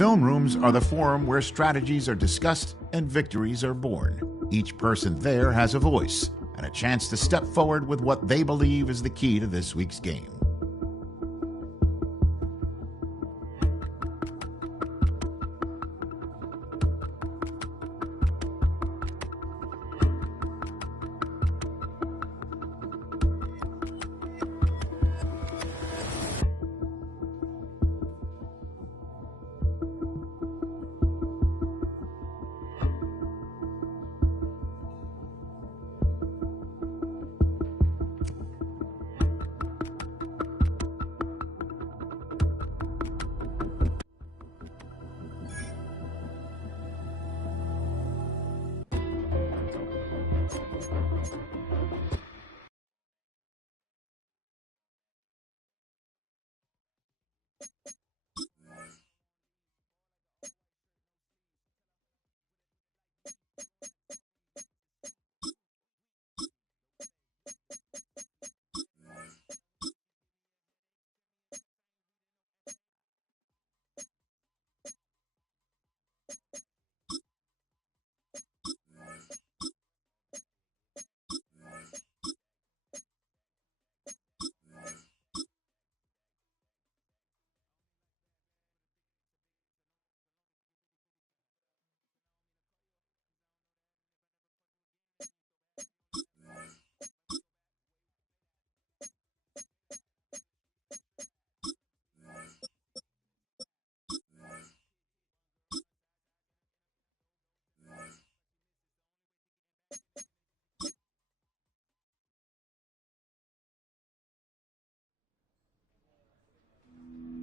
Film rooms are the forum where strategies are discussed and victories are born. Each person there has a voice and a chance to step forward with what they believe is the key to this week's game.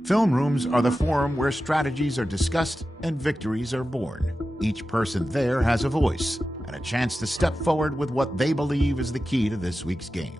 Film rooms are the forum where strategies are discussed and victories are born. Each person there has a voice and a chance to step forward with what they believe is the key to this week's game.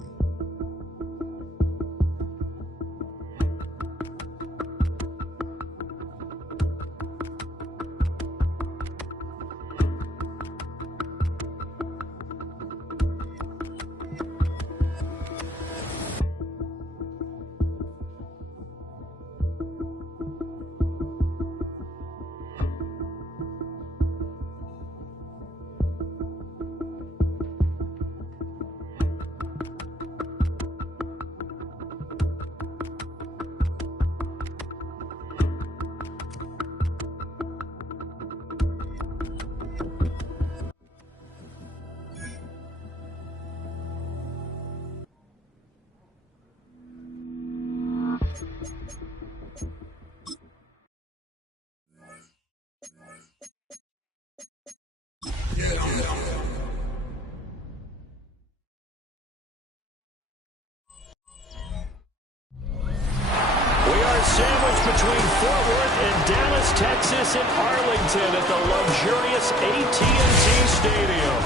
Sandwiched between Fort Worth and Dallas, Texas, and Arlington at the luxurious AT&T Stadium.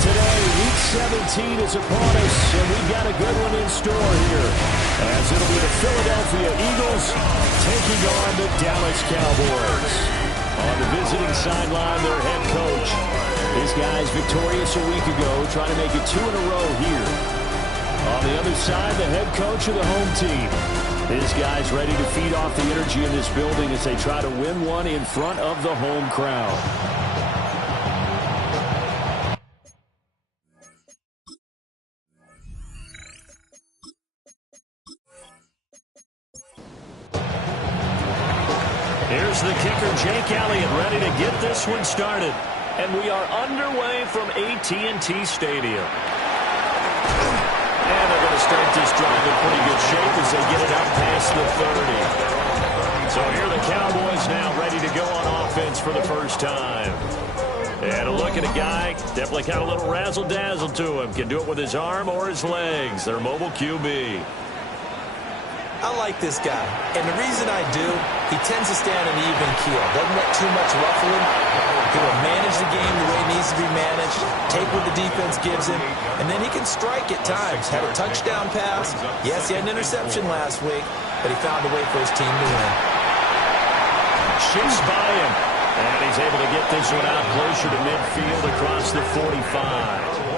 Today, Week 17 is upon us, and we've got a good one in store here, as it'll be the Philadelphia Eagles taking on the Dallas Cowboys. On the visiting sideline, their head coach. These guys victorious a week ago, trying to make it 2 in a row here. On the other side, the head coach of the home team. His guys ready to feed off the energy in this building as they try to win one in front of the home crowd. Here's the kicker, Jake Elliott, ready to get this one started. And we are underway from AT&T Stadium. And they're going to start this drive in pretty good shape as they get it up past the 30. So here the Cowboys now for the first time. And a look at a guy, definitely got a little razzle-dazzle to him. Can do it with his arm or his legs. Their mobile QB. I like this guy, and the reason I do, he tends to stand an even keel. Doesn't let too much ruffling. He will manage the game the way it needs to be managed, take what the defense gives him, and then he can strike at times. Had a touchdown pass. Yes, he had an interception last week, but he found a way for his team to win. Shifts by him, and he's able to get this one out closer to midfield across the 45.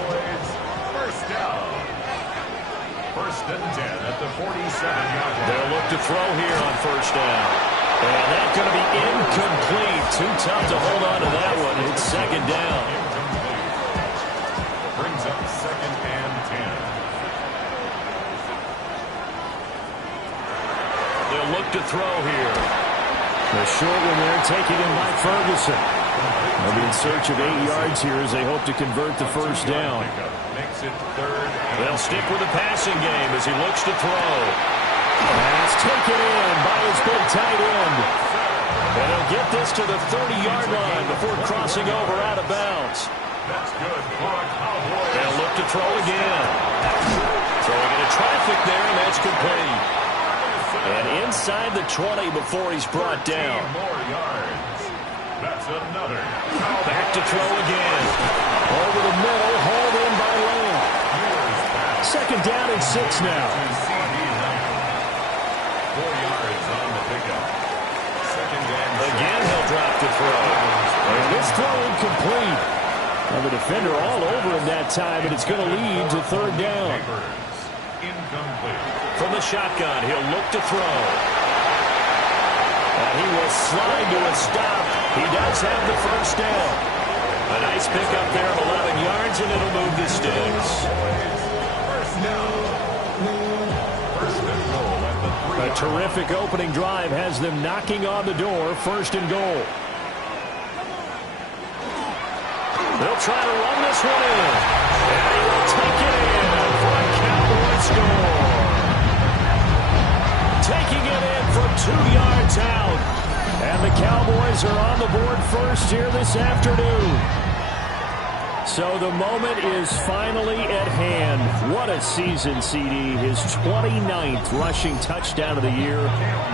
First and 10 at the 47-yard line. They'll look to throw here on first down. And that's going to be incomplete. Too tough to hold on to that one. It's second down. Brings up second and 10. They'll look to throw here. The short one there taken in by Ferguson. They'll be in search of 8 yards here as they hope to convert the first down. Makes it third. They'll stick with the passing game as he looks to throw. Pass taken in by his big tight end. And he'll get this to the 30-yard line before crossing over out of bounds. That's good for a Cowboy. They'll look to throw again. Throwing into traffic there, and that's complete. And inside the 20 before he's brought down. More yards. That's another. Back to throw again. Over the middle, hauled in by Lamb. Second down and 6 now. 4 yards on the pickup. Second and Again, he'll drop to throw. And this throw incomplete. Now the defender all over him that time, and it's going to lead to third down. incomplete. From the shotgun, he'll look to throw. And he will slide to a stop. He does have the first down. A nice pickup there of 11 yards, and it'll move the sticks. First down. First and goal at the 3. A terrific opening drive has them knocking on the door. First and goal. They'll try to run this one in. And he will take it in for a Cowboy score. Taking it in from 2 yards out. And the Cowboys are on the board first here this afternoon. So the moment is finally at hand. What a season, CD. His 29th rushing touchdown of the year.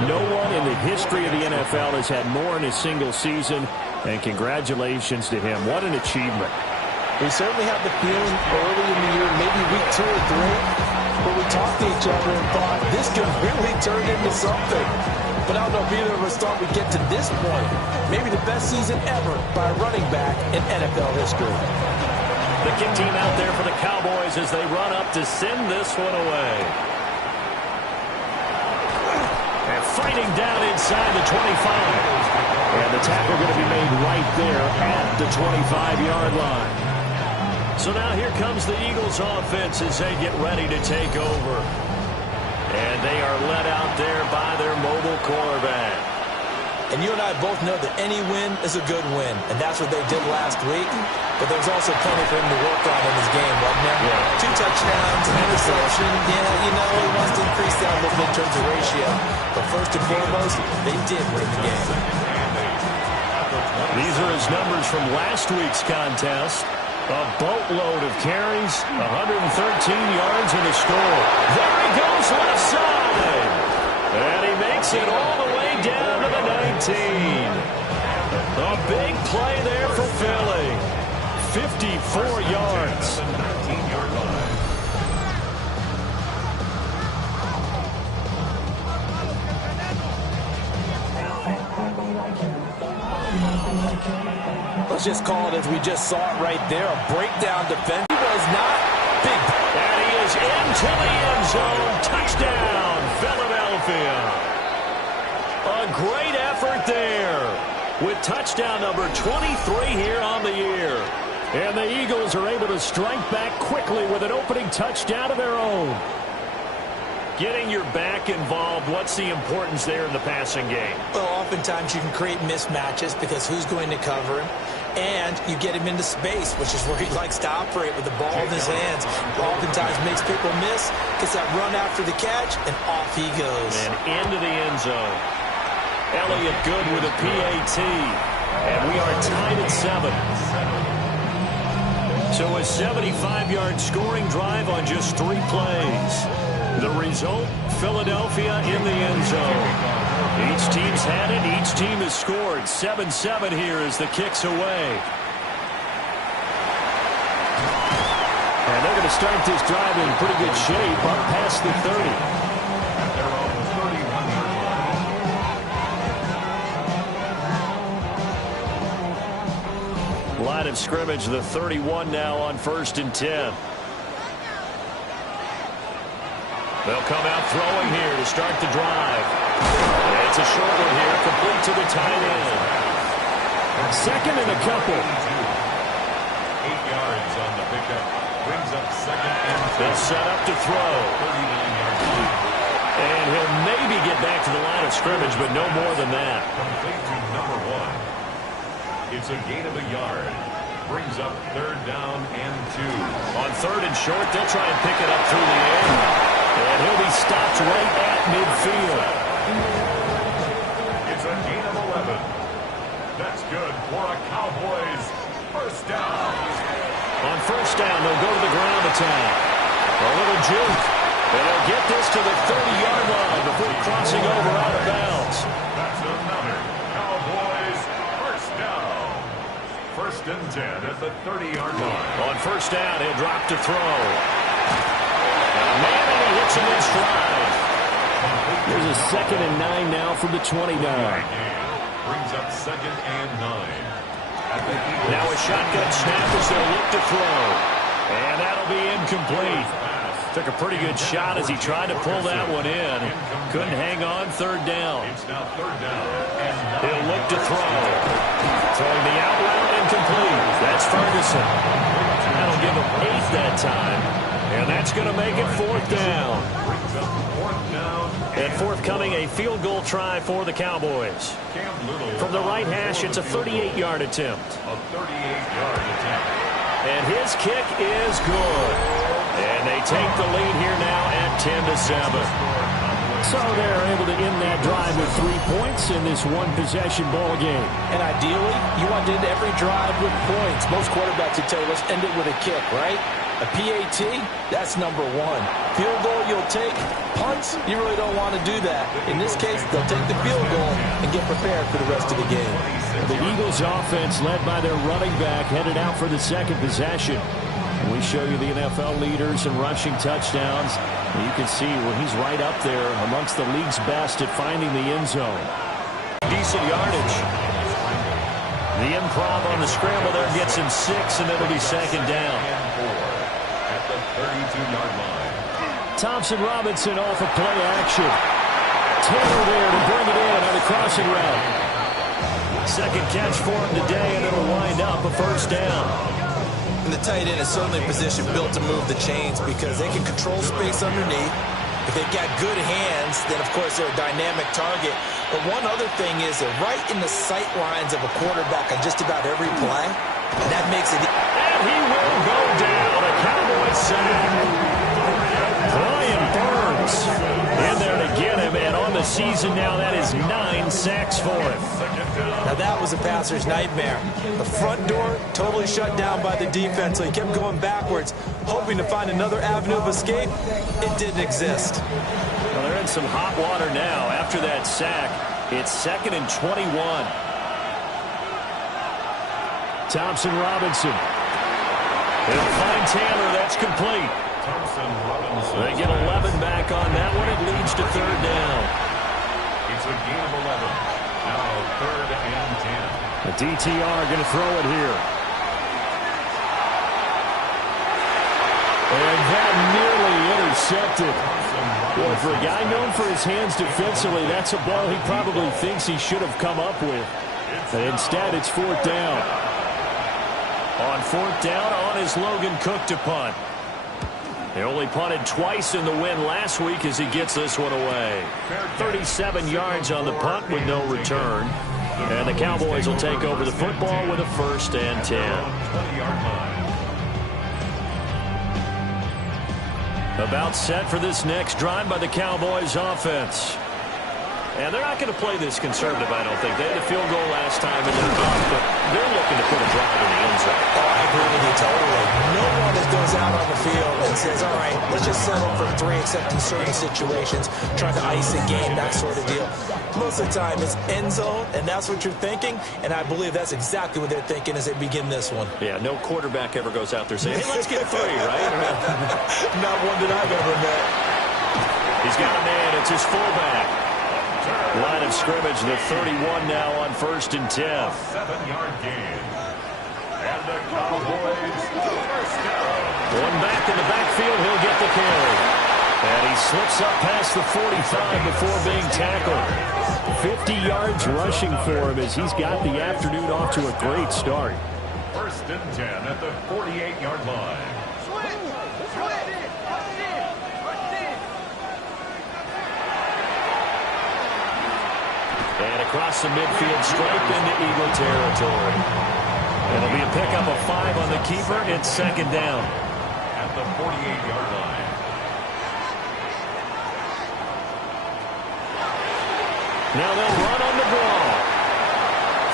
No one in the history of the NFL has had more in a single season. And congratulations to him. What an achievement. We certainly had the feeling early in the year, maybe week 2 or 3, where we talked to each other and thought this could really turn into something. But I don't know if either of us thought we'd get to this point. Maybe the best season ever by a running back in NFL history. The kick team out there for the Cowboys as they run up to send this one away. And fighting down inside the 25. And the tackle going to be made right there at the 25-yard line. So now here comes the Eagles offense as they get ready to take over. And they are led out there by their mobile quarterback. And you and I both know that any win is a good win. And that's what they did last week. But there's also plenty for him to work on in his game, wasn't there? Yeah. 2 touchdowns, an interception. Yeah, you know, he wants to increase that a little bit in terms of ratio. But first and foremost, they did win the game. These are his numbers from last week's contest. A boatload of carries, 113 yards and a score. There he goes left side. And he makes it all the way down to the 19. A big play there for Philly. 54 yards. 19-yard line. Let's just call it as we just saw it right there. A breakdown defense. He was not big. And he is into the end zone. Touchdown, Philadelphia. A great effort there with touchdown number 23 here on the year. And the Eagles are able to strike back quickly with an opening touchdown of their own. Getting your back involved, what's the importance there in the passing game? Well, oftentimes you can create mismatches because who's going to cover him? And you get him into space, which is where he likes to operate with the ball in his hands. Oftentimes makes people miss, gets that run after the catch, and off he goes. And into the end zone. Elliott good with a PAT. And we are tied at 7. So a 75-yard scoring drive on just 3 plays. The result, Philadelphia in the end zone. Each team's had it. Each team has scored. 7-7 here as the kick's away. And they're going to start this drive in pretty good shape up past the 30. Line of scrimmage, the 31 now on 1st and 10. They'll come out throwing here to start the drive. It's a short one here, complete to the tight end. Second and a couple. 8 yards on the pickup. Brings up second and 10. They'll set up to throw. 39 yards. And he'll maybe get back to the line of scrimmage, but no more than that. Complete to number 1. It's a gain of a yard. Brings up 3rd down and 2. On 3rd and short, they'll try and pick it up through the air. And he'll be stopped right at midfield. It's a gain of 11. That's good for a Cowboys first down. On 1st down, they'll go to the ground attack. A little juke. And they'll get this to the 30-yard line before crossing over out of bounds. That's another Cowboys first down. 1st and 10 at the 30-yard line. On 1st down, he'll drop to throw. Man, and he hits him in stride. There's a 2nd and 9 now from the 29. Brings up 2nd and 9. Now a shotgun snap as they'll look to throw. And that'll be incomplete. Took a pretty good shot as he tried to pull that one in. Couldn't hang on 3rd down. It's now 3rd down and 9. He'll look to throw. Throwing the out route incomplete. That's Ferguson. That'll give him 8 that time. And that's going to make it 4th down. Brings up 4th down. And forthcoming, a field goal try for the Cowboys. From the right hash, it's a 38-yard attempt. A 38-yard attempt. And his kick is good. And they take the lead here now at 10-7. So they're able to end that drive with 3 points in this one-possession ball game. And ideally, you want to end every drive with points. Most quarterbacks would tell you, let's end it with a kick, right? A PAT, that's number 1. Field goal you'll take. Punts, you really don't want to do that. In this case, they'll take the field goal and get prepared for the rest of the game. The Eagles offense led by their running back headed out for the 2nd possession. We show you the NFL leaders in rushing touchdowns. You can see where he's right up there amongst the league's best at finding the end zone. Decent yardage. The improv on the scramble there gets him 6, and it'll be 2nd down. At the 32-yard line. Thompson Robinson off of play action. Taylor there to bring it in on the crossing route. 2nd catch for him today, and it'll wind up a 1st down. And the tight end is certainly a position built to move the chains because they can control space underneath. If they've got good hands, then, of course, they're a dynamic target. But one other thing is they're right in the sight lines of a quarterback on just about every play. And that makes it... And he will go down. A Cowboys sack. Brian Burns in there to get him. And on the season now, that is 9 sacks for him. Now that was a passer's nightmare. The front door totally shut down by the defense, so he kept going backwards, hoping to find another avenue of escape. It didn't exist. Well, they're in some hot water now after that sack. It's 2nd and 21. Thompson Robinson. They'll find Taylor. That's complete. Thompson Robinson. They get 11 back on that one. It leads to 3rd down. It's a gain of 11. Now 3rd and 10. The DTR going to throw it here. And that nearly intercepted. Well, for a guy known for his hands defensively, that's a ball he probably thinks he should have come up with. But instead, it's 4th down. On 4th down, on is Logan Cook to punt. They only punted twice in the win last week as he gets this one away. 37 yards on the punt with no return. And the Cowboys will take over the football with a 1st and 10. 20-yard line. About set for this next drive by the Cowboys offense. And they're not going to play this conservative, I don't think. They had a field goal last time in their book, but they're looking to put a drive in the end zone. Oh, I agree with you totally. No one that goes out on the field and says, all right, let's just settle for 3, except in certain situations, trying to ice a game, that sort of deal. Most of the time, it's end zone, and that's what you're thinking, and I believe that's exactly what they're thinking as they begin this one. Yeah, no quarterback ever goes out there saying, hey, let's get 3, right? Not one that I've ever met. He's got a man. It's his fullback. Line of scrimmage, the 31 now on 1st and 10. 7-yard gain. And the Cowboys first down. One back in the backfield, he'll get the carry. And he slips up past the 45 before being tackled. 50 yards rushing for him as he's got the afternoon off to a great start. 1st and 10 at the 48-yard line. And across the midfield stripe into Eagle territory. It'll be a pickup of 5 on the keeper. It's 2nd down. At the 48-yard line. Now they'll run on the ball.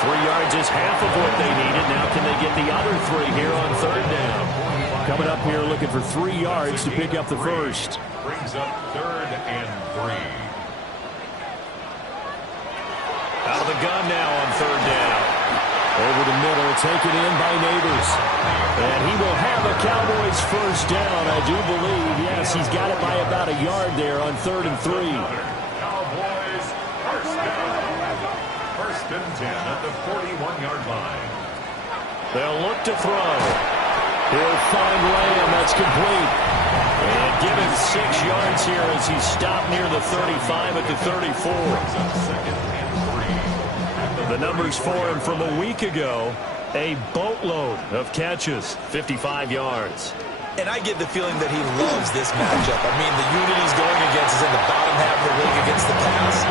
3 yards is half of what they needed. Now can they get the other 3 here on 3rd down? Coming up here looking for 3 yards to pick up the first. Brings up 3rd and 3. Out of the gun now on 3rd down. Over the middle, taken in by Neighbors. And he will have a Cowboys first down, I do believe. Yes, he's got it by about a yard there on 3rd and 3. Cowboys first down. 1st and 10 at the 41-yard line. They'll look to throw. He'll find Lamb. That's complete. And give him 6 yards here as he's stopped near the 35 at the 34. 2nd and 3. The numbers for him from a week ago, a boatload of catches, 55 yards. And I get the feeling that he loves this matchup. I mean, the unit he's going against is in the bottom half of the league against the pass.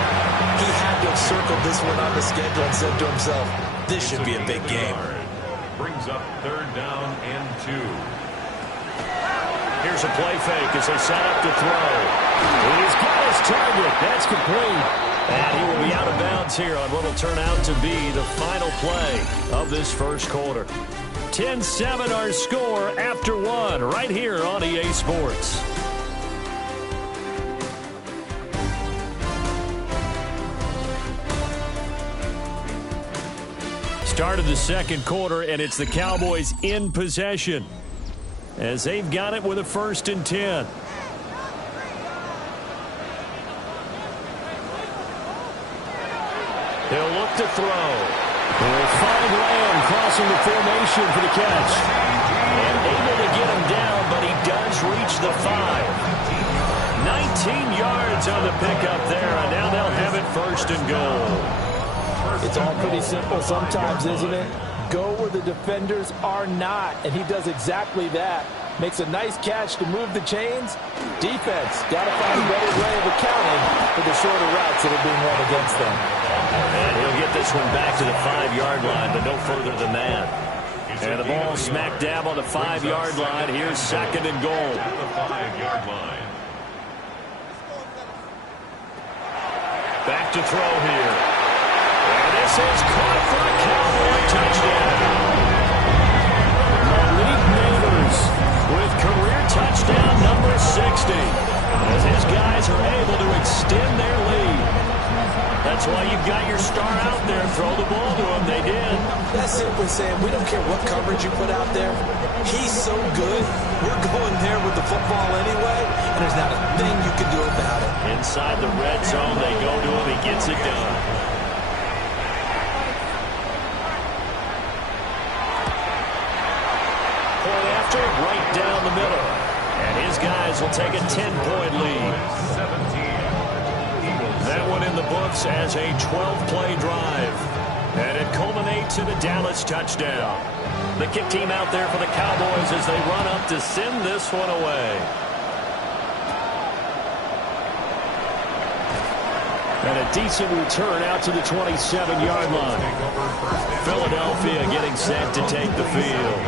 He had to have circled this one on the schedule and said to himself, this should be a big game. Brings up 3rd down and 2. Here's a play fake as they set up to throw. He's got his target. That's complete. And he will be out of bounds here on what will turn out to be the final play of this first quarter. 10-7 our score after 1 right here on EA Sports. Start of the second quarter, and it's the Cowboys in possession as they've got it with a 1st and 10. He'll look to throw. He'll find Lamb crossing the formation for the catch. And able to get him down, but he does reach the 5. 19 yards on the pickup there, and now they'll have it 1st and goal. It's all pretty simple sometimes, isn't it? Go where the defenders are not, and he does exactly that. Makes a nice catch to move the chains. Defense got to find a better way of accounting for the shorter routes that are being run against them. And he'll get this one back to the 5-yard line, but no further than that. And the ball smack dab on the 5-yard line. Here's 2nd and goal. At the 5-yard line. Back to throw here. And this is caught for a Cowboy touchdown. Malik Neighbors with career touchdown number 60. As his guys are able to extend their lead. That's why you've got your star out there. Throw the ball to him. They did. That's simply saying we don't care what coverage you put out there. He's so good. We're going there with the football anyway, and there's not a thing you can do about it. Inside the red zone, they go to him. He gets it done. Point after, right down the middle. And his guys will take a 10-point lead. 17. That one in the books as a 12-play drive. And it culminates in a Dallas touchdown. The kick team out there for the Cowboys as they run up to send this one away. And a decent return out to the 27-yard line. Philadelphia getting set to take the field.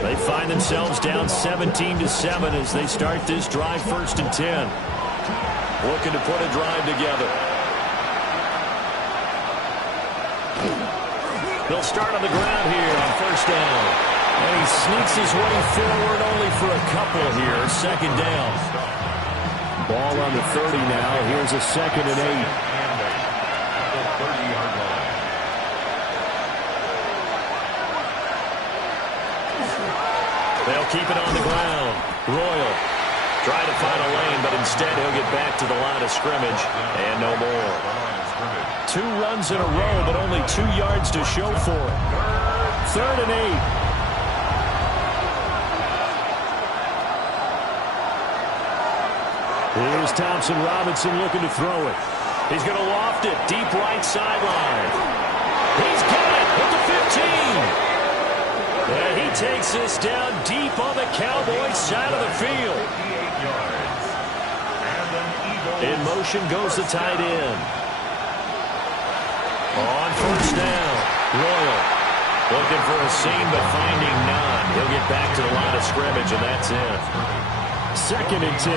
They find themselves down 17-7 as they start this drive 1st and 10. Looking to put a drive together. They'll start on the ground here on first down. And he sneaks his way forward only for a couple here. Second down. Ball on the 30 now. Here's a 2nd and 8. At the 30-yard line. They'll keep it on the ground. Royal trying to find a lane, but instead he'll get back to the line of scrimmage and no more. 2 runs in a row, but only 2 yards to show for it. 3rd and 8. Here's Thompson Robinson looking to throw it. He's going to loft it deep right sideline. He's got it at the 15. And he takes this down deep on the Cowboys side of the field. In motion goes the tight end. On first down, Royal looking for a seam but finding none. He'll get back to the line of scrimmage, and that's it. 2nd and 10.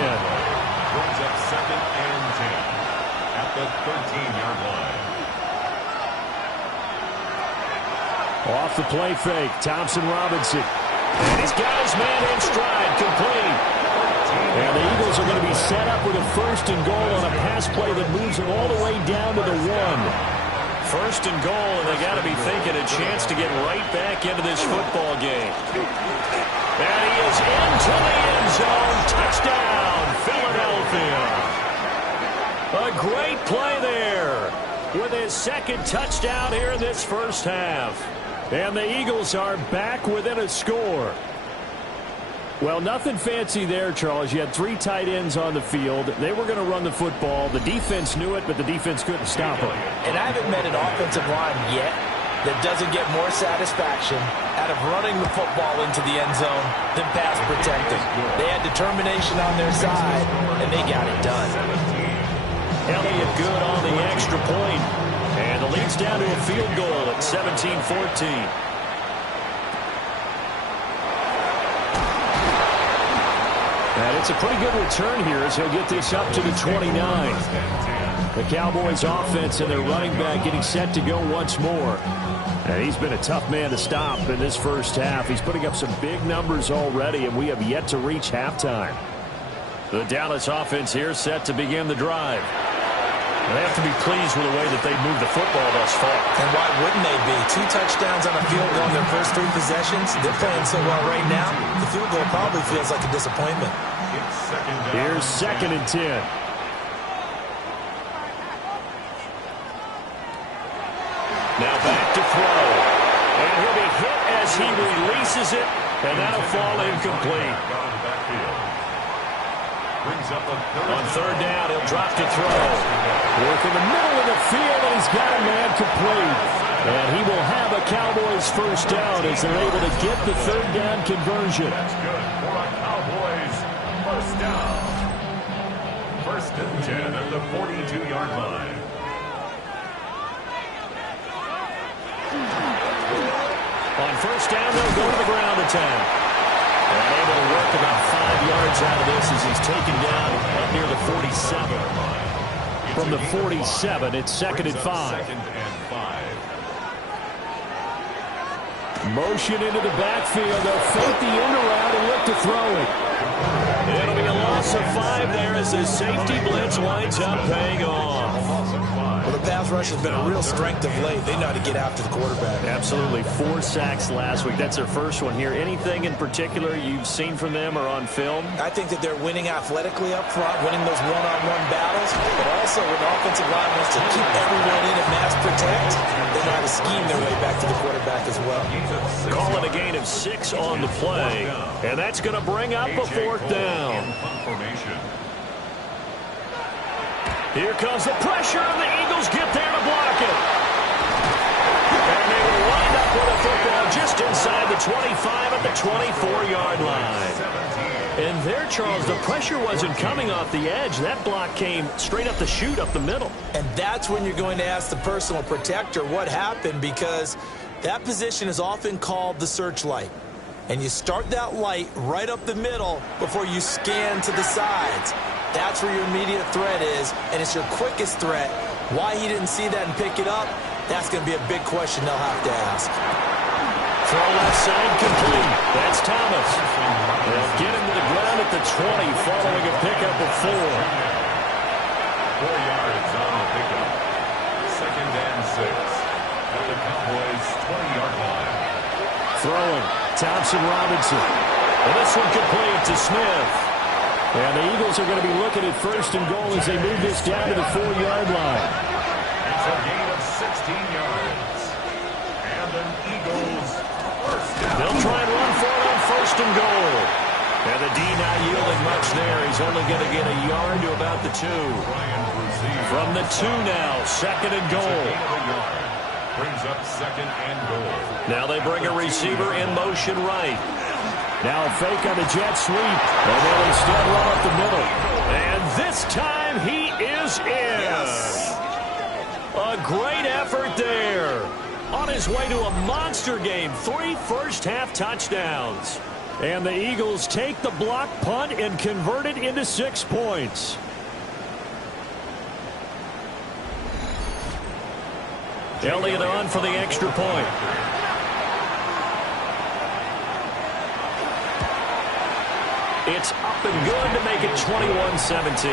Brings up 2nd and 10 at the 13-yard line. Off the play fake, Thompson Robinson. And he's got his man in stride, complete. And the Eagles are going to be set up with a 1st and goal on a pass play that moves them all the way down to the 1. 1st and goal, and they got to be thinking a chance to get right back into this football game. And he is into the end zone. Touchdown, Philadelphia. A great play there with his 2nd touchdown here in this first half. And the Eagles are back within a score. Well, nothing fancy there, Charles. You had 3 tight ends on the field. They were going to run the football. The defense knew it, but the defense couldn't stop it. And I haven't met an offensive line yet that doesn't get more satisfaction out of running the football into the end zone than pass protecting. They had determination on their side, and they got it done. Elliott good on the extra point. And the lead's down to a field goal at 17-14. And it's a pretty good return here as he'll get this up to the 29. The Cowboys offense and their running back getting set to go once more. And he's been a tough man to stop in this first half. He's putting up some big numbers already, and we have yet to reach halftime. The Dallas offense here set to begin the drive. They have to be pleased with the way that they've moved the football thus far. And why wouldn't they be? 2 touchdowns on a field goal in their first 3 possessions. They're playing so well right now, the field goal probably feels like a disappointment. Here's 2nd and 10. Now back to throw. And he'll be hit as he releases it, and that'll fall incomplete. On 3rd down, he'll drop to throw. Work in the middle of the field, and he's got a man complete. And he will have a Cowboys first down as they're able to get the 3rd down conversion. That's good for a Cowboys first down. 1st and 10 at the 42-yard line. On first down, they'll go to the ground attack. And able to work about 5 yards out of this as he's taken down up near the 47. From the 47, it's 2nd and 5. Motion into the backfield. They'll fake the end around and look to throw it. It'll be a loss of 5 there as the safety blitz winds up paying off. Well, the pass rush has been a real strength of late. They know how to get after the quarterback. Absolutely. 4 sacks last week. That's their first one here. Anything in particular you've seen from them or on film? I think that they're winning athletically up front, winning those one-on-one battles, but also when the offensive line wants to keep everyone in and mass protect, they know how to scheme their way back to the quarterback as well. Calling a gain of 6 on the play, and that's going to bring up a 4th down. Here comes the pressure, and the Eagles get there to block it. And they will wind up with a football just inside the 25 at the 24-yard line. And there, Charles, the pressure wasn't coming off the edge. That block came straight up the chute, up the middle. And that's when you're going to ask the personal protector what happened, because that position is often called the searchlight. And you start that light right up the middle before you scan to the sides. That's where your immediate threat is, and it's your quickest threat. Why he didn't see that and pick it up, That's going to be a big question they'll have to ask. Throw left side complete. That's Thomas. They'll get him to the ground at the 20 following a pickup of 4. 4 yards on the pickup. 2nd and 6 at the Cowboys' 20-yard line. Throwing. Thompson Robinson. And this one complete to Smith. And the Eagles are going to be looking at 1st and goal as they move this down to the 4-yard line. It's a gain of 16 yards. And an Eagles first down. They'll try and run for it on 1st and goal. And the D not yielding much there. He's only going to get a yard to about the 2. From the 2 now, 2nd and goal. Brings up 2nd and goal. Now they bring a receiver in motion right. Now a fake on the jet sweep. And they'll instead run up the middle. And this time he is in. Yes. A great effort there. On his way to a monster game. 3 first-half touchdowns. And the Eagles take the block punt and convert it into 6 points. Elliott on for the extra point. It's up and good to make it 21-17.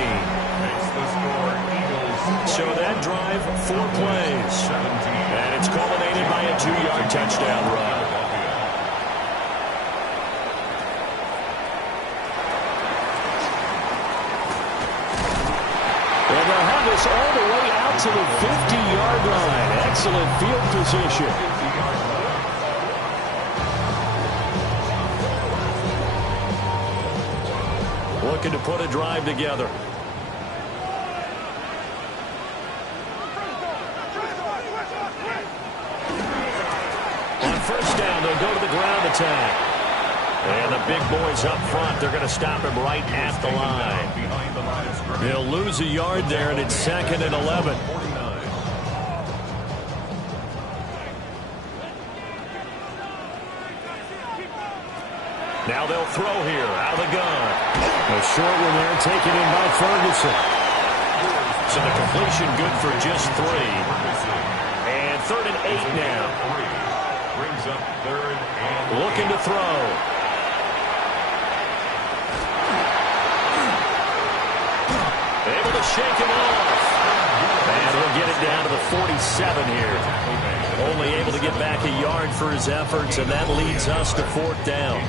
So that drive, 4 plays. And it's culminated by a 2-yard touchdown run. And they'll have this all the way out to the 50-yard line. Excellent field position. Looking to put a drive together. On 1st down, they'll go to the ground attack. And the big boys up front, they're going to stop him right at the line. They'll lose a yard there, and it's 2nd and 11. Now they'll throw here, out of the gun. A short one there, taken in by Ferguson. So the completion good for just 3. And 3rd and 8 now. Brings up 3rd and looking to throw. Able to shake him off. And he'll get it down to the 47 here. Only able to get back a yard for his efforts, and that leads us to 4th down.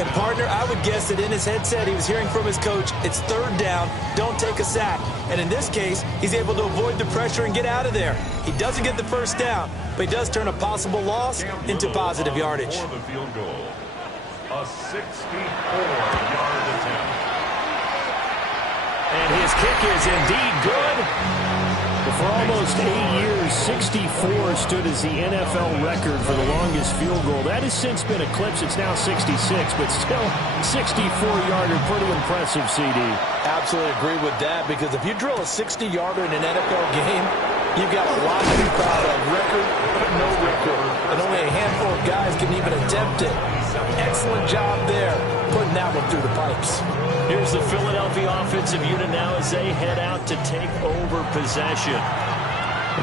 And, partner, I would guess that in his headset he was hearing from his coach, it's 3rd down, don't take a sack. And in this case, he's able to avoid the pressure and get out of there. He doesn't get the 1st down, but he does turn a possible loss into positive yardage. For the field goal. A 64-yard attempt. And his kick is indeed good. For almost 8 years, 64 stood as the NFL record for the longest field goal. That has since been eclipsed. It's now 66, but still 64-yarder. Pretty impressive, CD. Absolutely agree with that, because if you drill a 60-yarder in an NFL game, you've got a lot to be proud of. Record, but no record. And only a handful of guys can even attempt it. Excellent job there, putting that one through the pipes. Here's the Philadelphia offensive unit now as they head out to take over possession.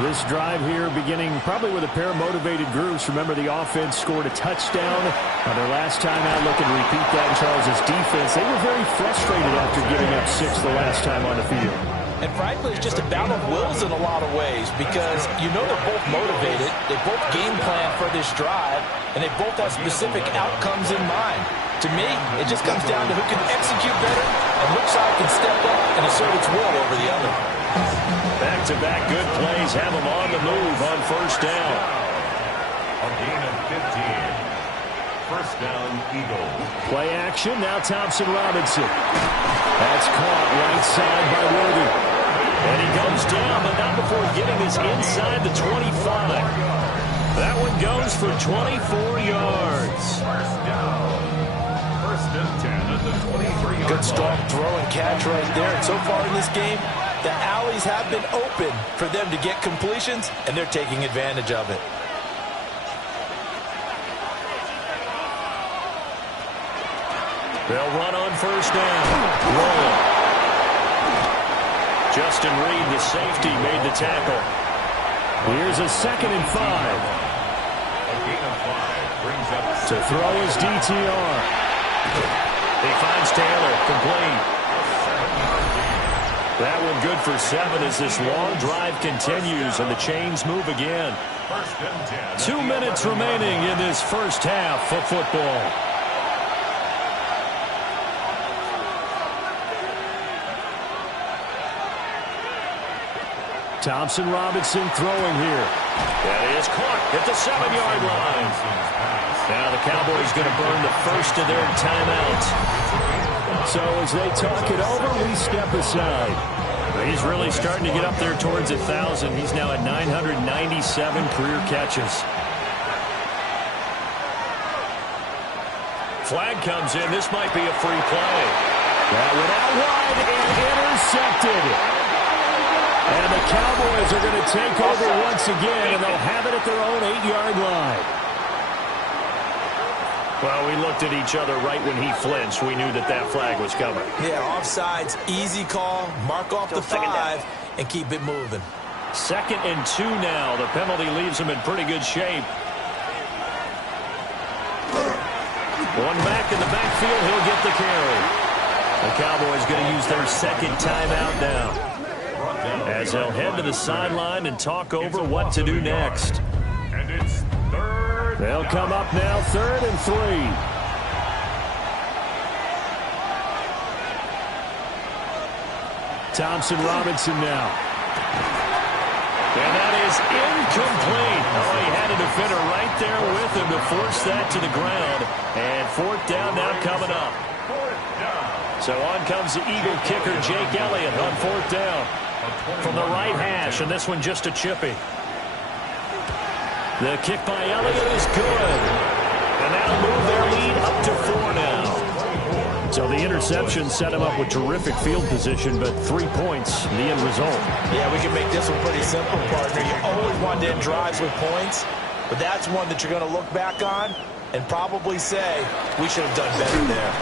This drive here beginning probably with a pair of motivated groups. Remember, the offense scored a touchdown on their last time out. Looking to repeat that in Charles' defense. They were very frustrated after giving up 6 the last time on the field. And frankly, it's just a battle of wills in a lot of ways, because you know they're both motivated. They both game plan for this drive, and they both have specific outcomes in mind. To me, it just comes down to who can execute better and which side can step up and assert its will over the other. Back-to-back good plays have them on the move on 1st down. A gain of 15. 1st down, Eagles. Play action, now Thompson Robinson. That's caught right side by Worthy. And he goes down, but not before getting this inside the 25. That one goes for 24 yards. 1st down. 1st and 10 at the 23-yard line. Good strong throw and catch right there. And so far in this game, the alleys have been open for them to get completions, and they're taking advantage of it. They'll run on 1st down. Roll. Justin Reed, the safety, made the tackle. Here's a 2nd and 5. A gain of 5 brings up To throw his DTR. He finds Taylor, complete. That one good for 7 as this long drive continues and the chains move again. 2 minutes remaining in this first half of football. Thompson Robinson throwing here. That is caught at the 7-yard line. Now the Cowboys going to burn the first of their timeouts. So as they talk it over, we step aside. He's really starting to get up there towards 1,000. He's now at 997 career catches. Flag comes in. This might be a free play. That went out wide and intercepted. And the Cowboys are going to take over once again, and they'll have it at their own 8-yard line. Well, we looked at each other right when he flinched. We knew that that flag was coming. Yeah, offsides, easy call, mark off the 5, and keep it moving. 2nd and 2 now. The penalty leaves him in pretty good shape. One back in the backfield, he'll get the carry. The Cowboys going to use their 2nd timeout now, as they'll head to the sideline and talk over what to do next. And it's 3rd. They'll come up now, 3rd and 3. Thompson Robinson now. And that is incomplete. Oh, he had a defender right there with him to force that to the ground. And 4th down now coming up. So on comes the Eagle kicker, Jake Elliott, on 4th down. From the right hash, and this one just a chippy. The kick by Elliott is good. And that'll move their lead up to 4 now. So the interception set him up with terrific field position, but 3 points, the end result. Yeah, we can make this one pretty simple, partner. You always want to end drives with points, but that's one that you're going to look back on and probably say, we should have done better there.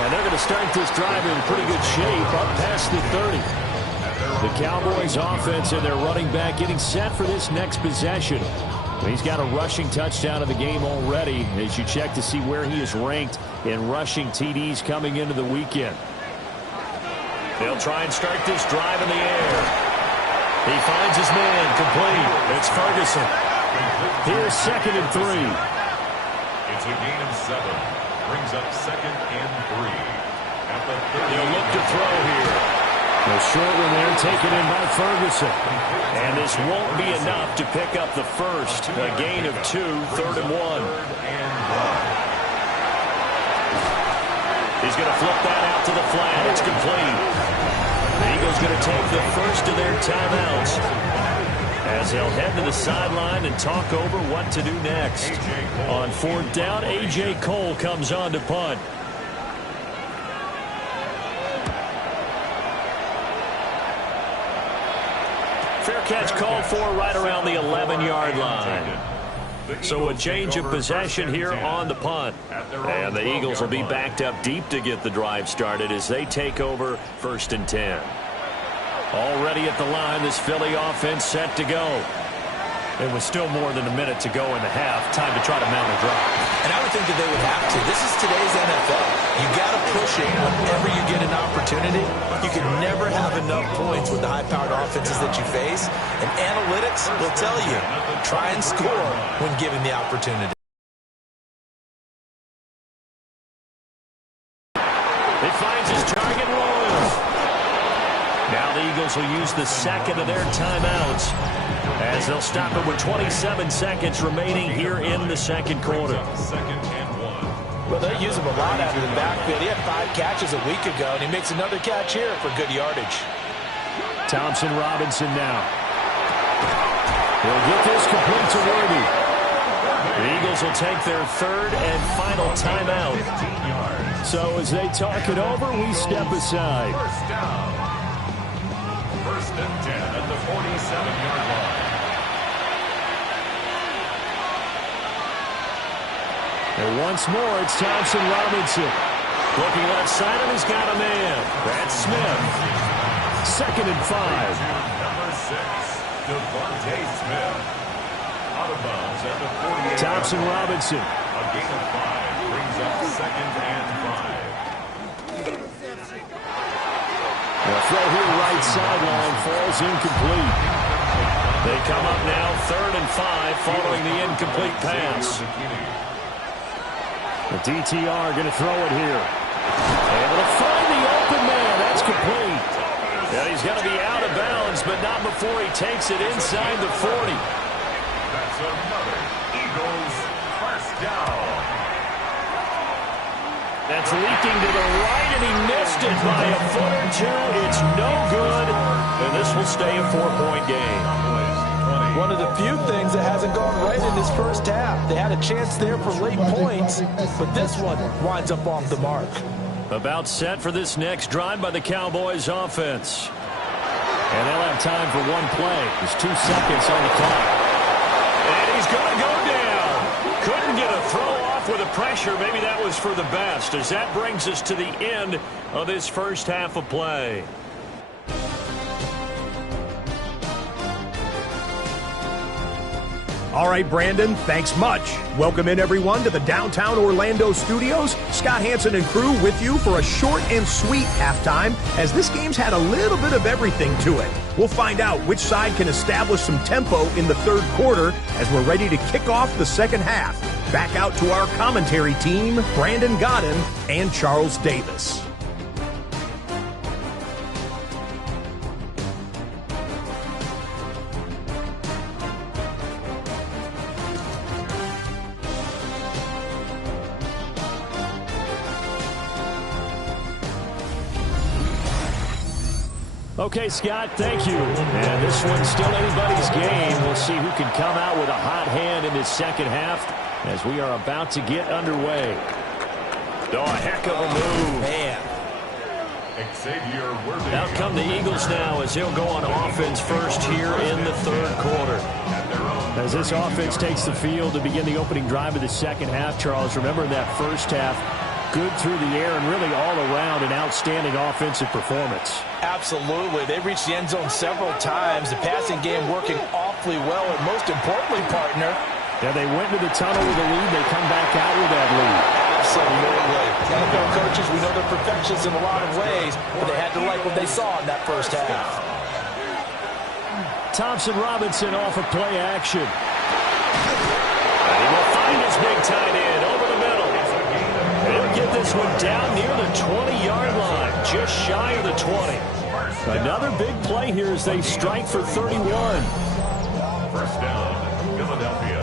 And they're going to start this drive in pretty good shape, up past the 30. The Cowboys offense and their running back getting set for this next possession. He's got a rushing touchdown of the game already as you check to see where he is ranked in rushing TDs coming into the weekend. They'll try and start this drive in the air. He finds his man, complete. It's Ferguson. Here's 2nd and 3. It's a gain of 7. Brings up 2nd and 3. At the 30. They'll look to throw here. The short one there taken in by Ferguson. And this won't be enough to pick up the first. A gain of 2, 3rd and 1. He's going to flip that out to the flat. It's complete. The Eagles going to take the first of their timeouts as they'll head to the sideline and talk over what to do next. On 4th down, A.J. Cole comes on to punt. Fair catch called for right around the 11-yard line. So a change of possession here on the punt. And the Eagles will be backed up deep to get the drive started as they take over 1st and 10. Already at the line, this Philly offense set to go. It was still more than a minute to go in the half. Time to try to mount a drive. And I would think that they would have to. This is today's NFL. You got to push it whenever you get an opportunity. You can never have enough points with the high-powered offenses that you face. And analytics will tell you, try and score when given the opportunity. It finds his target rolling. Now the Eagles will use the 2nd of their timeouts as they'll stop it with 27 seconds remaining here in the 2nd quarter. 2nd and 1. Well, they use him a lot out of the backfield. He had 5 catches a week ago, and he makes another catch here for good yardage. Thompson Robinson now. He'll get this complete to Worthy. The Eagles will take their 3rd and final timeout. So as they talk it over, we step aside. 1st down. 1st and 10 at the 47-yard line. And once more, it's Thompson Robinson. Looking left side, and he's got a man. That's Smith. 2nd and 5. Number 6. Devontae Smith. Out of bounds at the 48. Thompson Robinson. A gain of 5 brings up 2nd and 5. The throw here right sideline falls incomplete. They come up now 3rd and 5 following the incomplete pass. The DTR going to throw it here. Able to find the open man. That's complete. Yeah, he's going to be out of bounds, but not before he takes it inside the 40. That's another Eagles first down. That's leaking to the right, and he missed it by a foot or two. It's no good, and this will stay a 4-point game. One of the few things that hasn't gone right in this first half. They had a chance there for late points, but this one winds up off the mark. About set for this next drive by the Cowboys offense. And they'll have time for one play. There's 2 seconds on the clock. And he's going to go down. Couldn't get a throw off with the pressure. Maybe that was for the best, as that brings us to the end of this first half of play. All right, Brandon, thanks much. Welcome in, everyone, to the downtown Orlando studios. Scott Hansen and crew with you for a short and sweet halftime, as this game's had a little bit of everything to it. We'll find out which side can establish some tempo in the third quarter as we're ready to kick off the second half. Back out to our commentary team, Brandon Godden and Charles Davis. Okay, Scott, thank you. And this one's still anybody's game. We'll see who can come out with a hot hand in this second half as we are about to get underway. Oh, a heck of a move. Man. Out come the Eagles now as he'll go on offense first here in the third quarter. As this offense takes the field to begin the opening drive of the second half, Charles, remember that first half, good through the air and really all around an outstanding offensive performance. Absolutely. They reached the end zone several times. The passing game working awfully well, and most importantly, partner, yeah, they went to the tunnel with a lead. They come back out with that lead. Absolutely. NFL coaches, we know they're perfectionists in a lot of ways, but they had to like what they saw in that first half. Thompson Robinson off of play action. And he will find his big tight end over the middle. He'll get this one down near the 20-yard line, just shy of the 20. Another big play here as they strike for 31. First down, Philadelphia.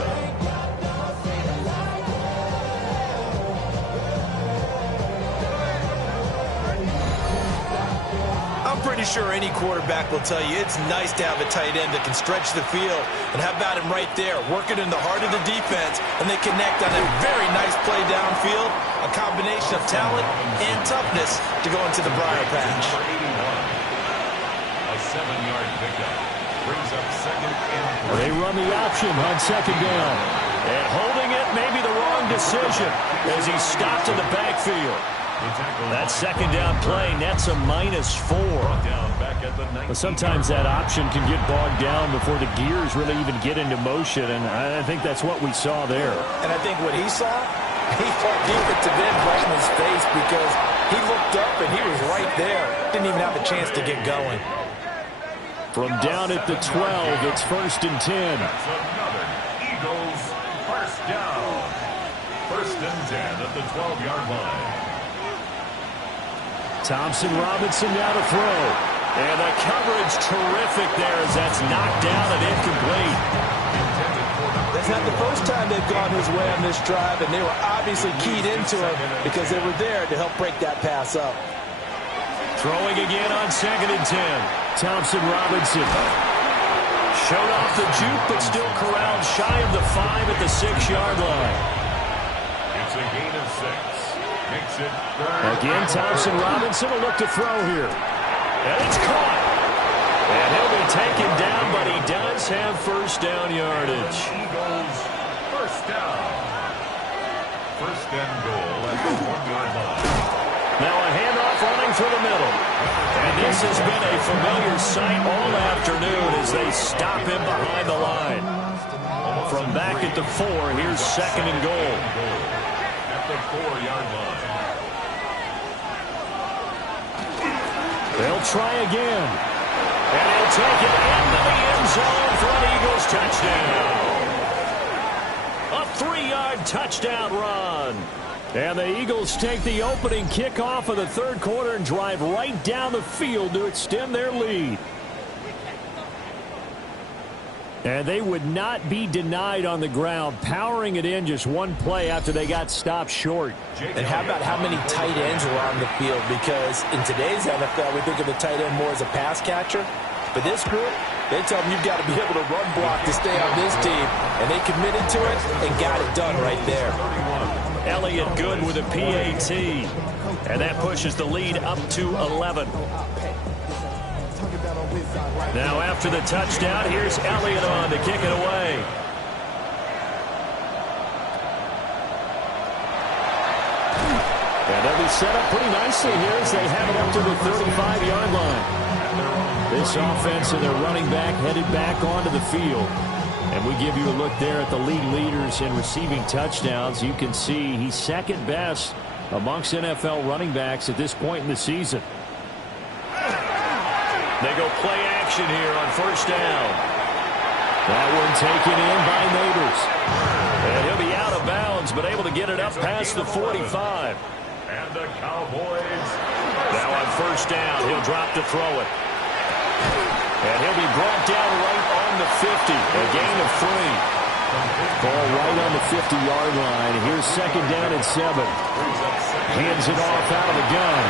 I'm pretty sure any quarterback will tell you it's nice to have a tight end that can stretch the field. And how about him right there, working in the heart of the defense, and they connect on a very nice play downfield, a combination of talent and toughness to go into the briar patch. A 7-yard pickup brings up 2nd and 3. They run the option on 2nd down. And holding it may be the wrong decision as he stopped in the backfield. That 2nd down play nets a -4. But sometimes that option can get bogged down before the gears really even get into motion, and I think that's what we saw there. And I think what he saw, he felt defensive end right in his face because he looked up and he was right there. Didn't even have a chance to get going. From down at the 12, it's 1st and 10. That's another Eagles first down. 1st and 10 at the 12-yard line. Thompson Robinson now to throw. And the coverage terrific there as that's knocked down and incomplete. That's not the first time they've gone his way on this drive, and they were obviously keyed into him because they were there to help break that pass up. Throwing again on 2nd and 10. Thompson Robinson. Showed off the juke, but still corralled shy of the 5 at the 6-yard line. It's a gain of 6. Makes it 3rd. Again, Thompson Robinson will look to throw here. And it's caught. And he'll be taken down, but he does have first down yardage. Eagles first down. 1st and goal at the 1-yard line. Now a handoff running for the middle. And this has been a familiar sight all afternoon as they stop him behind the line. From back at the 4, here's second and goal. At the 4-yard line. They'll try again. And he'll take it into the end zone for an Eagles touchdown. A 3-yard touchdown run. And the Eagles take the opening kickoff of the third quarter and drive right down the field to extend their lead. And they would not be denied on the ground, powering it in just one play after they got stopped short. And how about how many tight ends are on the field? Because in today's NFL, we think of the tight end more as a pass catcher. But this group, they tell them you've got to be able to run block to stay on this team. And they committed to it and got it done right there. Elliott good with a PAT. And that pushes the lead up to 11. Now after the touchdown, here's Elliott on to kick it away. And they'll be set up pretty nicely here as they have it up to the 35-yard line. This offense and their running back headed back onto the field. And we give you a look there at the league leaders in receiving touchdowns. You can see he's second best amongst NFL running backs at this point in the season. They go play action here on first down. That one taken in by Neighbors. And he'll be out of bounds, but able to get it up past the 45. And the Cowboys. Now on first down, he'll drop to throw it. And he'll be brought down right on the 50. A gain of 3. Ball right on the 50-yard line. Here's second down and 7. Hands it off out of the gun.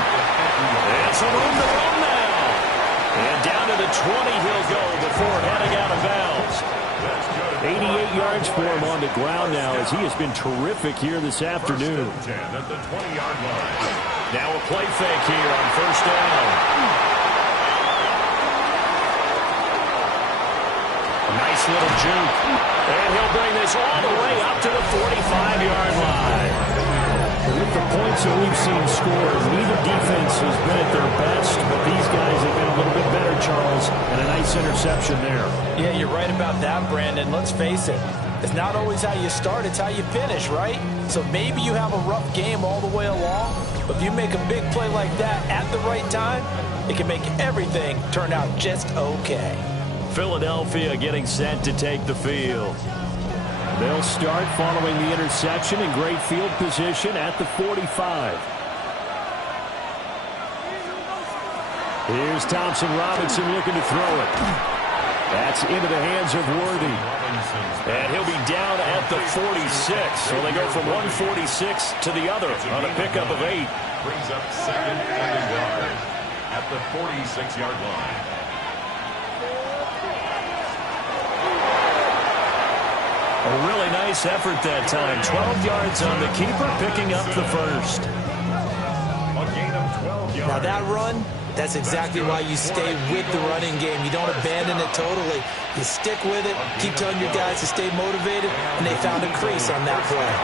And some room to run now. And down to the 20 he'll go before heading out of bounds. 88 yards for him on the ground now as he has been terrific here this afternoon. At the 20-yard line. Now a play fake here on first down. Nice little juke. And he'll bring this all the way up to the 45-yard line. With the points that we've seen scored, neither defense has been at their best, but these guys have been a little bit better, Charles, and a nice interception there. Yeah, you're right about that, Brandon. Let's face it. It's not always how you start, it's how you finish, right? So maybe you have a rough game all the way along, but if you make a big play like that at the right time, it can make everything turn out just okay. Philadelphia getting set to take the field. They'll start following the interception in great field position at the 45. Here's Thompson Robinson looking to throw it. That's into the hands of Worthy. And he'll be down at the 46. So they go from 146 to the other on a pickup of 8. Brings up second and 1 at the 46-yard line. A really nice effort that time. 12 yards on the keeper, picking up the first. A gain of 12 yards. Now that run, that's exactly why you stay with the running game. You don't abandon it totally. You stick with it, keep telling your guys to stay motivated, and they found a crease on that play.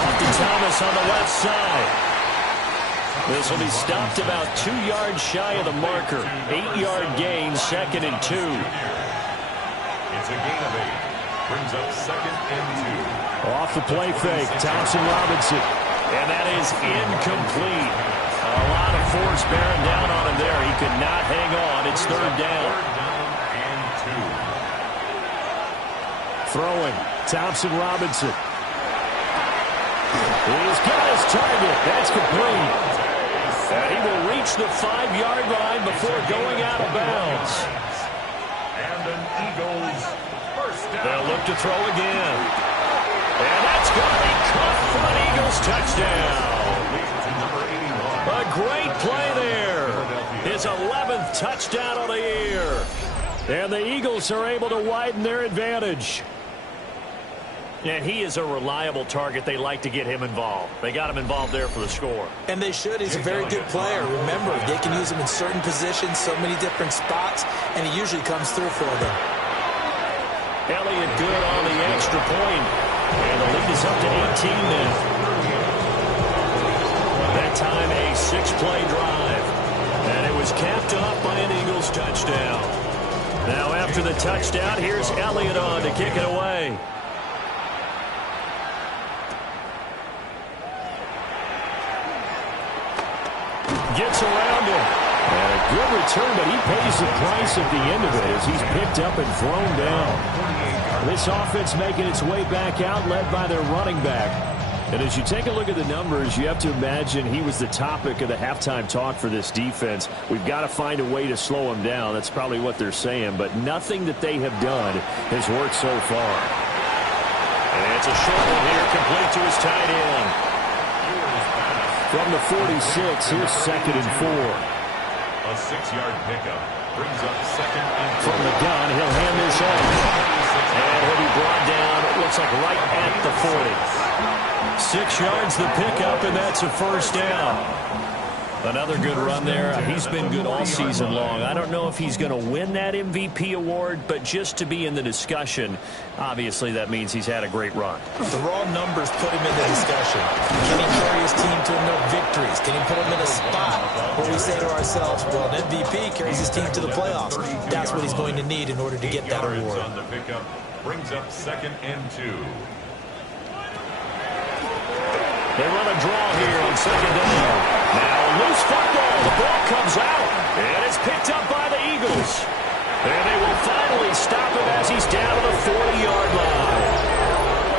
Off to Thomas on the left side. This will be stopped about 2 yards shy of the marker. 8-yard gain, second and 2. It's a gain of 8. Brings up second and 2. Off the play fake, Thompson Robinson. And that is incomplete. A lot of force bearing down on him there. He could not hang on. It's third down. Throwing, Thompson Robinson. He's got his target. That's complete. And he will reach the 5-yard line before going out of bounds. And an Eagles first down. They'll look to throw again. And that's going to be caught for an Eagles touchdown. A great play there. His 11th touchdown of the year. And the Eagles are able to widen their advantage. And he is a reliable target. They like to get him involved. They got him involved there for the score. And they should. He's a very good player. Remember, they can use him in certain positions, so many different spots, and he usually comes through for them. Elliott good on the extra point. And the lead is up to 18 now. That time a 6-play drive. And it was capped off by an Eagles touchdown. Now after the touchdown, here's Elliott on to kick it away. Gets around him. And a good return, but he pays the price at the end of it as he's picked up and thrown down. This offense making its way back out, led by their running back. And as you take a look at the numbers, you have to imagine he was the topic of the halftime talk for this defense. We've got to find a way to slow him down. That's probably what they're saying. But nothing that they have done has worked so far. And it's a short one here, complete to his tight end. From the 46, here's 2nd and 4. A 6-yard pickup brings up 2nd and 4. From the gun, he'll hand this off. And he'll be brought down, it looks like right at the 40. 6 yards the pickup, and that's a first down. Another good run there. He's been good all season long. I don't know if he's going to win that MVP award, but just to be in the discussion, obviously that means he's had a great run. The raw numbers put him in the discussion. Can he carry his team to enough victories? Can he put him in a spot where we say to ourselves, well, an MVP carries his team to the playoffs. That's what he's going to need in order to get that award. On the pickup brings up 2nd and 2. They run a draw here on 2nd down. Now a loose football. The ball comes out. And it's picked up by the Eagles. And they will finally stop him as he's down to the 40-yard line.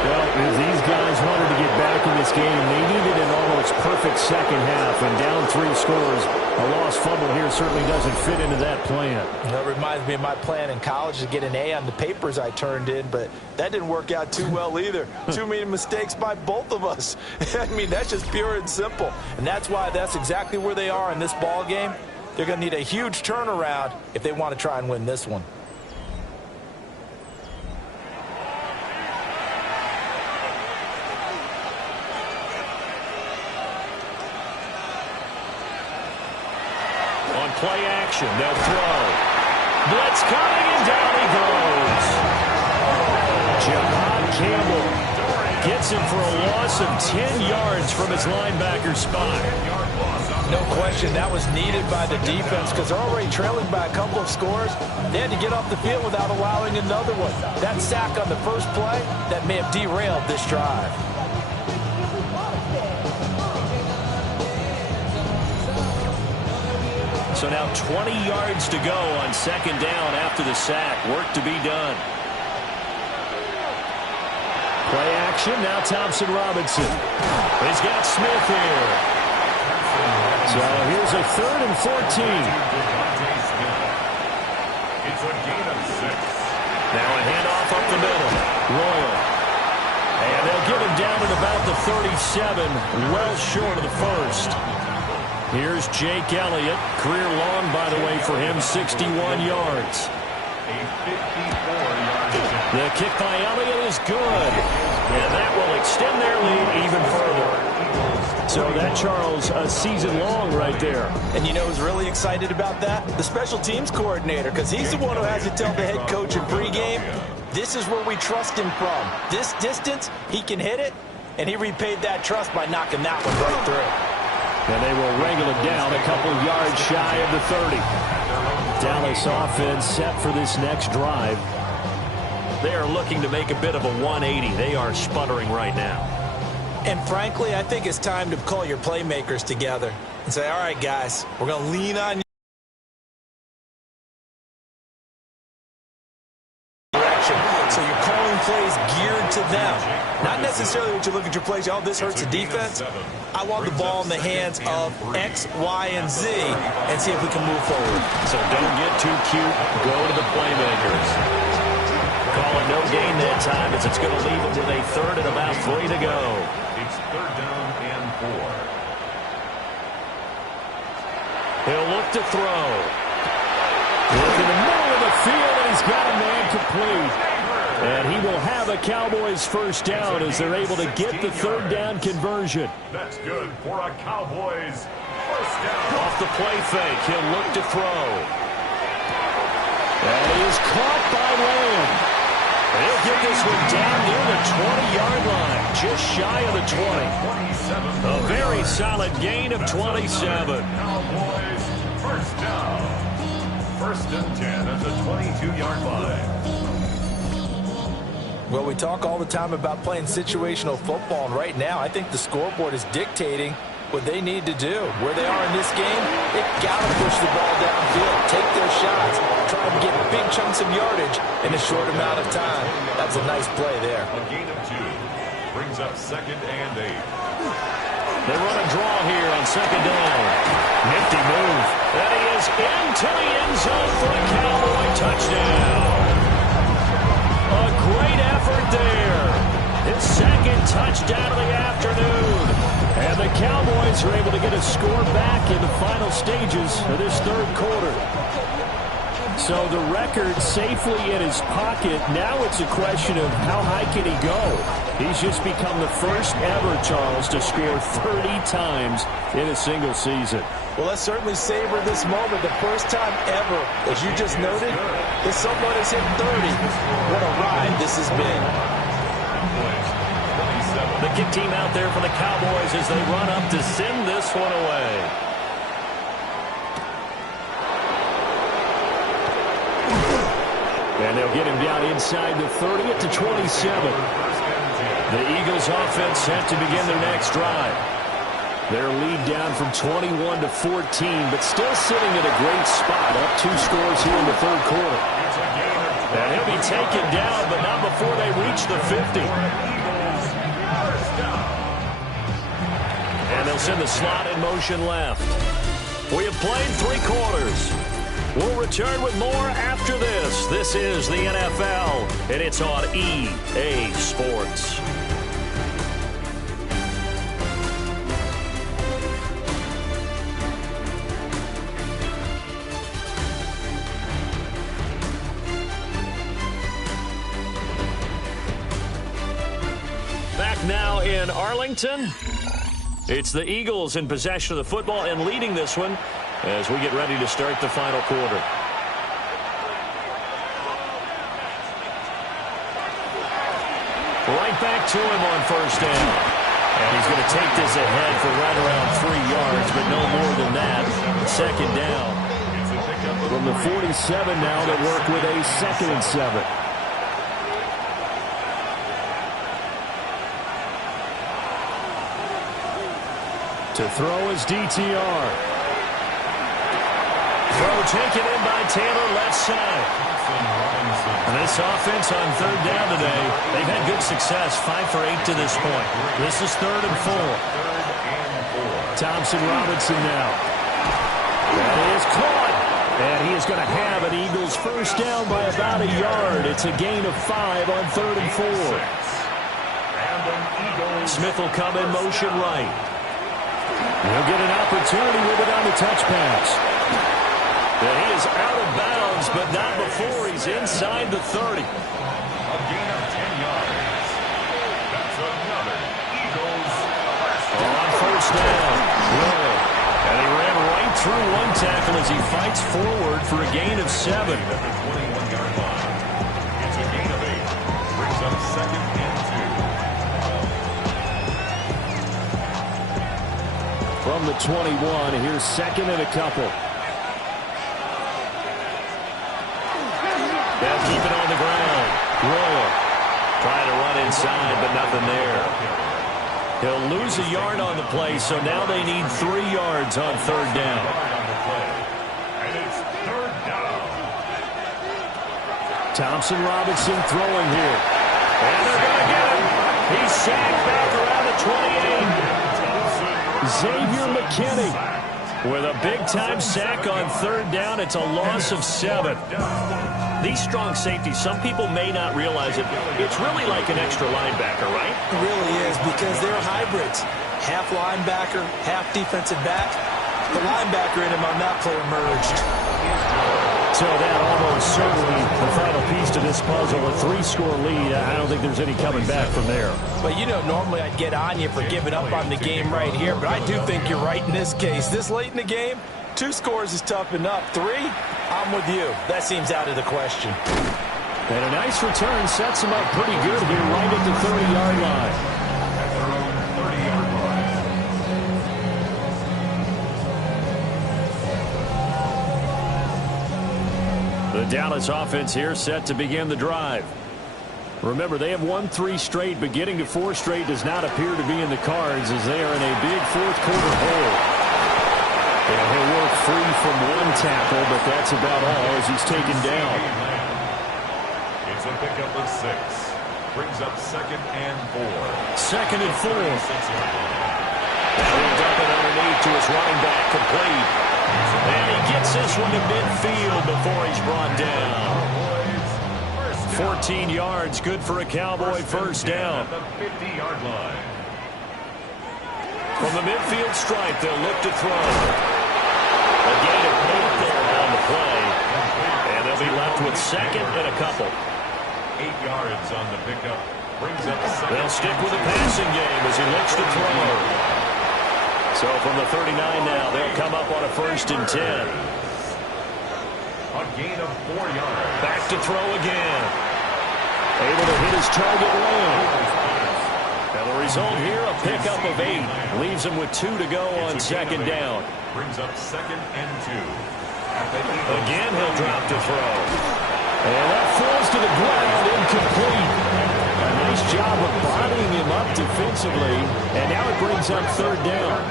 Well, if these guys wanted to get back in this game, they needed an almost perfect second half. And down 3 scores, a lost fumble here certainly doesn't fit into that plan. That reminds me of my plan in college to get an A on the papers I turned in, but that didn't work out too well either. Too many mistakes by both of us. I mean, that's just pure and simple. And that's why that's exactly where they are in this ball game. They're going to need a huge turnaround if they want to try and win this one. Play action, they'll throw. Blitz coming, and down he goes. Jahan Campbell gets him for a loss of 10 yards from his linebacker spot. No question, that was needed by the defense because they're already trailing by a couple of scores. They had to get off the field without allowing another one. That sack on the first play, that may have derailed this drive. So now 20 yards to go on 2nd down after the sack. Work to be done. Play action. Now Thompson Robinson. He's got Smith here. So here's a 3rd and 14. It's a gain of 6. Now a handoff up the middle. Royal. And they'll give him down at about the 37, well short of the first. Here's Jake Elliott. Career long, by the way, for him, 61 yards. A 54-yard. The kick by Elliott is good. And that will extend their lead even further. So that, Charles, a season long right there. And you know who's really excited about that? The special teams coordinator, because he's the one who has to tell the head coach in pregame, this is where we trust him from. This distance, he can hit it, and he repaid that trust by knocking that one right through. And they will wrangle it down a couple yards shy of the 30. Dallas offense set for this next drive. They are looking to make a bit of a 180. They are sputtering right now. And frankly, I think it's time to call your playmakers together and say, all right, guys, we're going to lean on you. So you're calling plays geared to them. Not necessarily what you look at your plays, oh, this hurts the defense. I want the ball in the hands of X, Y, and Z and see if we can move forward. So don't get too cute. Go to the playmakers. Call it no gain that time as it's going to leave them with a 3rd and about 3 to go. It's 3rd down and 4. He'll look to throw. Look in the middle of the field, and he's got a man complete. And he will have a Cowboys first down as they're able to get the 3rd down conversion. That's good for a Cowboys first down. Off the play fake, he'll look to throw. And he is caught by Lamb. He'll get this one down near the 20-yard line, just shy of the 20. A very solid gain of 27. Cowboys First down. First and 10 at the 22-yard line. Well, we talk all the time about playing situational football, and right now I think the scoreboard is dictating what they need to do. Where they are in this game, they've got to push the ball downfield, take their shots, try and get big chunks of yardage in a short amount of time. That's a nice play there. A gain of 2 brings up 2nd and 8. They run a draw here on 2nd down. Nifty move. And he is into the end zone for a Cowboy touchdown. A great effort there. His 2nd touchdown of the afternoon. And the Cowboys are able to get a score back in the final stages of this 3rd quarter. So the record safely in his pocket. Now it's a question of how high can he go. He's just become the first ever, Charles, to score 30 times in a single season. Well, let's certainly savor this moment. The first time ever, as you just noted, that someone has hit 30. What a ride this has been. The kick team out there for the Cowboys as they run up to send this one away. And they'll get him down inside the 30 at the 27. The Eagles offense set to begin their next drive. Their lead down from 21 to 14, but still sitting at a great spot, up 2 scores here in the 3rd quarter. And he'll be taken down, but not before they reach the 50. And they'll send the slot in motion left. We have played 3 quarters. We'll return with more after this. This is the NFL, and it's on EA Sports. Back now in Arlington. It's the Eagles in possession of the football and leading this one as we get ready to start the final quarter. Right back to him on 1st down. And he's going to take this ahead for right around 3 yards, but no more than that. 2nd down. From the 47 now, they work with a 2nd and 7. To throw is DTR. Throw taken in by Taylor, left side. And this offense on 3rd down today, they've had good success, 5 for 8 to this point. This is 3rd and 4. Thompson Robinson now. That is caught. And he is going to have an Eagles 1st down by about a yard. It's a gain of 5 on 3rd and 4. Smith will come in motion right. He'll get an opportunity with it on the touch pass. And he is out of bounds, but not before he's inside the 30. A gain of 10 yards. That's another Eagles on 1st down. Really. And he ran right through one tackle as he fights forward for a gain of 7. At the 21-yard line. It's a gain of 8. Brings up 2nd and 2. From the 21, here's 2nd and a couple. They'll keep it on the ground. Royal trying to run inside, but nothing there. He'll lose a yard on the play, so now they need 3 yards on 3rd down. And it's 3rd down. Thompson Robinson throwing here. And they're going to get him. He's sacked back around the 28. Xavier McKinney with a big-time sack on 3rd down. It's a loss of 7. These strong safeties, some people may not realize it. It's really like an extra linebacker, right? It really is, because they're hybrids. Half linebacker, half defensive back. The linebacker in him on that play emerged. So that almost certainly the final piece to this puzzle, a 3-score lead. I don't think there's any coming back from there. But, you know, normally I'd get on you for giving up on the game right here, but I do think you're right in this case. This late in the game, 2 scores is tough enough. 3, I'm with you. That seems out of the question. And a nice return sets him up pretty good here right at the 30-yard line. At their own 30-yard line. The Dallas offense here set to begin the drive. Remember, they have won 3 straight, but getting to 4 straight does not appear to be in the cards as they are in a big fourth-quarter hole. And he'll work free from 1 tackle, but that's about all as he's taken down. It's a pickup of 6. Brings up 2nd and 4. 2nd and 4. Now he'll dump it underneath to his running back, complete. And he gets this one to midfield before he's brought down. 14 yards, good for a Cowboy first down. At the 50-yard line. From the midfield stripe, they'll look to throw. A gain of 8 there on the play. And they'll be left with 2nd and a couple. 8 yards on the pickup. Brings up 2nd. They'll stick with the passing game as he looks to throw. So from the 39 now, they'll come up on a 1st and 10. A gain of 4 yards. Back to throw again. Able to hit his target low. Now the result here, a pickup of 8. Leaves him with 2 to go on 2nd down. Brings up 2nd and 2. Again, he'll drop to throw. And that falls to the ground, incomplete. A nice job of bodying him up defensively. And now it brings up 3rd down.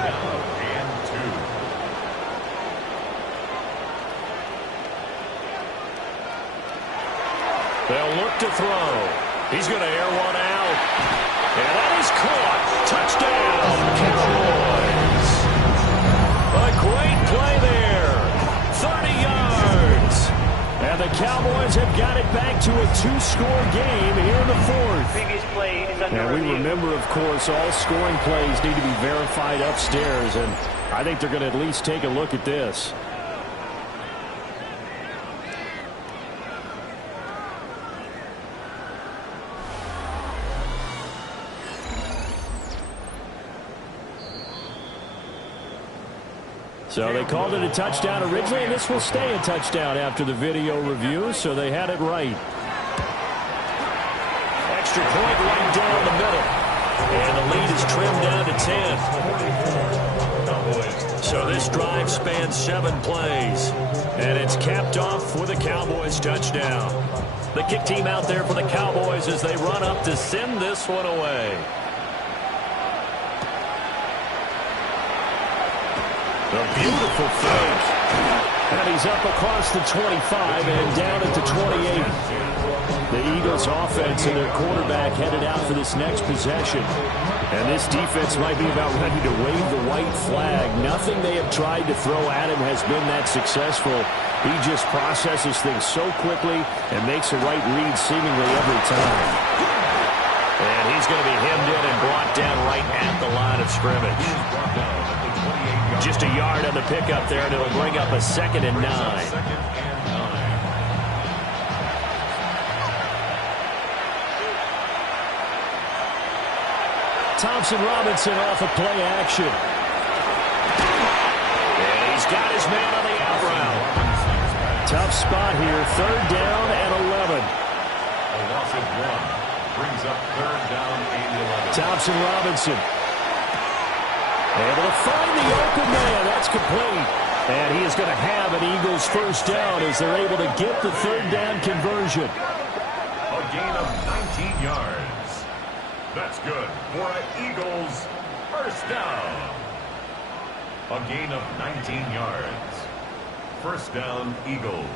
And 2. They'll look to throw. He's going to air one out. And that is caught. Touchdown, Cowboys. A great play there. 30 yards. And the Cowboys have got it back to a 2-score game here in the 4th. Previous play is under Now, we review. remember, of course, all scoring plays need to be verified upstairs. And I think they're going to at least take a look at this. So they called it a touchdown originally, and this will stay a touchdown after the video review, so they had it right. Extra point right down the middle. And the lead is trimmed down to 10. So this drive spans 7 plays. And it's capped off with a Cowboys touchdown. The kick team out there for the Cowboys as they run up to send this one away. A beautiful fake. And he's up across the 25 and down at the 28. The Eagles offense and their quarterback headed out for this next possession. And this defense might be about ready to wave the white flag. Nothing they have tried to throw at him has been that successful. He just processes things so quickly and makes a right read seemingly every time. And he's going to be hemmed in and brought down right at the line of scrimmage. Just a yard on the pickup there, and it'll bring up a 2nd and 9. Thompson Robinson off of play action. And he's got his man on the out route. Tough spot here, 3rd down and 11. A loss of 1 brings up 3rd down and 11. Thompson Robinson. Able to find the open man. That's complete. And he is going to have an Eagles first down as they're able to get the 3rd down conversion. A gain of 19 yards. That's good for an Eagles first down. A gain of 19 yards. First down, Eagles.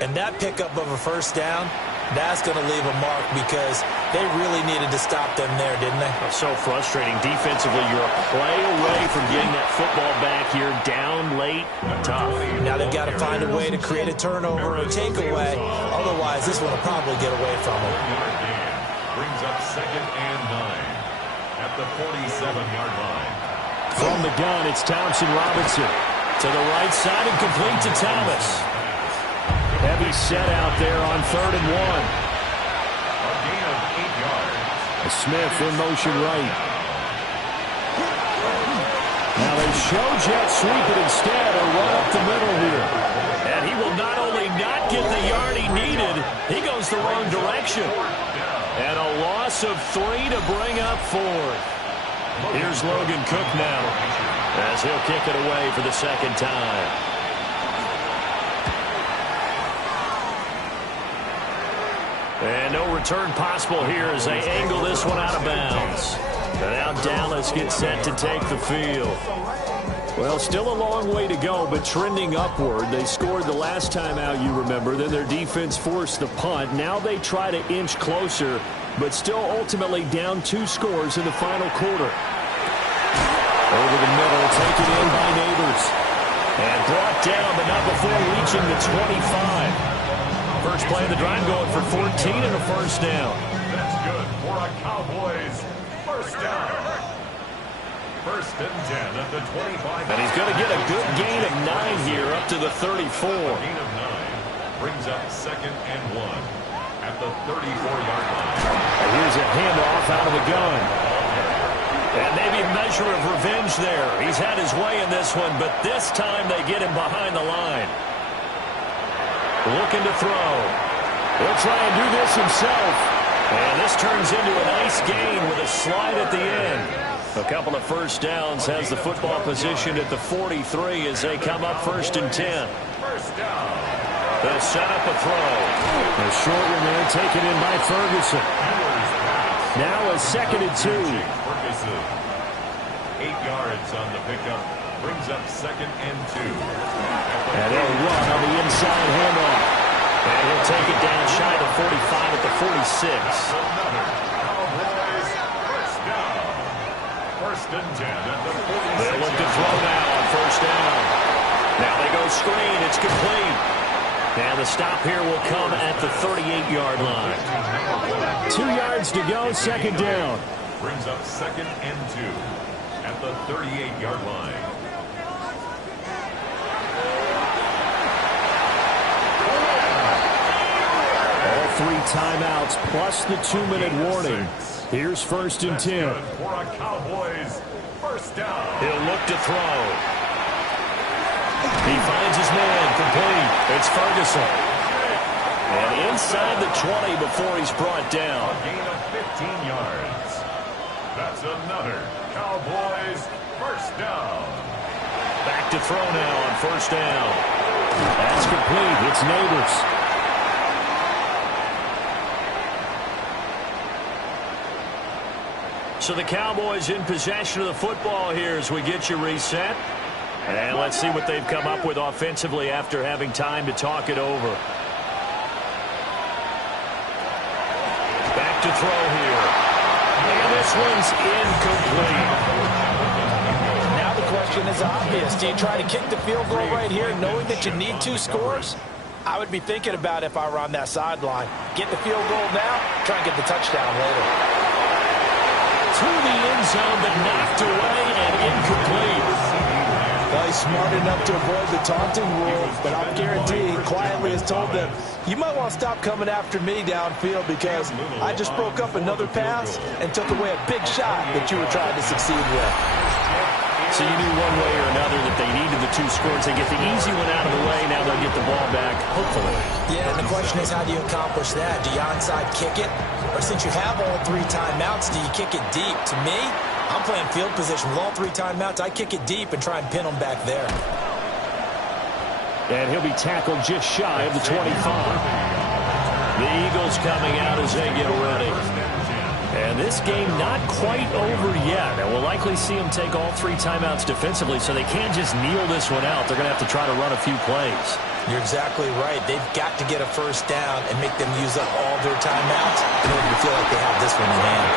And that pickup of a first down, that's going to leave a mark because they really needed to stop them there, didn't they? So frustrating. Defensively, you're a play away from getting that football back here down late. Tough. Now they've got to find a way to create a turnover or take away. Otherwise, this one will probably get away from them. Brings up 2nd and 9 at the 47-yard line. From the gun, it's Thompson Robinson. To the right side and complete to Thomas. Heavy set out there on 3rd and 1. A gain of 8 yards. Smith in motion right. Now they show jet sweep it instead or run up the middle here. And he will not only not get the yard he needed, he goes the wrong direction. And a loss of 3 to bring up 4. Here's Logan Cook now. as he'll kick it away for the second time. And no return possible here as they angle this one out of bounds. And now Dallas gets set to take the field. Well, still a long way to go, but trending upward. They scored the last time out, you remember. Then their defense forced the punt. Now they try to inch closer, but still ultimately down 2 scores in the final quarter. Over the middle, taken in by Neighbors. And brought down, but not before reaching the 25. First play of the drive going for 14 and a first down. That's good for a Cowboys first down. First and 10 at the 25. And he's going to get a good gain of 9 here up to the 34. A gain of 9 brings up second and 1 at the 34-yard line. And here's a handoff out of the gun. And maybe a measure of revenge there. He's had his way in this one, but this time they get him behind the line. Looking to throw. He'll try and do this himself. And this turns into a nice gain with a slide at the end. A couple of first downs, has the football position at the 43 as they come up first and 10. First down. They'll set up a throw. A short one there taken in by Ferguson. Now a second and 2. Ferguson. 8 yards on the pickup. Brings up second and 2. And they'll run on the inside handoff. And he'll take it down shy of the 45 at the 46. Another Cowboys first down. First and 10 at the 46. They'll look to throw now on first down. Now they go screen. It's complete. And the stop here will come at the 38-yard line. 2 yards to go, second down. Brings up second and 2 at the 38-yard line. All 3 timeouts plus the 2-minute warning. Here's first and 10. For a Cowboys first down. He'll look to throw. He finds his man, complete. It's Ferguson. And inside the 20 before he's brought down. A gain of 15 yards. That's another Cowboys first down. Back to throw now on first down. That's complete. It's Neighbors. So the Cowboys in possession of the football here as we get you reset. And let's see what they've come up with offensively after having time to talk it over. Back to throw here. And this one's incomplete. Now the question is obvious. Do you try to kick the field goal right here knowing that you need 2 scores? I would be thinking about if I were on that sideline. Get the field goal now, try and get the touchdown later. To the end zone, but knocked away and incomplete. Well, he's smart enough to avoid the taunting rule, but I guarantee he quietly has told them, you might want to stop coming after me downfield because I just broke up another pass and took away a big shot that you were trying to succeed with. So you knew one way or another that they needed the 2 scores. They get the easy one out of the way. Now they'll get the ball back, hopefully. Yeah, and the question is, how do you accomplish that? Do you onside kick it? Or since you have all 3 timeouts, do you kick it deep? To me, I'm playing field position with all 3 timeouts. I kick it deep and try and pin them back there. And he'll be tackled just shy of the 25. The Eagles coming out as they get ready. And this game not quite over yet. And we'll likely see them take all 3 timeouts defensively, so they can't just kneel this one out. They're going to have to try to run a few plays. You're exactly right. They've got to get a first down and make them use up all their timeouts in order to feel like they have this one in hand.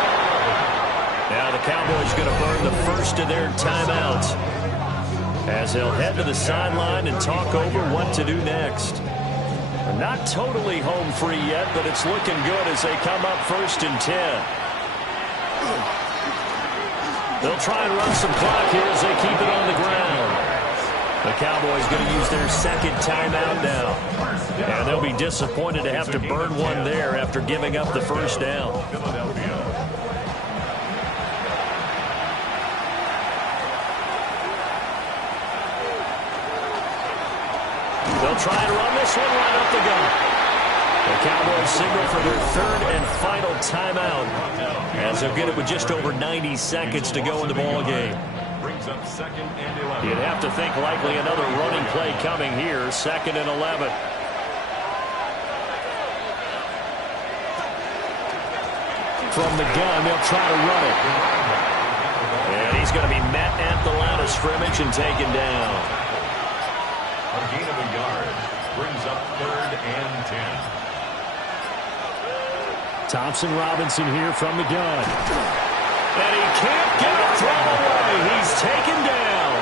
Now the Cowboys going to burn the first of their timeouts as they'll head to the sideline and talk over what to do next. They're not totally home free yet, but it's looking good as they come up first and 10. They'll try and run some clock here as they keep it on the ground. The Cowboys going to use their second timeout now. And they'll be disappointed to have to burn one there after giving up the first down. They'll try and run this one right up the gut. The Cowboys signal for their 3rd and final timeout as they'll get it with just over 90 seconds to go in the ball game. brings up 2nd and 11. You'd have to think likely another running play coming here. 2nd and 11. From the gun, they'll try to run it. And he's going to be met at the line of scrimmage and taken down. A gain of a yard brings up 3rd and 10. Thompson Robinson here from the gun. And he can't get a throw away. He's taken down.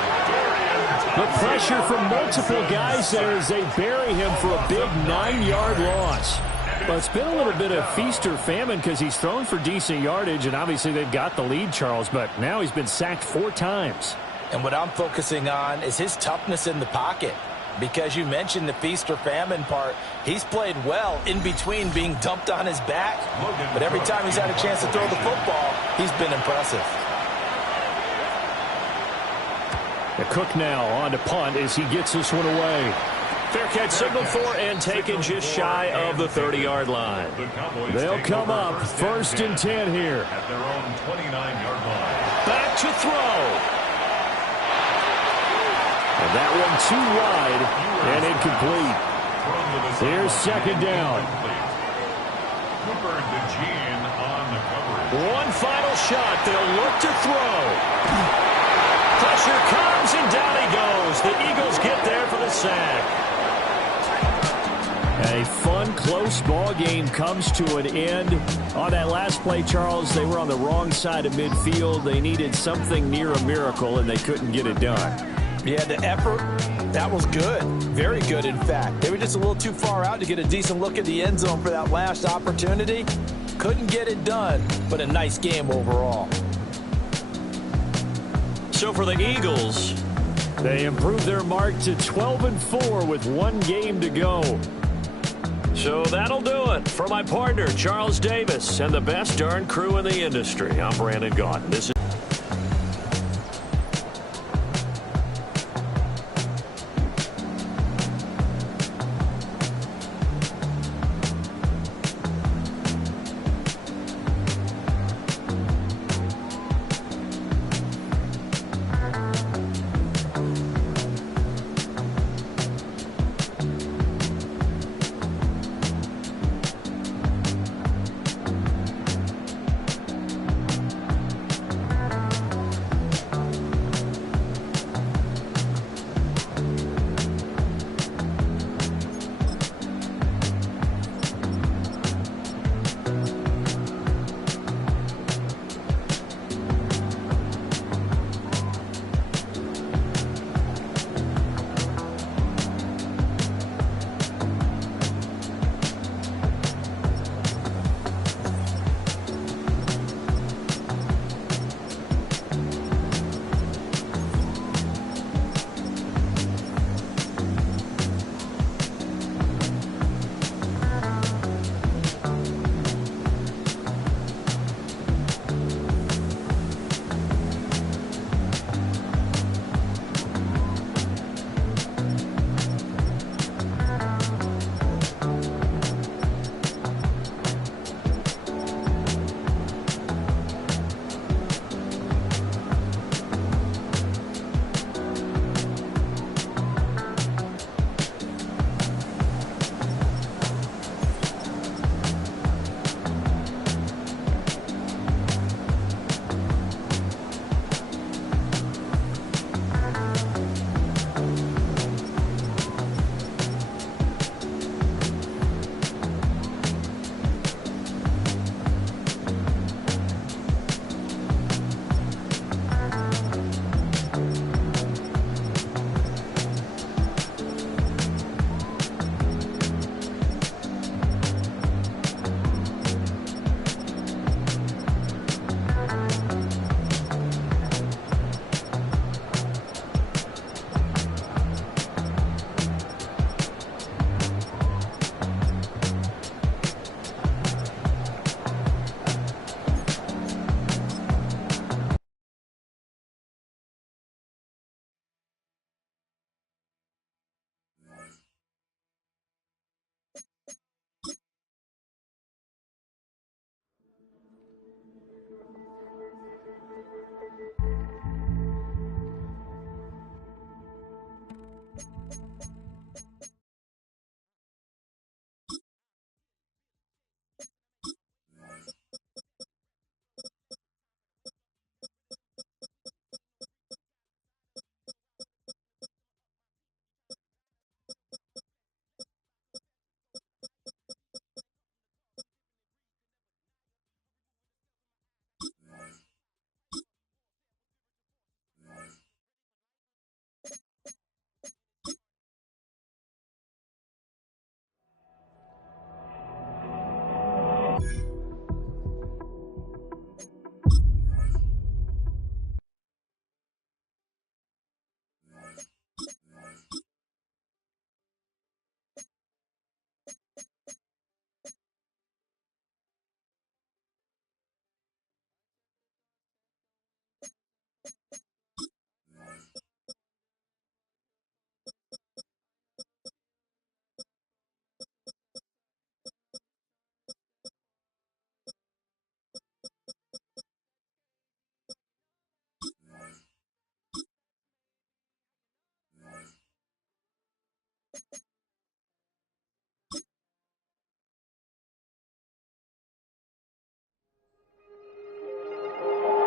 The pressure from multiple guys there as they bury him for a big 9-yard loss. Well, it's been a little bit of feast or famine because he's thrown for decent yardage, and obviously they've got the lead, Charles, but now he's been sacked 4 times. And what I'm focusing on is his toughness in the pocket. Because you mentioned the feast or famine part, he's played well in between being dumped on his back. But every time he's had a chance to throw the football, he's been impressive. The Cook now on to punt as he gets this one away. Fair catch signaled for and taken just shy of the 30-yard line. They'll come up 1st and 10 here. At their own 29-yard line. Back to throw. And that one too wide and incomplete. Here's 2nd down. Cooper DeJean on the coverage. One final shot. They'll look to throw. Pressure comes and down he goes. The Eagles get there for the sack. A fun, close ball game comes to an end. On that last play, Charles, they were on the wrong side of midfield. They needed something near a miracle, and they couldn't get it done. Yeah, the effort, that was good. Very good, in fact. They were just a little too far out to get a decent look at the end zone for that last opportunity. Couldn't get it done, but a nice game overall. So for the Eagles, they improved their mark to 12-4 with 1 game to go. So that'll do it. For my partner, Charles Davis, and the best darn crew in the industry, I'm Brandon Gaudin. This is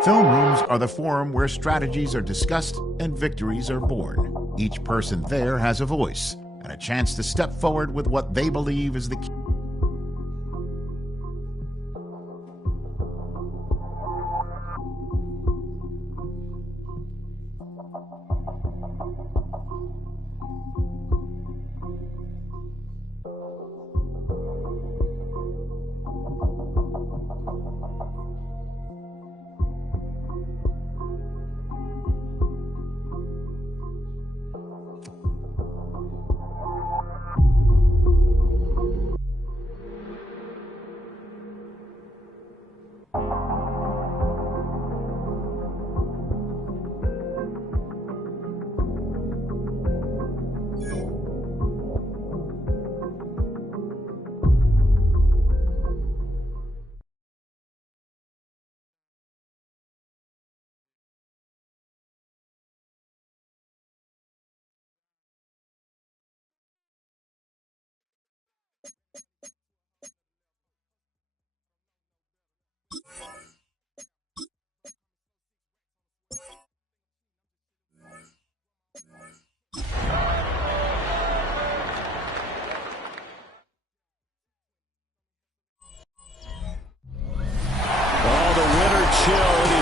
Film rooms are the forum where strategies are discussed and victories are born. Each person there has a voice and a chance to step forward with what they believe is the key.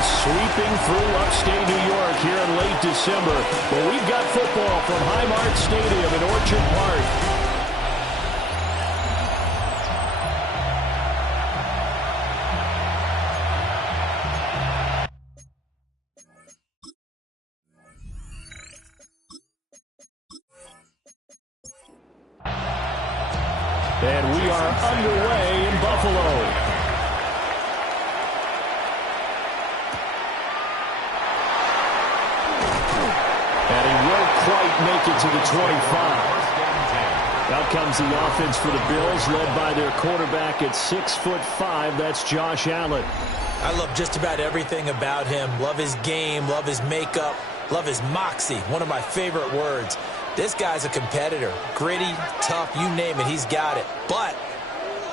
Sweeping through upstate New York here in late December. But we've got football from Highmark Stadium in Orchard Park. And we are underway in Buffalo. Make it to the 25. Out comes the offense for the Bills, led by their quarterback at 6'5". That's Josh Allen. I love just about everything about him. Love his game, love his makeup, love his moxie. One of my favorite words. This guy's a competitor. Gritty, tough, you name it, he's got it. But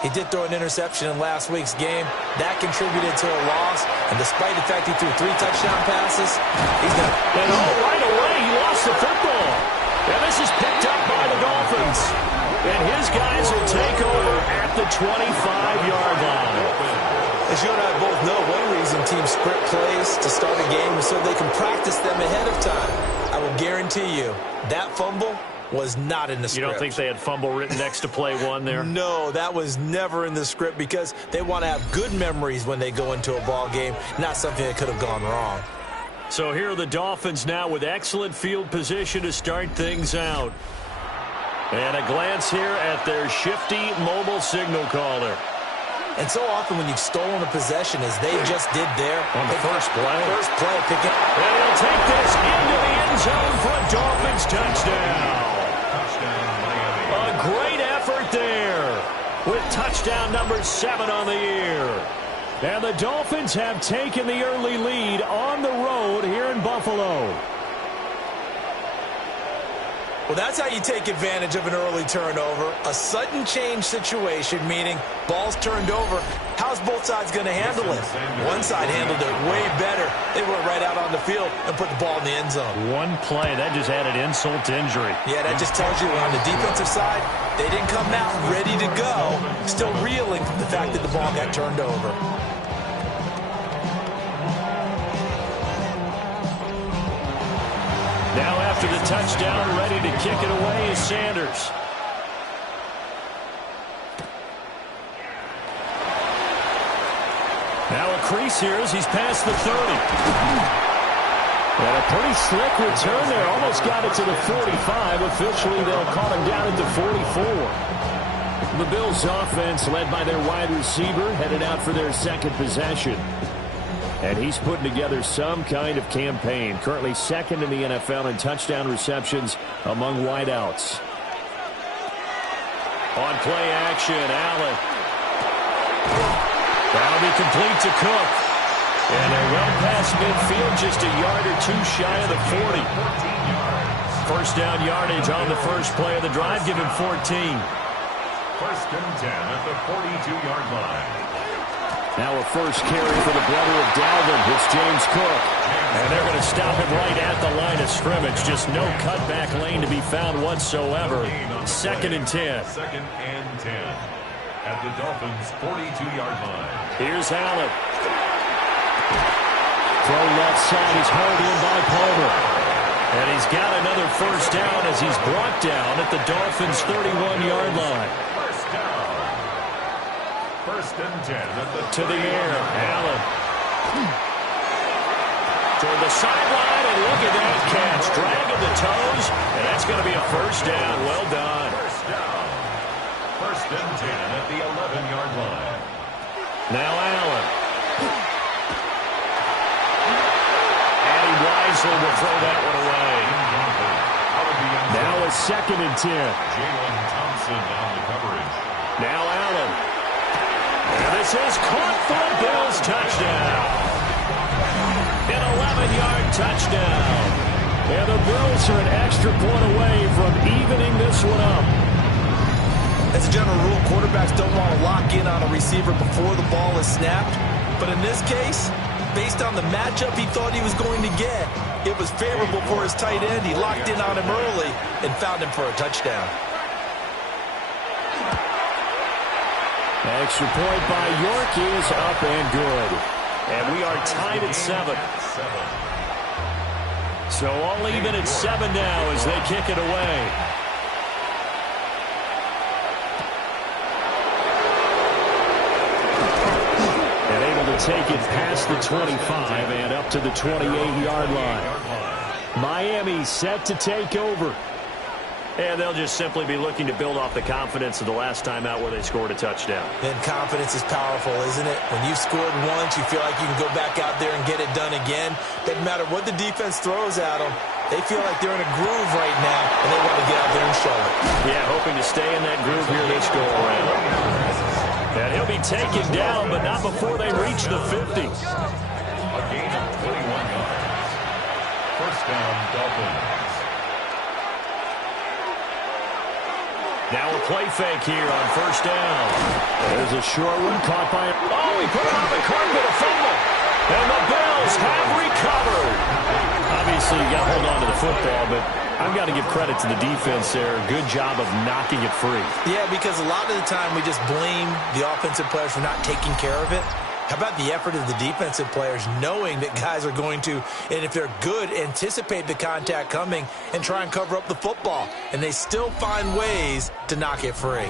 he did throw an interception in last week's game. That contributed to a loss. And despite the fact he threw 3 touchdown passes, he's going to... And right away, he lost the football. And this is picked up by the Dolphins. And his guys will take over at the 25-yard line. As you and I both know, one reason teams script plays to start a game is so they can practice them ahead of time. I will guarantee you, that fumble was not in the script. You don't think they had fumble written next to play one there? No, that was never in the script because they want to have good memories when they go into a ball game, not something that could have gone wrong. So here are the Dolphins now with excellent field position to start things out. And a glance here at their shifty mobile signal caller. And so often when you've stolen a possession, as they just did there. On the first play. Picking. And he'll take this into the end zone for a Dolphins touchdown. A great effort there with touchdown number 7 on the year. And the Dolphins have taken the early lead on the road here in Buffalo. Well, that's how you take advantage of an early turnover. A sudden change situation, meaning ball's turned over. How's both sides going to handle it? One side handled it way better. They went right out on the field and put the ball in the end zone. One play, that just added insult to injury. Yeah, that just tells you on the defensive side, they didn't come out ready to go, still reeling from the fact that the ball got turned over. Now after the touchdown, ready to kick it away is Sanders. Now a crease here as he's past the 30. And a pretty slick return there. Almost got it to the 45. Officially, they'll call him down at the 44. The Bills' offense, led by their wide receiver, headed out for their second possession. And he's putting together some kind of campaign. Currently second in the NFL in touchdown receptions among wideouts. On play action, Allen. That'll be complete to Cook. And they're well past midfield, just a yard or two shy of the 40. First down yardage on the first play of the drive, give him 14. First and 10 at the 42-yard line. Now a first carry for the brother of Dalvin. It's James Cook. And they're going to stop him right at the line of scrimmage. Just no cutback lane to be found whatsoever. 2nd and 10. 2nd and 10 at the Dolphins' 42-yard line. Here's Allen. Throw left side. He's hauled in by Palmer. And he's got another first down as he's brought down at the Dolphins' 31-yard line. First down. 1st and 10 at the to the air. Allen. Toward the sideline, and look at that catch. Dragging the toes, and that's going to be a first down. Well done. First down. 1st and 10 at the 11-yard line. Now Allen. And he wisely will throw that one away. Now a 2nd and 10. Jalen Thompson on the coverage. Now Allen. And this is caught for a Bills touchdown. An 11-yard touchdown. And the Bills are an extra point away from evening this one up. As a general rule, quarterbacks don't want to lock in on a receiver before the ball is snapped. But in this case, based on the matchup he thought he was going to get, it was favorable for his tight end. He locked in on him early and found him for a touchdown. Extra point by York is up and good. And we are tied at 7. So all even at 7 now as they kick it away. And able to take it past the 25 and up to the 28-yard line. Miami set to take over. And they'll just simply be looking to build off the confidence of the last time out where they scored a touchdown. And confidence is powerful, isn't it? When you've scored once, you feel like you can go back out there and get it done again. Doesn't matter what the defense throws at them. They feel like they're in a groove right now, and they want to get out there and show it. Yeah, hoping to stay in that groove here this go-around. And he'll be taken down, but not before they reach the 50. A gain of 21 yards. First down, Dolphins. Now a play fake here on first down. There's a short one caught by... Oh, he put it on the carpet, a fumble. And the Bills have recovered. Obviously, you got to hold on to the football, but I've got to give credit to the defense there. Good job of knocking it free. Yeah, because a lot of the time we just blame the offensive players for not taking care of it. How about the effort of the defensive players knowing that guys are going to, and if they're good, anticipate the contact coming and try and cover up the football. And they still find ways to knock it free.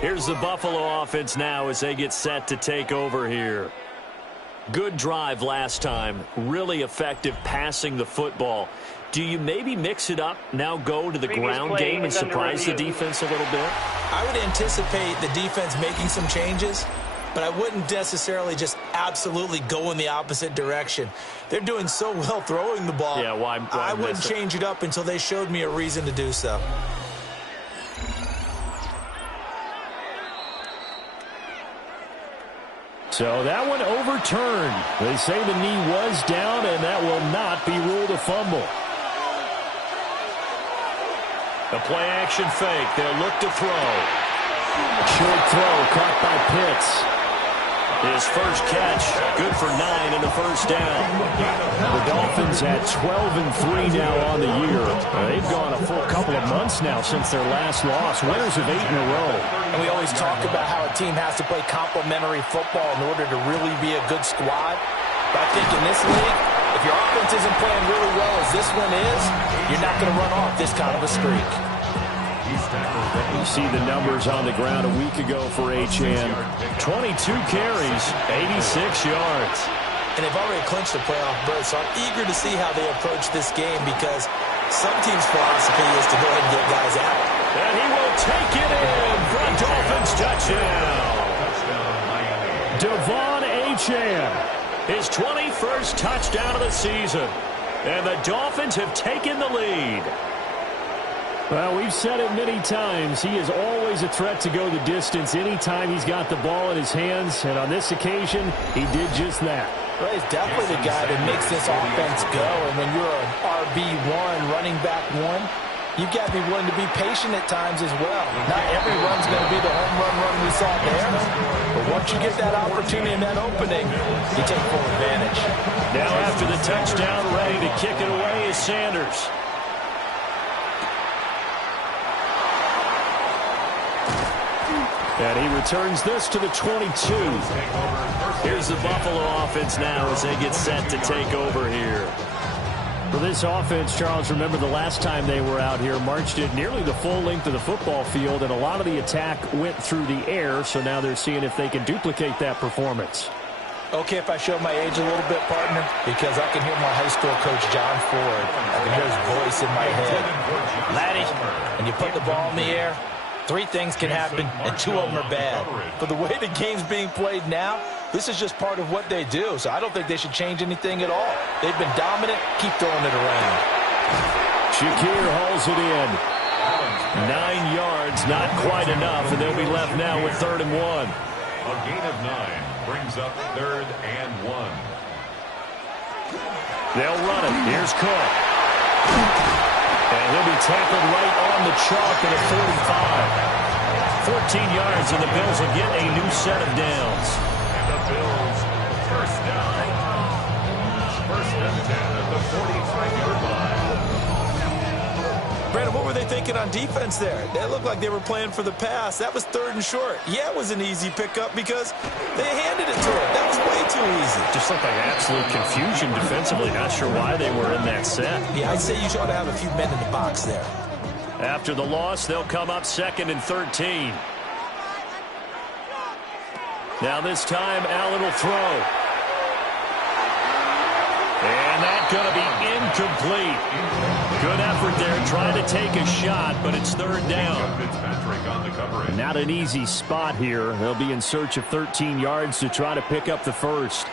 Here's the Buffalo offense now as they get set to take over here. Good drive last time. Really effective passing the football. Do you maybe mix it up, now go to the ground game and surprise the defense a little bit? I would anticipate the defense making some changes, but I wouldn't necessarily just absolutely go in the opposite direction. They're doing so well throwing the ball. Yeah, why I wouldn't change it up until they showed me a reason to do so. So that one overturned. They say the knee was down, and that will not be ruled a fumble. A play-action fake. They'll look to throw. Short throw caught by Pitts. His first catch, good for 9 and a first down. The Dolphins at 12-3 now on the year. They've gone a full couple of months now since their last loss. Winners of 8 in a row. And we always talk about how a team has to play complementary football in order to really be a good squad. But I think in this league, if your offense isn't playing really well as this one is, you're not going to run off this kind of a streak. You see the numbers on the ground a week ago for HN. 22 carries, 86 yards. And they've already clinched the playoff berth, so I'm eager to see how they approach this game because some teams' philosophy is to go ahead and get guys out. And he will take it in for a Dolphins touchdown. Devon Achane, his 21st touchdown of the season. And the Dolphins have taken the lead. Well, we've said it many times. He is always a threat to go the distance anytime he's got the ball in his hands. And on this occasion, he did just that. Well, he's definitely the guy that makes this offense go. And when you're an RB1, running back one, you've got to be willing to be patient at times as well. Not every run's going to be the home run we saw there. But once you get that opportunity and that opening, you take full advantage. Now after the touchdown, ready to kick it away is Sanders. And he returns this to the 22. Here's the Buffalo offense now as they get set to take over here. For this offense, Charles, remember the last time they were out here, marched it nearly the full length of the football field, and a lot of the attack went through the air, so now they're seeing if they can duplicate that performance. Okay, if I show my age a little bit, partner, because I can hear my high school coach, John Ford. I can hear his voice in my head. Laddie, when you put the ball in the air, 3 things can happen, and 2 of them are bad. But the way the game's being played now, this is just part of what they do, so I don't think they should change anything at all. They've been dominant. Keep throwing it around. Shakir hauls it in. 9 yards, not quite enough, and they'll be left now with 3rd and 1. A gain of 9 brings up 3rd and 1. They'll run it. Here's Cook. And he'll be tackled right on the chalk at a 45. 14 yards, and the Bills will get a new set of downs. And the Bills, first down. First and 10 at the 45-yard line. Brandon, what were they thinking on defense there? They looked like they were playing for the pass. That was 3rd and short. Yeah, it was an easy pickup because they handed it to him. That was way too easy. Just looked like absolute confusion defensively. Not sure why they were in that set. Yeah, I'd say you ought to have a few men in the box there. After the loss, they'll come up 2nd and 13. Now this time, Allen will throw. And that's going to be incomplete. Good effort there, trying to take a shot, but it's 3rd down. Not an easy spot here. They'll be in search of 13 yards to try to pick up the first.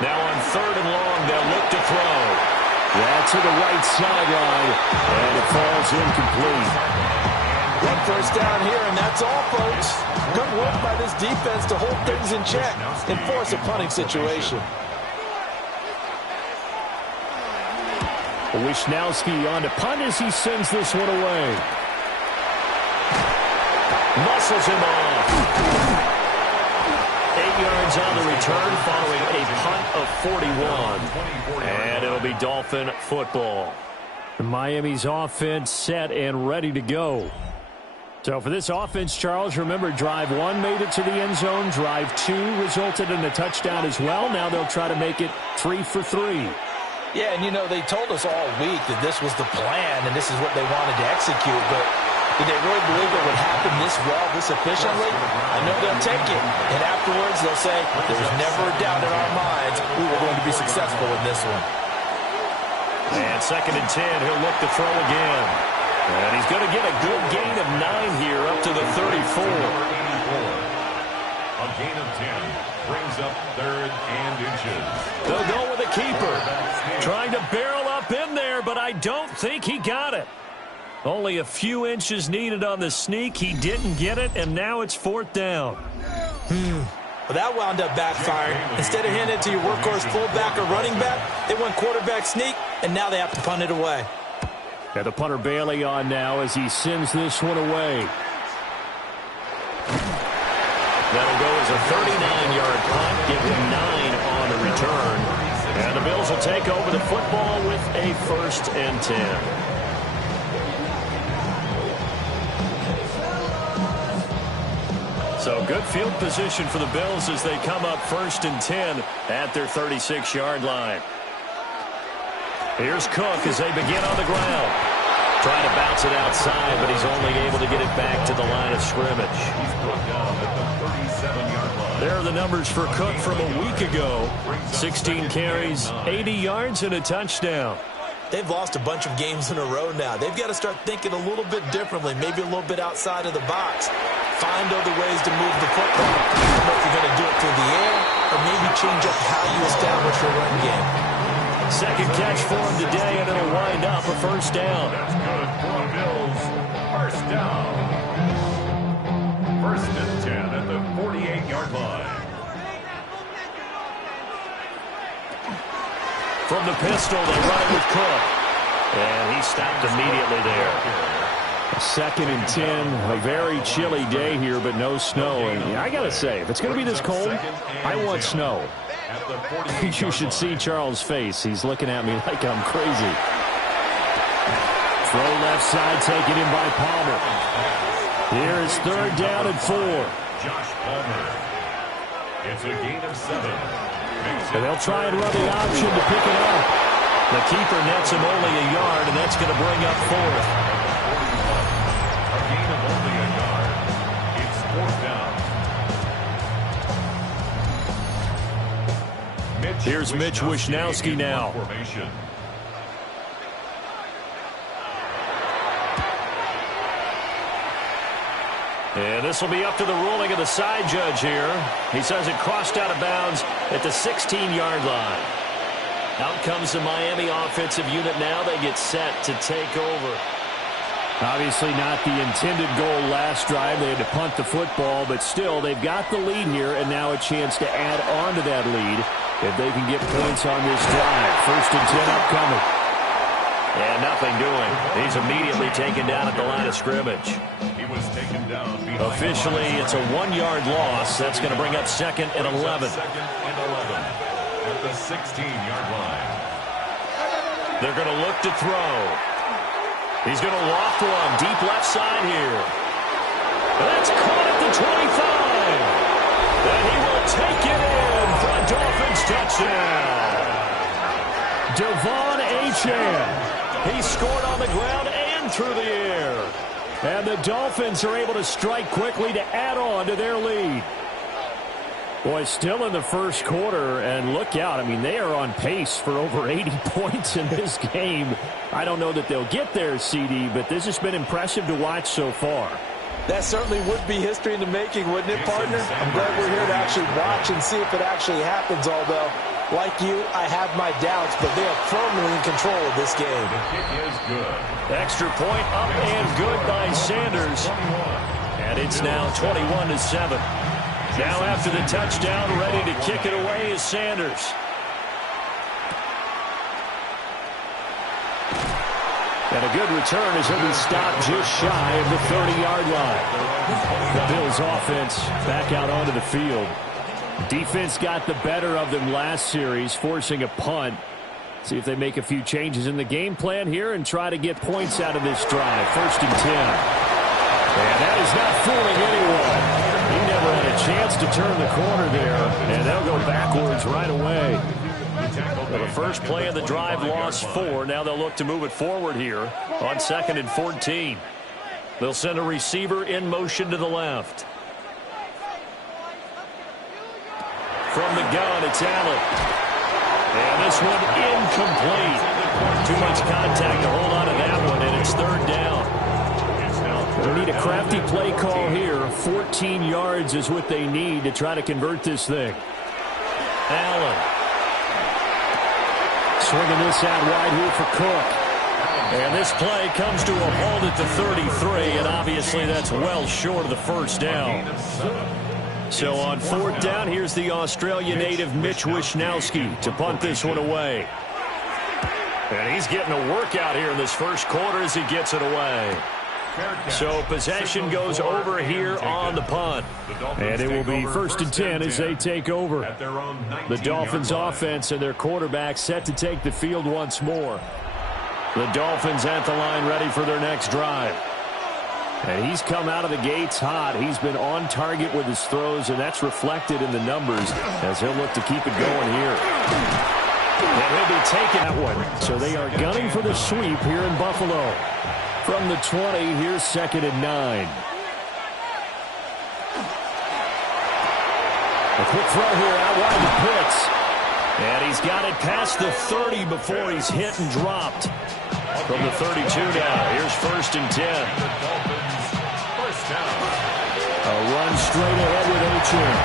Now on 3rd and long, they'll look to throw. That's to the right sideline, and it falls incomplete. 1 first down here, and that's all, folks. Good work by this defense to hold things in check and force a punting situation. Wisnowski on to punt as he sends this one away. Muscles him off. 8 yards on the return following a punt of 41. And it'll be Dolphin football. Miami's offense set and ready to go. So for this offense, Charles, remember drive 1 made it to the end zone. Drive 2 resulted in a touchdown as well. Now they'll try to make it 3 for 3. Yeah, and you know, they told us all week that this was the plan and this is what they wanted to execute, but did they really believe it would happen this well, this efficiently? I know they'll take it, and afterwards they'll say, there was never a doubt in our minds we were going to be successful in this one. And 2nd and 10, he'll look to throw again. And he's going to get a good gain of 9 here up to the 34. A gain of 10 brings up 3rd and inches. They'll go with a keeper. Trying to barrel up in there, but I don't think he got it. Only a few inches needed on the sneak. He didn't get it, and now it's 4th down. Well, that wound up backfiring. Instead of handing it to your workhorse fullback or running back, they went quarterback sneak, and now they have to punt it away. And the punter Bailey on now as he sends this one away. That'll go as a 39-yard punt, give him 9 on the return. And the Bills will take over the football with a 1st and 10. So good field position for the Bills as they come up 1st and 10 at their 36-yard line. Here's Cook as they begin on the ground. Trying to bounce it outside, but he's only able to get it back to the line of scrimmage. There are the numbers for Cook from a week ago. 16 carries, 80 yards, and a touchdown. They've lost a bunch of games in a row now. They've got to start thinking a little bit differently, maybe a little bit outside of the box. Find other ways to move the football. I don't know if you're going to do it through the air or maybe change up how you establish your run game. 2nd catch for him today, and it'll wind up a 1st down. That's good for the Bills. 1st down. 1st and 10 at the 48-yard line. From the pistol, they run it with Cook. And he stopped immediately there. 2nd and 10, a very chilly day here, but no snow. And I got to say, if it's going to be this cold, I want snow. You should see Charles' face. He's looking at me like I'm crazy. Throw left side, taken in by Palmer. Here is 3rd down and 4. Josh Palmer. It's a gain of 7. And they'll try and run the option to pick it up. The keeper nets him only a yard, and that's going to bring up 4th. A gain of only a yard. It's 4th down. Here's Mitch Wishnowsky now. Formation. And this will be up to the ruling of the side judge here. He says it crossed out of bounds at the 16-yard line. Out comes the Miami offensive unit now. They get set to take over. Obviously not the intended goal last drive. They had to punt the football, but still they've got the lead here and now a chance to add on to that lead if they can get points on this drive. 1st and 10 upcoming. And nothing doing. He's immediately taken down at the line of scrimmage. He was taken down. Officially, it's a 1-yard loss. That's going to bring up 2nd and 11. 2nd and 11 at the 16-yard line. They're going to look to throw. He's going to loft one deep left side here. That's caught at the 25. And he will take it in for a Dolphins touchdown. Devon Achane. He scored on the ground and through the air. And the Dolphins are able to strike quickly to add on to their lead. Boy, still in the first quarter, and look out. I mean, they are on pace for over 80 points in this game. I don't know that they'll get there, CD, but this has been impressive to watch so far. That certainly would be history in the making, wouldn't it, partner? I'm glad we're here to actually watch and see if it actually happens, although, like you, I have my doubts, but they are firmly in control of this game. The kick is good. Extra point up and good by Sanders. And it's now 21-7. Now after the touchdown, ready to kick it away is Sanders. And a good return as he'll be stopped just shy of the 30-yard line. The Bills offense back out onto the field. Defense got the better of them last series, forcing a punt. See if they make a few changes in the game plan here and try to get points out of this drive. 1st and 10. And that is not fooling anyone. He never had a chance to turn the corner there, and they'll go backwards right away. Well, the first play of the drive lost 4. Now they'll look to move it forward here on 2nd and 14. They'll send a receiver in motion to the left. From the gun, it's Allen. And this one incomplete. Too much contact to hold on to that one, and it's 3rd down. They need a crafty play call here. 14 yards is what they need to try to convert this thing. Allen. Swinging this out wide here for Cook. And this play comes to a halt at the 33, and obviously that's well short of the 1st down. So on 4th down, here's the Australia native Mitch Wishnowsky to punt this one away. And he's getting a workout here in this first quarter as he gets it away. So possession goes over here on the punt. And it will be 1st and 10 as they take over. The Dolphins offense and their quarterback set to take the field once more. The Dolphins at the line ready for their next drive. And he's come out of the gates hot. He's been on target with his throws, and that's reflected in the numbers as he'll look to keep it going here. And he'll be taking that one. So they are gunning for the sweep here in Buffalo. From the 20, here's 2nd and 9. A quick throw here out wide to Pitts. And he's got it past the 30 before he's hit and dropped. From the 32 now, here's 1st and 10. A run straight ahead with Achane.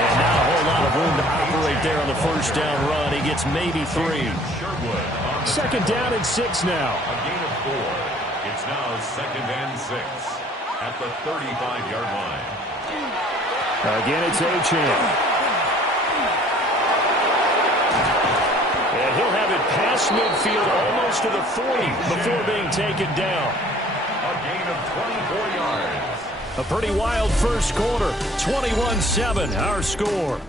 And not a whole lot of room to operate there on the 1st down run. He gets maybe 3. 2nd down and 6 now. A gain of 4. It's now 2nd and 6 at the 35-yard line. Again, it's Achane. And he'll have it passed past midfield, almost to the 40 before being taken down. A gain of 24 yards. A pretty wild first quarter. 21-7, our score.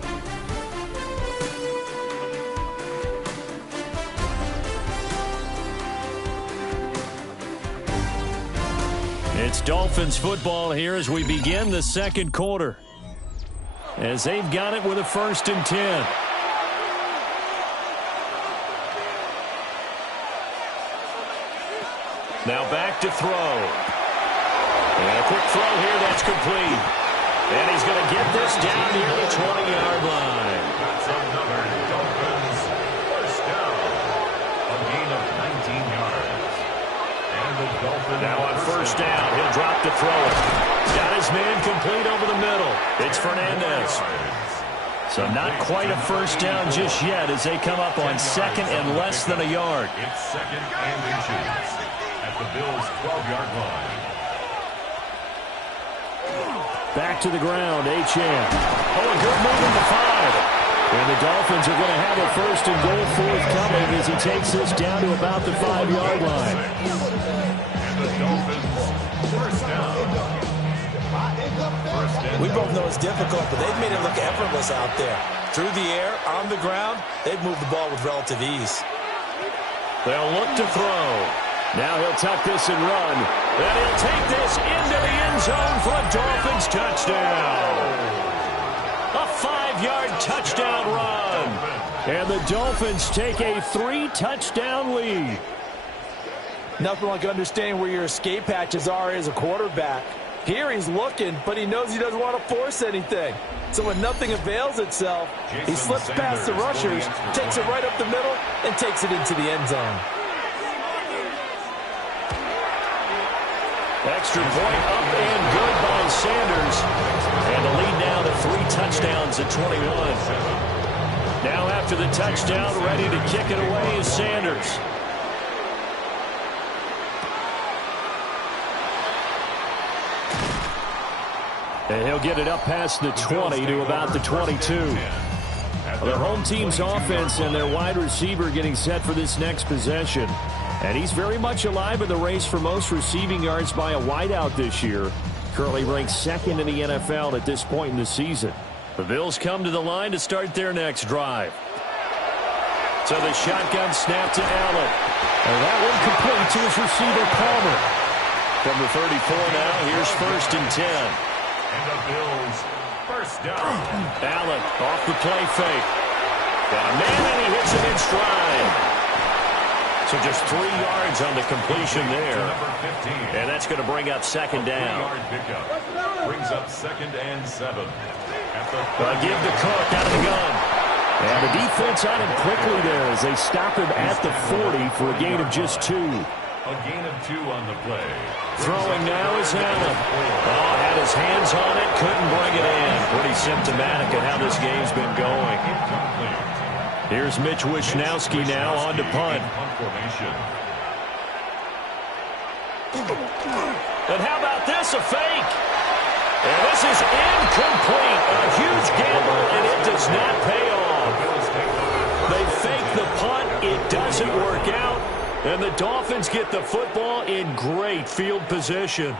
It's Dolphins football here as we begin the second quarter. As they've got it with a 1st and 10. Now back to throw. And a quick throw here, that's complete. And he's going to get this down near the 20-yard line. That's another Dolphins first down. A gain of 19 yards. And the Dolphins now on first down, he'll drop to throw it. Got his man complete over the middle. It's Fernandez. So not quite a first down just yet as they come up on 2nd and less than a yard. It's 2nd and inches at the Bills' 12-yard line. Back to the ground, Achane. Oh, a good move in the 5. And the Dolphins are going to have a 1st and goal forthcoming as he takes this down to about the 5-yard line. And the Dolphins first down. We both know it's difficult, but they've made it look effortless out there. Through the air, on the ground, they've moved the ball with relative ease. They'll look to throw. Now he'll tuck this and run. And he'll take this into the end zone for a Dolphins touchdown. A 5-yard touchdown run. And the Dolphins take a 3-touchdown lead. Nothing like understanding where your escape hatches are as a quarterback. Here he's looking, but he knows he doesn't want to force anything. So when nothing avails itself, he slips past the rushers, takes it right up the middle, and takes it into the end zone. Extra point up and good by Sanders. And the lead now to 3 touchdowns at 21. Now after the touchdown, ready to kick it away is Sanders. And he'll get it up past the 20 to about the 22. Their home team's offense and their wide receiver getting set for this next possession. And he's very much alive in the race for most receiving yards by a wideout this year. Currently ranked 2nd in the NFL at this point in the season. The Bills come to the line to start their next drive. So the shotgun snap to Allen. And that one complete to his receiver, Palmer. From the 34 now, here's 1st and 10. And the Bills first down. Allen off the play fake. Got a man and he hits it in stride. So just 3 yards on the completion there. And that's going to bring up 2nd down. 3-yard pickup. Brings up 2nd and 7. Give the Cook out of the gun. And the defense on him quickly there as they stop him at the 40 for a gain of just 2. A gain of 2 on the play. Throwing now is Allen. Oh, had his hands on it, couldn't bring it in. Pretty symptomatic of how this game's been going. Here's Mitch Wishnowski now on to punt. And how about this, a fake? And this is incomplete. A huge gamble, and it does not pay off. They fake the punt. It doesn't work out. And the Dolphins get the football in great field position.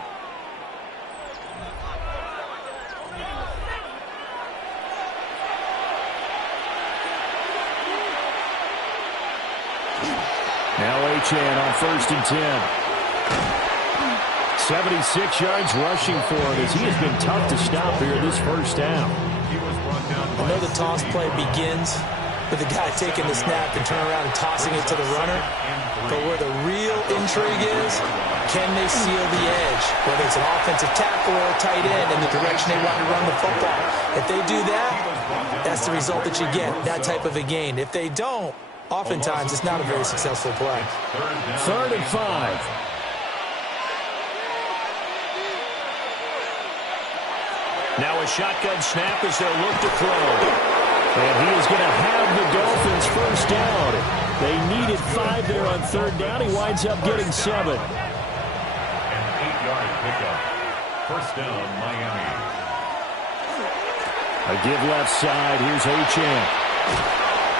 Now Achane on 1st and 10. 76 yards rushing for him as he has been tough to stop here this first down. I know the toss play begins with the guy taking the snap and turning around and tossing it to the runner. But where the real intrigue is, can they seal the edge? Whether it's an offensive tackle or a tight end in the direction they want to run the football. If they do that, that's the result that you get, that type of a gain. If they don't, oftentimes it's not a very successful play. 3rd and 5. Now a shotgun snap as they'll look to throw. And he is going to have the Dolphins first down. They needed 5 there on 3rd down. He winds up getting 7. An 8-yard pickup. First down, Miami. A give left side. Here's Achane.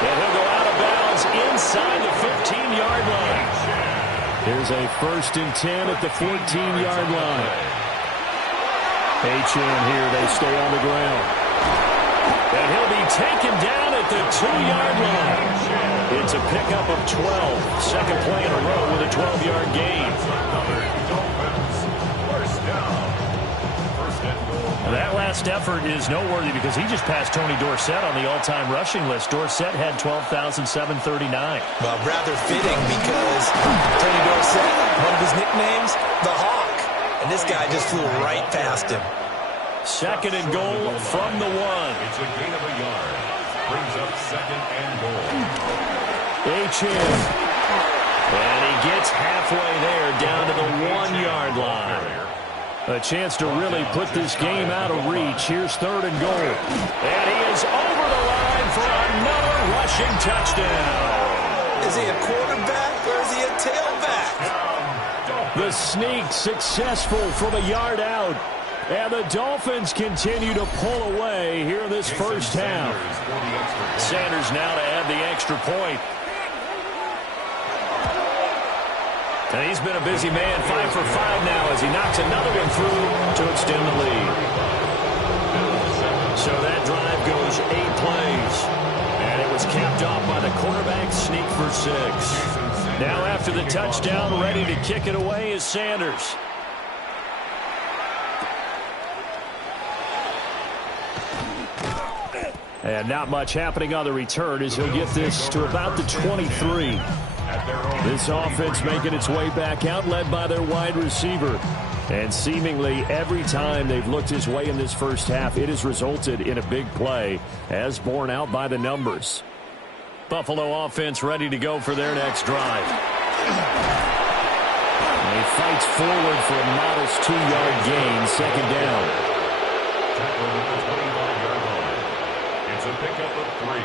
And he'll go out of bounds inside the 15-yard line. Here's a 1st and 10 at the 14-yard line. H.M. here, they stay on the ground. And he'll be taken down at the 2-yard line. It's a pickup of 12. Second play in a row with a 12-yard gain. That last effort is noteworthy because he just passed Tony Dorsett on the all-time rushing list. Dorsett had 12,739. Well, rather fitting because Tony Dorsett, one of his nicknames, the Hawk. And this guy just flew right past him. 2nd and goal from the 1. It's a gain of a yard. Brings up 2nd and goal. H.M. And he gets halfway there down to the 1-yard line. A chance to really put this game out of reach. Here's 3rd and goal. And he is over the line for another rushing touchdown. Is he a quarterback or is he a tailback? The sneak successful from a yard out. And the Dolphins continue to pull away here in this first half. Sanders now to add the extra point. And he's been a busy man, 5 for 5 now as he knocks another one through to extend the lead. So that drive goes 8 plays. And it was capped off by the quarterback sneak for 6. Now after the touchdown, ready to kick it away is Sanders. And not much happening on the return as he'll get this to about the 23. This offense making its way back out, led by their wide receiver. And seemingly every time they've looked his way in this first half, it has resulted in a big play, as borne out by the numbers. Buffalo offense ready to go for their next drive. And he fights forward for a modest 2-yard gain, 2nd down. It's a pickup of 3.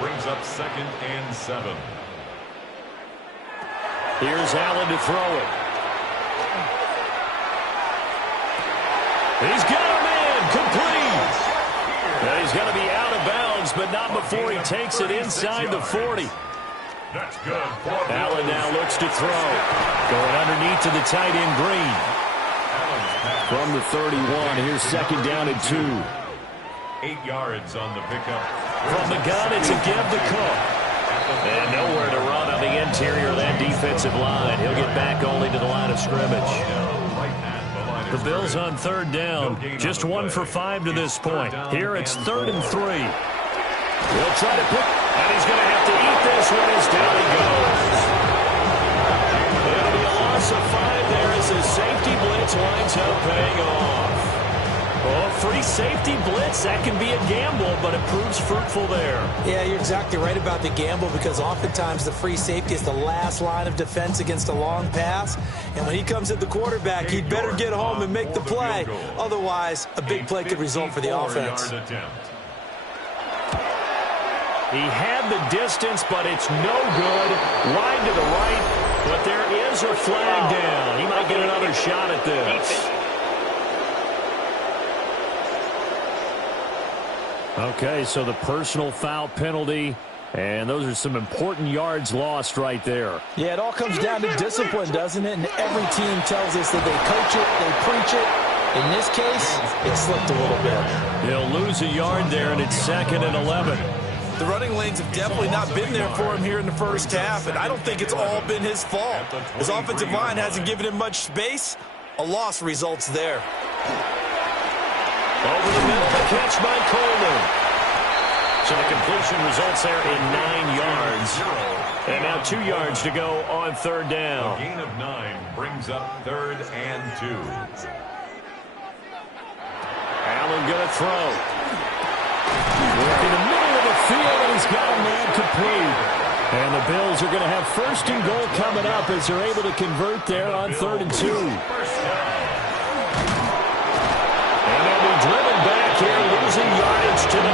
Brings up 2nd and 7. Here's Allen to throw it. He's got him in, complete. And he's going to be out of bounds, but not before he takes it inside the 40. That's good. Allen now looks to throw. Going underneath to the tight end, Green. From the 31, here's 2nd down and 2. 8 yards on the pickup. From the gun, it's a give to Cook. And nowhere to run on the interior of that defensive line. He'll get back only to the line of scrimmage. The Bills on 3rd down. Just 1 for 5 to this point. Here it's 3rd and 3. He'll try to pick, and he's going to have to eat this one as down he goes. It'll be a loss of 5 there as his safety blitz winds up paying off. Oh, free safety blitz, that can be a gamble, but it proves fruitful there. Yeah, you're exactly right about the gamble because oftentimes the free safety is the last line of defense against a long pass. And when he comes at the quarterback, he'd better get home and make the play. Otherwise, a big play could result for the offense. He had the distance, but it's no good. Wide to the right, but there is a flag down. He might get another shot at this. Okay, so the personal foul penalty, and those are some important yards lost right there. Yeah, it all comes down to discipline, doesn't it? And every team tells us that they coach it, they preach it. In this case, it slipped a little bit. He'll lose a yard there, and it's 2nd and 11. The running lanes have definitely not been there for him here in the first half, and I don't think it's all been his fault. His offensive line hasn't given him much space. A loss results there. Over the middle, the catch by Coleman. So the completion results there in 9 yards. And now 2 yards to go on 3rd down. A gain of 9 brings up 3rd and 2. Allen going to throw. Work in the middle of the field, and he's got a man complete. And the Bills are going to have 1st and goal coming up as they're able to convert there on 3rd and 2. Driven back here, losing yardage to the 9.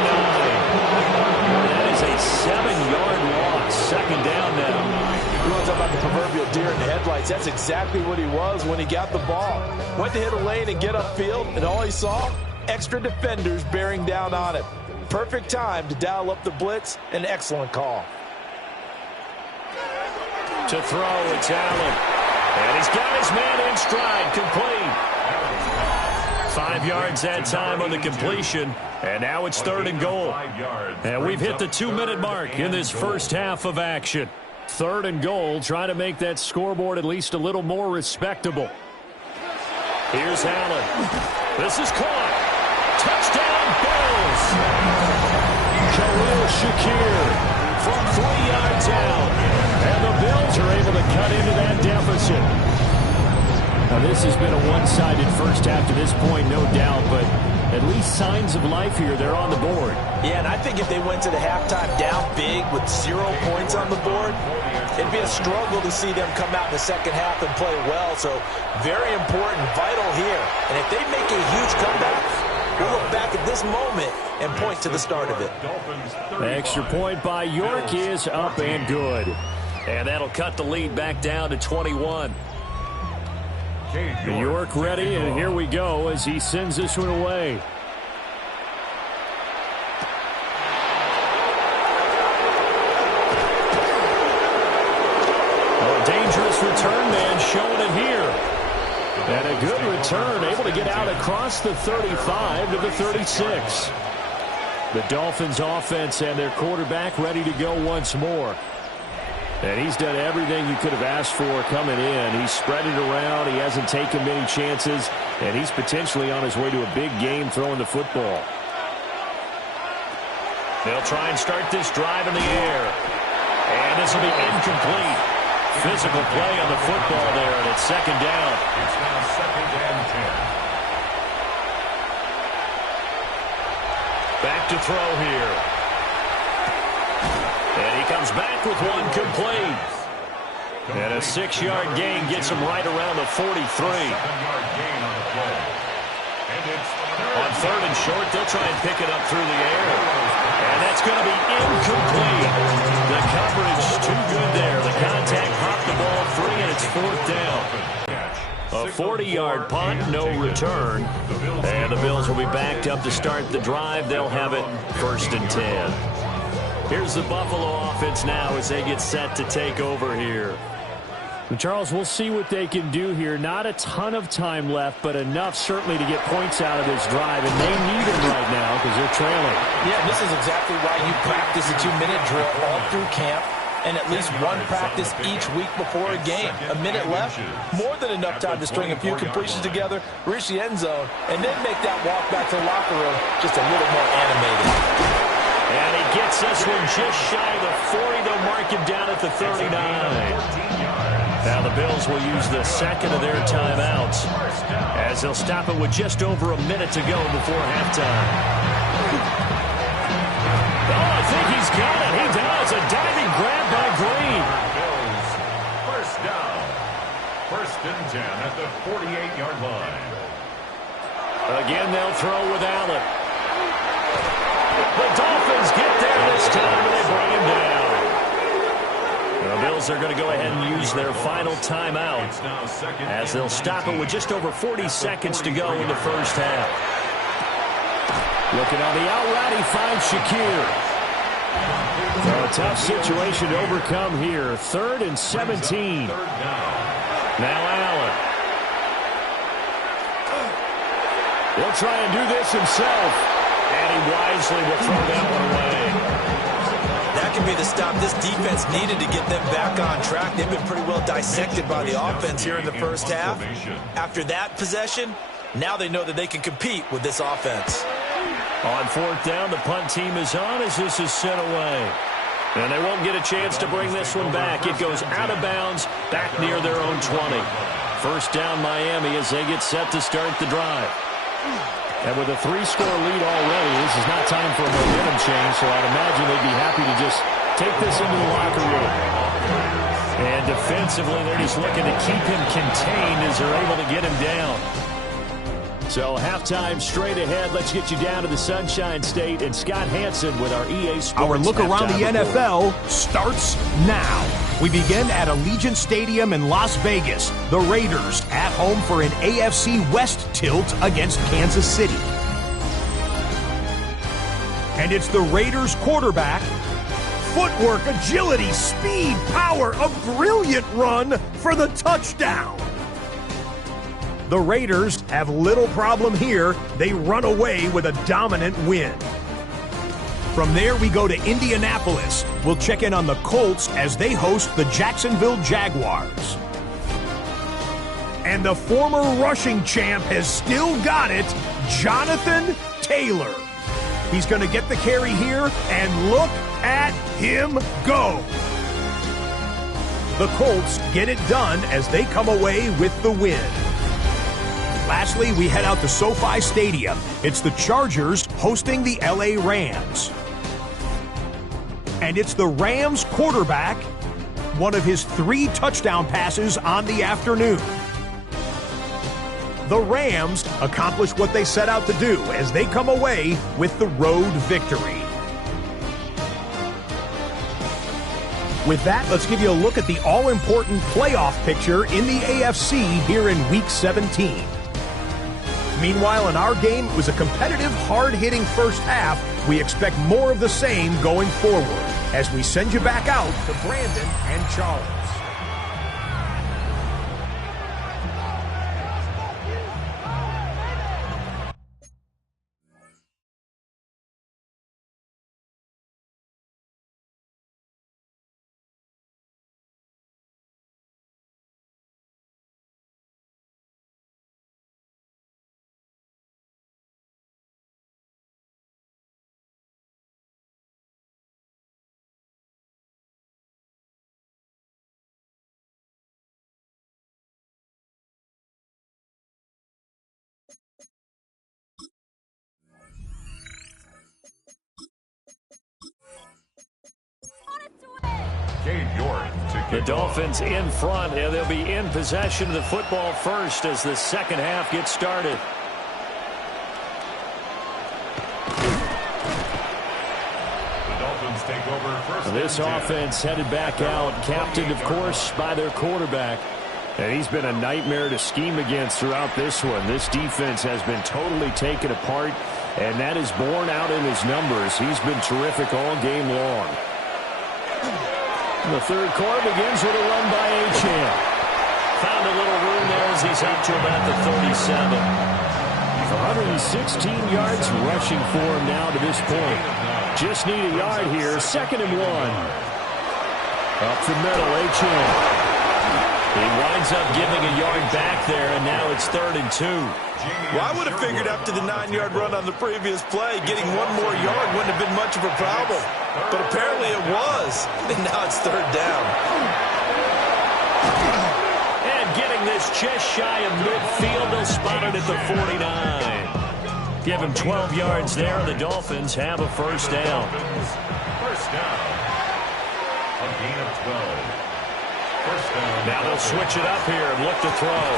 That is a 7-yard loss. 2nd down now. You want to talk about the proverbial deer in the headlights? That's exactly what he was when he got the ball. Went to hit a lane and get upfield, and all he saw, extra defenders bearing down on him. Perfect time to dial up the blitz. An excellent call. To throw, it's Allen. And he's got his man in stride, complete. 5 yards that time on the completion. And now it's 3rd and goal. And we've hit the 2-minute mark in this first half of action. 3rd and goal, trying to make that scoreboard at least a little more respectable. Here's Allen. This is caught. Touchdown, Bills. Khalil Shakir from 3 yards out. And the Bills are able to cut into that deficit. Now, this has been a one-sided first half to this point, no doubt, but at least signs of life here. They're on the board. Yeah, and I think if they went to the halftime down big with 0 points on the board, it'd be a struggle to see them come out in the second half and play well. So very important, vital here. And if they make a huge comeback, we'll look back at this moment and point to the start of it. The extra point by York is up and good. And that'll cut the lead back down to 21. York ready, and here we go as he sends this one away. A dangerous return man showing it here. And a good return, able to get out across the 35 to the 36. The Dolphins offense and their quarterback ready to go once more. And he's done everything you could have asked for coming in. He's spread it around. He hasn't taken many chances. And he's potentially on his way to a big game throwing the football. They'll try and start this drive in the air. And this will be incomplete. Physical play on the football there, and it's 2nd down. It's now 2nd and 10. Back to throw here. And he comes back with one complete. And a 6-yard gain gets him right around the 43. 7-yard gain on the play. And it's On 3rd and short, they'll try and pick it up through the air. And that's going to be incomplete. The coverage too good there. The contact popped the ball free, and it's 4th down. A 40-yard punt, no return. And the Bills will be backed up to start the drive. They'll have it 1st and 10. Here's the Buffalo offense now as they get set to take over here. And Charles, we'll see what they can do here. Not a ton of time left, but enough certainly to get points out of this drive. And they need them right now because they're trailing. Yeah, this is exactly why you practice a 2-minute drill all through camp and at least one practice each week before a game. A minute left, more than enough time to string a few completions together, reach the end zone, and then make that walk back to the locker room just a little more animated. And he gets this one just shy of the 40. They'll mark him down at the 39. Now the Bills will use the 2nd of their timeouts as they'll stop it with just over a minute to go before halftime. Oh, I think he's got it. He does. A diving grab by Green. Bills, 1st down. 1st and 10 at the 48-yard line. Again, they'll throw with Allen. The Dolphins get there this time, and they bring him down. The Bills are going to go ahead and use their final timeout as they'll stop it with just over 40 seconds to go in the first half. Looking on the out route, he finds Shakir. So a tough situation to overcome here. 3rd and 17. Now Allen. He'll try and do this himself. And he wisely will throw that one away. That could be the stop this defense needed to get them back on track. They've been pretty well dissected by the offense here in the first half. After that possession, now they know that they can compete with this offense. On 4th down, the punt team is on as this is sent away. And they won't get a chance to bring this one back. It goes out of bounds back near their own 20. 1st down Miami as they get set to start the drive. And with a 3-score lead already, this is not time for a momentum change, so I'd imagine they'd be happy to just take this into the locker room. And defensively, they're just looking to keep him contained as they're able to get him down. So halftime straight ahead. Let's get you down to the Sunshine State and Scott Hansen with our EA Sports. Our look around the NFL report starts now. We begin at Allegiant Stadium in Las Vegas. The Raiders at home for an AFC West tilt against Kansas City. And it's the Raiders quarterback. Footwork, agility, speed, power, a brilliant run for the touchdown. The Raiders have little problem here. They run away with a dominant win. From there, we go to Indianapolis. We'll check in on the Colts as they host the Jacksonville Jaguars. And the former rushing champ has still got it, Jonathan Taylor. He's going to get the carry here, and look at him go. The Colts get it done as they come away with the win. Lastly, we head out to SoFi Stadium. It's the Chargers hosting the LA Rams. And it's the Rams quarterback, one of his 3 touchdown passes on the afternoon. The Rams accomplish what they set out to do as they come away with the road victory. With that, let's give you a look at the all-important playoff picture in the AFC here in Week 17. Meanwhile, in our game, it was a competitive, hard-hitting first half. We expect more of the same going forward as we send you back out to Brandon and Charles. The Dolphins in front, and they'll be in possession of the football first as the second half gets started. The Dolphins take over first. This offense headed back out, captained, of course, by their quarterback. And he's been a nightmare to scheme against throughout this one. This defense has been totally taken apart, and that is borne out in his numbers. He's been terrific all game long. The third quarter begins with a run by Achane. Found a little room there as he's up to about the 37. 116 yards rushing for him now to this point. Just need a yard here. 2nd and 1. Up the middle, Achane. He winds up giving a yard back there, and now it's 3rd and 2. Well, I would have figured after the 9-yard run on the previous play, getting one more yard wouldn't have been much of a problem. But apparently it was, and now it's 3rd down. And getting this just shy of midfield, they'll spot it at the 49. Give him 12 yards there, and the Dolphins have a first down. First down. A gain of 12. Now they'll switch it up here and look to throw.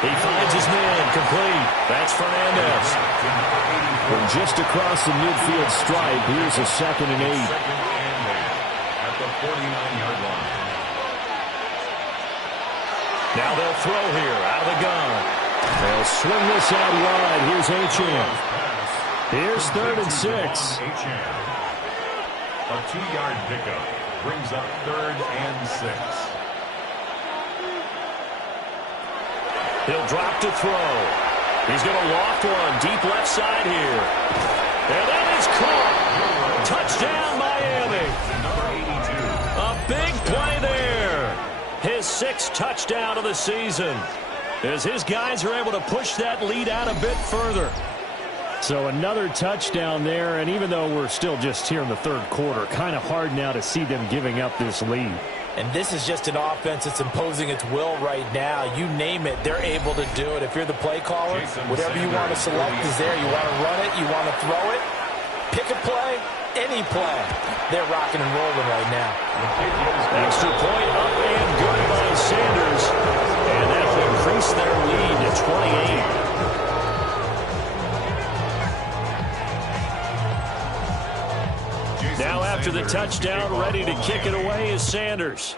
He finds his man, complete. That's Fernandez. From just across the midfield stripe, here's a 2nd and 8. At the 49-yard line. Now they'll throw here, out of the gun. They'll swing this out wide. Here's Achane. Here's 3rd and 6. A 2-yard pickup brings up 3rd and 6. He'll drop to throw. He's going to loft one deep left side here. And that is caught. Touchdown, Miami. A big play there. His 6th touchdown of the season, as his guys are able to push that lead out a bit further. So another touchdown there, and even though we're still just here in the 3rd quarter, kind of hard now to see them giving up this lead. And this is just an offense that's imposing its will right now. You name it, they're able to do it. If you're the play caller, whatever you want to select is there. You want to run it, you want to throw it, pick a play, any play. They're rocking and rolling right now. Extra point up and good by Sanders. And that will increase their lead to 28. Now after the touchdown, ready to kick it away is Sanders.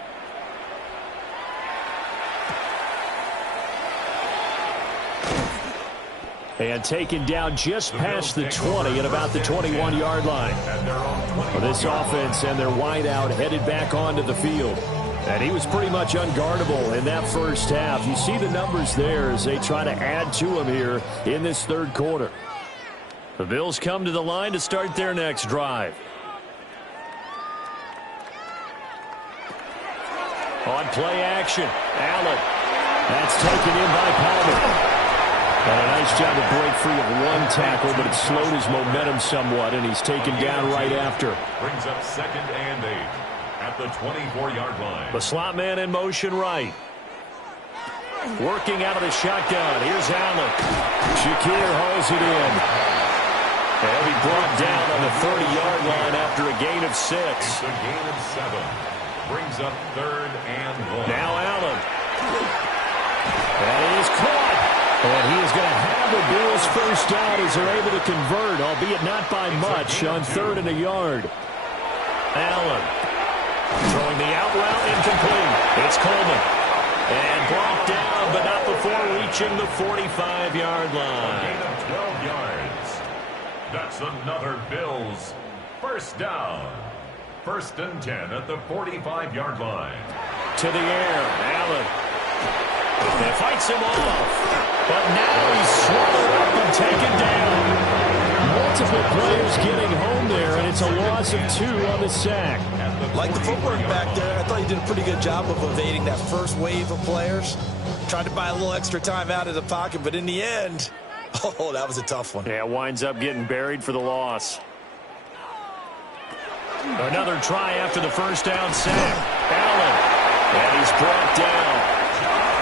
And taken down just past the 20 at about the 21-yard line. Well, this offense and their wideout headed back onto the field. And he was pretty much unguardable in that first half. You see the numbers there as they try to add to him here in this third quarter. The Bills come to the line to start their next drive. On play action, Allen. That's taken in by Palmer. And a nice job to break free of one tackle, but it slowed his momentum somewhat, and he's taken down right after. Brings up 2nd and 8 at the 24-yard line. The slot man in motion right. Working out of the shotgun. Here's Allen. Shakir hauls it in. And he'll be brought down on the 30-yard line after a gain of 6. It's a gain of 7. Brings up 3rd and 1. Now Allen. That is caught. And he is going to have the Bills first down as they're able to convert, albeit not by much, on 3rd and a yard. Allen throwing the out route, incomplete. It's Coleman. And brought down, but not before reaching the 45-yard line. A gain of 12 yards. That's another Bills first down. 1st and 10 at the 45-yard line. To the air, Allen. And fights him off. But now he's swallowed up and taken down. Multiple players getting home there, and it's a loss of 2 on the sack. Like the footwork back there, I thought he did a pretty good job of evading that first wave of players. Tried to buy a little extra time out of the pocket, but in the end, oh, that was a tough one. Yeah, winds up getting buried for the loss. Another try after the first down sack. Allen, and he's brought down.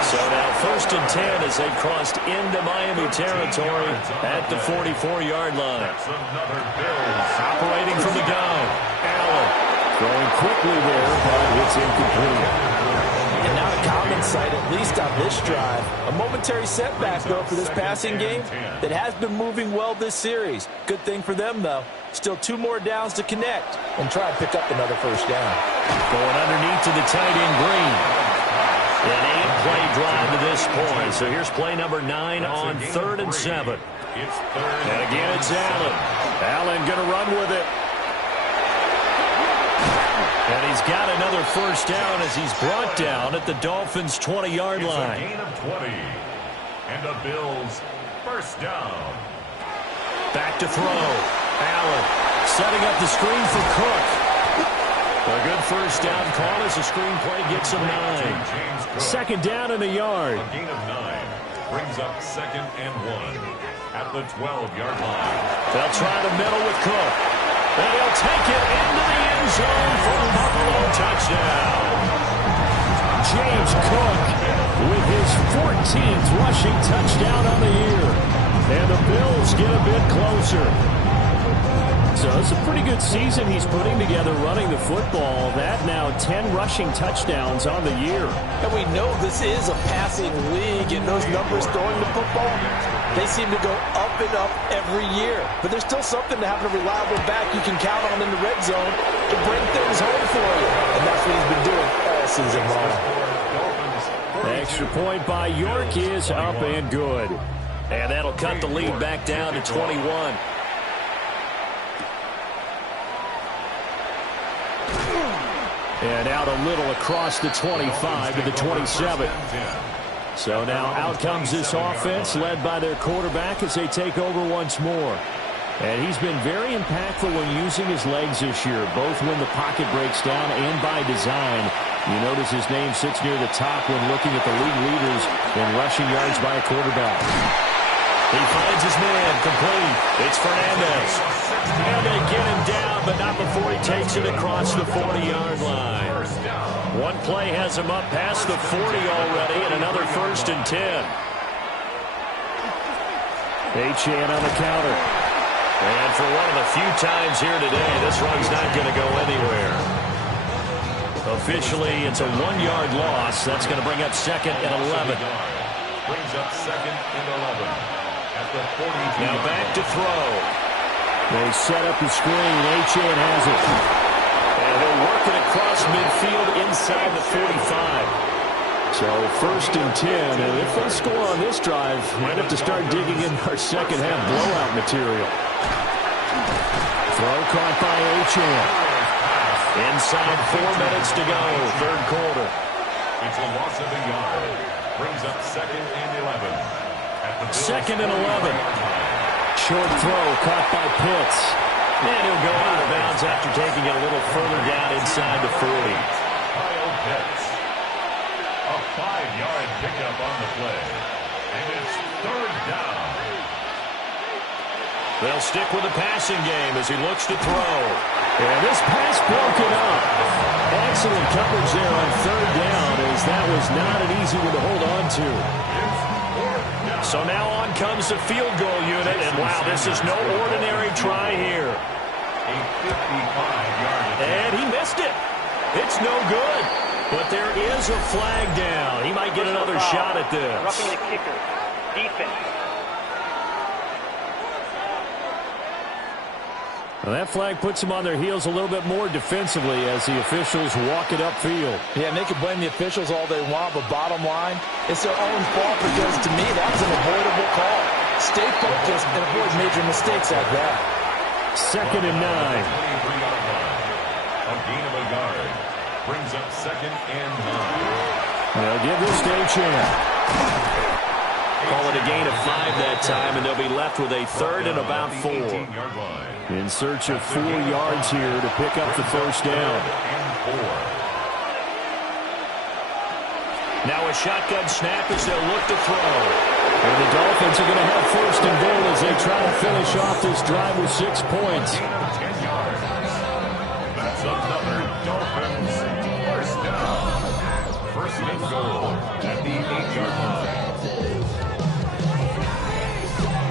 So now 1st and 10 as they crossed into Miami territory at the 44-yard line. That's another Bills. Operating from the gun. Allen throwing quickly there, but it's incomplete. And not a common sight, at least on this drive. A momentary setback, though, for this passing game that has been moving well this series. Good thing for them, though. Still 2 more downs to connect and try to pick up another first down. Going underneath to the tight end, Green. An 8-play drive to this point. So here's play number 9 on 3rd and 7. It's 3rd. And again, it's Allen. Allen going to run with it. And he's got another first down as he's brought down at the Dolphins' 20-yard line. It's a gain of 20. And the Bills first down. Back to throw. Allen setting up the screen for Cook. A good first down call as the screenplay gets him 9. 2nd down and a yard. A gain of 9 brings up 2nd and 1 at the 12-yard line. They'll try the middle with Cook. And he'll take it into the end zone for a Buffalo touchdown. James Cook with his 14th rushing touchdown on the year. And the Bills get a bit closer. So it's a pretty good season he's putting together running the football. That now 10 rushing touchdowns on the year. And we know this is a passing league, and those numbers throwing the football, they seem to go up and up every year. But there's still something to having a reliable back you can count on in the red zone to bring things home for you. And that's what he's been doing all season long. Extra point by York is up and good. And that'll cut the lead back down to 21. And out a little across the 25 to the 27. So now out comes this offense led by their quarterback as they take over once more. And he's been very impactful when using his legs this year, both when the pocket breaks down and by design. You notice his name sits near the top when looking at the league leaders in rushing yards by a quarterback. He finds his man, complete. It's Fernandez. And they get him down, but not before he takes it across the 40-yard line. One play has him up past the 40 already, and another 1st and 10. Achane on the counter. And for one of the few times here today, this run's not going to go anywhere. Officially, it's a 1-yard loss. That's going to bring up 2nd and 11. Brings up 2nd and 11. Now back to throw. They set up the screen. Achane has it. And they'll work it across midfield inside the 45. So 1st and 10, and if they score on this drive, we might have to start digging in our second half blowout material. Throw caught by Achane. Inside 4 minutes to go, third quarter. It's a loss of a yard. Brings up 2nd and 11. 2nd and 11. Short throw caught by Pitts. And he'll go out of bounds after taking it a little further down inside the 40. Kyle Pitts. A 5-yard pickup on the play. And it's 3rd down. They'll stick with the passing game as he looks to throw. And this pass broken up. Excellent coverage there on 3rd down, as that was not an easy one to hold on to. So now on comes the field goal unit, and wow, this is no ordinary try here. A 55-yard. And he missed it. It's no good. But there is a flag down. He might get another shot at this. Roughing the kicker. Defense. Well, that flag puts them on their heels a little bit more defensively as the officials walk it upfield. Yeah, and they can blame the officials all they want, but bottom line, it's their own fault because, to me, that was an avoidable call. Stay focused and avoid major mistakes like that. 2nd and 9. A gain of a yard. Brings up 2nd and 9. They'll give this to Achane. Call it a gain of 5 that time, and they'll be left with a 3rd and about 4. In search of 4 yards here to pick up the first down. Now a shotgun snap as they'll look to throw. And the Dolphins are going to have 1st and goal as they try to finish off this drive with 6 points. 10 yards. That's another Dolphins first down. 1st and goal at the 8-yard line.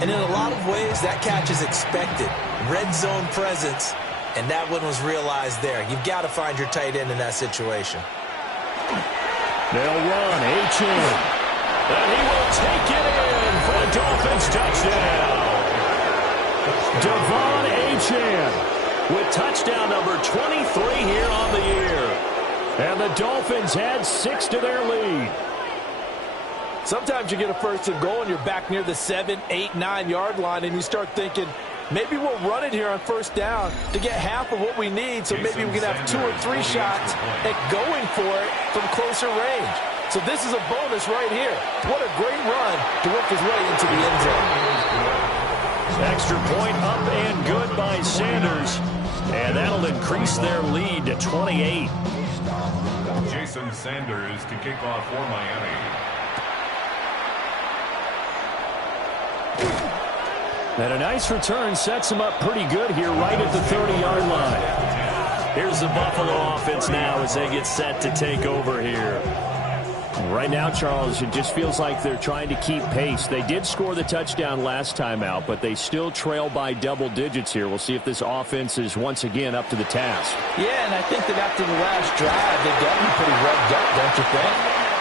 And in a lot of ways, that catch is expected. Red zone presence, and that one was realized there. You've got to find your tight end in that situation. They'll run. Achane. And he will take it in for a Dolphins touchdown. Devon Achane with touchdown number 23 here on the year. And the Dolphins add 6 to their lead. Sometimes you get a 1st and goal and you're back near the 7, 8, 9-yard line, and you start thinking, maybe we'll run it here on 1st down to get half of what we need, so maybe we can have 2 or 3 shots at going for it from closer range. So this is a bonus right here. What a great run to work his way into the end zone. Extra point up and good by Sanders. And that'll increase their lead to 28. Jason Sanders to kick off for Miami. And a nice return sets them up pretty good here right at the 30-yard line. Here's the Buffalo offense now as they get set to take over here. Right now, Charles, it just feels like they're trying to keep pace. They did score the touchdown last time out, but they still trail by double digits here. We'll see if this offense is once again up to the task. Yeah, and I think that after the last drive, they've gotten pretty revved up, don't you think?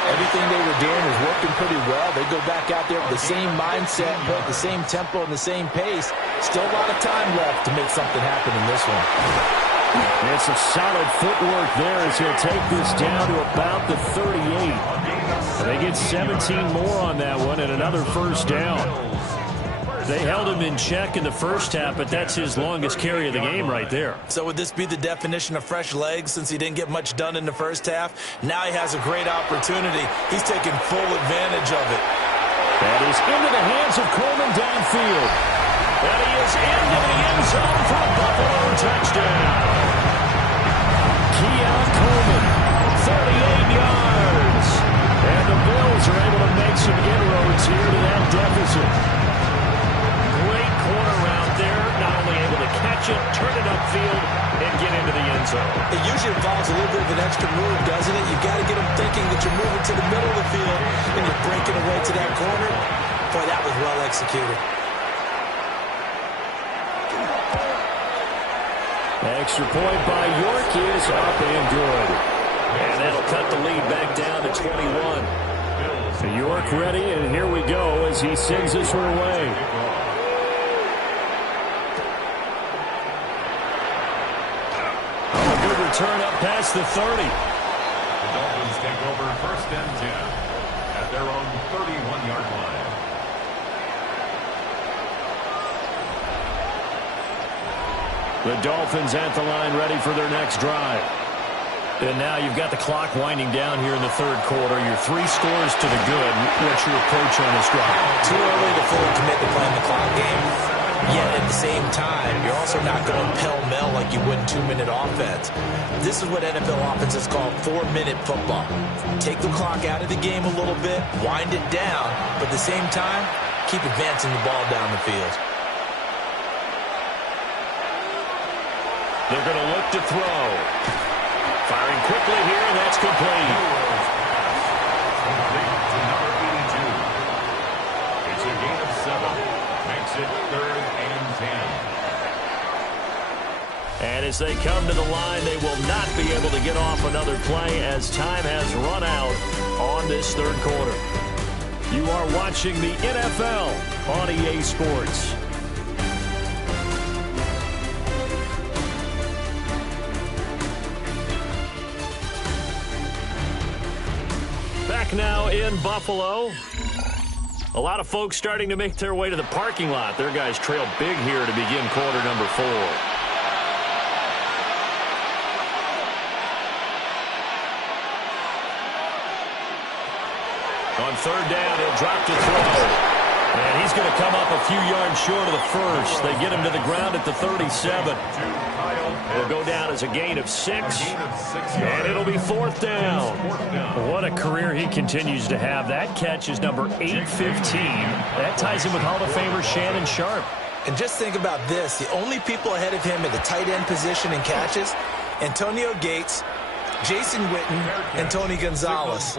Everything they were doing was working pretty well. They go back out there with the same mindset, but the same tempo and the same pace. Still a lot of time left to make something happen in this one. And it's a solid footwork there as he'll take this down to about the 38. And they get 17 more on that one and another 1st down. They held him in check in the first half, but that's his longest carry of the game right there. So would this be the definition of fresh legs since he didn't get much done in the first half? Now he has a great opportunity. He's taking full advantage of it. That is into the hands of Coleman downfield. And he is into the end zone for a Buffalo touchdown. Keon Coleman, 38 yards. And the Bills are able to make some inroads here to that deficit. Great corner route there, not only able to catch it, turn it upfield, and get into the end zone. It usually involves a little bit of an extra move, doesn't it? You've got to get them thinking that you're moving to the middle of the field and you're breaking away to that corner. Boy, that was well executed. Extra point by York is up and good. And that'll cut the lead back down to 21. York ready, and here we go as he sends this one away. A good return up past the 30. The Dolphins take over 1st and 10 at their own 31-yard line. The Dolphins at the line, ready for their next drive. And now you've got the clock winding down here in the 3rd quarter. You're 3 scores to the good. What's your approach on this drive? Too early to fully commit to playing the clock game. Yet at the same time, you're also not going pell-mell like you would in 2-minute offense. This is what NFL offenses call 4-minute football. Take the clock out of the game a little bit, wind it down, but at the same time, keep advancing the ball down the field. They're going to look to throw. Firing quickly here, and that's complete. Complete to number 82. It's a gain of 7. Makes it 3rd and 10. And as they come to the line, they will not be able to get off another play as time has run out on this 3rd quarter. You are watching the NFL on EA Sports. Back now in Buffalo. A lot of folks starting to make their way to the parking lot. Their guys trail big here to begin quarter number 4. On 3rd down, he'll drop to throw. And he's going to come up a few yards short of the first. They get him to the ground at the 37. It'll go down as a gain of 6. And it'll be 4th down. What a career he continues to have. That catch is number 815. That ties him with Hall of Famer Shannon Sharp. And just think about this. The only people ahead of him in the tight end position in catches, Antonio Gates, Jason Witten, and Tony Gonzalez.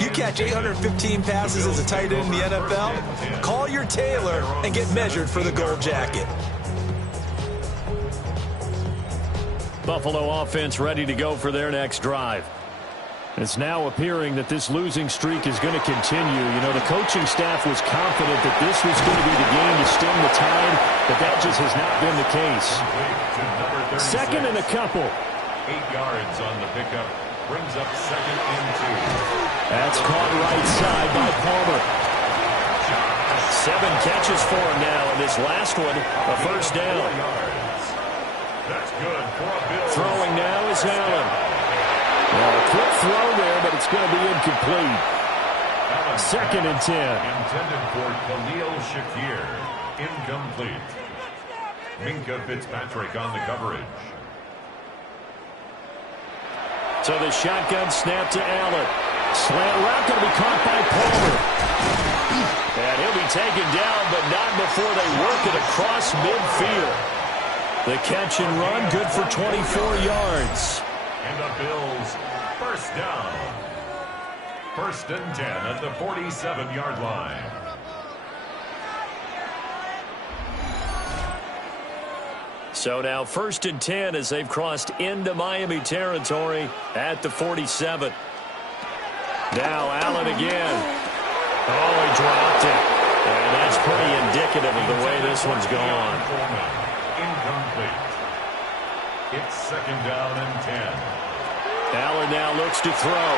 You catch 815 passes as a tight end in the NFL, call your tailor and get measured for the gold jacket. Buffalo offense ready to go for their next drive. It's now appearing that this losing streak is going to continue. You know, the coaching staff was confident that this was going to be the game to stem the tide, but that just has not been the case. 2nd and a couple. 8 yards on the pickup. Brings up 2nd and 2. That's caught right side by Palmer. 7 catches for him now, and this last one, a 1st down. That's good for a Bill. Throwing now is Allen. Well, a quick throw there, but it's going to be incomplete. 2nd and 10. Intended for Khalil Shakir. Incomplete. Minka Fitzpatrick on the coverage. So the shotgun snap to Allen. Slant route going to be caught by Palmer. And he'll be taken down, but not before they work it across midfield. The catch and run, good for 24 yards. And the Bills, 1st down. 1st and 10 at the 47-yard line. So now 1st and 10 as they've crossed into Miami territory at the 47. Now Allen again. Oh, he dropped it. And that's pretty indicative of the way this one's gone. Incomplete. It's 2nd down and 10. Allen now looks to throw.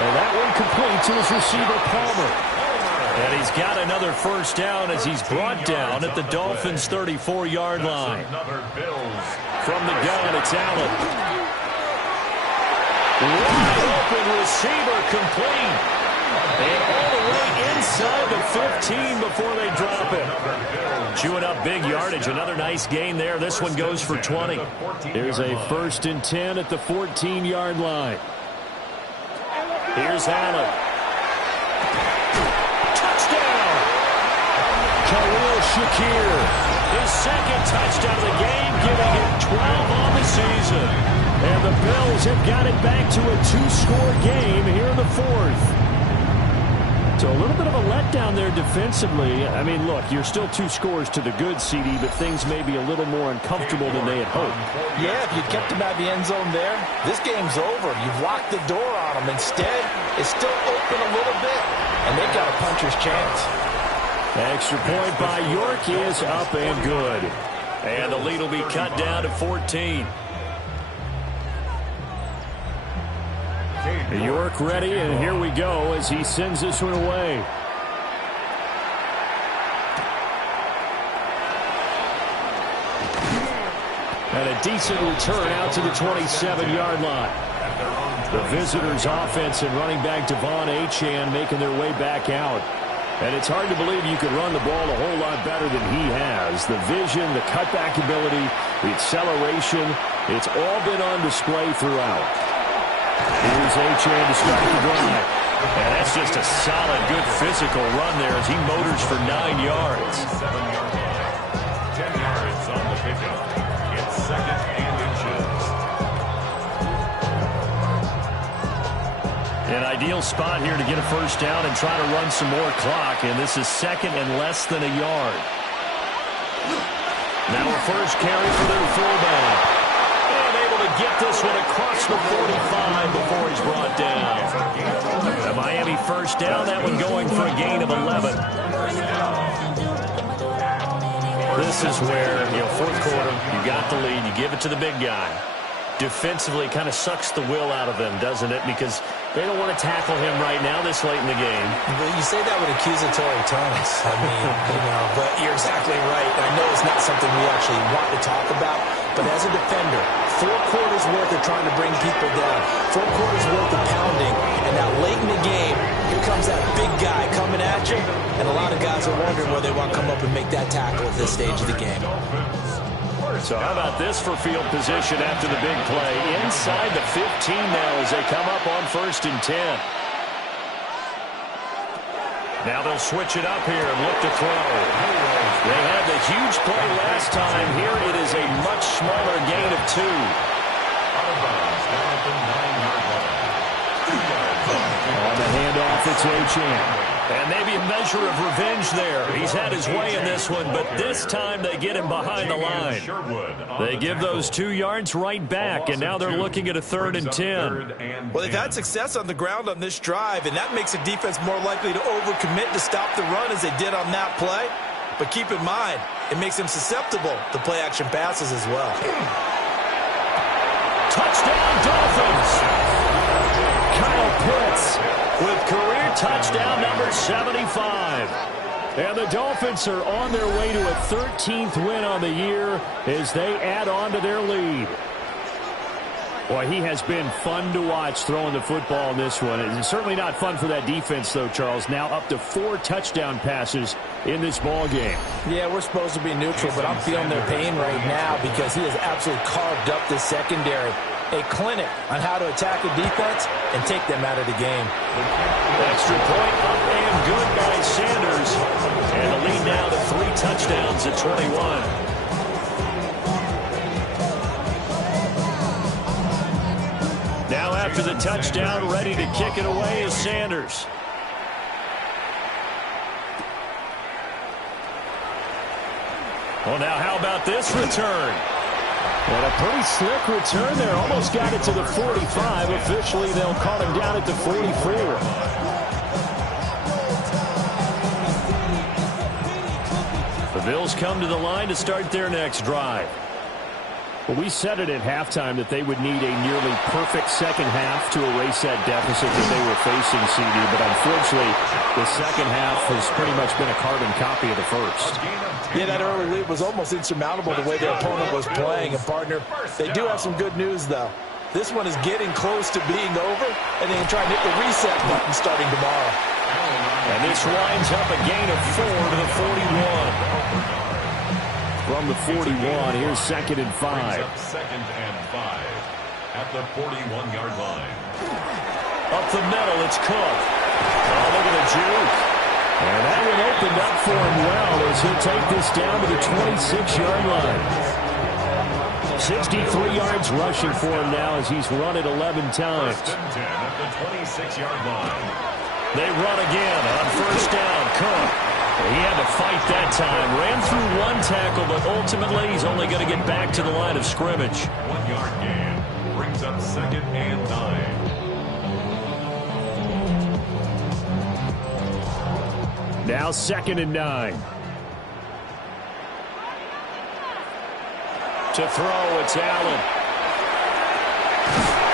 And that one complete to his receiver, Palmer. And he's got another 1st down as he's brought down at the Dolphins' 34-yard line. From the gun, it's Allen. Wide open receiver complete. And all the way inside the 15 before they drop it. Chewing up big yardage. Another nice gain there. This one goes for 20. Here's a 1st and 10 at the 14-yard line. Here's Allen. Khalil Shakir, his 2nd touchdown of the game, giving him 12 on the season. And the Bills have got it back to a 2-score game here in the 4th. So a little bit of a letdown there defensively. I mean, look, you're still 2 scores to the good, CD, but things may be a little more uncomfortable than they had hoped. Yeah, if you kept them out of the end zone there, this game's over. You've locked the door on them. Instead, it's still open a little bit, and they've got a puncher's chance. Extra point by York is up and good. And the lead will be cut down to 14. York ready, and here we go as he sends this one away. And a decent return out to the 27-yard line. The visitors' offense and running back Devon Achane making their way back out. And it's hard to believe you could run the ball a whole lot better than he has. The vision, the cutback ability, the acceleration, it's all been on display throughout. Here's Achane to start the drive. And that's just a solid, good physical run there as he motors for 9 yards. 7-yard line. 10 yards on the pickup. It's 2nd and inches. An ideal spot here to get a first down and try to run some more clock. And this is 2nd and less than a yard. Now a first carry for their fullback. And able to get this one across the 45 before he's brought down. The Miami first down, that one going for a gain of 11. This is where, fourth quarter, you got the lead, you give it to the big guy. Defensively kind of sucks the will out of them, doesn't it? Because they don't want to tackle him right now this late in the game. Well, you say that with accusatory tones. I mean, but you're exactly right. I know it's not something we actually want to talk about, but as a defender, 4 quarters worth of trying to bring people down, 4 quarters worth of pounding, and now late in the game, here comes that big guy coming at you, and a lot of guys are wondering whether they want to come up and make that tackle at this stage of the game. So how about this for field position after the big play? Inside the 15 now as they come up on 1st and 10. Now they'll switch it up here and look to throw. They had the huge play last time. Here it is a much smaller gain of 2. On the handoff, it's Achane. And maybe a measure of revenge there. He's had his way in this one, but this time they get him behind the line. They give those 2 yards right back, and now they're looking at a 3rd and 10. Well, they've had success on the ground on this drive, and that makes the defense more likely to overcommit to stop the run as they did on that play. But keep in mind, it makes them susceptible to play-action passes as well. Touchdown, Dolphins! Kyle Pitts with career touchdown number 75. And the Dolphins are on their way to a 13th win on the year as they add on to their lead. Boy, he has been fun to watch throwing the football in this one. It's certainly not fun for that defense, though, Charles. Now up to 4 touchdown passes in this ball game. Yeah, we're supposed to be neutral, but I'm feeling their pain right now because he has absolutely carved up this secondary. A clinic on how to attack a defense and take them out of the game. Extra point up and good by Sanders. And the lead now to 3 touchdowns at 21. Now after the touchdown, ready to kick it away is Sanders. Well, now how about this return? And a pretty slick return there. Almost got it to the 45. Officially, they'll call him down at the 44. The Bills come to the line to start their next drive. Well, we said it at halftime that they would need a nearly perfect second half to erase that deficit that they were facing, CD. But unfortunately, the second half has pretty much been a carbon copy of the first. Yeah, that early lead was almost insurmountable the way their opponent was playing. And, partner, they do have some good news, though. This one is getting close to being over, and they can try and hit the reset button starting tomorrow. And this winds up a gain of 4 to the 41. From the 41, here's 2nd and 5. 2nd and 5 at the 41-yard line. Up the middle, it's Cook. Oh, look at the juke. And that one opened up for him well as he'll take this down to the 26-yard line. 63 yards rushing for him now as he's run it 11 times. 1st and 10 at the 26-yard line. They run again on 1st down. Cook. He had to fight that time. Ran through 1 tackle, but ultimately he's only going to get back to the line of scrimmage. 1-yard gain brings up 2nd and 9. Now 2nd and 9. To throw, it's Allen.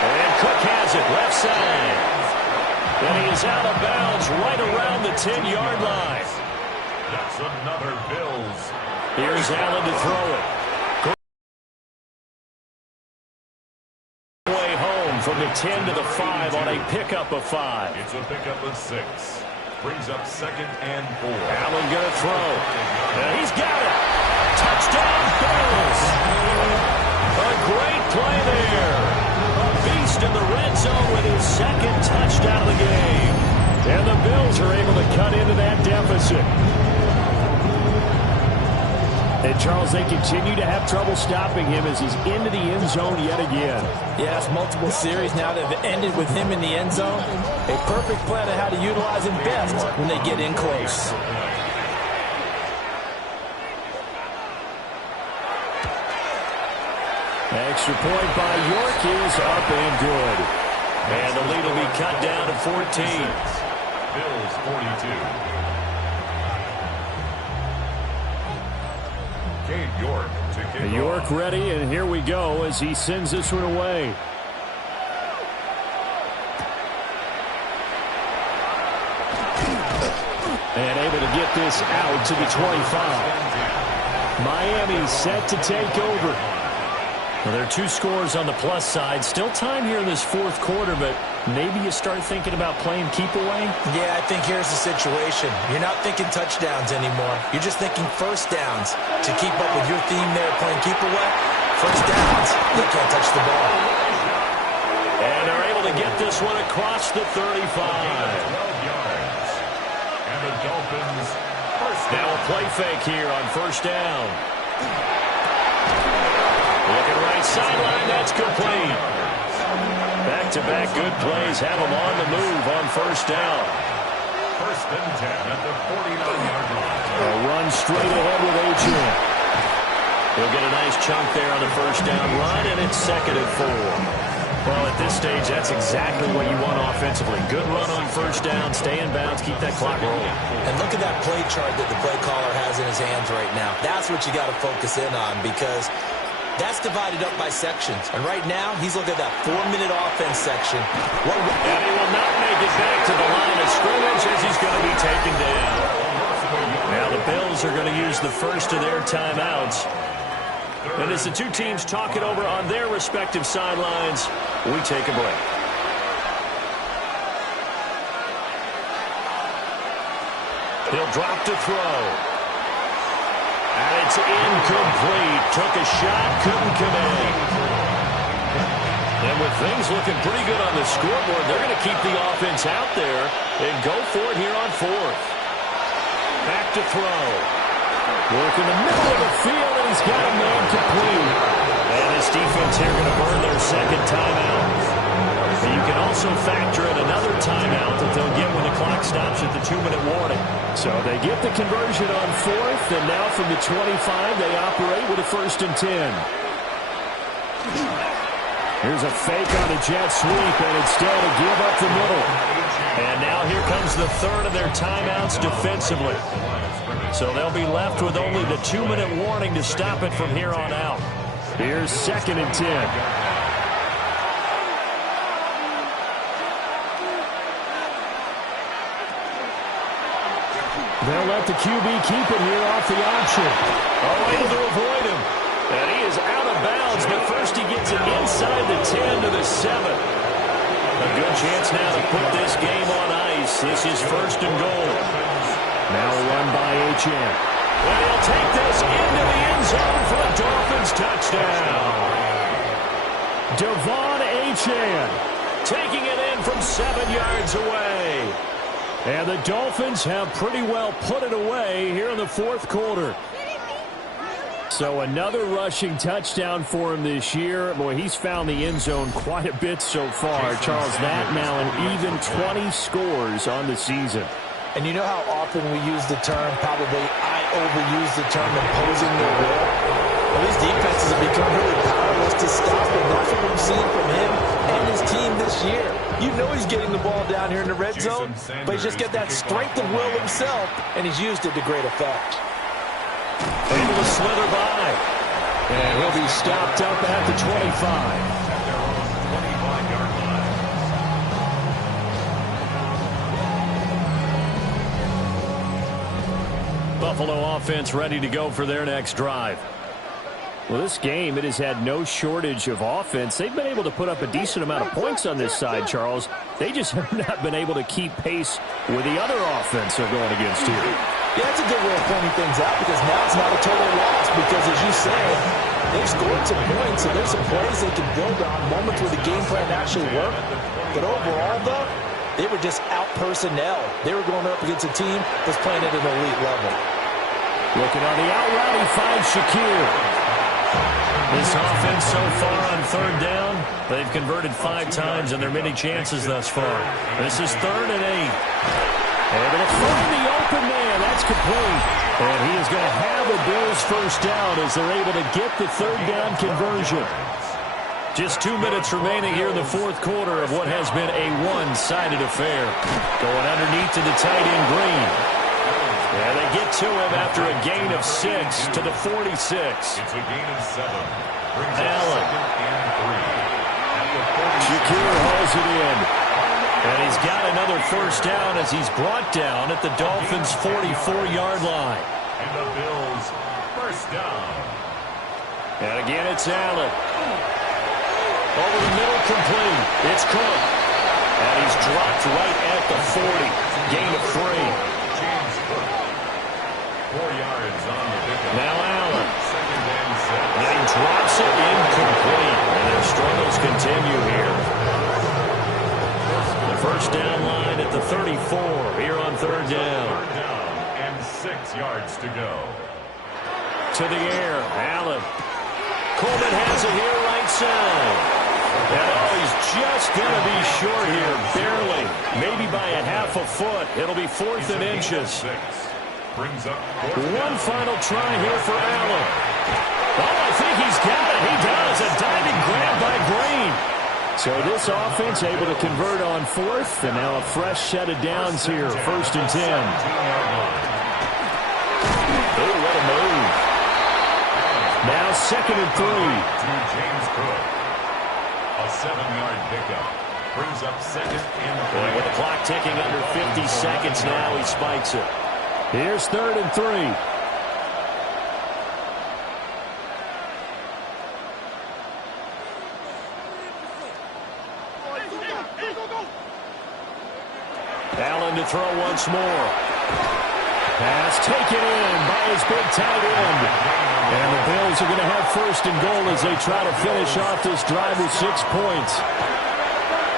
And Cook has it left side. And he is out of bounds right around the 10-yard line. That's another Bills. Here's Allen to throw it. Way home from the 10 to the 5 on a pickup of 5. It's a pickup of 6. Brings up 2nd and 4. Allen going to throw. And he's got it. Touchdown, Bills. A great play there. A beast in the red zone with his 2nd touchdown of the game. And the Bills are able to cut into that deficit. And, Charles, they continue to have trouble stopping him as he's into the end zone yet again. Yes, multiple series now that have ended with him in the end zone. A perfect plan on how to utilize him best when they get in close. Extra point by York is up and good. And the lead will be cut down to 14. Bills 42. York to kick York off. ready, and here we go as he sends this one away. And able to get this out to the 25. Miami set to take over. Well, there are 2 scores on the plus side. Still time here in this 4th quarter, but maybe you start thinking about playing keep away? Yeah, I think here's the situation. You're not thinking touchdowns anymore. You're just thinking first downs. To keep up with your theme there, playing keep away, first downs, they can't touch the ball. And they're able to get this one across the 35. 12 yards. And the Dolphins first down. Now a play fake here on first down. Looking right sideline, that's complete. Back-to-back good plays have him on the move on first down. 1st and 10 at the 49-yard line. A run straight ahead with Achane. He'll get a nice chunk there on the first down run, and it's 2nd and 4. Well, at this stage, that's exactly what you want offensively. Good run on first down, stay in bounds, keep that clock rolling. And look at that play chart that the play caller has in his hands right now. That's what you got to focus in on, because that's divided up by sections. And right now, he's looking at that 4-minute offense section. And he will not make it back to the line of scrimmage as he's going to be taken down. Now the Bills are going to use the first of their timeouts. And as the 2 teams talk it over on their respective sidelines, we take a break. He'll drop to throw. And it's incomplete. Took a shot, couldn't connect. And with things looking pretty good on the scoreboard, they're going to keep the offense out there and go for it here on 4th. Back to throw. Work in the middle of the field, and he's got a man complete. And this defense here going to burn their 2nd timeout. And you can also factor in another timeout that they'll get when the clock stops at the 2-minute warning. So they get the conversion on 4th, and now from the 25, they operate with a 1st and 10. Here's a fake on a jet sweep, and instead a give up the middle. And now here comes the 3rd of their timeouts defensively. So they'll be left with only the 2-minute warning to stop it from here on out. Here's 2nd and 10. They'll let the QB keep it here off the option. Oh, able to avoid him. And he is out of bounds, but first he gets it inside the 10 to the 7. A good chance now to put this game on ice. This is 1st and goal. Now a run by Achane. And he'll take this into the end zone for a Dolphins touchdown. Devon Achane taking it in from 7 yards away. And the Dolphins have pretty well put it away here in the 4th quarter. So another rushing touchdown for him this year. Boy, he's found the end zone quite a bit so far. Charles, that now an even 20 scores on the season. And you know how often we use the term, probably I overuse the term imposing their will? Well, these defenses have become really powerless to stop him. That's what we've seen from him and his team this year. You know he's getting the ball down here in the red zone, but he's just got that strength of will himself, and he's used it to great effect. Able to slither by. And he'll be stopped up at the 25. Buffalo offense ready to go for their next drive. Well, this game, it has had no shortage of offense. They've been able to put up a decent amount of points on this side, Charles. They just have not been able to keep pace with the other offense they're going against here. Yeah, that's a good way of pointing things out because now it's not a total loss because, as you said, they've scored some points, and there's some plays they can build on, moments where the game plan actually worked. But overall, though, they were just out personnel. They were going up against a team that's playing at an elite level. Looking on the out route, he finds Shakir. This offense so far on third down, they've converted 5 times in their many chances thus far. This is 3rd and 8. They're going to find the open man. That's complete. And he is going to have the Bills first down as they're able to get the third down conversion. Just 2 minutes remaining here in the fourth quarter of what has been a one-sided affair. Going underneath to the tight end, Green. And they get to him after a gain of 6 to the 46. It's a gain of 7. Allen. Shakir hauls it in. And he's got another first down as he's brought down at the Dolphins' 44-yard line. And the Bills first down. And again, it's Allen. Over the middle, complete. It's Cook. And he's dropped right at the 40. Gain of 3. 4 yards on the pickup. Now Allen. 2nd and 6. And he drops it incomplete. And their struggles continue here. The first down line at the 34 here on third down. 3rd down and 6 yards to go. To the air, Allen. Coleman has it here right side. And he's just going to be short here, barely. Maybe by a half a foot. It'll be 4th and inches. Brings up one final try here for Allen. Oh, I think he's got it. He does. A diving grab by Green. So this offense able to convert on 4th, and now a fresh set of downs here. 1st and 10. Oh, what a move. Now 2nd and 3. To James Cook. A 7-yard pickup. Brings up 2nd and 3. With the clock ticking under 50 seconds now, he spikes it. Here's 3rd and 3. Allen to throw once more. Pass taken in by his big tight end. And the Bills are going to have 1st and goal as they try to finish off this drive with 6 points.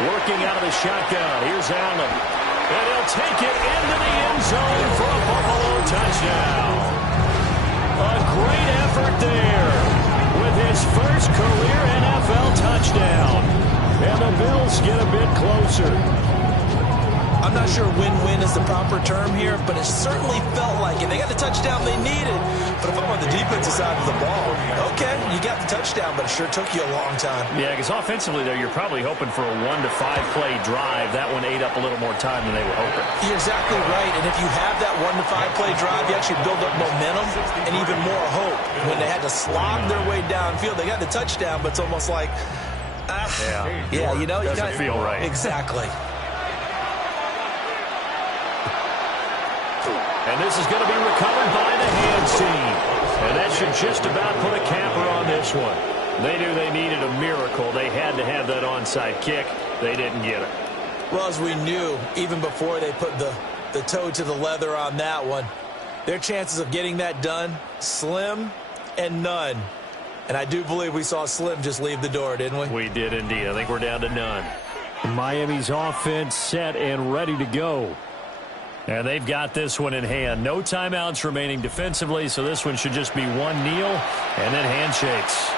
Working out of the shotgun. Here's Allen. And he'll take it into the end zone for a Buffalo touchdown. A great effort there with his first career NFL touchdown. And the Bills get a bit closer. I'm not sure win-win is the proper term here, but it certainly felt like it. They got the touchdown they needed. But if I'm on the defensive side of the ball, okay, you got the touchdown, but it sure took you a long time. Yeah, because offensively, though, you're probably hoping for a 1 to 5 play drive. That one ate up a little more time than they were hoping. You're exactly right. And if you have that 1 to 5 play drive, you actually build up momentum and even more hope. When they had to slog their way downfield, they got the touchdown, but it's almost like, yeah, you know, doesn't feel right. Exactly. And this is going to be recovered by the hands team. And that should just about put a capper on this one. They knew they needed a miracle. They had to have that onside kick. They didn't get it. Well, as we knew, even before they put the toe to the leather on that one, their chances of getting that done, slim and none. And I do believe we saw Slim just leave the door, didn't we? We did indeed. I think we're down to none. Miami's offense set and ready to go. And they've got this one in hand. No timeouts remaining defensively, so this one should just be one kneel and then handshakes.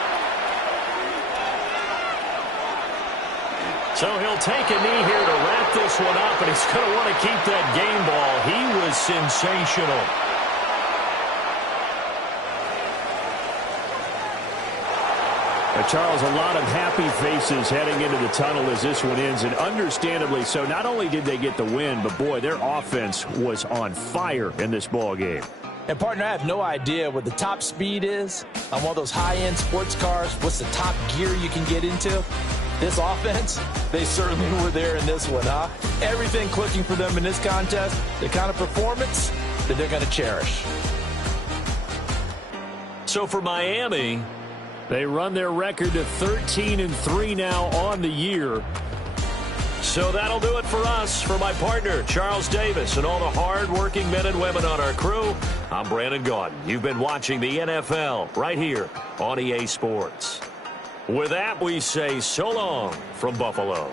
So he'll take a knee here to wrap this one up, and he's going to want to keep that game ball. He was sensational. Charles, a lot of happy faces heading into the tunnel as this one ends, and understandably so. Not only did they get the win, but boy, their offense was on fire in this ball game. And partner, I have no idea what the top speed is on one of those high-end sports cars. What's the top gear you can get into? This offense, they certainly were there in this one, huh? Everything clicking for them in this contest, the kind of performance that they're going to cherish. So for Miami, they run their record to 13-3 now on the year. So that'll do it for us. For my partner, Charles Davis, and all the hard-working men and women on our crew, I'm Brandon Gaudin. You've been watching the NFL right here on EA Sports. With that, we say so long from Buffalo.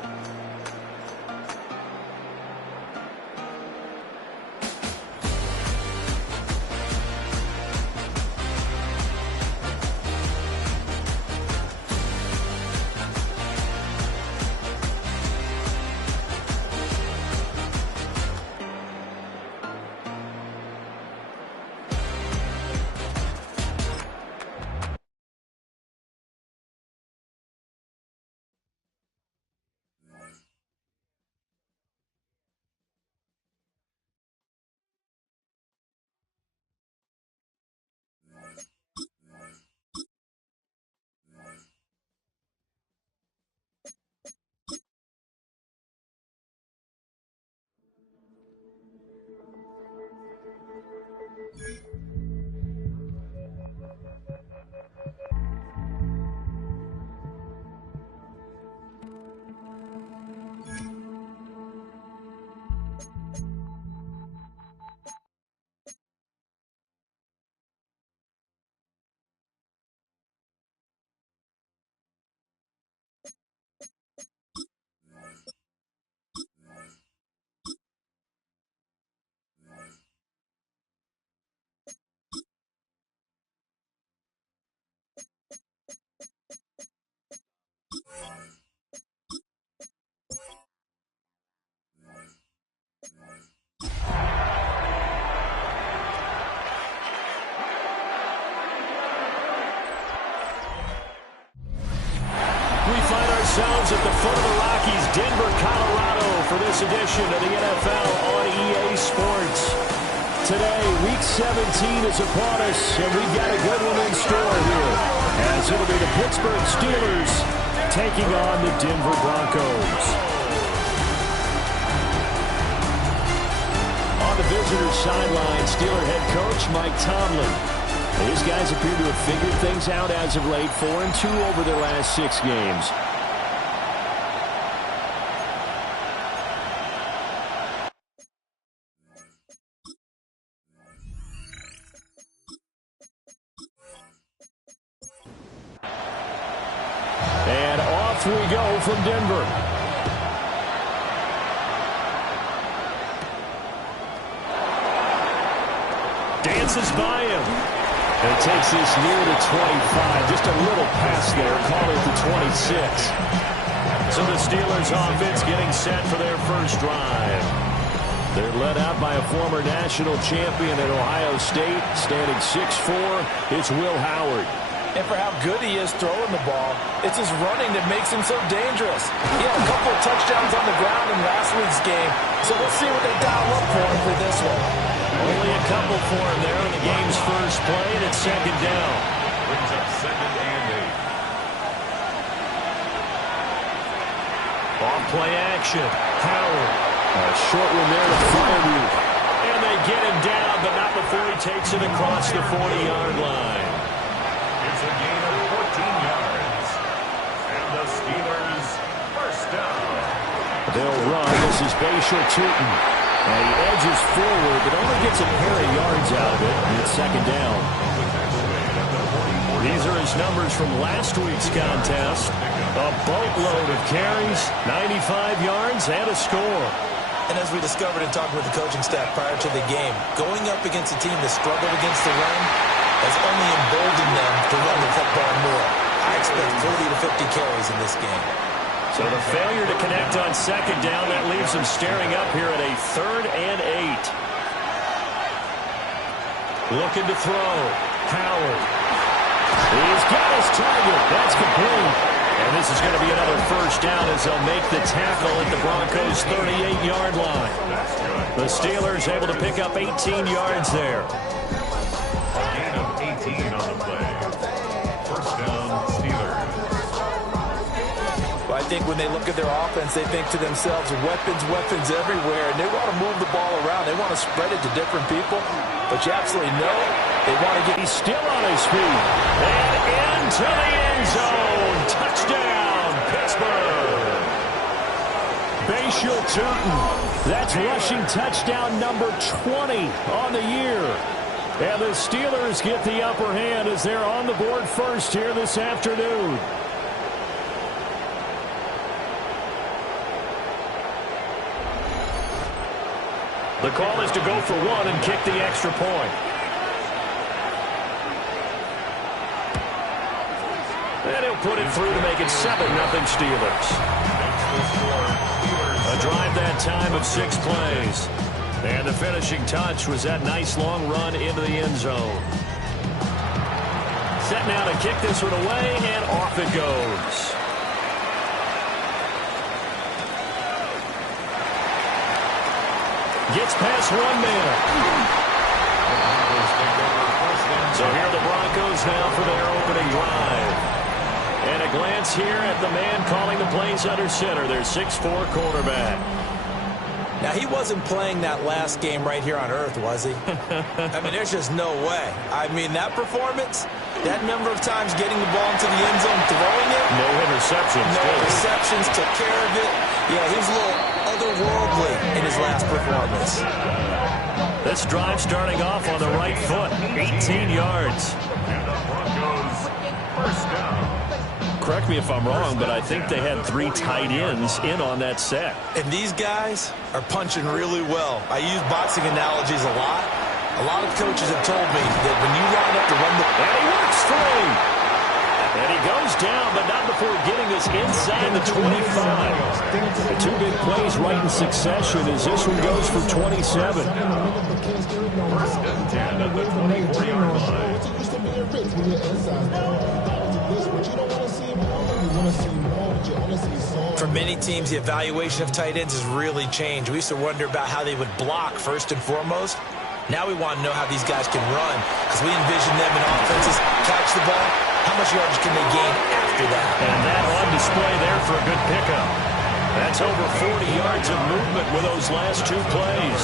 Ourselves at the foot of the Rockies, Denver, Colorado, for this edition of the NFL on EA Sports. Today, Week 17 is upon us, and we've got a good one in store here, as it'll be the Pittsburgh Steelers taking on the Denver Broncos. On the visitors' sideline, Steeler head coach Mike Tomlin. These guys appear to have figured things out as of late, 4-2 over their last 6 games. And off we go from Denver. Dances by him. And takes this near the 25. Just a little pass there. Call it the 26. So the Steelers offense getting set for their first drive. They're led out by a former national champion at Ohio State. Standing 6'4", it's Will Howard. And for how good he is throwing the ball, it's his running that makes him so dangerous. He had a couple of touchdowns on the ground in last week's game, so we'll see what they dial up for him for this one. Only a couple for him there on the game's first play, and it's second down. Brings up 2nd and 8. Off play action. Howard. A short one there to Firewall. And they get him down, but not before he takes it across the 40-yard line. It's a gain of 14 yards. And the Steelers first down. They'll run. This is Bashir Tootin. And he edges forward, but only gets a pair of yards out of it. And it's second down. These are his numbers from last week's contest. A boatload of carries, 95 yards, and a score. And as we discovered in talking with the coaching staff prior to the game, going up against a team that struggled against the run has only emboldened them to run the football more. I expect 40 to 50 carries in this game. So the failure to connect on second down, that leaves them staring up here at a 3rd and 8. Looking to throw. Howard. He's got his target. That's complete. And this is going to be another first down as they'll make the tackle at the Broncos' 38-yard line. The Steelers able to pick up 18 yards there. A gain of 18 on the play. First down, Steelers. Well, I think when they look at their offense, they think to themselves, weapons, weapons everywhere, and they want to move the ball around. They want to spread it to different people, but you absolutely know they want to get... He's still on his feet, and into the end zone. Touchdown, Pittsburgh. Bashal Tootin, that's rushing touchdown number 20 on the year. And the Steelers get the upper hand as they're on the board first here this afternoon. The call is to go for one and kick the extra point. And he'll put it through to make it 7-0 Steelers. A drive that time of 6 plays. And the finishing touch was that nice long run into the end zone. Set now to kick this one away, and off it goes. Gets past 1 man. So here are the Broncos now for their opening drive. And a glance here at the man calling the plays under center, their 6'4" quarterback. Now, he wasn't playing that last game right here on earth, was he? I mean, there's just no way. I mean, that performance, that number of times getting the ball into the end zone, throwing it. No interceptions. No interceptions, took care of it. Yeah, he was a little otherworldly in his last performance. This drive starting off on the right foot, 18 yards. And the Broncos first down. Correct me if I'm wrong, but I think they had 3 tight ends in on that set. And these guys are punching really well. I use boxing analogies a lot. A lot of coaches have told me that when you line up to run the... And he works free. And he goes down, but not before getting this inside the 25. The 2 big plays right in succession as this one goes for 27. First and 10 at the 24-yard line. For many teams, the evaluation of tight ends has really changed. We used to wonder about how they would block first and foremost. Now we want to know how these guys can run, because we envision them in offenses catch the ball. How much yardage can they gain after that? And that on display there for a good pickup. That's over 40 yards of movement with those last 2 plays.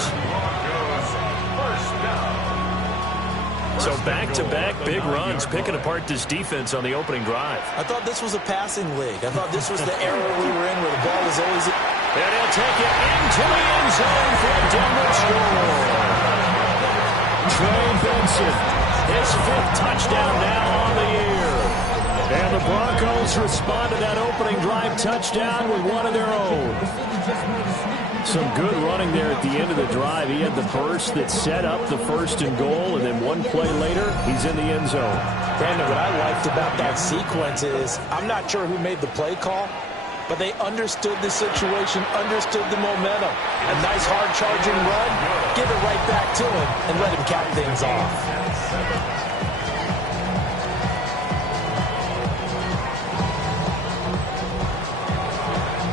So back-to-back big runs, picking apart this defense on the opening drive. I thought this was a passing league. I thought this was the era we were in where the ball was always... And he'll take it into the end zone for a Denver score. Trey Benson, his 5th touchdown now on the year. And the Broncos respond to that opening drive touchdown with one of their own. Some good running there at the end of the drive. He had the burst that set up the 1st and goal, and then 1 play later, he's in the end zone. Brandon, what I liked about that sequence is, I'm not sure who made the play call, but they understood the situation, understood the momentum. A nice hard charging run, give it right back to him, and let him cap things off.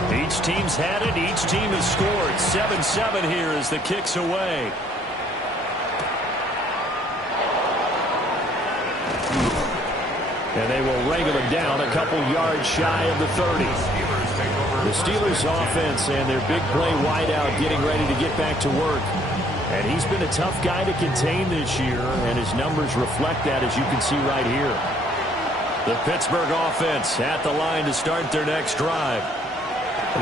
Each team's had it. Each team has scored. 7-7 here as the kick's away. And they will wrangle him down a couple yards shy of the 30. The Steelers offense and their big play wideout getting ready to get back to work. And he's been a tough guy to contain this year, and his numbers reflect that, as you can see right here. The Pittsburgh offense at the line to start their next drive.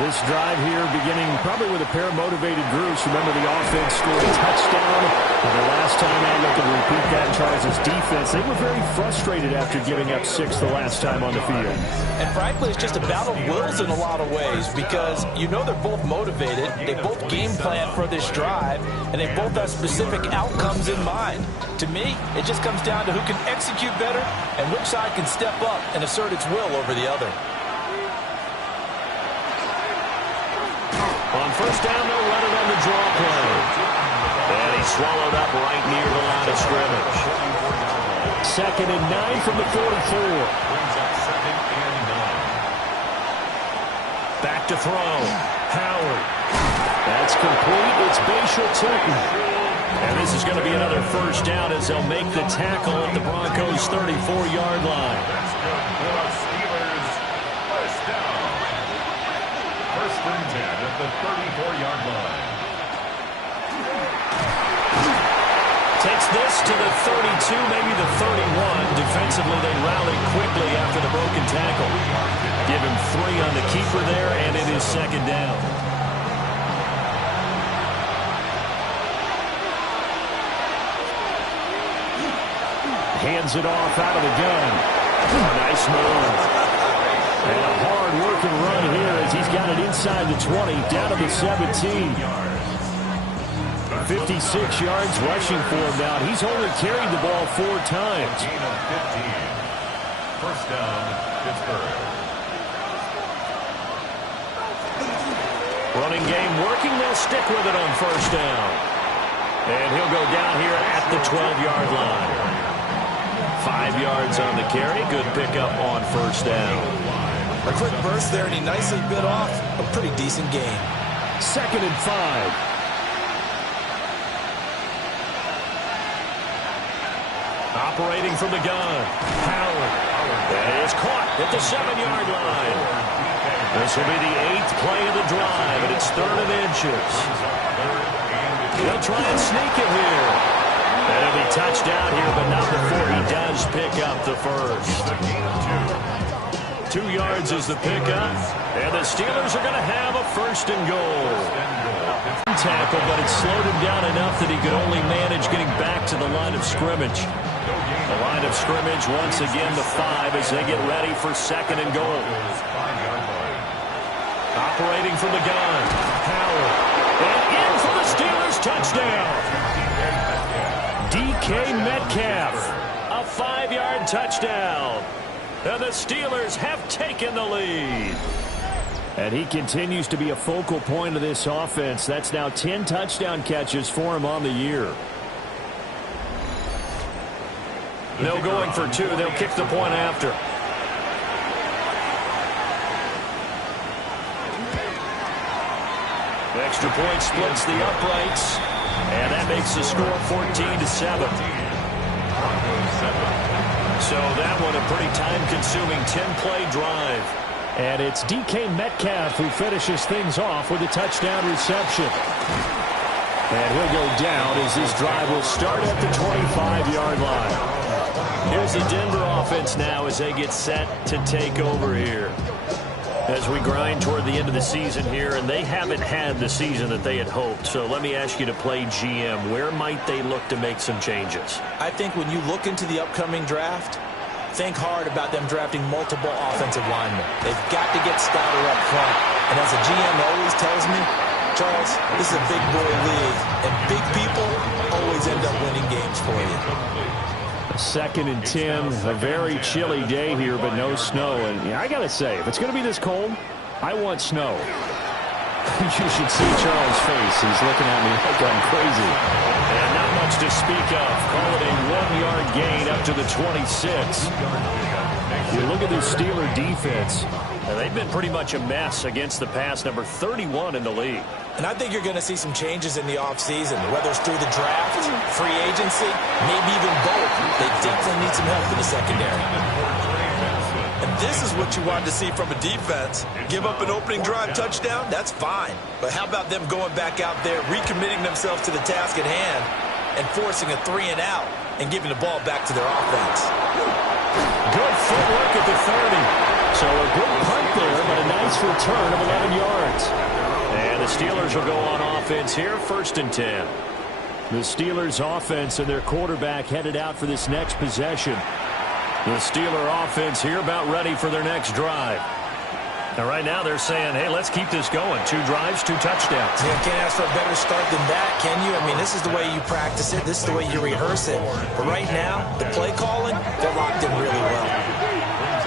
This drive here beginning probably with a pair of motivated groups. Remember, the offense scored a touchdown. And the last time out, looking to repeat that, Charles' defense, they were very frustrated after giving up 6 the last time on the field. And frankly, it's just a battle of wills in a lot of ways, because you know they're both motivated. They both game plan for this drive, and they both have specific outcomes in mind. To me, it just comes down to who can execute better and which side can step up and assert its will over the other. On first down, they'll run it on the draw play. And he's swallowed up right near the line of scrimmage. 2nd and 9 from the 44. Back to throw. Howard. That's complete. It's Bashal Tootin. And this is going to be another first down as they'll make the tackle at the Broncos' 34-yard line. at the 34-yard line. Takes this to the 32, maybe the 31. Defensively, they rallied quickly after the broken tackle. Give him 3 on the keeper there, and it is second down. Hands it off out of the gun. Nice move. And a hard-working run here as he's got it inside the 20, down to the 17. 56 yards rushing for him now. He's only carried the ball 4 times. Gain of 15. First down, Pittsburgh. Running game working. They'll stick with it on first down. And he'll go down here at the 12-yard line. 5 yards on the carry. Good pickup on first down. A quick burst there, and he nicely bit off a pretty decent gain. 2nd and 5. Operating from the gun. Howard. That is caught at the 7-yard line. This will be the 8th play of the drive, and it's 3rd and inches. They'll try and sneak it here. And it'll be touchdown here, but not before he does pick up the first. 2 yards is the pickup, and the Steelers are going to have a 1st and goal. Tackle, but it slowed him down enough that he could only manage getting back to the line of scrimmage. The line of scrimmage once again the 5 as they get ready for 2nd and goal. Operating from the gun, Howard, and in for the Steelers touchdown. DK Metcalf, a 5-yard touchdown. And the Steelers have taken the lead. And he continues to be a focal point of this offense. That's now 10 touchdown catches for him on the year. No going for 2. They'll kick the point after. Extra point splits the uprights. And that makes the score 14-7. So that one a pretty time-consuming 10-play drive. And it's DK Metcalf who finishes things off with a touchdown reception. And he'll go down as this drive will start at the 25-yard line. Here's the Denver offense now as they get set to take over here. As we grind toward the end of the season here, and they haven't had the season that they had hoped. So let me ask you to play GM. Where might they look to make some changes? I think when you look into the upcoming draft, think hard about them drafting multiple offensive linemen. They've got to get stouter up front. And as a GM always tells me, Charles, this is a big boy league, and big people always end up winning games for you. 2nd and 10, a very chilly day here, but no snow. And I got to say, if it's going to be this cold, I want snow. You should see Charles' face. He's looking at me like I'm crazy. And not much to speak of. Call it a 1-yard gain up to the 26. You look at this Steeler defense. They've been pretty much a mess against the pass, number 31 in the league. And I think you're going to see some changes in the offseason, whether it's through the draft, free agency, maybe even both. They definitely need some help in the secondary. And this is what you wanted to see from a defense. Give up an opening drive touchdown, that's fine. But how about them going back out there, recommitting themselves to the task at hand, and forcing a 3-and-out and giving the ball back to their offense. Good footwork at the 30. So a good punt there, but a nice return of 11 yards. And the Steelers will go on offense here, 1st and 10. The Steelers offense and their quarterback headed out for this next possession. The Steeler offense here about ready for their next drive. And right now they're saying, hey, let's keep this going. 2 drives, 2 touchdowns. Yeah, can't ask for a better start than that, can you? I mean, this is the way you practice it. This is the way you rehearse it. But right now, the play calling, they're locked in really well.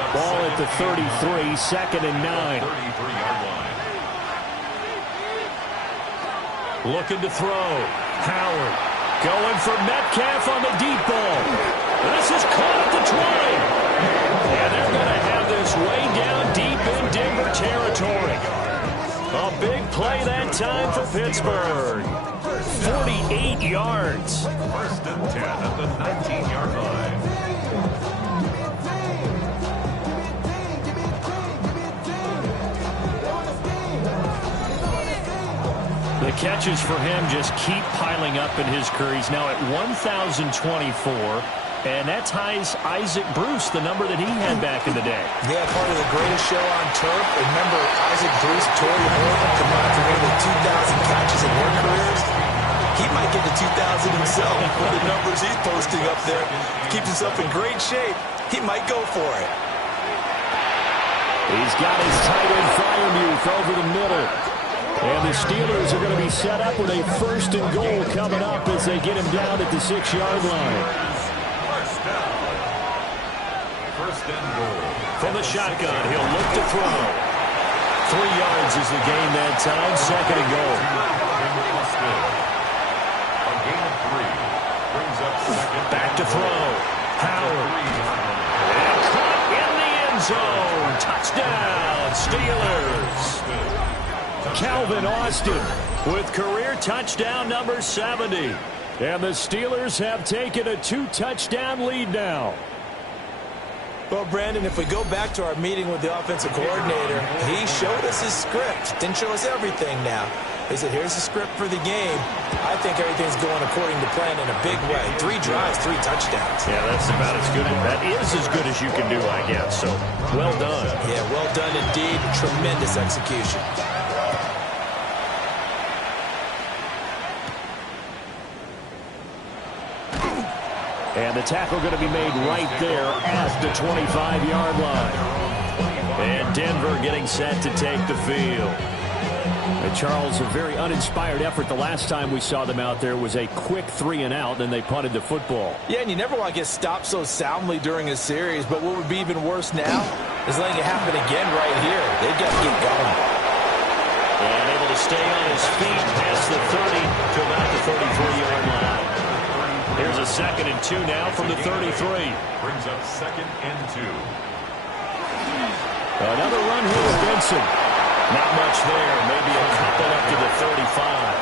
Ball at the 33, 2nd and 9. Looking to throw. Howard going for Metcalf on the deep ball. This is caught at the 20. And they're going to have this way down deep in Denver territory. A big play that time for Pittsburgh. 48 yards. 1st and 10 at the 19-yard line. catches for him just keep piling up in his career. He's now at 1,024. And that ties Isaac Bruce, the number that he had back in the day. Yeah, part of the greatest show on turf. Remember, Isaac Bruce, Torrey Horton combined for nearly 2,000 catches in their careers. He might get to 2,000 himself with the numbers he's posting up there. Keeps himself in great shape. He might go for it. He's got his tight end Fryermuth over the middle. And the Steelers are going to be set up with a 1st and goal coming up as they get him down at the 6-yard line. First and goal. From the shotgun, he'll look to throw. 3 yards is the gain that time. 2nd and goal. A gain of 3. Brings up second. Back to throw. Howard. And caught in the end zone. Touchdown, Steelers. Calvin Austin with career touchdown number 70. And the Steelers have taken a 2-touchdown lead now. Well, Brandon, if we go back to our meeting with the offensive coordinator, he showed us his script. Didn't show us everything now. He said, here's the script for the game. I think everything's going according to plan in a big way. 3 drives, 3 touchdowns. Yeah, that's about as good. That is as good as you can do, I guess. So, well done. Yeah, well done indeed. Tremendous execution. And the tackle going to be made right there at the 25-yard line. And Denver getting set to take the field. And Charles, a very uninspired effort. The last time we saw them out there was a quick 3-and-out, and they punted the football. Yeah, and you never want to get stopped so soundly during a series, but what would be even worse now is letting it happen again right here. They've got to get going. And able to stay on his feet past the 30 to about the 33-yard line. Here's a 2nd and 2 now from the 33. Brings up 2nd and 2. Another run here with Benson. Not much there. Maybe a couple up to the 35.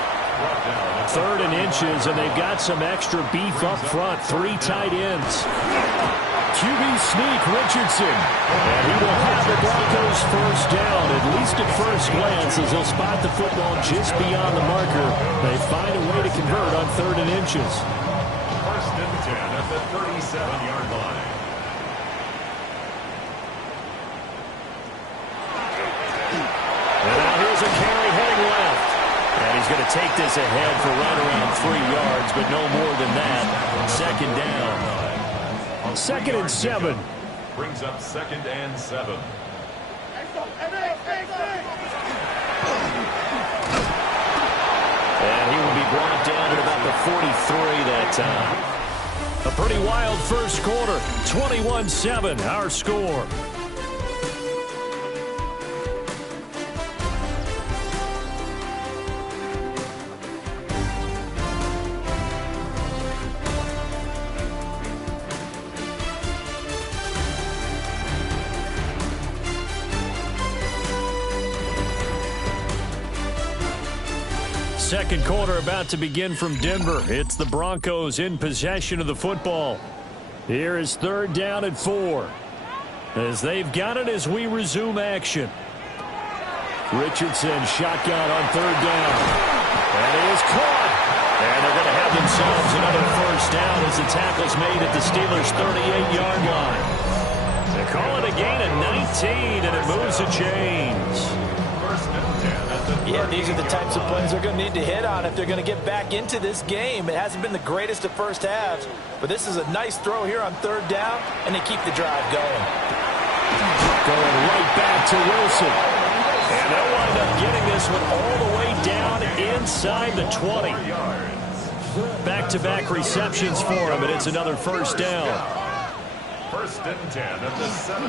3rd and inches, and they've got some extra beef up front. 3 tight ends. QB sneak, Richardson. And he will have the Broncos first down, at least at first glance, as they'll spot the football just beyond the marker. They find a way to convert on 3rd and inches. 1st and 10 at the 37-yard line. And now here's a carry heading left. And he's going to take this ahead for right around 3 yards, but no more than that. 2nd down. 2nd and 7. Brings up 2nd and 7. And he will be brought down at about the 43 that time. A pretty wild first quarter. 21-7, our score. Second quarter about to begin from Denver. It's the Broncos in possession of the football. Here is 3rd down and 4. As they've got it as we resume action. Richardson shotgun on 3rd down. And he is caught. And they're going to have themselves another first down as the tackle's made at the Steelers' 38-yard line. They call it a gain of 19, and it moves the chains. Yeah, these are the types of plays they're going to need to hit on if they're going to get back into this game. It hasn't been the greatest of first halves, but this is a nice throw here on 3rd down, and they keep the drive going. Going right back to Wilson. And they'll wind up getting this one all the way down inside the 20. Back-to-back receptions for him, and it's another first down. 1st and 10 at the 17.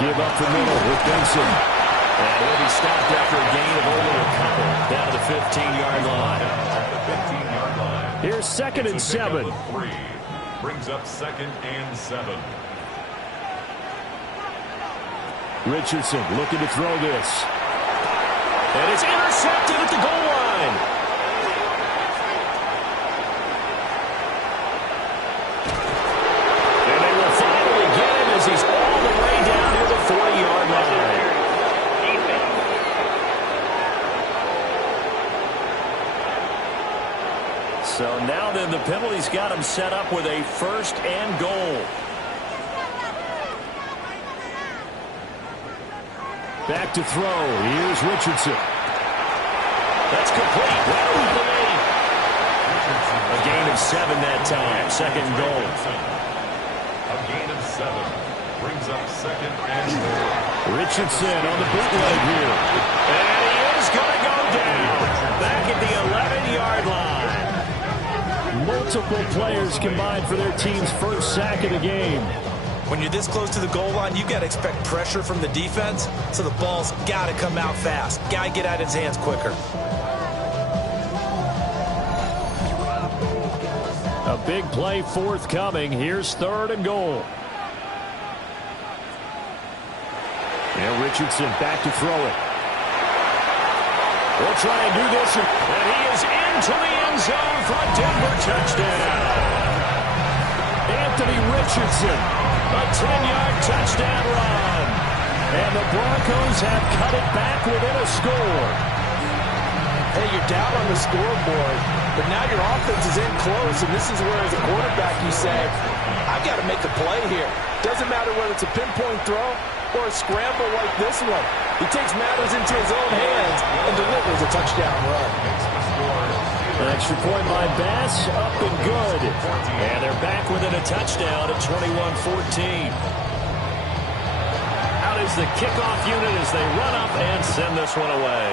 Give up the middle with Benson. And he'll be stopped after a gain of only a couple down to the 15-yard line. Here's 2nd and 7. 3. Brings up 2nd and 7. Richardson looking to throw this. And it's intercepted at the goal line. And they will finally get him as he's all the way down to the 40-yard line. So now then the penalty's got him set up with a 1st and goal. Back to throw. Here's Richardson. That's complete. Right over the lane. A gain of 7 that time. 2nd and goal. A gain of 7 brings up 2nd and goal. Richardson on the bootleg here. And he is going to go down. Back at the 11-yard line. Multiple players combined for their team's 1st sack of the game. When you're this close to the goal line, you got to expect pressure from the defense, so the ball's got to come out fast. Got to get out of his hands quicker. A big play forthcoming. Here's 3rd and goal. And Richardson back to throw it. We'll try and do this. And he is into the end zone for a Denver touchdown. Anthony Richardson, a 10-yard touchdown run. And the Broncos have cut it back within a score. Hey, you're down on the scoreboard, but now your offense is in close, and this is where, as a quarterback, you say, I've got to make a play here. Doesn't matter whether it's a pinpoint throw or a scramble like this one. He takes matters into his own hands and delivers a touchdown run. An extra point by Bass, up and good. And they're back within a touchdown at 21-14. Out is the kickoff unit as they run up and send this one away.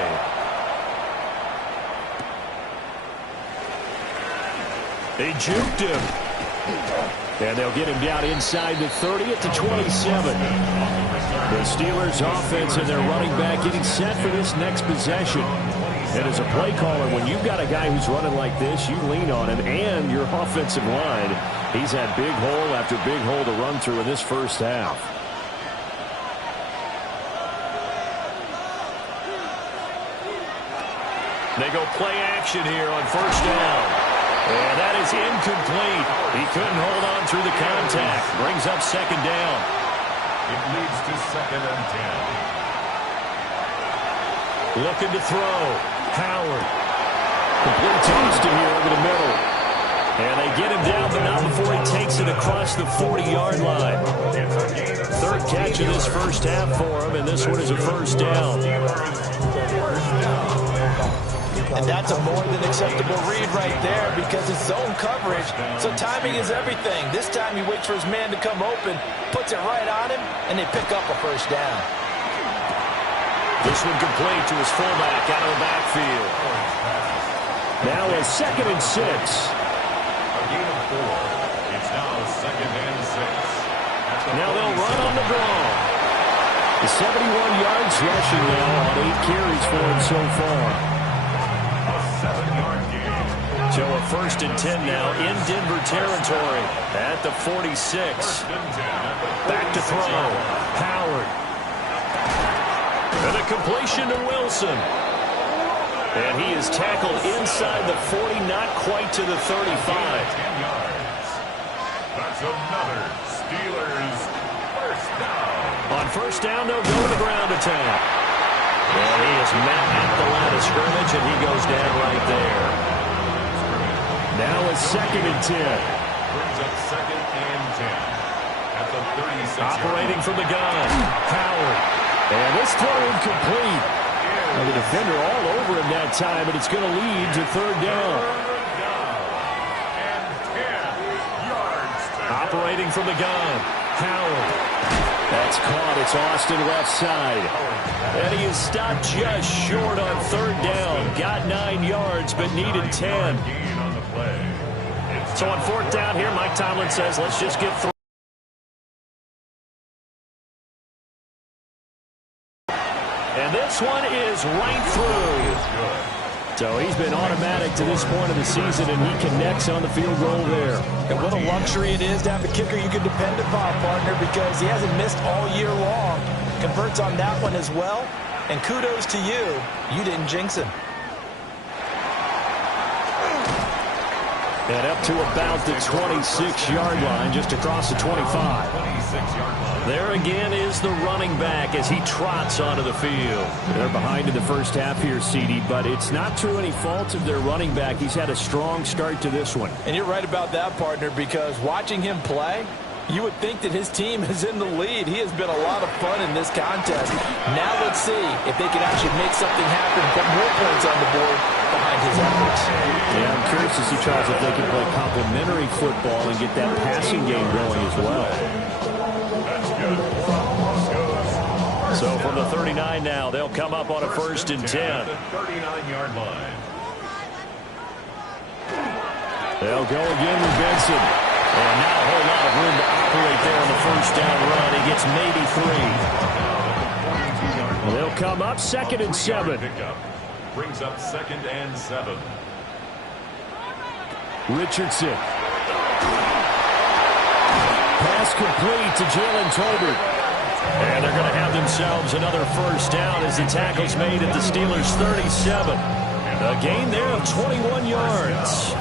They juked him. And they'll get him down inside the 30 at the 27. The Steelers offense and their running back getting set for this next possession. And as a play caller, when you've got a guy who's running like this, you lean on him and your offensive line. He's had big hole after big hole to run through in this 1st half. They go play action here on 1st down. And that is incomplete. He couldn't hold on through the contact. Brings up 2nd down. It leads to 2nd and 10. Looking to throw. Howard. Complete toss to here over the middle. And they get him down, but not before he takes it across the 40-yard line. 3rd catch of this 1st half for him, and this one is a 1st down. And that's a more than acceptable read right there because it's zone coverage, so timing is everything. This time he waits for his man to come open, puts it right on him, and they pick up a 1st down. This one complete to his fullback out of the backfield. Now a 2nd and 6. A gain of 4. It's now 2nd and 6. Now they'll run on the draw. The 71 yards rushing now on 8 carries for him so far. 7-yard gain. So a 1st and 10 now in Denver territory at the 46. Back to throw. Howard. And a completion to Wilson. And he is tackled inside the 40, not quite to the 35. 10 yards. That's another Steelers 1st down. On 1st down, they'll go to the ground attack. And he is met at the line of scrimmage, and he goes down right there. Now it's 2nd and 10. Brings up 2nd and 10. At the 36. Operating from the gun. Howard. And this throw incomplete. Now the defender all over him that time, but it's going to lead to 3rd down. And 10 yards. Operating from the gun. Howard. That's caught. It's Austin left side. And he is stopped just short on 3rd down. Got 9 yards, but needed 10. So on 4th down here, Mike Tomlin says, let's just get through. And this one is right through. So he's been automatic to this point of the season, and he connects on the field goal there. And what a luxury it is to have a kicker you can depend upon, partner, because he hasn't missed all year long. Converts on that one as well. And kudos to you. You didn't jinx him. And up to about the 26-yard line, just across the 25. There again is the running back as he trots onto the field. They're behind in the first half here, CD, but it's not through any fault of their running back. He's had a strong start to this one. And you're right about that, partner, because watching him play, you would think that his team is in the lead. He has been a lot of fun in this contest. Now let's see if they can actually make something happen, put more points on the board behind his efforts. Yeah, I'm curious to see, Charles, if they can play complementary football and get that passing game going as well. So from the 39 now, they'll come up on a 1st and 10. 39-yard line. They'll go again with Benson. And not a whole lot of room to operate there on the 1st down run. He gets maybe 3. They'll come up 2nd and 7. Brings up 2nd and 7. Richardson. Pass complete to Jalen Tolbert. And they're going to have themselves another 1st down as the tackle's made at the Steelers' 37. A gain there of 21 yards.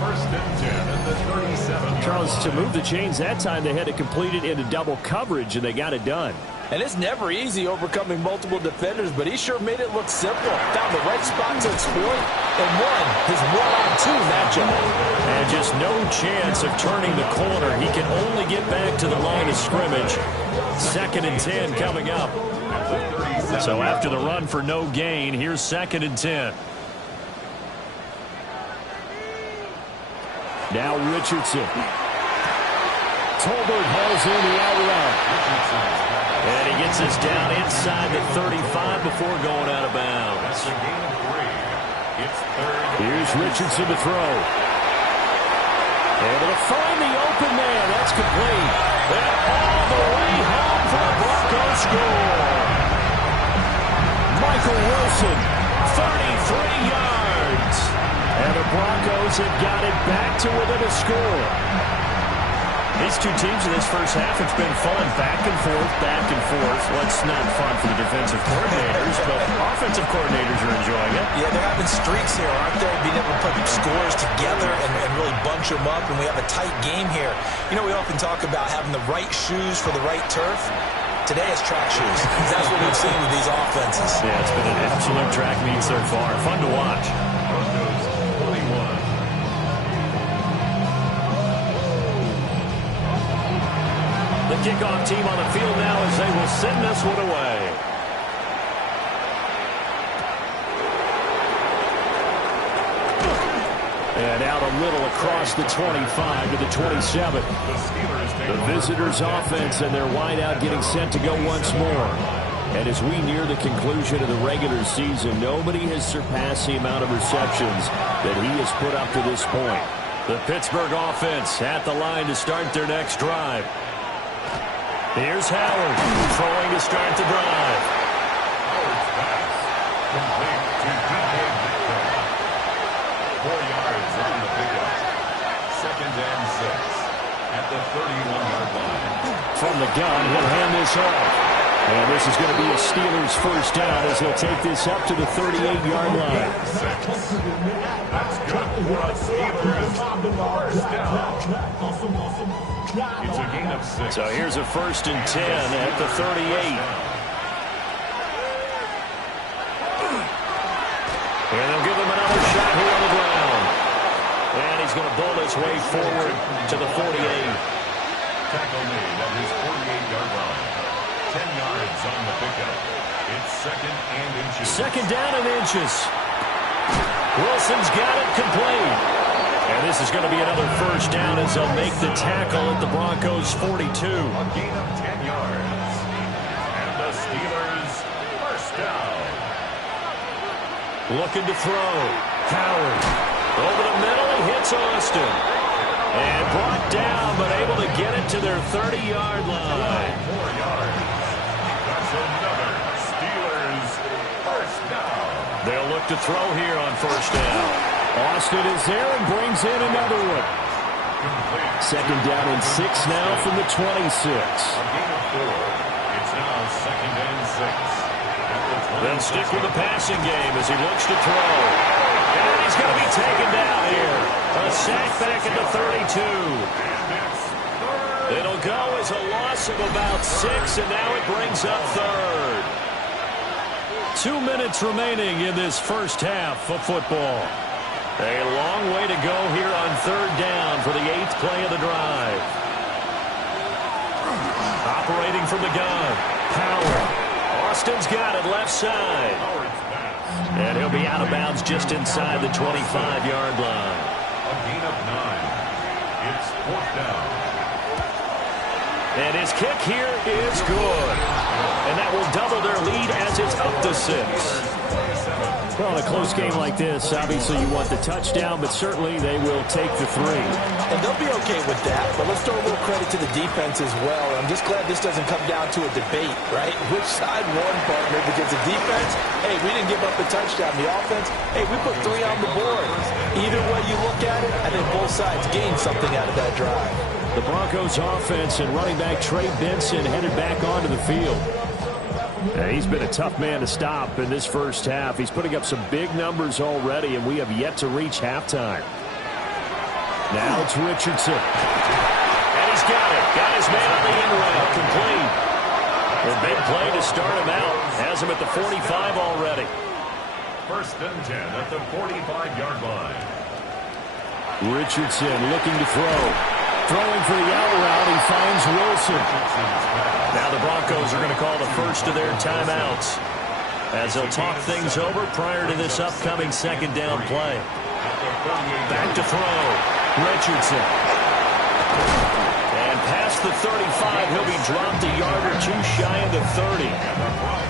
1st and 10 at the 37. Charles, to move the chains that time, they had to complete it into double coverage, and they got it done. And it's never easy overcoming multiple defenders, but he sure made it look simple. Found the right spot to exploit and won his 1-on-2 matchup. And just no chance of turning the corner. He can only get back to the line of scrimmage. 2nd and 10 coming up. So after the run for no gain, here's 2nd and 10. Now Richardson. Tolbert hauls in the out route. And he gets us down inside the 35 before going out of bounds. That's a gain of 3. It's 3rd. Here's Richardson to throw. Able to find the open man. That's complete. And all the way home for the Broncos score. Michael Wilson, 33 yards. And the Broncos have got it back to within a score. These two teams in this first half, it's been fun. Back and forth, back and forth. Well, it's not fun for the defensive coordinators, but offensive coordinators are enjoying it. Yeah, they're having streaks here, aren't they? Being able to put scores together and really bunch them up, and we have a tight game here. You know, we often talk about having the right shoes for the right turf. Today it's track shoes. That's what we've seen with these offenses. Yeah, it's been an absolute track meet so far. Fun to watch. Broncos 21. The kickoff team on the field now as they will send this one away. And out a little across the 25 to the 27. The visitors' offense and their wideout getting set to go once more. And as we near the conclusion of the regular season, nobody has surpassed the amount of receptions that he has put up to this point. The Pittsburgh offense at the line to start their next drive. Here's Howard throwing to start the drive. Howard's pass complete to DK Metcalf. 4 yards on the pickup. 2nd and 6 at the 31-yard line. From the gun, he'll hand this off. And this is going to be a Steelers 1st down as he'll take this up to the 38-yard line. 6. That's good for a Steelers 1st down. It's a gain of 6. So here's a 1st and 10 at the 38. And they'll give him another shot here on the ground. And he's going to bolt his way forward to the 48. Tackle made at his 48-yard line. 10 yards on the pickup. It's 2nd and inches. 2nd down and inches. Wilson's got it complete. And this is going to be another 1st down as they'll make the tackle at the Broncos' 42. A gain of 10 yards. And the Steelers 1st down. Looking to throw. Howard. Over the middle, he hits Austin. And brought down, but able to get it to their 30-yard line. 4 yards. That's another Steelers 1st down. They'll look to throw here on 1st down. Austin is there and brings in another one. 2nd down and 6 now from the 26. A gain of 4. It's now 2nd and 6. They'll stick with the passing game as he looks to throw. And he's going to be taken down here. A sack back at the 32. It'll go as a loss of about 6, and now it brings up third. 2 minutes remaining in this first half of football. A long way to go here on third down for the 8th play of the drive. Operating from the gun, Powell. Austin's got it left side. And he'll be out of bounds just inside the 25-yard line. A gain of 9. It's 4th down. And his kick here is good. And that will double their lead as it's up to 6. Well, in a close game like this, obviously you want the touchdown, but certainly they will take the 3. And they'll be okay with that, but let's throw a little credit to the defense as well. I'm just glad this doesn't come down to a debate, right? Which side won, partner? Because the defense, hey, we didn't give up a touchdown. The offense, hey, we put 3 on the board. Either way you look at it, I think both sides gained something out of that drive. The Broncos offense and running back Trey Benson headed back onto the field. He's been a tough man to stop in this first half. He's putting up some big numbers already, and we have yet to reach halftime. Now it's Richardson. And he's got it. Got his man on the end route. Complete. A big play to start him out. Has him at the 45 already. 1st and 10 at the 45-yard line. Richardson looking to throw. Throwing for the out route, he finds Wilson. Now the Broncos are going to call the first of their timeouts as they'll talk things over prior to this upcoming 2nd down play. Back to throw. Richardson. And past the 35, he'll be dropped a yard or 2 shy of the 30.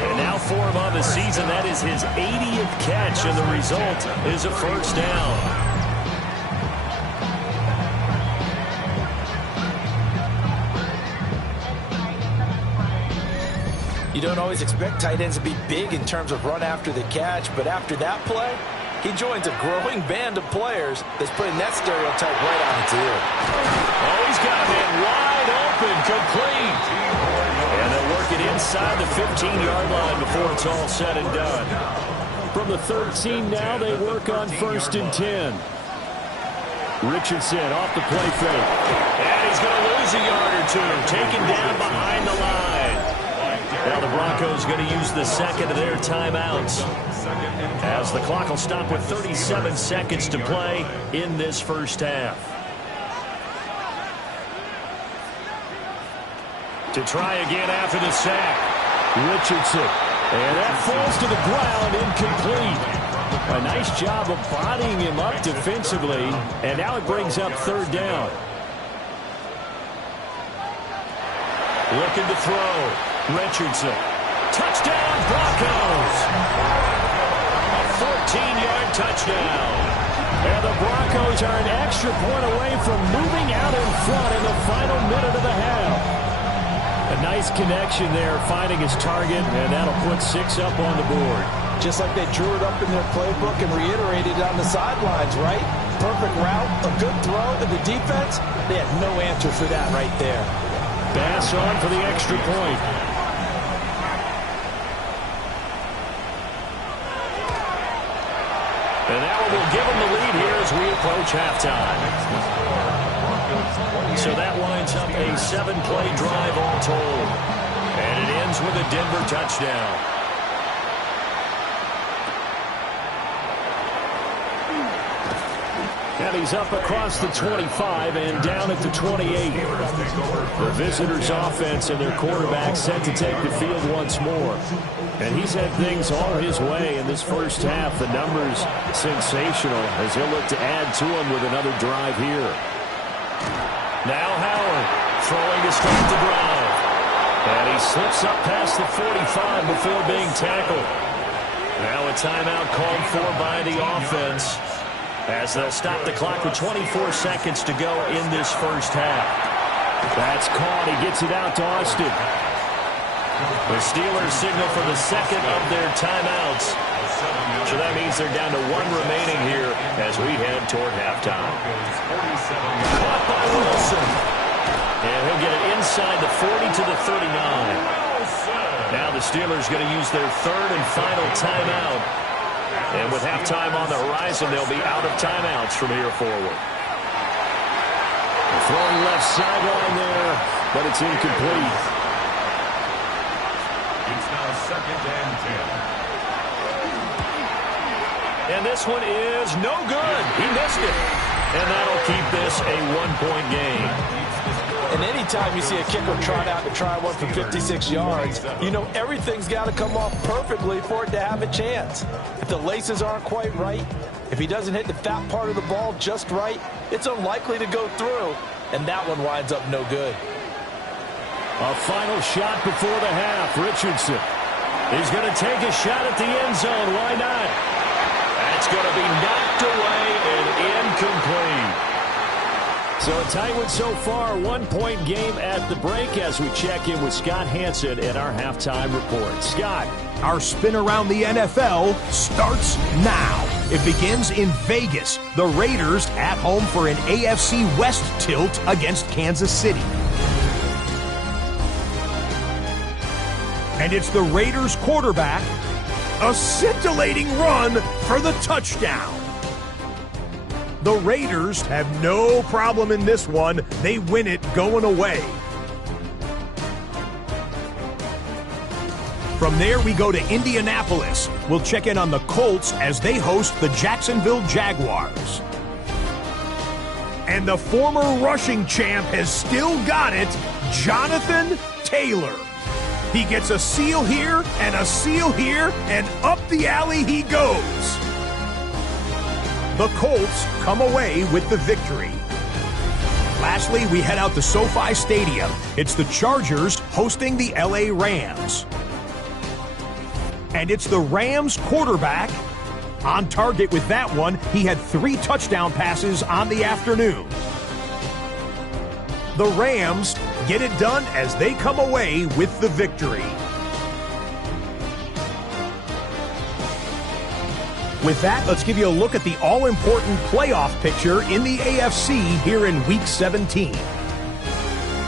And now for him on the season, that is his 80th catch, and the result is a 1st down. You don't always expect tight ends to be big in terms of run after the catch, but after that play, he joins a growing band of players that's putting that stereotype right on its ear. Oh, he's got a man wide open, complete. And they'll work it inside the 15-yard line before it's all said and done. From the 13 now, they work on 1st and 10. Richardson off the play fake. And he's going to lose a yard or 2, taken down behind the line. Now the Broncos going to use the 2nd of their timeouts as the clock will stop with 37 seconds to play in this first half. To try again after the sack. Richardson. And that falls to the ground, incomplete. A nice job of bodying him up defensively, and now it brings up 3rd down. Looking to throw. Richardson. Touchdown, Broncos. A 14-yard touchdown. And the Broncos are an extra point away from moving out in front in the final minute of the half. A nice connection there, finding his target, and that'll put 6 up on the board. Just like they drew it up in their playbook and reiterated it on the sidelines, right? Perfect route, a good throw, and the defense, they had no answer for that right there. Bass on for the extra point. And that one will give them the lead here as we approach halftime. So that winds up a 7-play drive all told. And it ends with a Denver touchdown. And he's up across the 25 and down at the 28. The visitors' offense and their quarterback set to take the field once more. And he's had things all his way in this first half. The numbers sensational as he'll look to add to them with another drive here. Now Howard throwing to start the drive. And he slips up past the 45 before being tackled. Now a timeout called for by the offense, as they'll stop the clock with 24 seconds to go in this first half. That's caught. He gets it out to Austin. The Steelers signal for the 2nd of their timeouts. So that means they're down to 1 remaining here as we head toward halftime. Caught by Wilson. And he'll get it inside the 40 to the 39. Now the Steelers going to use their 3rd and final timeout. And with halftime on the horizon, they'll be out of timeouts from here forward. Throwing left sideline there, but it's incomplete. It's now 2nd and 10. And this one is no good. He missed it. And that'll keep this a 1-point game. And anytime you see a kicker trot out to try one for 56 yards, you know everything's got to come off perfectly for it to have a chance. If the laces aren't quite right, if he doesn't hit the fat part of the ball just right, it's unlikely to go through, and that one winds up no good. A final shot before the half. Richardson is going to take a shot at the end zone. Why not? That's going to be knocked away and incomplete. So a tight one so far, 1-point game at the break as we check in with Scott Hanson in our halftime report. Scott. Our spin around the NFL starts now. It begins in Vegas. The Raiders at home for an AFC West tilt against Kansas City. And it's the Raiders quarterback, a scintillating run for the touchdown. The Raiders have no problem in this one. They win it going away. From there, we go to Indianapolis. We'll check in on the Colts as they host the Jacksonville Jaguars. And the former rushing champ has still got it, Jonathan Taylor. He gets a seal here, and up the alley he goes. The Colts come away with the victory. Lastly, we head out to SoFi Stadium. It's the Chargers hosting the LA Rams. And it's the Rams quarterback on target with that one. He had 3 touchdown passes on the afternoon. The Rams get it done as they come away with the victory. With that, let's give you a look at the all-important playoff picture in the AFC here in Week 17.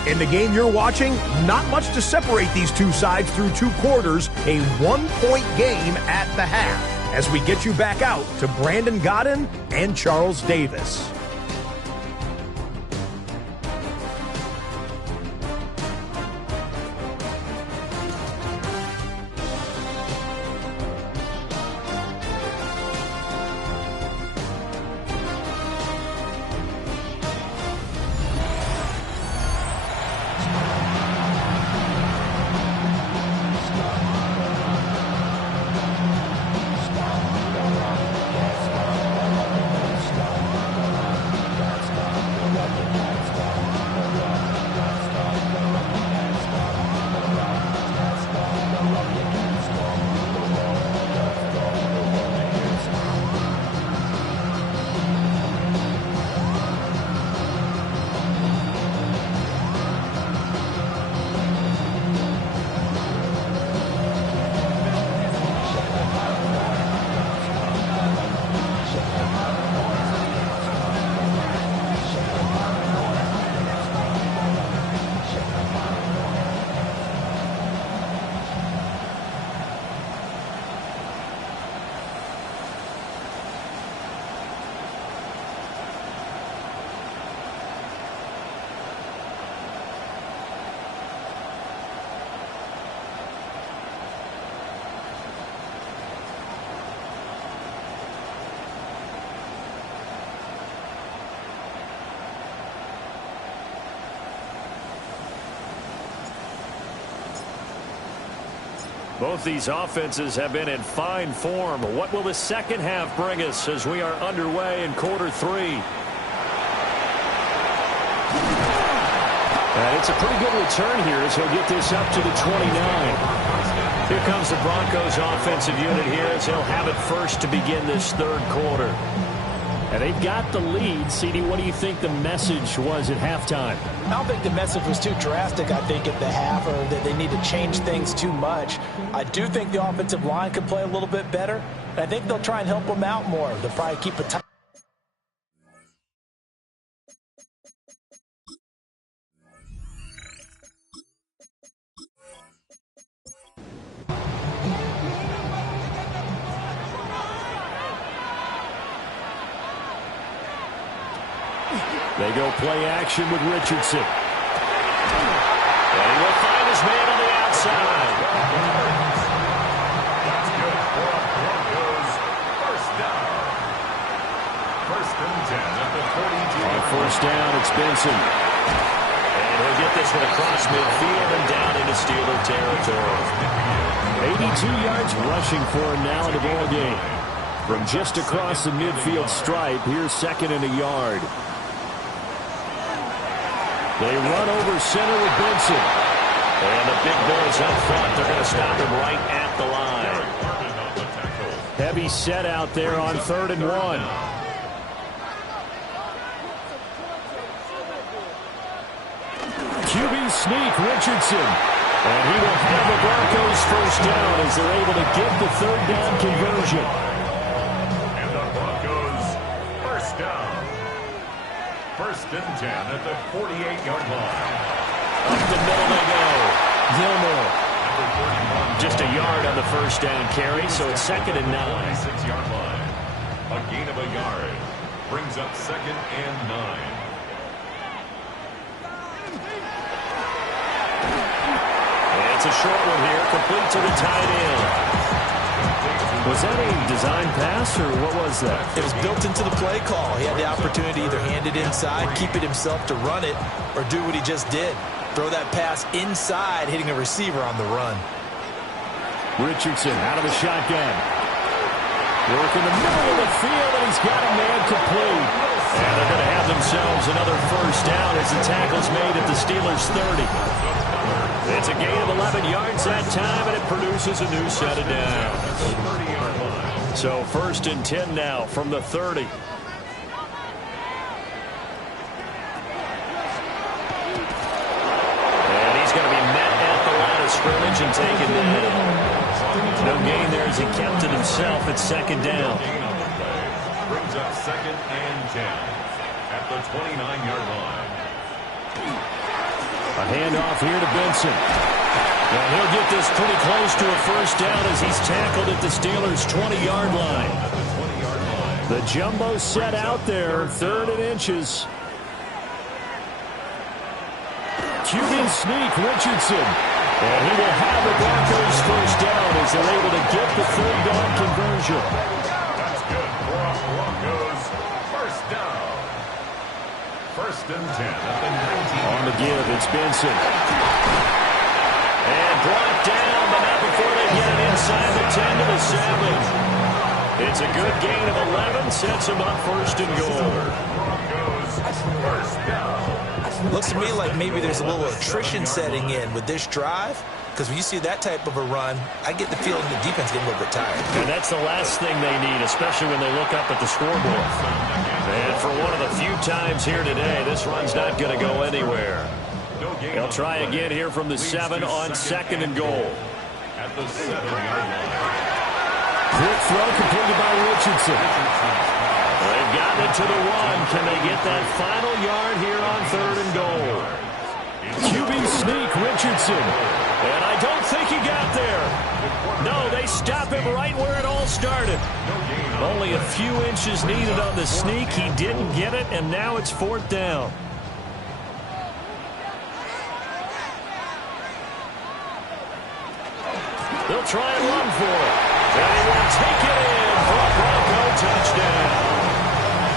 In the game you're watching, not much to separate these two sides through 2 quarters, a 1-point game at the half, as we get you back out to Brandon Godden and Charles Davis. Both these offenses have been in fine form. What will the second half bring us as we are underway in quarter 3? And it's a pretty good return here as he'll get this up to the 29. Here comes the Broncos offensive unit here as he'll have it first to begin this 3rd quarter. And they've got the lead. CD, what do you think the message was at halftime? I don't think the message was too drastic, I think, at the half, or that they need to change things too much. I do think the offensive line could play a little bit better, and I think they'll try and help them out more. They'll probably keep a tight. They go play action with Richardson. And he will find his man on the outside. That's good for a Broncos first down. First and 10 at the 42. On first down, it's Benson. And he'll get this one across midfield and down into Steeler territory. 82 yards rushing for him now in the ball game. From just across the midfield stripe, here's second and a yard. They run over center with Benson. And the big boys up front, they're going to stop him right at the line. Heavy set out there on 3rd and 1. QB sneak, Richardson. And he will have the Broncos first down as they're able to get the 3rd down conversion. And the Broncos first down. First and 10 at the 48-yard line. Up the middle they go. Gilmore. Just a yard on the first down carry, so it's 2nd and 9. 26-yard line. A gain of a yard. Brings up 2nd and 9. It's a short one here, complete to the tight end. Was that a design pass, or what was that? It was built into the play call. He had the opportunity to either hand it inside, keep it himself to run it, or do what he just did. Throw that pass inside, hitting a receiver on the run. Richardson out of the shotgun. Work in the middle of the field, and he's got a man complete. And they're going to have themselves another first down as the tackle's made at the Steelers' 30. It's a gain of 11 yards that time, and it produces a new set of downs. So 1st and 10 now from the 30. And he's going to be met at the line of scrimmage and taken down. No gain there as he kept it himself at 2nd down. Brings up 2nd and 10 at the 29-yard line. A handoff here to Benson. And he'll get this pretty close to a first down as he's tackled at the Steelers' 20-yard line. The jumbo set out there, 3rd and inches. QB sneak, Richardson. And he will have the Broncos first down as they're able to get the 3rd down conversion. That's good for a Broncos first down. 1st and 10 at the 19. On the give, it's Benson. And brought down, but not before they get it inside the 10 to the 7. It's a good gain of 11, sets him up 1st and goal. Broncos first down. Looks to me like maybe there's a little attrition setting in with this drive, because when you see that type of a run, I get the feeling the defense getting a little bit tired. And that's the last thing they need, especially when they look up at the scoreboard. And for one of the few times here today, this run's not going to go anywhere. They'll try again here from the 7 on 2nd and goal. At the 7-yard line. Quick throw completed by Richardson. They've gotten it to the 1. Can they get that final yard here on 3rd and goal? QB sneak, Richardson. And I don't think he got there. No, they stop him right where it all started. Only a few inches needed on the sneak. He didn't get it, and now it's 4th down. They'll try and run for it. And he will take it in for a Bronco touchdown.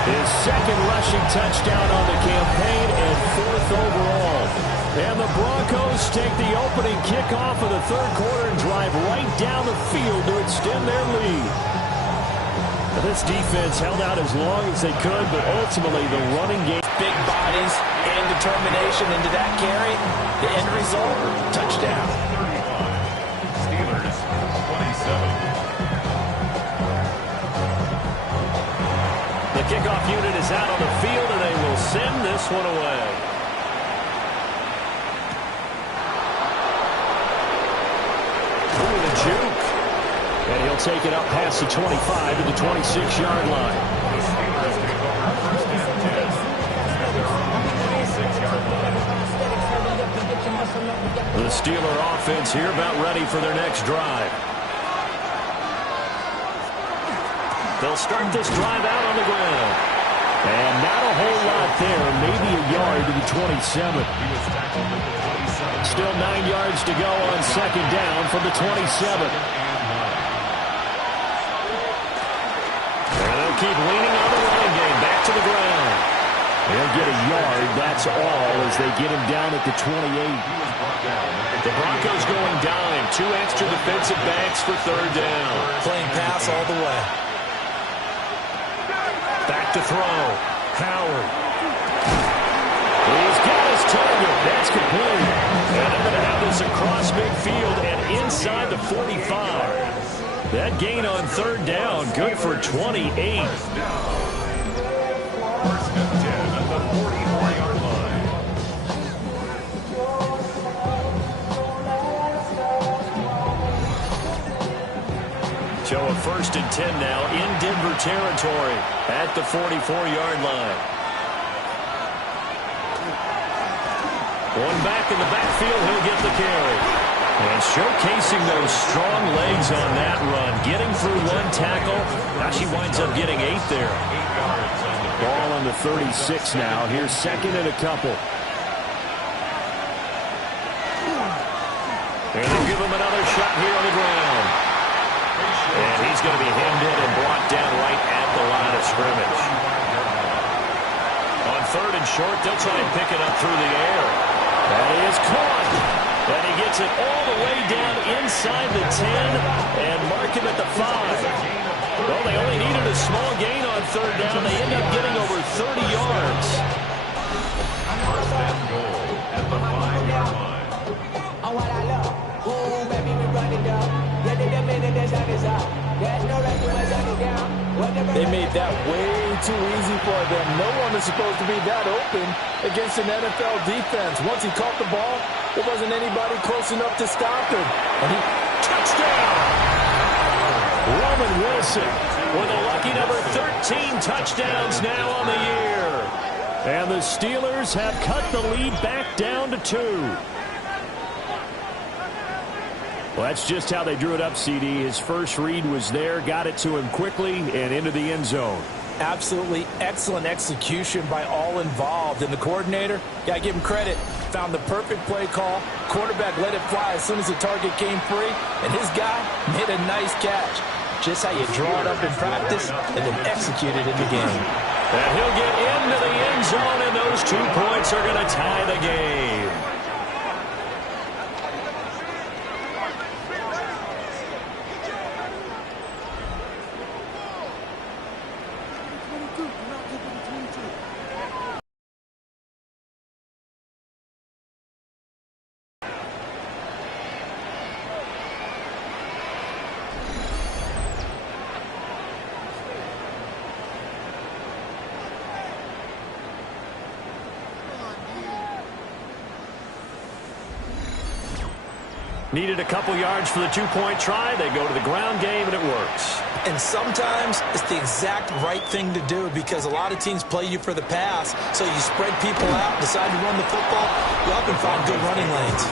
His 2nd rushing touchdown on the campaign and 4th overall. And the Broncos take the opening kickoff of the 3rd quarter and drive right down the field to extend their lead. Now, this defense held out as long as they could, but ultimately the running game. Big bodies and determination into that carry. The end result, touchdown. Steelers 27. The kickoff unit is out on the field, and they will send this one away. Ooh, the juke. And he'll take it up past the 25 to the 26-yard line. The Steeler offense here about ready for their next drive. They'll start this drive out on the ground. And not a whole lot there, maybe a yard to the 27. Still 9 yards to go on second down from the 27. And they'll keep leaning on the running game. Back to the ground. They'll get a yard, that's all, as they get him down at the 28. The Broncos going dime. 2 extra defensive backs for third down. Playing pass all the way. Back to throw. Howard. He's got his target. That's complete. And they're going to have this across midfield and inside the 45. That gain on third down, good for 28. First and 10 at the 44-yard line. So a first and 10 now in Denver territory at the 44-yard line. One back in the backfield, he'll get the carry. And showcasing those strong legs on that run. Getting through one tackle. Now she winds up getting 8 there. Ball on the 36 now. Here's second and a couple. And they'll give him another shot here on the ground. And he's going to be hemmed in and brought down right at the line of scrimmage. On third and short, they'll try and pick it up through the air. That is caught. And he gets it all the way down inside the 10 and mark him at the 5. Well, they only needed a small gain on third down. They end up getting over 30 yards. First and goal at the 5-yard line. They made that way too easy for them. No one is supposed to be that open against an NFL defense. Once he caught the ball, there wasn't anybody close enough to stop him. And he touchdown! Roman Wilson with a lucky number 13 touchdowns now on the year. And the Steelers have cut the lead back down to 2. Well, that's just how they drew it up, CD. His first read was there, got it to him quickly, and into the end zone. Absolutely excellent execution by all involved. And the coordinator, got to give him credit, found the perfect play call. Quarterback let it fly as soon as the target came free, and his guy made a nice catch. Just how you draw it up in practice and then execute it in the game. And he'll get into the end zone, and those 2 points are going to tie the game. Needed a couple yards for the 2-point try. They go to the ground game, and it works. And sometimes it's the exact right thing to do because a lot of teams play you for the pass. So you spread people out, decide to run the football. You often find good running lanes.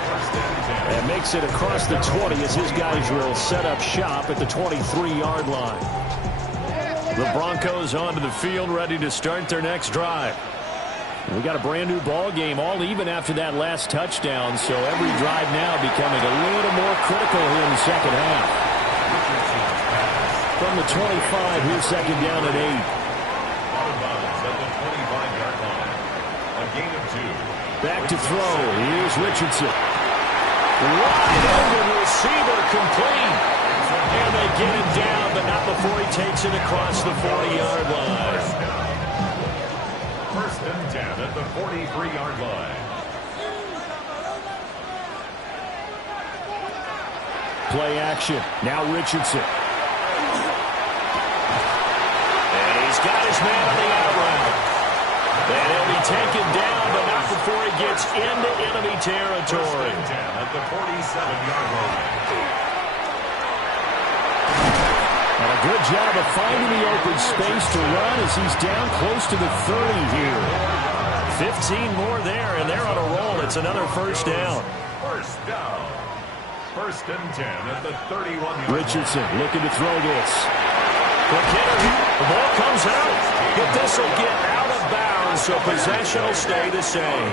And makes it across the 20 as his guys will set up shop at the 23-yard line. The Broncos onto the field, ready to start their next drive. We got a brand new ball game, all even after that last touchdown, so every drive now becoming a little more critical here in the second half. From the 25, here's second down at 8. Out of bounds at the 25-yard line. A gain of 2. Back to throw. Here's Richardson. Wide open receiver complete. And they get him down, but not before he takes it across the 40-yard line. First and 10 at the 43-yard line. Play action. Now Richardson. And he's got his man on the out route. And he'll be taken down, but not before he gets into enemy territory. First and 10 at the 47-yard line. And a good job of finding the open space to run as he's down close to the 30 here. 15 more there, and they're on a roll. It's another first down. First down. First and 10 at the 31-yard line. Richardson looking to throw this. Quick hitter. The ball comes out. But this will get out of bounds, so possession will stay the same.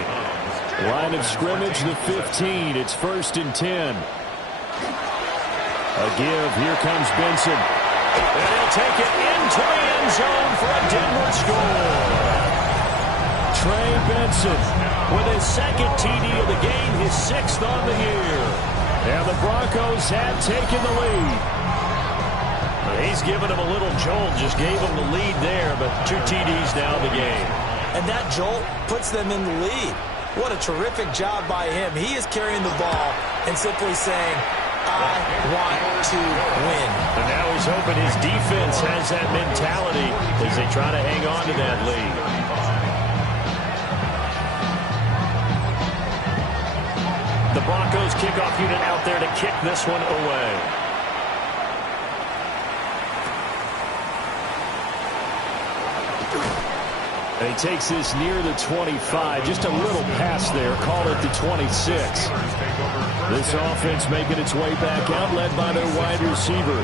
Line of scrimmage, the 15. It's 1st and 10. A give. Here comes Benson. And he'll take it into the end zone for a Denver score. Trey Benson With his second TD of the game, his 6th on the year. And the Broncos have taken the lead. He's given him a little jolt, just gave him the lead there, but 2 TDs now in the game. And that jolt puts them in the lead. What a terrific job by him. He is carrying the ball and simply saying, I want to win. And now he's hoping his defense has that mentality as they try to hang on to that lead. The Broncos kickoff unit out there to kick this one away. And he takes this near the 25. Just a little pass there. Call it the 26. This offense making its way back out, led by their wide receiver.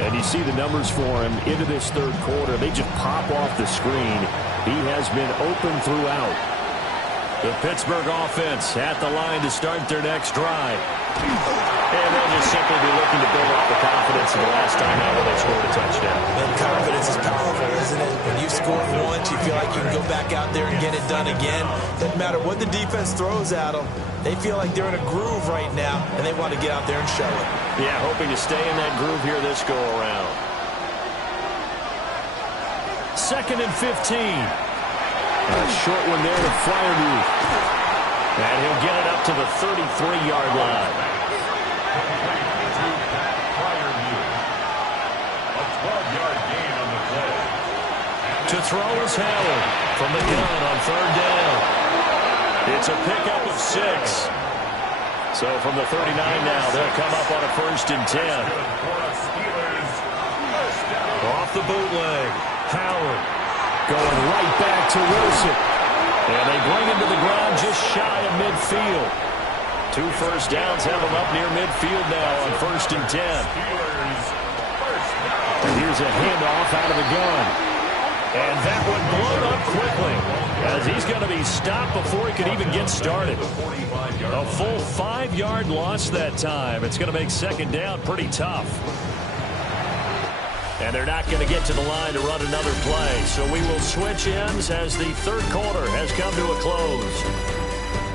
And you see the numbers for him into this 3rd quarter. They just pop off the screen. He has been open throughout. The Pittsburgh offense at the line to start their next drive. And they'll just simply be looking to build up the confidence of the last time out when they scored a touchdown. And confidence is powerful, isn't it? When you score once, you feel like you can go back out there and get it done again. Doesn't matter what the defense throws at them. They feel like they're in a groove right now, and they want to get out there and show it. Yeah, hoping to stay in that groove here this go-around. 2nd and 15. A short one there to Fryermuth. And he'll get it up to the 33-yard line. A 12-yard gain on the play. To throw is Howard from the gun on 3rd down. It's a pickup of 6. So from the 39 now, they'll come up on a 1st and 10. Off the bootleg, Howard. Going right back to Wilson. And they bring him to the ground just shy of midfield. 2 first downs have him up near midfield now on 1st and 10. And here's a handoff out of the gun. And that one blown up quickly as he's going to be stopped before he could even get started. A full 5-yard loss that time. It's going to make 2nd down pretty tough. And they're not going to get to the line to run another play. So we will switch ends as the 3rd quarter has come to a close.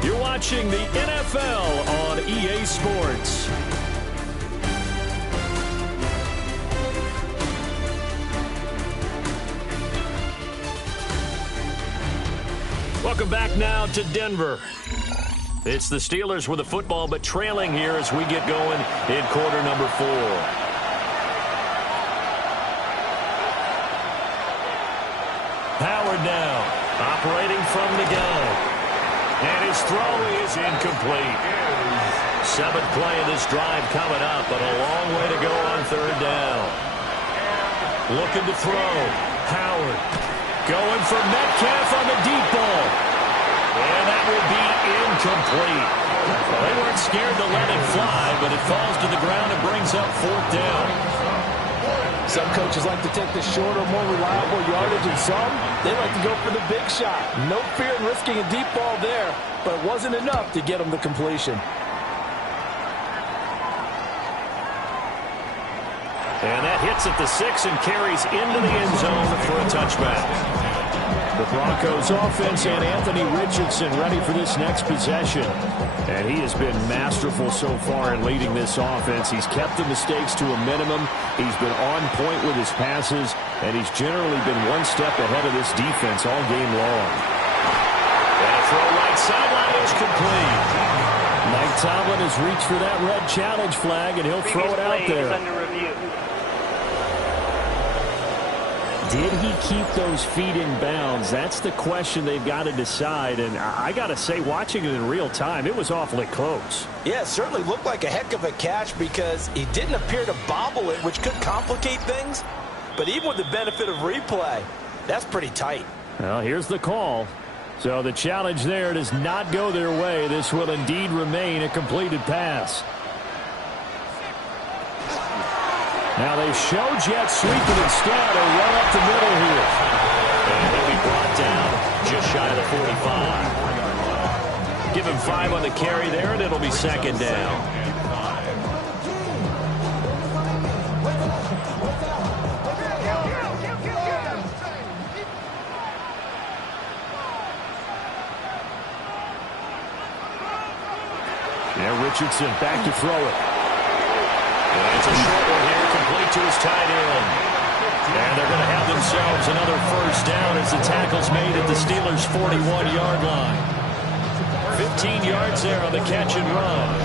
You're watching the NFL on EA Sports. Welcome back now to Denver. It's the Steelers with the football, but trailing here as we get going in quarter number 4. Howard now, operating from the gun. And his throw is incomplete. 7th play of this drive coming up, but a long way to go on 3rd down. Looking to throw. Howard going for Metcalf on the deep ball. And that will be incomplete. Well, they weren't scared to let it fly, but it falls to the ground and brings up 4th down. Some coaches like to take the shorter, more reliable yardage, and some, they like to go for the big shot. No fear in risking a deep ball there, but it wasn't enough to get them the completion. And that hits at the 6 and carries into the end zone for a touchback. The Broncos offense and Anthony Richardson ready for this next possession. And he has been masterful so far in leading this offense. He's kept the mistakes to a minimum. He's been on point with his passes, and he's generally been one step ahead of this defense all game long. And a throw right sideline is complete. Mike Tomlin has reached for that red challenge flag, and he'll throw it out there. Did he keep those feet in bounds? That's the question they've got to decide. And I got to say, watching it in real time, it was awfully close. Yeah, it certainly looked like a heck of a catch because he didn't appear to bobble it, which could complicate things. But even with the benefit of replay, that's pretty tight. Well, here's the call. So the challenge there does not go their way. This will indeed remain a completed pass. Now they show jet sweeping instead. A run up the middle here. And he'll be brought down just shy of the 45. Give him 5 on the carry there, and it'll be second down. Now Richardson back to throw it. And it's a short one here, complete to his tight end. And they're going to have themselves another first down as the tackle's made at the Steelers' 41-yard line. 15 yards there on the catch and run.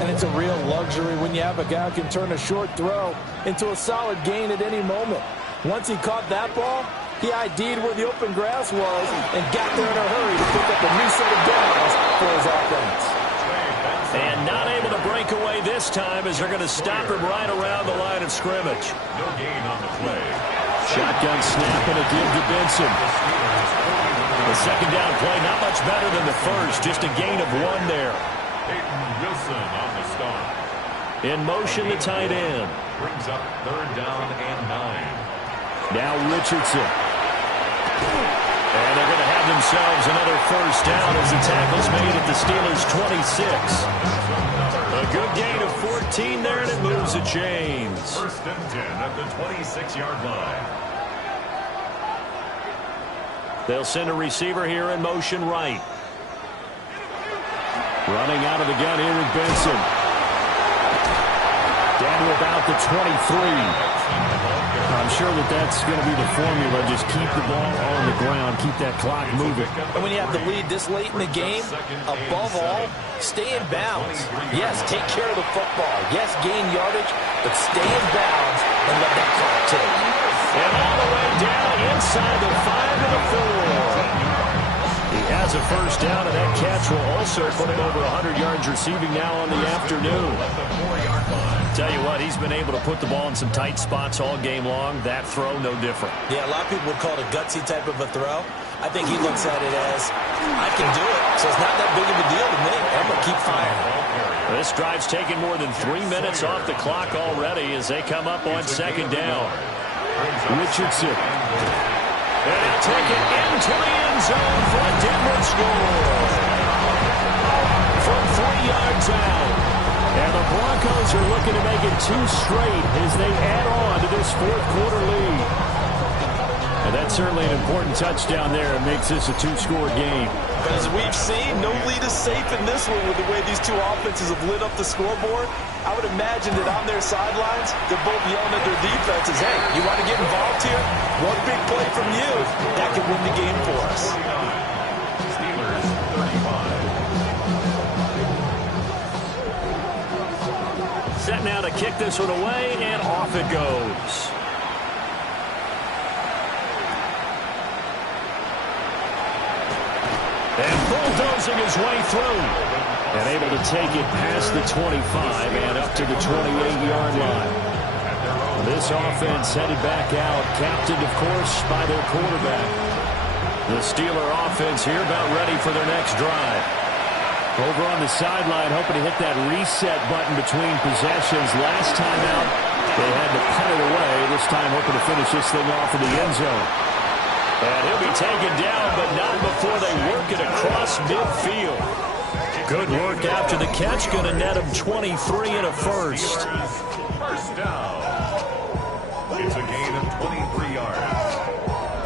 And it's a real luxury when you have a guy who can turn a short throw into a solid gain at any moment. Once he caught that ball, he ID'd where the open grass was and got there in a hurry to pick up a new set of downs for his offense. And not able to break away this time as they're going to stop him right around the line of scrimmage. No gain on the play. Shotgun snap and a give to Benson. The second down play not much better than the first, just a gain of 1 there. Wilson on the start. In motion, the tight end. Brings up 3rd down and 9. Now Richardson. And they're going to have themselves another first down as the tackle's made at the Steelers' 26. A good gain of 14 there, and it moves the chains. 1st and 10 at the 26-yard line. They'll send a receiver here in motion right. Running out of the gun here is Benson. Down to about the 23. I'm sure that's going to be the formula. Just keep the ball on the ground. Keep that clock moving. And when you have the lead this late in the game, above all, stay in bounds. Yes, take care of the football. Yes, gain yardage, but stay in bounds and let that clock tick. And all the way down inside the 5 to the 4. He has a first down, and that catch will also put him over 100 yards receiving now on the afternoon. Tell you what, he's been able to put the ball in some tight spots all game long. That throw, no different. Yeah, a lot of people would call it a gutsy type of a throw. I think he looks at it as, I can do it, so it's not that big of a deal to me. I'm going to keep firing. This drive's taken more than 3 minutes off the clock already as they come up on second down. Richardson. And he'll take it into the end zone for a Denver score. From 3 yards out. And the Broncos are looking to make it 2 straight as they add on to this 4th quarter lead. And that's certainly an important touchdown there. It makes this a 2-score game. But as we've seen, no lead is safe in this one with the way these two offenses have lit up the scoreboard. I would imagine that on their sidelines, they're both yelling at their defenses, hey, you want to get involved here? One big play from you, that could win the game for us. Steelers 35. Set now to kick this one away, and off it goes. And bulldozing his way through. And able to take it past the 25 and up to the 28-yard line. This offense headed back out, captained, of course, by their quarterback. The Steeler offense here about ready for their next drive. Over on the sideline, hoping to hit that reset button between possessions. Last time out, they had to punt it away. This time, hoping to finish this thing off in the end zone. And he'll be taken down, but not before they work it across midfield. Good work after the catch. Going to net him 23 and a first. First down. It's a gain of 23 yards.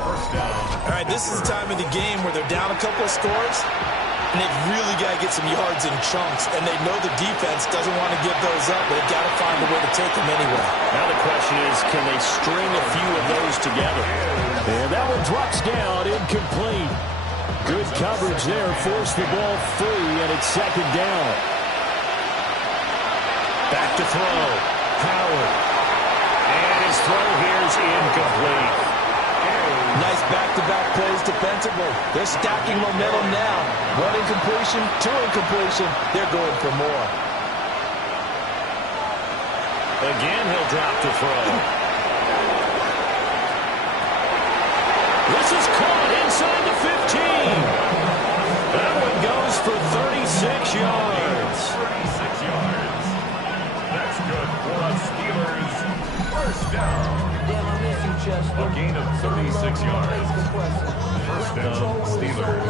First down. All right, this is the time of the game where they're down a couple of scores, and they've really got to get some yards in chunks, and they know the defense doesn't want to give those up. They've got to find a way to take them anyway. Now the question is, can they string a few of those together? And that one drops down, incomplete. Good coverage there, forced the ball free, and it's second down. Back to throw. Howard. And his throw here is incomplete. Nice back-to-back plays defensively. They're stacking momentum now. 1 incompletion, 2 incompletion. They're going for more. Again, he'll drop to throw. This is caught inside the 15. That one goes for 36 yards. 36 yards. That's good for a Steelers first down. A gain of 36 yards. First down, Steelers.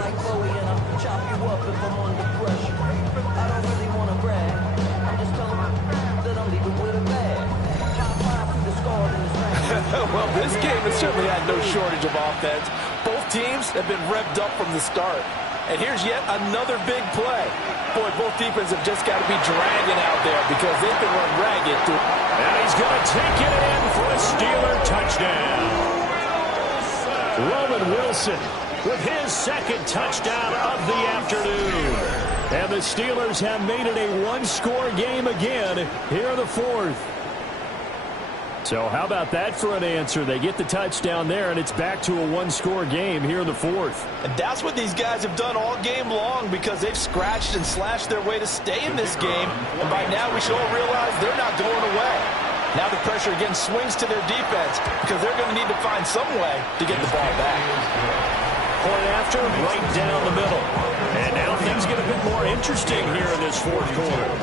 Well, this game has certainly had no shortage of offense. Both teams have been revved up from the start. And here's yet another big play. Boy, both defenses have just got to be dragging out there because they've been run ragged. And he's going to take it in for a Steeler touchdown. Roman Wilson with his second touchdown of the afternoon. And the Steelers have made it a one-score game again here in the fourth. So how about that for an answer? They get the touchdown there, and it's back to a one-score game here in the fourth. And that's what these guys have done all game long because they've scratched and slashed their way to stay in this game. And by now we should all realize they're not going away. Now the pressure again swings to their defense because they're going to need to find some way to get the ball back. Point after, right down the middle. And now things get a bit more interesting here in this fourth quarter.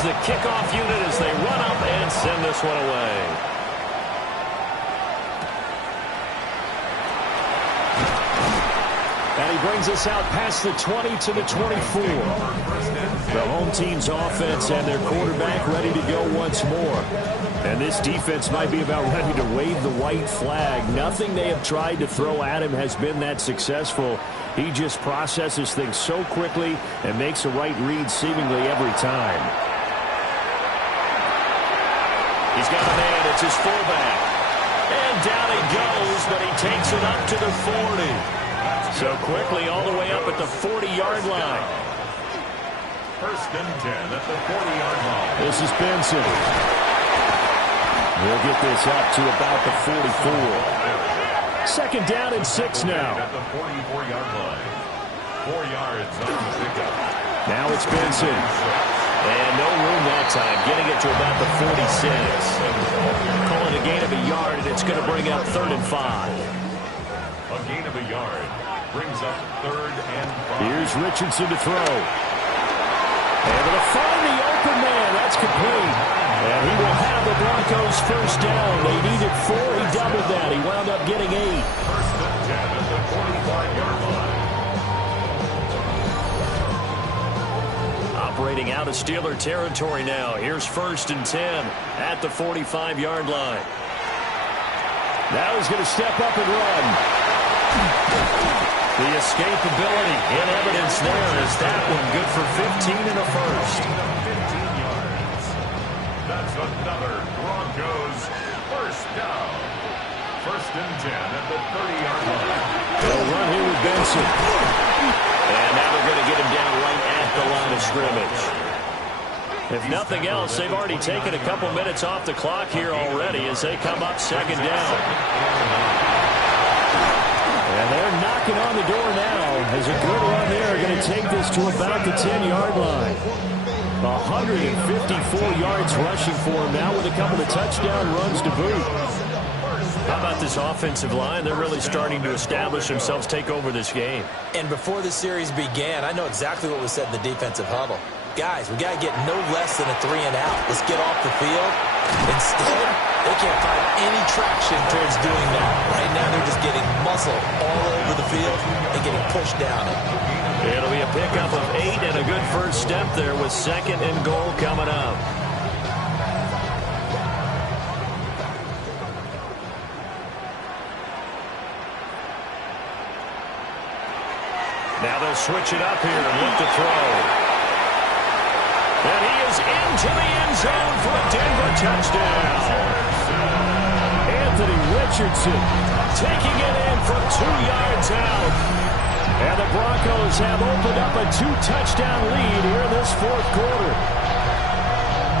The kickoff unit as they run up and send this one away. And he brings us out past the 20 to the 24. The home team's offense and their quarterback ready to go once more. And this defense might be about ready to wave the white flag. Nothing they have tried to throw at him has been that successful. He just processes things so quickly and makes a right read seemingly every time. He's got a man. It's his fullback. And down he goes, but he takes it up to the 40. So quickly all the way up at the 40-yard line. First and 10 at the 40-yard line. This is Benson. We'll get this up to about the 44. Second down and 6 now. At the 44-yard line. 4 yards on the pickup. Now it's Benson. And no room that time, getting it to about the 46. Calling a gain of a yard, and it's going to bring up 3rd and 5. A gain of a yard brings up 3rd and 5. Here's Richardson to throw. Able to find the open man. That's complete. And he will have the Broncos first down. They needed 4. He doubled that. He wound up getting 8. First and 10 at the 45-yard line. Operating out of Steeler territory now. Here's 1st and 10 at the 45-yard line. Now he's going to step up and run. The escapability in evidence there is that one good for 15 and a first. 15 yards. That's another Broncos first down. 1st and 10 at the 30-yard line. They'll run here with Benson. And now they're going to get him down right at the line of scrimmage. If nothing else, they've already taken a couple minutes off the clock here already as they come up 2nd down. And they're knocking on the door now as a good run there going to take this to about the 10-yard line. 154 yards rushing for him now with a couple of touchdown runs to boot. How about this offensive line? They're really starting to establish themselves, take over this game. And before the series began, I know exactly what was said in the defensive huddle. Guys, we got to get no less than a 3-and-out. Let's get off the field. Instead, they can't find any traction towards doing that. Right now, they're just getting muscle all over the field and getting pushed down. It'll be a pickup of 8 and a good first step there with 2nd and goal coming up. Now they'll switch it up here and look to throw. And he is into the end zone for a Denver touchdown. Anthony Richardson taking it in from 2 yards out. And the Broncos have opened up a 2-touchdown lead here in this fourth quarter.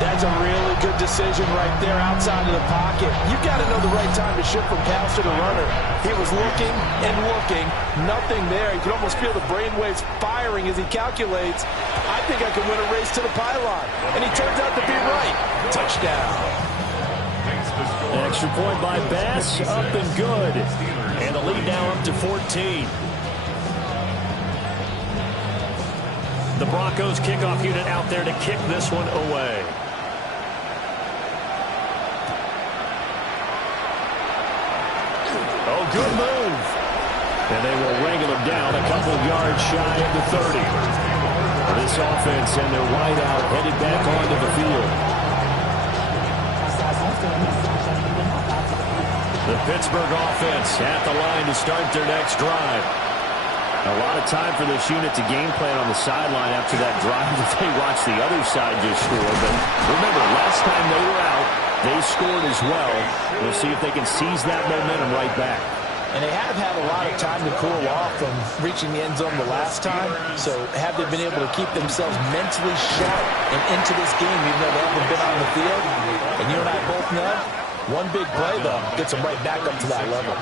That's a really good decision right there outside of the pocket. You've got to know the right time to shift from passer to runner. He was looking and looking. Nothing there. You can almost feel the brainwaves firing as he calculates, I think I can win a race to the pylon. And he turns out to be right. Touchdown. Extra point by Bass, up and good. And the lead now up to 14. The Broncos kickoff unit out there to kick this one away. Oh, good move. And they will wrangle him down a couple yards shy of the 30. This offense and their wideout headed back onto the field. The Pittsburgh offense at the line to start their next drive. A lot of time for this unit to game plan on the sideline after that drive that they watched the other side just score. But remember, last time they were out, they scored as well. We'll see if they can seize that momentum right back. And they have had a lot of time to cool off from reaching the end zone the last time. So have they been able to keep themselves mentally sharp and into this game, even though they haven't been on the field? And you and I both know, one big play, though, gets them right back up to that level.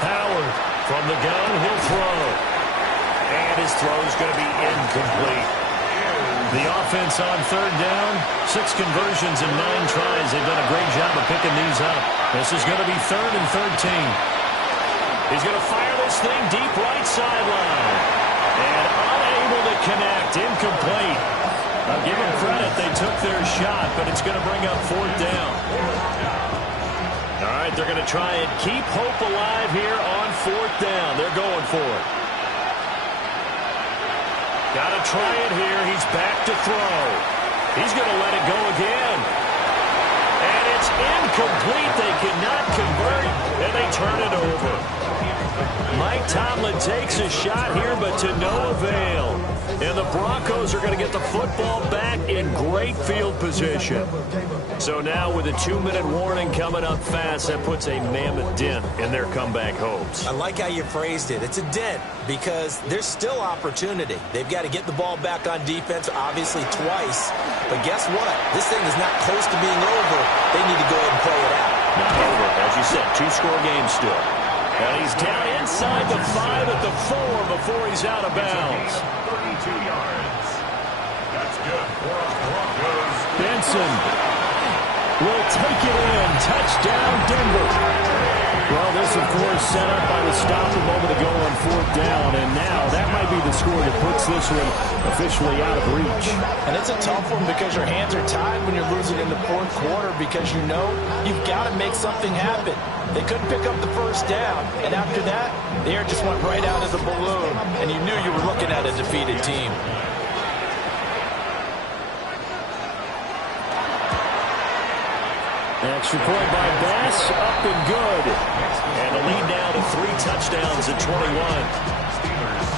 Howard from the gun, he'll throw. And his throw is going to be incomplete. The offense on third down, 6 conversions and 9 tries. They've done a great job of picking these up. This is going to be 3rd and 13. He's going to fire this thing deep right sideline. And unable to connect, incomplete. I'll give them credit, they took their shot, but it's going to bring up 4th down. All right, they're going to try and keep hope alive here on 4th down. They're going for it. Got to try it here. He's back to throw. He's going to let it go again. And it's incomplete. They cannot convert, and they turn it over. Mike Tomlin takes a shot here, but to no avail. And the Broncos are going to get the football back in great field position. So now with a 2-minute warning coming up fast, that puts a mammoth dent in their comeback hopes. I like how you phrased it. It's a dent because there's still opportunity. They've got to get the ball back on defense, obviously twice. But guess what? This thing is not close to being over. They need to go ahead and play it out. Not over. As you said, 2-score game still. And he's down inside the 5 at the 4 before he's out of bounds. 32 yards. That's good for the Broncos. Benson will take it in. Touchdown, Denver. Well, this, of course, set up by the stop a moment ago on 4th down. And now that might be the score that puts this one officially out of reach. And it's a tough one because your hands are tied when you're losing in the 4th quarter because you know you've got to make something happen. They couldn't pick up the 1st down. And after that, the air just went right out of the balloon. And you knew you were looking at a defeated team. Extra point by Bass, up and good. And the lead now to 3 touchdowns at 21. Steelers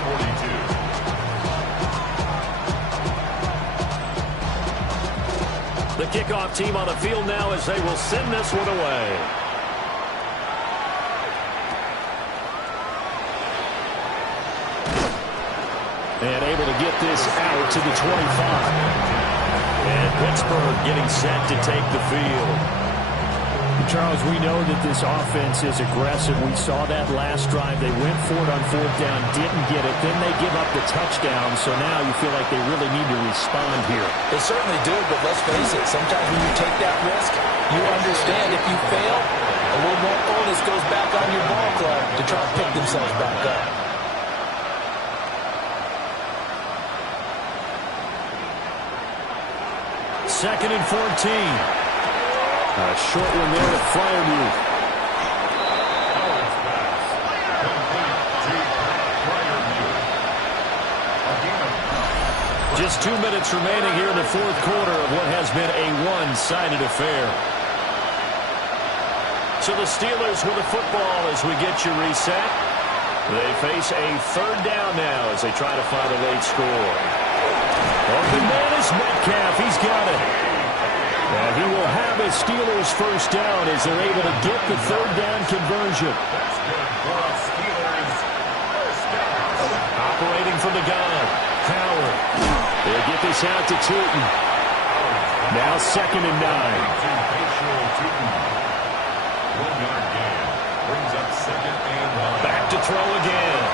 42. The kickoff team on the field now as they will send this one away. And able to get this out to the 25. And Pittsburgh getting set to take the field. Charles, we know that this offense is aggressive. We saw that last drive. They went for it on 4th down, didn't get it. Then they give up the touchdown. So now you feel like they really need to respond here. They certainly do, but let's face it. Sometimes when you take that risk, you understand if you fail, a little more onus goes back on your ball club to try to pick themselves back up. Second and 14. A short one there at Freiermuth. Just 2 minutes remaining here in the 4th quarter of what has been a one-sided affair. So the Steelers with the football as we get you reset. They face a 3rd down now as they try to find a late score. Open man is Metcalf. He's got it. And he will have his Steelers 1st down as they're able to get the 3rd down conversion. That's good for the Steelers. 1st down. Operating from the gun. Howard. They'll get this out to Tootin. Now 2nd and 9. 1-yard gain. Brings up 2nd and 9. Back to throw again.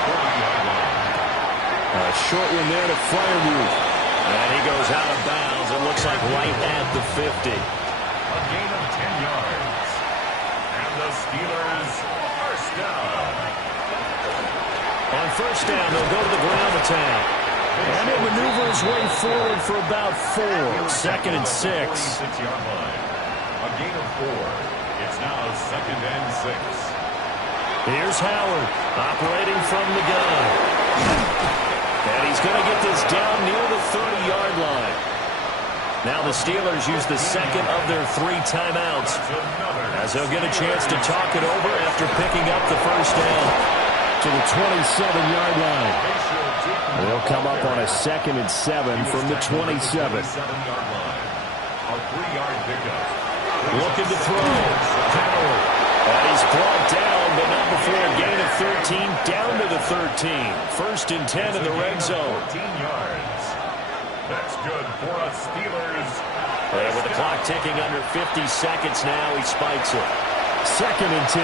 A short one there to Freiermuth. And he goes out of bounds. It looks like right at the 50. A gain of 10 yards. And the Steelers first down. On first down, they'll go to the ground attack. And he'll maneuver his way forward for about 4. 2nd and 6. 26-yard line. A gain of 4. It's now 2nd and 6. Here's Howard operating from the gun. And he's going to get this down near the 30-yard line. Now the Steelers use the second of their 3 timeouts as they'll get a chance to talk it over after picking up the first down to the 27-yard line. They'll come up on a 2nd and 7 from the 27. A 3-yard pickup. Looking to throw. Howard. And he's brought down, but not before a gain of 13, down to the 13. 1st and 10 in the red zone. 14 yards. That's good for us Steelers. And with the clock ticking under 50 seconds now, he spikes it. 2nd and 10.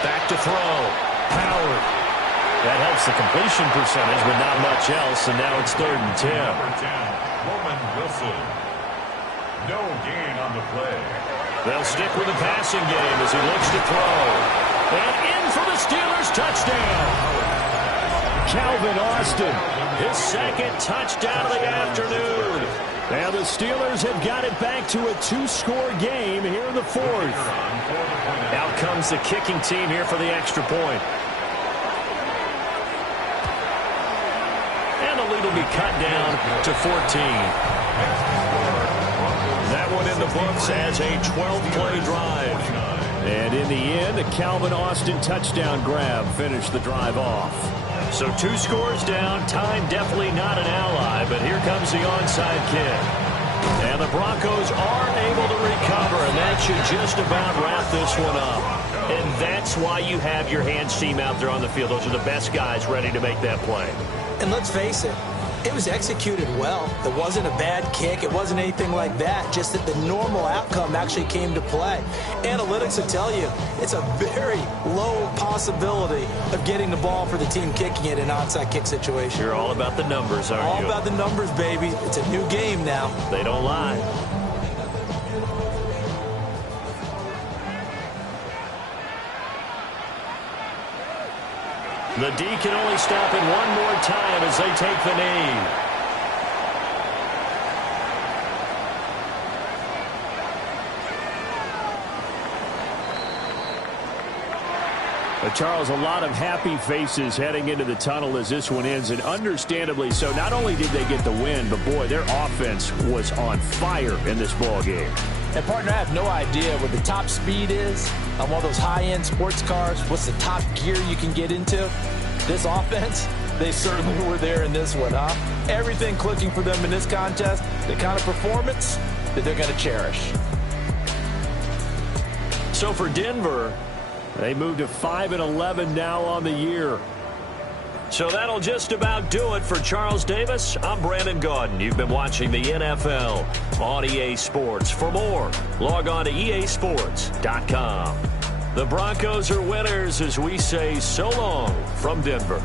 Back to throw. Howard. That helps the completion percentage, but not much else, and now it's 3rd and 10. Number 10, Roman Wilson. No gain on the play. They'll stick with the passing game as he looks to throw. And in for the Steelers touchdown. Calvin Austin, his 2nd touchdown of the afternoon. And the Steelers have got it back to a 2-score game here in the 4th. Out comes the kicking team here for the extra point. And the lead will be cut down to 14. That one in the books as a 12-play drive. And in the end, a Calvin Austin touchdown grab finished the drive off. So 2 scores down. Time definitely not an ally, but here comes the onside kick. And the Broncos are able to recover, and that should just about wrap this one up. And that's why you have your hands team out there on the field. Those are the best guys ready to make that play. And let's face it, it was executed well. It wasn't a bad kick. It wasn't anything like that. Just that the normal outcome actually came to play. Analytics will tell you it's a very low possibility of getting the ball for the team kicking it in an onside kick situation. You're all about the numbers, aren't you? All about the numbers, baby. It's a new game now. They don't lie. The D can only stop it one more time as they take the knee. Charles, a lot of happy faces heading into the tunnel as this one ends, and understandably so. Not only did they get the win, but boy, their offense was on fire in this ball game. And, partner, I have no idea what the top speed is on one of those high-end sports cars. What's the top gear you can get into? This offense, they certainly were there in this one, huh? Everything clicking for them in this contest, the kind of performance that they're going to cherish. So for Denver, they moved to 5-11 now on the year. So that'll just about do it for Charles Davis. I'm Brandon Gaudin. You've been watching the NFL on EA Sports. For more, log on to easports.com. The Broncos are winners as we say so long from Denver.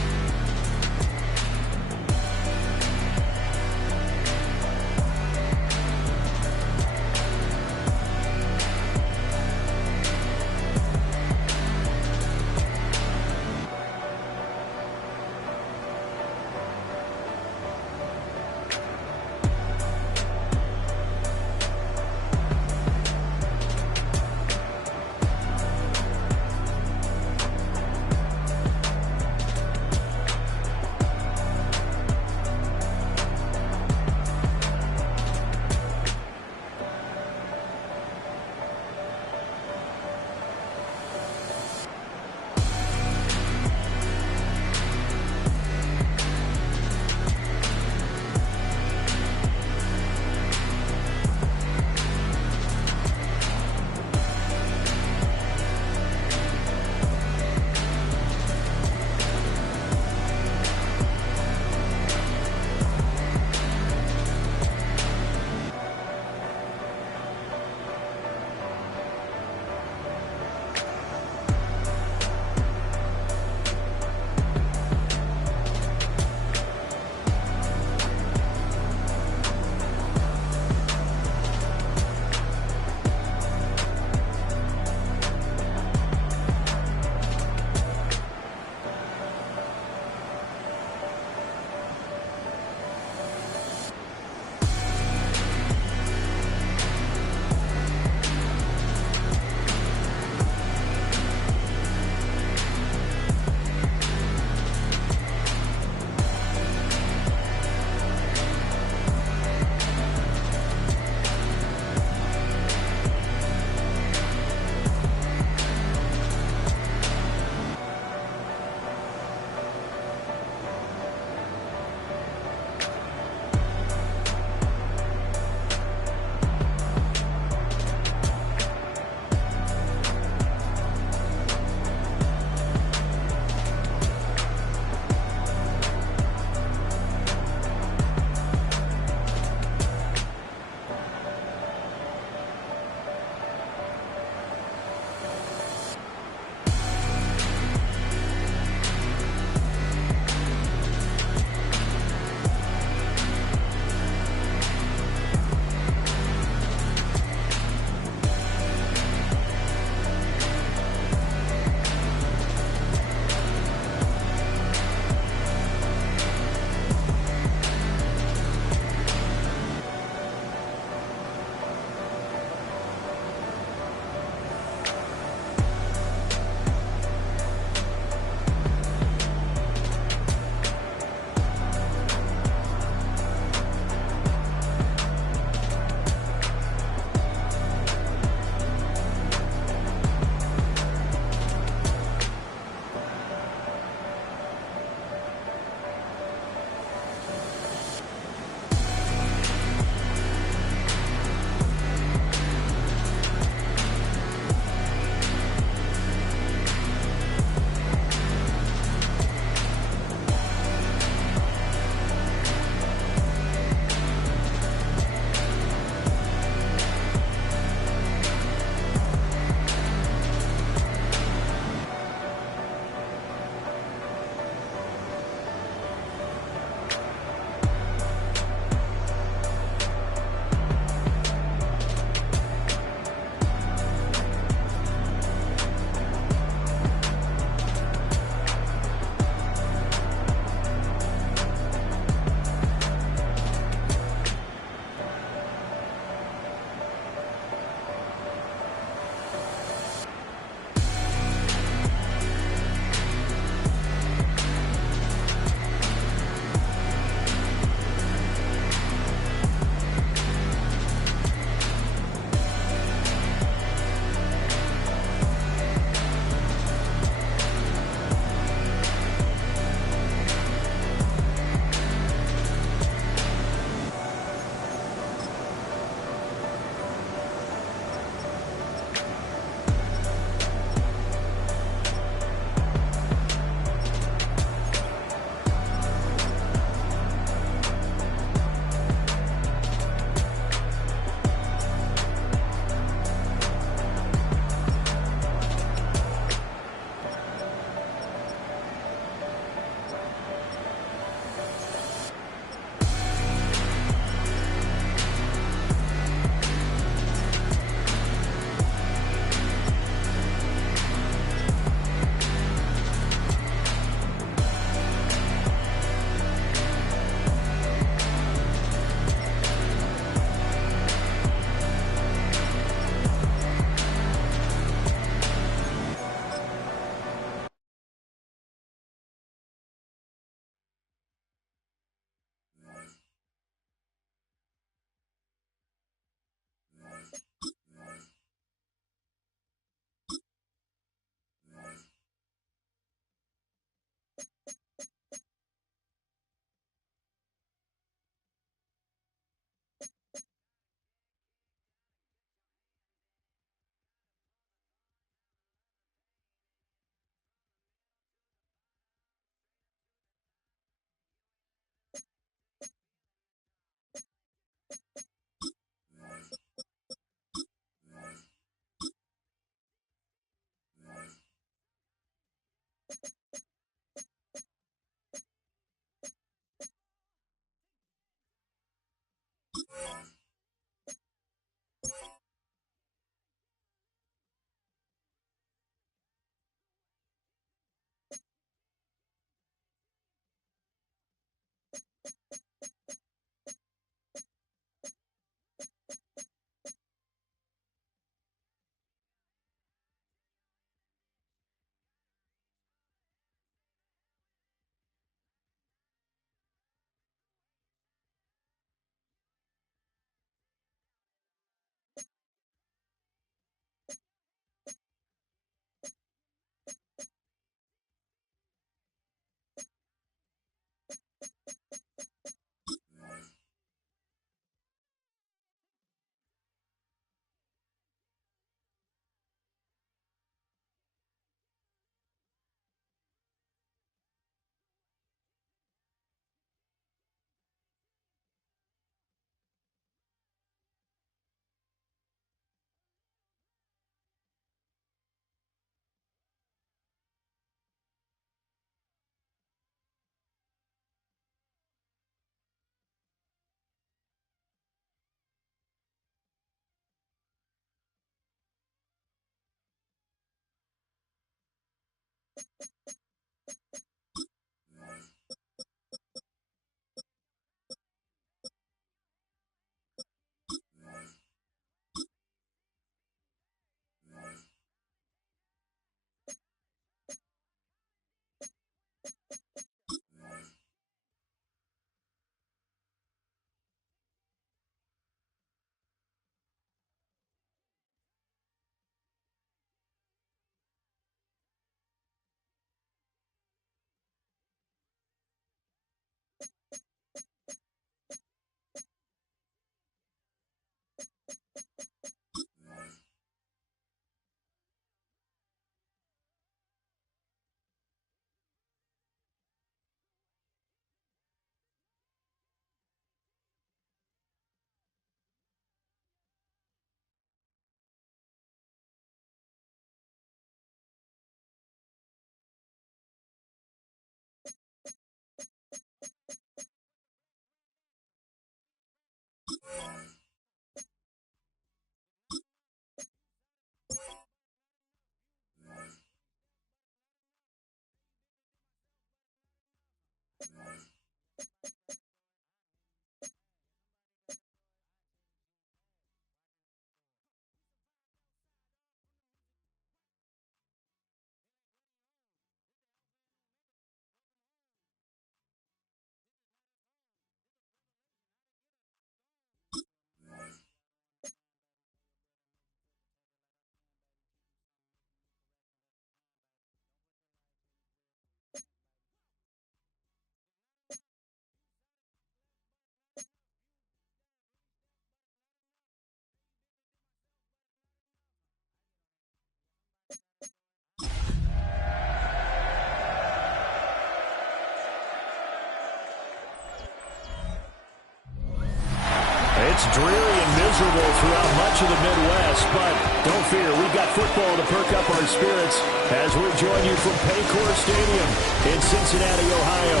It's dreary and miserable throughout much of the Midwest, but don't fear, we've got football to perk up our spirits as we join you from Paycor Stadium in Cincinnati, Ohio.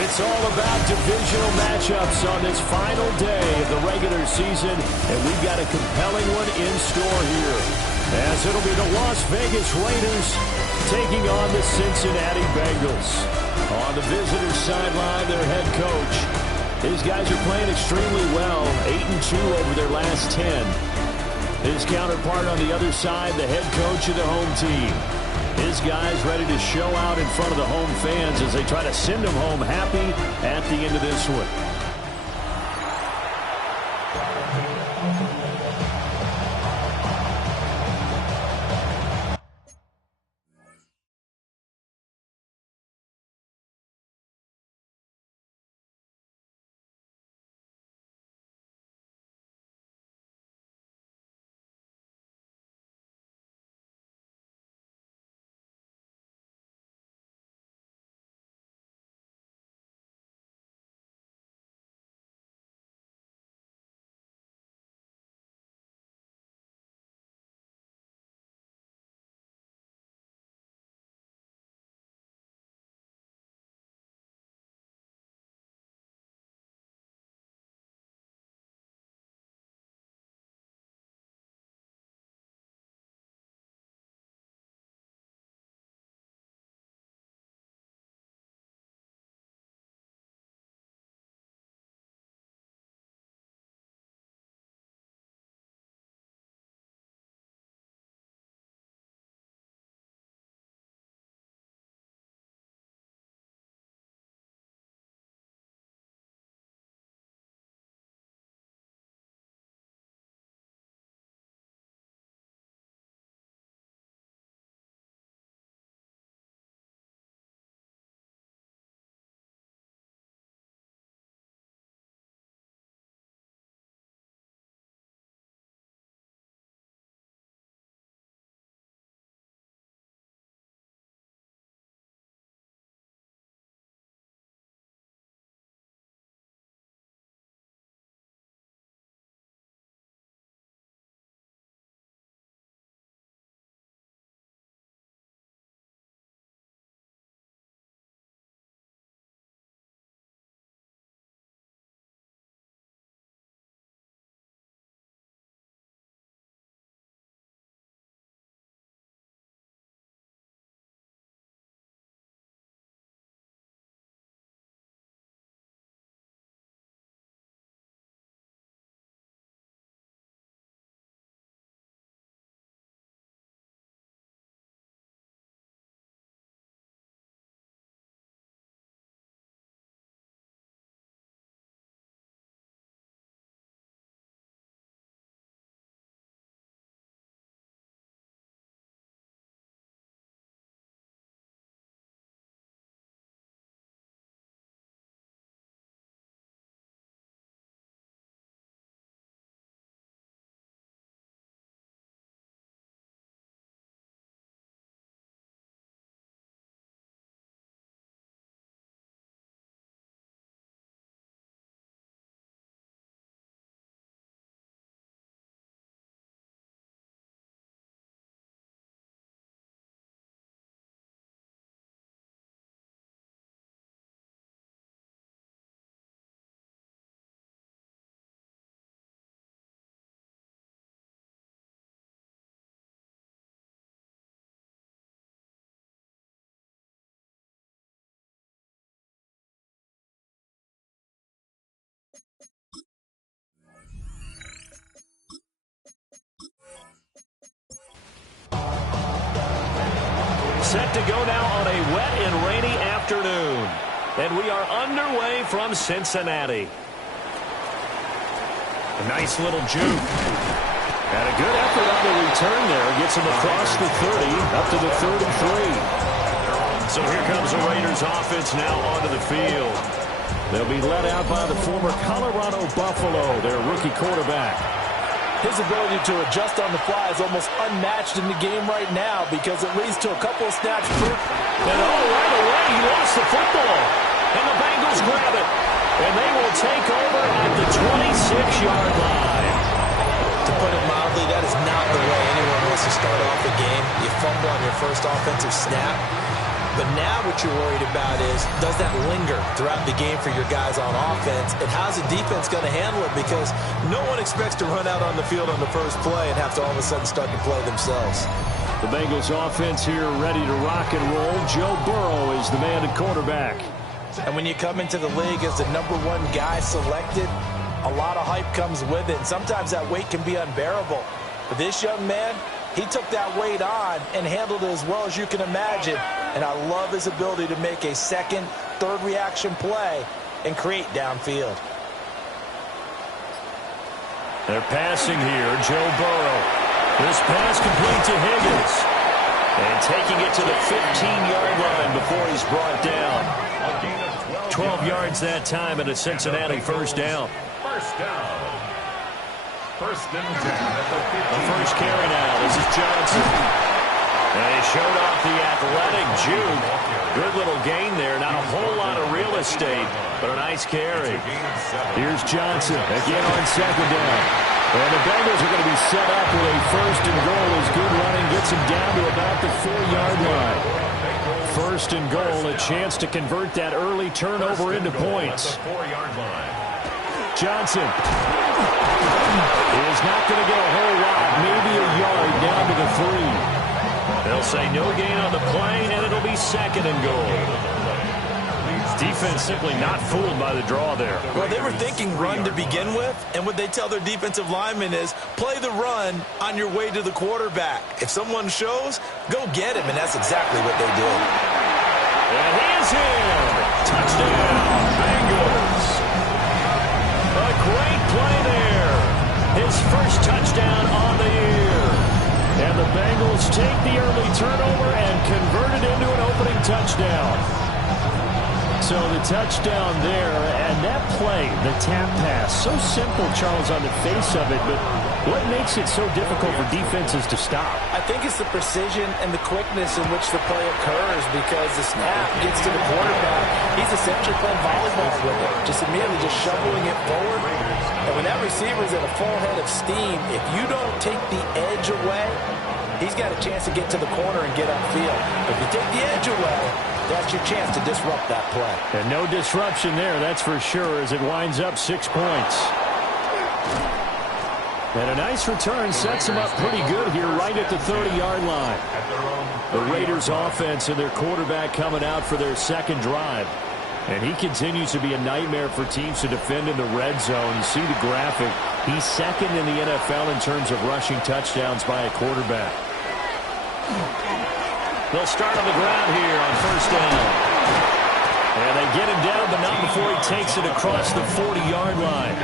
It's all about divisional matchups on this final day of the regular season, and we've got a compelling one in store here, as it'll be the Las Vegas Raiders taking on the Cincinnati Bengals. On the visitor's sideline, their head coach. These guys are playing extremely well, 8-2 over their last 10. His counterpart on the other side, the head coach of the home team. His guys ready to show out in front of the home fans as they try to send them home happy at the end of this one. set to go now on a wet and rainy afternoon. And we are underway from Cincinnati. A nice little juke. And a good effort on the return there. Gets him across the 30, up to the 33. So here comes the Raiders offense now onto the field. They'll be led out by the former Colorado Buffalo, their rookie quarterback. His ability to adjust on the fly is almost unmatched in the game right now because it leads to a couple of snaps. And right away, he lost the football. And the Bengals grab it. And they will take over at the 26-yard line. To put it mildly, that is not the way anyone wants to start off a game. You fumble on your first offensive snap. But now what you're worried about is, does that linger throughout the game for your guys on offense? And how's the defense going to handle it? Because no one expects to run out on the field on the first play and have to all of a sudden start to play themselves. The Bengals offense here ready to rock and roll. Joe Burrow is the man at quarterback. And when you come into the league as the #1 guy selected, a lot of hype comes with it. And sometimes that weight can be unbearable. But this young man, he took that weight on and handled it as well as you can imagine. And I love his ability to make a second, third reaction play and create downfield. They're passing here. Joe Burrow. This pass complete to Higgins. And taking it to the 15-yard line before he's brought down. 12 yards that time and a Cincinnati first down. First down. First and 10 at the 15. The first carry now. This is Johnson. And he showed off the athletic juke. Good little gain there. Not a whole lot of real estate, but a nice carry. Here's Johnson again on second down. And the Bengals are going to be set up with a first and goal as good running gets him down to about the 4-yard line. First and goal, a chance to convert that early turnover into points. Johnson is not going to get a whole lot, maybe a yard down to the 3. They'll say no gain on the play, and it'll be second and goal. Defense simply not fooled by the draw there. Well, they were thinking run to begin with, and what they tell their defensive linemen is play the run on your way to the quarterback. If someone shows, go get him, and that's exactly what they did. And he is in. Touchdown, Bengals. A great play there. His first touchdown on the year. And the Bengals take the early turnover and convert it into an opening touchdown. So the touchdown there, and that play, the tap pass, so simple, Charles, on the face of it, but what makes it so difficult for defenses to stop? I think it's the precision and the quickness in which the play occurs because the snap gets to the quarterback. He's essentially playing volleyball with it, just immediately just shoveling it forward. And when that receiver's at a full head of steam, if you don't take the edge away, he's got a chance to get to the corner and get upfield. If you take the edge away, that's your chance to disrupt that play. And no disruption there, that's for sure, as it winds up 6 points. And a nice return sets them up pretty good here right at the 30-yard line. The Raiders offense and their quarterback coming out for their second drive. And he continues to be a nightmare for teams to defend in the red zone. You see the graphic. He's second in the NFL in terms of rushing touchdowns by a quarterback. They'll start on the ground here on first down. And they get him down, but not before he takes it across the 40-yard line.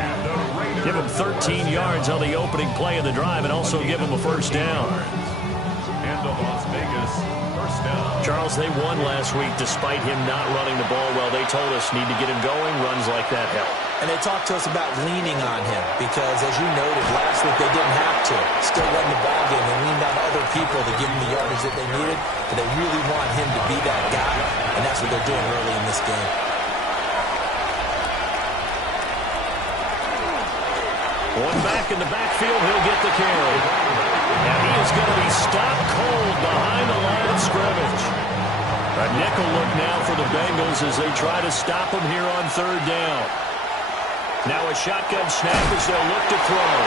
Give him 13 yards on the opening play of the drive and also give him a first down. And the Las Vegas first down. Charles, they won last week despite him not running the ball well. They told us need to get him going. Runs like that help. And they talked to us about leaning on him because, as you noted, last week they didn't have to. Still won the ball game. They leaned on other people to give them the yardage that they needed. But they really want him to be that guy, and that's what they're doing early in this game. One back in the backfield, he'll get the carry. And he is going to be stopped cold behind the line of scrimmage. A nickel look now for the Bengals as they try to stop him here on third down. Now a shotgun snap as they'll look to throw.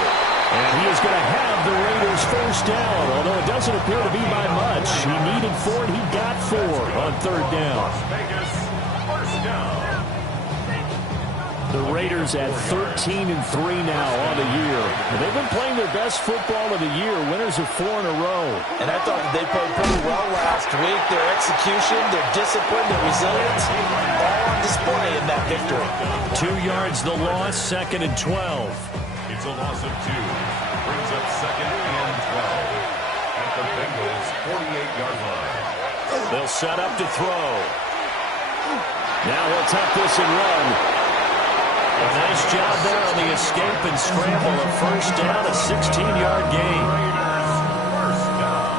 And he is going to have the Raiders first down, although it doesn't appear to be by much. He needed 4 and he got 4 on third down. Las Vegas first down. The Raiders at 13-3 now on the year. They've been playing their best football of the year. Winners of 4 in a row. And I thought they played pretty well last week. Their execution, their discipline, their resilience, all on display in that victory. 2 yards the loss, 2nd and 12. It's a loss of 2. Brings up 2nd and 12. At the Bengals' 48-yard line. They'll set up to throw. Now he'll tuck this and run. A nice job there on the escape and scramble. A first down, a 16-yard gain. First down.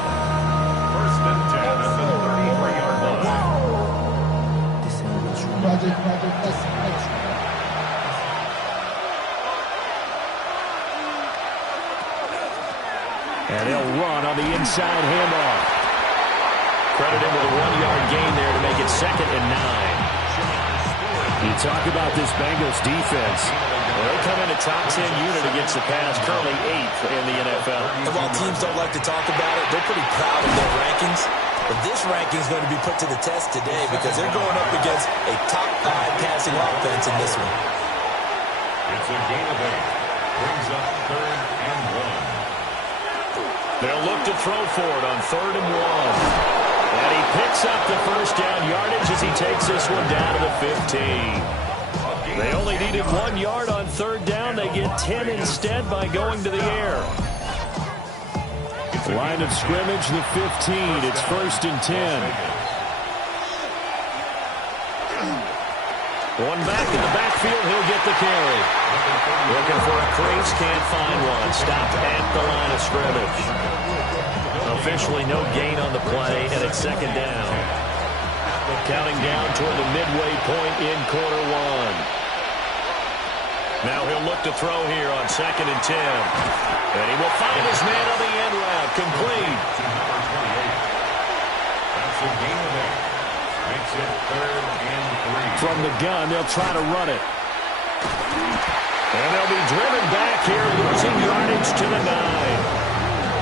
First and 10 at the 33-yard line. And he'll run on the inside handoff. Credit him with a 1-yard gain there to make it 2nd and 9. You talk about this Bengals defense. Well, they come in a top 10 unit against the pass, currently 8th in the NFL. And while teams don't like to talk about it, they're pretty proud of their rankings. But this ranking is going to be put to the test today because they're going up against a top 5 passing offense in this one. It's a gain of 8. Brings up 3rd and 1. They'll look to throw for it on 3rd and 1. And he picks up the first down yardage as he takes this one down to the 15. They only needed 1 yard on 3rd down. They get 10 instead by going to the air. Line of scrimmage, the 15. It's 1st and 10. One back in the backfield. He'll get the carry. Looking for a crease. Can't find one. Stopped at the line of scrimmage. Officially no gain on the play, and it's 2nd down. Counting down toward the midway point in quarter 1. Now he'll look to throw here on 2nd and 10. And he will find his man on the end route. Complete. That's a gain of 8. Makes it 3rd and 3. From the gun, they'll try to run it. And they'll be driven back here, losing yardage to the 9.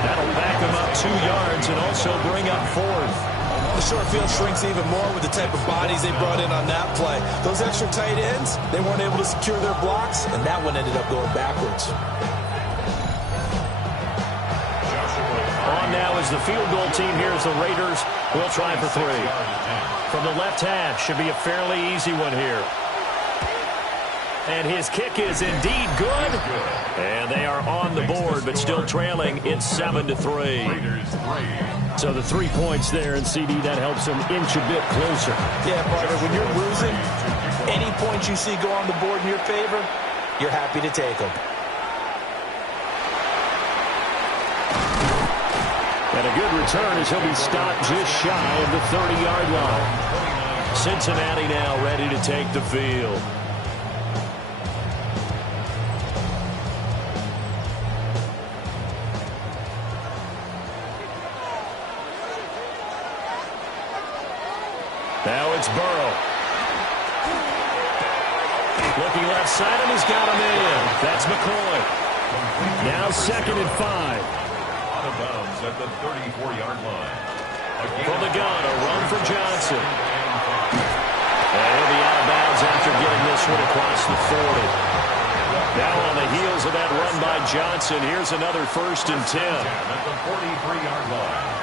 That'll back them up 2 yards and also bring up 4th. The short field shrinks even more with the type of bodies they brought in on that play. Those extra tight ends, they weren't able to secure their blocks, and that one ended up going backwards. On now is the field goal team here as the Raiders will try for 3. From the left half, should be a fairly easy one here. And his kick is indeed good. And they are on the board, but still trailing. It's 7-3. So the 3 points there, and CD, that helps them inch a bit closer. Yeah, partner, when you're losing, any points you see go on the board in your favor, you're happy to take them. And a good return as he'll be stopped just shy of the 30-yard line. Cincinnati now ready to take the field. Now it's Burrow. Looking left side, and he's got him in. That's McCoy. Now 2nd and 5. Out of bounds at the 34-yard line. From the gun, a run for Johnson. And he'll be out of bounds after getting this one across the 40. Now on the heels of that run by Johnson, here's another 1st and 10. At the 43-yard line.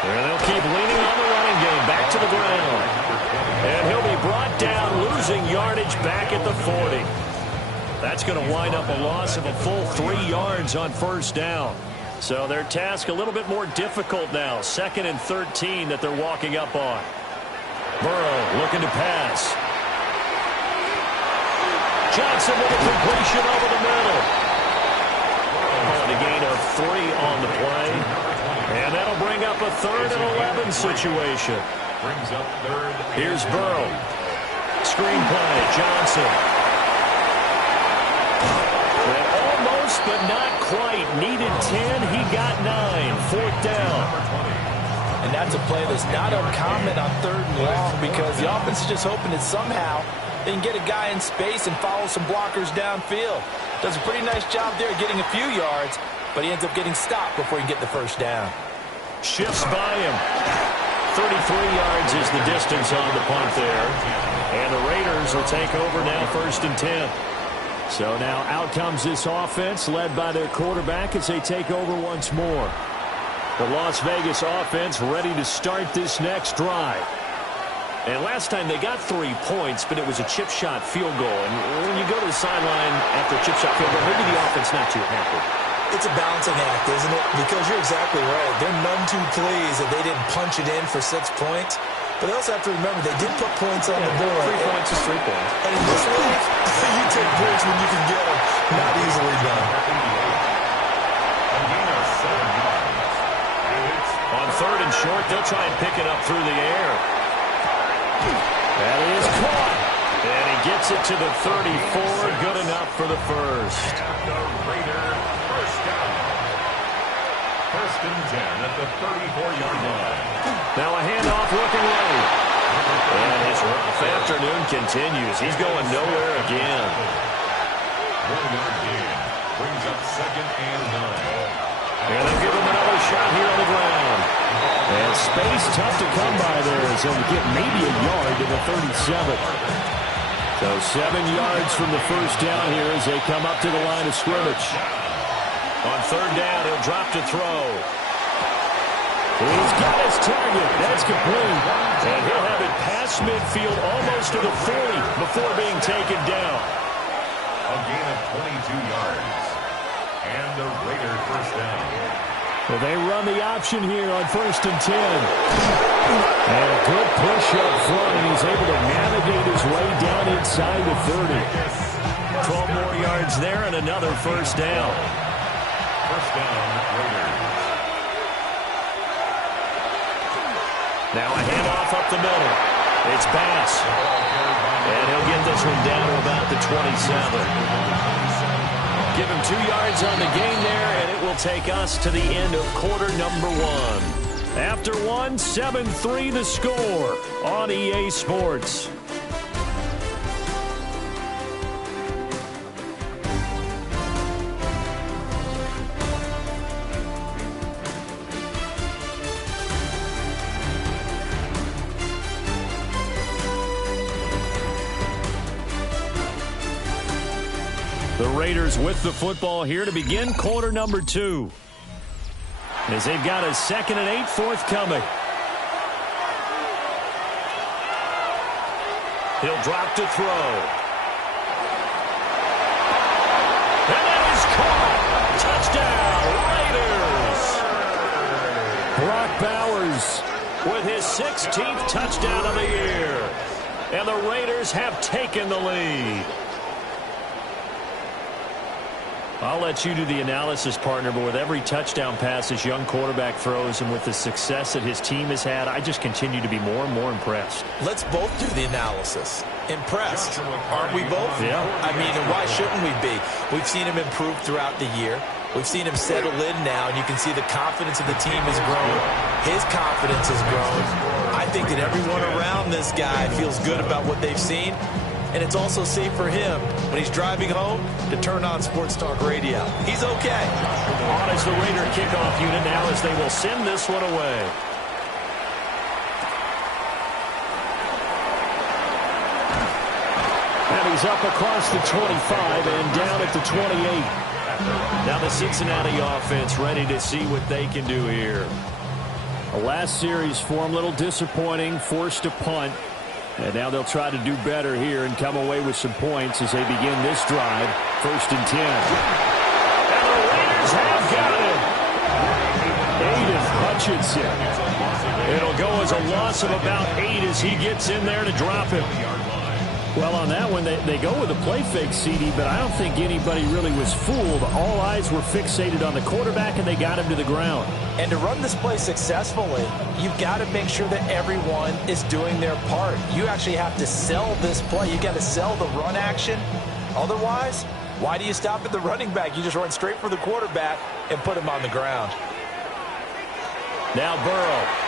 And they'll keep leaning on the running game. Back to the ground. And he'll be brought down, losing yardage back at the 40. That's going to wind up a loss of a full 3 yards on 1st down. So their task a little bit more difficult now. 2nd and 13 that they're walking up on. Burrow looking to pass. Johnson with a completion over the middle. On a gain of 3 on the play. And that'll bring up a 3rd and 11 situation. Brings up 3rd. Here's Burrow. Screen play, Johnson. And almost, but not quite. Needed 10, he got 9. 4th down. And that's a play that's not uncommon on 3rd and long because the offense is just hoping that somehow they can get a guy in space and follow some blockers downfield. Does a pretty nice job there getting a few yards, but he ends up getting stopped before he can get the 1st down. Shifts by him. 33 yards is the distance on the punt there. And the Raiders will take over now, 1st and 10. So now out comes this offense, led by their quarterback as they take over once more. The Las Vegas offense ready to start this next drive. And last time they got 3 points, but it was a chip shot field goal. And when you go to the sideline after a chip shot field goal, maybe the offense not too happy. It's a balancing act, isn't it? Because you're exactly right. They're none too pleased that they didn't punch it in for 6 points. But they also have to remember they did put points on the board. 3 points is 3 points. And in this league, you take points when you can get them. Not easily done. On 3rd and short, they'll try and pick it up through the air. That is caught. And he gets it to the 34. Good enough for the first. The Raiders first down. 1st and 10 at the 34-yard line. Now a handoff looking right. And his rough afternoon continues. He's going nowhere again. 1-yard gain brings up 2nd and 9. And they'll give him another shot here on the ground. And space tough to come by there as he'll get maybe a yard to the 37. So 7 yards from the first down here as they come up to the line of scrimmage. On 3rd down, he'll drop to throw. He's got his target. That's complete. And he'll have it past midfield almost to the 40 before being taken down. A gain of 22 yards. And the Raiders first down. Well, they run the option here on 1st and 10. And a good push up front, and he's able to navigate his way down inside the 30. 12 more yards there and another first down. First down, Raiders. Now a handoff up the middle. It's Bass. And he'll get this one down to about the 27. Give him 2 yards on the gain there, and it will take us to the end of quarter number 1. After 1, 7-3 the score on EA Sports. The Raiders with the football here to begin quarter number 2. As they've got a 2nd and 8 forthcoming. He'll drop to throw. And that is caught. Touchdown, Raiders. Brock Bowers with his 16th touchdown of the year. And the Raiders have taken the lead. I'll let you do the analysis, partner, but with every touchdown pass this young quarterback throws and with the success that his team has had, I just continue to be more and more impressed. Let's both do the analysis. Impressed. Aren't we both? Yeah. I mean, and why shouldn't we be? We've seen him improve throughout the year. We've seen him settle in now, and you can see the confidence of the team has grown. His confidence has grown. I think that everyone around this guy feels good about what they've seen. And it's also safe for him when he's driving home to turn on Sports Talk Radio. He's okay. On is the Raider kickoff unit now as they will send this one away. And he's up across the 25 and down at the 28. Now the Cincinnati offense ready to see what they can do here. The last series for them, a little disappointing, forced a punt. And now they'll try to do better here and come away with some points as they begin this drive. 1st and 10. And the Raiders have got it. Aiden Hutchinson. It'll go as a loss of about 8 as he gets in there to drop him. Well, on that one, they go with a play fake, CD, but I don't think anybody really was fooled. All eyes were fixated on the quarterback, and they got him to the ground. And to run this play successfully, you've got to make sure that everyone is doing their part. You actually have to sell this play. You've got to sell the run action. Otherwise, why do you stop at the running back? You just run straight for the quarterback and put him on the ground. Now Burrow.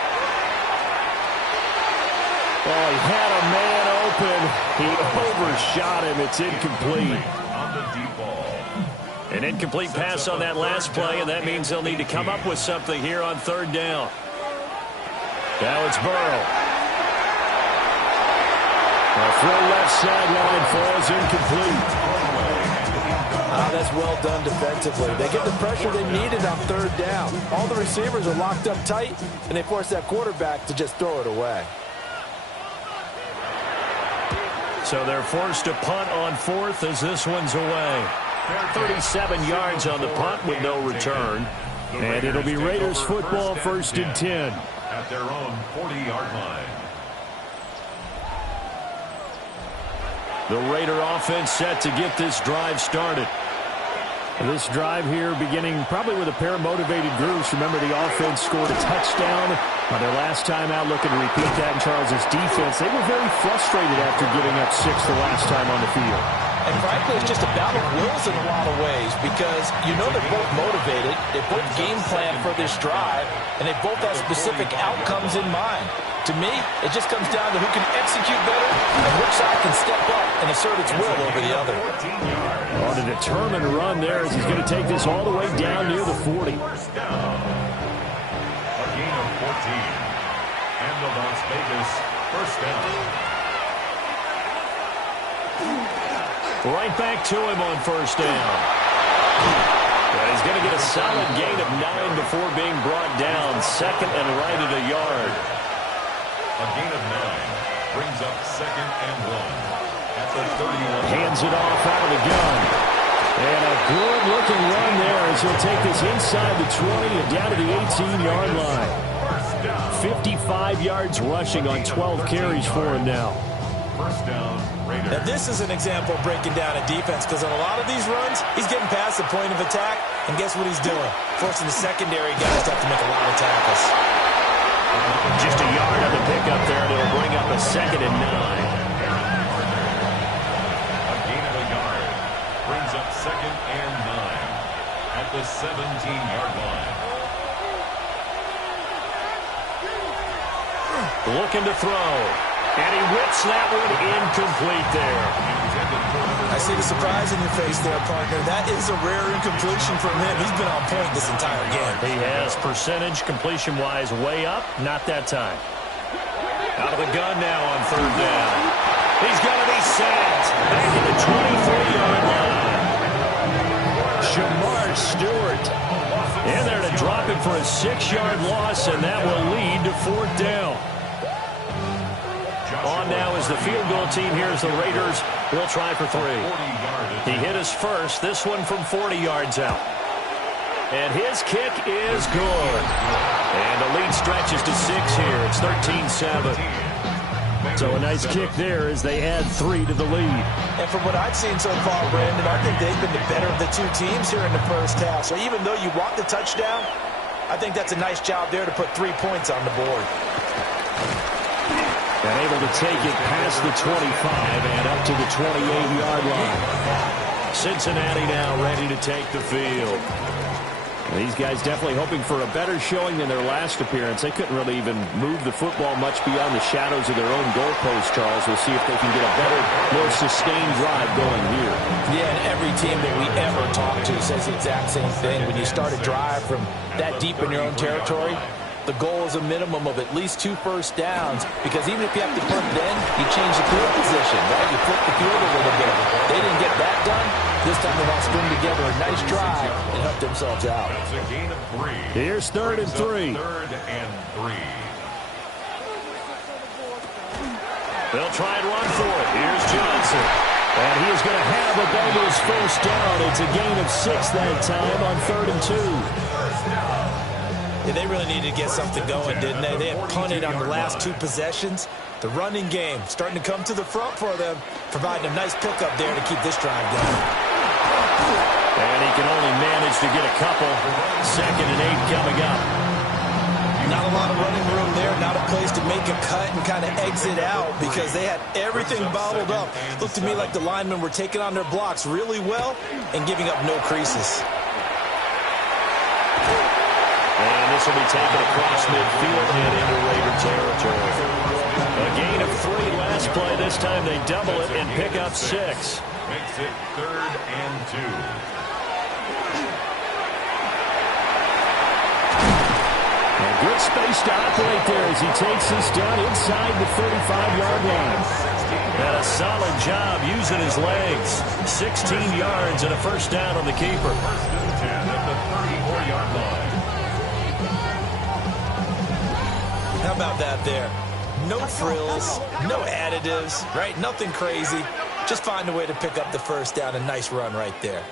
Oh, he had a man open. He overshot him. It's incomplete. On the deep ball. An incomplete pass on that last play, and that means they'll need to come up with something here on 3rd down. Now it's Burrow. The throw left sideline falls incomplete. That's well done defensively. They get the pressure they needed on third down. All the receivers are locked up tight, and they force that quarterback to just throw it away. So they're forced to punt on fourth as this one's away. 37 yards on the punt with no return. And it'll be Raiders football, 1st and 10. At their own 40-yard line. The Raider offense set to get this drive started. This drive here beginning probably with a pair of motivated groups. Remember, the offense scored a touchdown on their last time out, looking to repeat that in Charles' defense. They were very frustrated after giving up 6 the last time on the field. And frankly, it's just a battle of wills in a lot of ways because you know they're both motivated, they both game plan for this drive, and they both have specific outcomes in mind. To me, it just comes down to who can execute better and which side can step up and assert its will over the other. On a determined run there as he's going to take this all the way down near the 40. A gain of 14. And the Las Vegas first down. Right back to him on first down. But he's going to get a solid gain of 9 before being brought down. 2nd and right at a yard. A gain of 9 brings up 2nd and 1 at the 31. Hands it off out of the gun. And a good-looking run there as he'll take this inside the 20 and down to the 18-yard line. 55 yards rushing on 12 carries for him now. First down, Raiders. Now this is an example of breaking down a defense because on a lot of these runs, he's getting past the point of attack, and guess what he's doing? Forcing the secondary guys to have to make a lot of tackles. Just a yard on the pickup there, and it'll bring up a 2nd and 9. A gain of a yard brings up 2nd and 9 at the 17-yard line. Looking to throw. And he whips that one incomplete there. I see the surprise in your face there, partner. That is a rare incompletion from him. He's been on point this entire game. He has percentage completion-wise way up. Not that time. Out of the gun now on third down. He's going to be sacked. Back at the 23-yard line. Shamar Stewart in there to drop it for a 6-yard loss, and that will lead to 4th down. On now is the field goal team here as the Raiders will try for 3. He hit his first, this one from 40 yards out. And his kick is good. And the lead stretches to 6 here. It's 13-7. So a nice kick there as they add 3 to the lead. And from what I've seen so far, Brandon, I think they've been the better of the two teams here in the first half. So even though you want the touchdown, I think that's a nice job there to put 3 points on the board. And able to take it past the 25 and up to the 28-yard line. Cincinnati now ready to take the field. These guys definitely hoping for a better showing than their last appearance. They couldn't really even move the football much beyond the shadows of their own goalpost, Charles. We'll see if they can get a better, more sustained drive going here. Yeah, and every team that we ever talk to says the exact same thing. When you start a drive from that deep in your own territory, the goal is a minimum of at least 2 first downs, because even if you have to punt then, you change the field position, right? You flip the field a little bit. They didn't get that done. This time they want to string together a nice drive and help themselves out. It's a gain of 3. Here's 3rd and 3. 3rd and 3. They'll try and run for it. Here's Johnson. And he is going to have a Bengals first down. It's a gain of 6 that time on 3rd and 2. Yeah, they really needed to get something going, didn't they? They had punted on the last 2 possessions. The running game starting to come to the front for them, providing a nice pickup there to keep this drive going. And he can only manage to get a couple. 2nd and 8 coming up. Not a lot of running room there, not a place to make a cut and kind of exit out because they had everything bottled up. Looked to me like the linemen were taking on their blocks really well and giving up no creases. And this will be taken across midfield and into Raider territory. A gain of 3 last play. This time they double it and pick up 6. Makes it 3rd and 2. And good space to operate there as he takes this down inside the 35-yard line. And a solid job using his legs. 16 yards and a first down on the keeper. First and 10 at the 34-yard line. How about that there? No frills, no additives, right? Nothing crazy. Just find a way to pick up the first down. A nice run right there.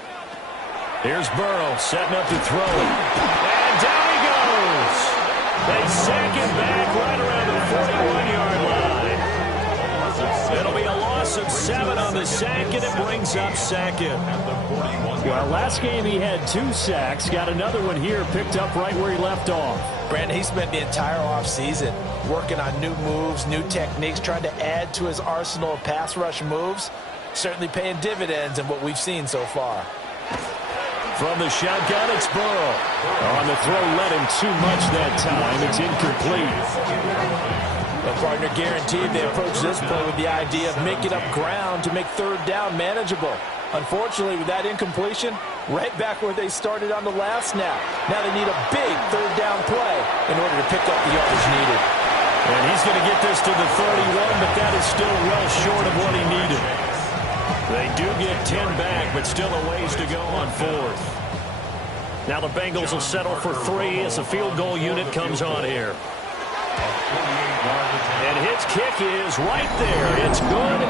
Here's Burrow setting up to throw. And down he goes. They sack him back right around the 41-yard line. It'll be a loss of 7 on the sack, and it brings up second. Well, last game he had 2 sacks. Got another one here, picked up right where he left off. Brandon, he spent the entire offseason working on new moves, new techniques, trying to add to his arsenal of pass rush moves. Certainly paying dividends in what we've seen so far. From the shotgun, it's Burrow. On the throw, let him too much that time. It's incomplete. The partner guaranteed they approach this play with the idea of making up ground to make third down manageable. Unfortunately, with that incompletion, right back where they started on the last snap. Now they need a big third down play in order to pick up the yardage needed. And he's going to get this to the 31, but that is still well short of what he needed. They do get 10 back, but still a ways to go on 4th. Now the Bengals will settle for 3 as the field goal unit comes on here. And his kick is right there. It's good.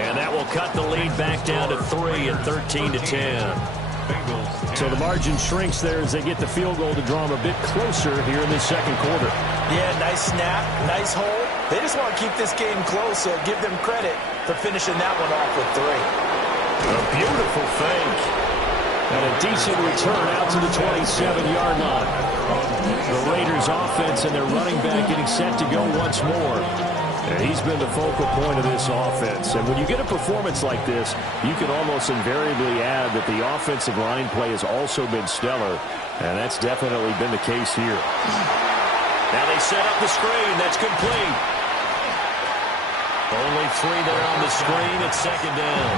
And that will cut the lead back down to 3 at 13-10. So the margin shrinks there as they get the field goal to draw them a bit closer here in this second quarter. Yeah, nice snap, nice hole. They just want to keep this game close, so give them credit for finishing that one off with 3. A beautiful fake. And a decent return out to the 27-yard line. The Raiders offense and their running back getting set to go once more. And he's been the focal point of this offense. And when you get a performance like this, you can almost invariably add that the offensive line play has also been stellar. And that's definitely been the case here. Now they set up the screen. That's complete. Only 3 there on the screen. It's second down.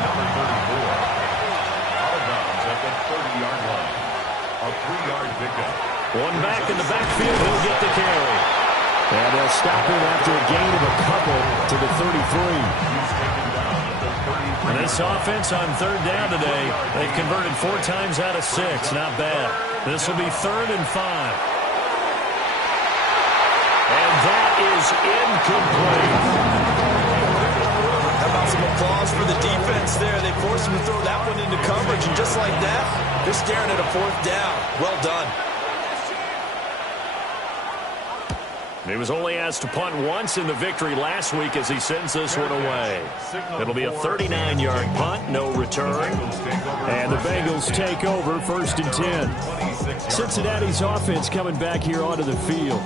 Number 34. Out of bounds at the 30-yard line. A 3-yard pickup. One back in the backfield. He'll get the carry. And they'll stop him after a gain of a couple to the 33. And this offense on third down today, they've converted 4 times out of 6. Not bad. This will be 3rd and 5. And that is incomplete. How about some applause for the defense there? They forced him to throw that one into coverage, and just like that, they're staring at a 4th down. Well done. He was only asked to punt once in the victory last week as he sends this one away. It'll be a 39-yard punt, no return. And the Bengals take over 1st and 10. Cincinnati's offense coming back here onto the field.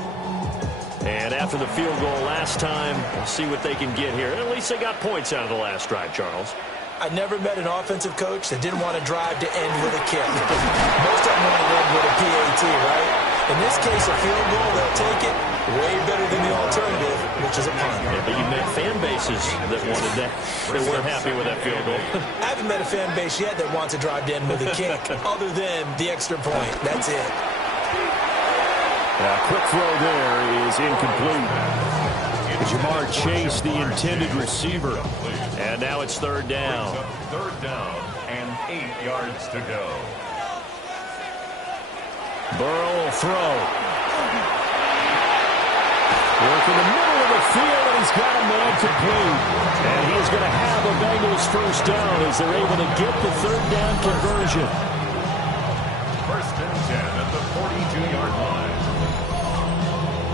And after the field goal last time, we'll see what they can get here. At least they got points out of the last drive, Charles. I never met an offensive coach that didn't want to drive to end with a kick. Most of them want to end with a PAT, right? In this case, a field goal, they'll take it. Way better than the alternative, which is a punt. Yeah, but you've met fan bases that wanted that. They weren't happy with that field goal. I haven't met a fan base yet that wants to drive to end with a kick, other than the extra point. That's it. Quick throw there is incomplete. Jamar Chase, the intended receiver. And now it's 3rd down. 3rd down and 8 yards to go. Burrow will throw. Work in the middle of the field, and he's got a man complete. And he is going to have a Bengals 1st down as they're able to get the 3rd down conversion. 1st and 10 at the 42-yard line.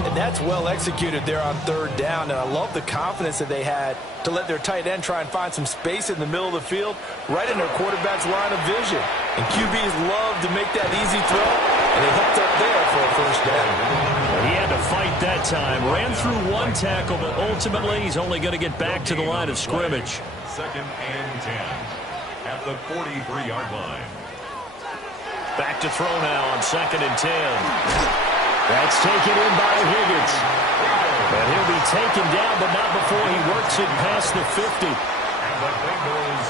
And that's well executed there on 3rd down. And I love the confidence that they had to let their tight end try and find some space in the middle of the field, right in their quarterback's line of vision. And QBs love to make that easy throw, and they hooked up there for a 1st down. He had to fight that time. Ran through 1 tackle, but ultimately he's only going to get back to the line of scrimmage. 2nd and 10 at the 43-yard line. Back to throw now on 2nd and 10. That's taken in by Higgins. And he'll be taken down, but not before he works it past the 50. And the Bengals.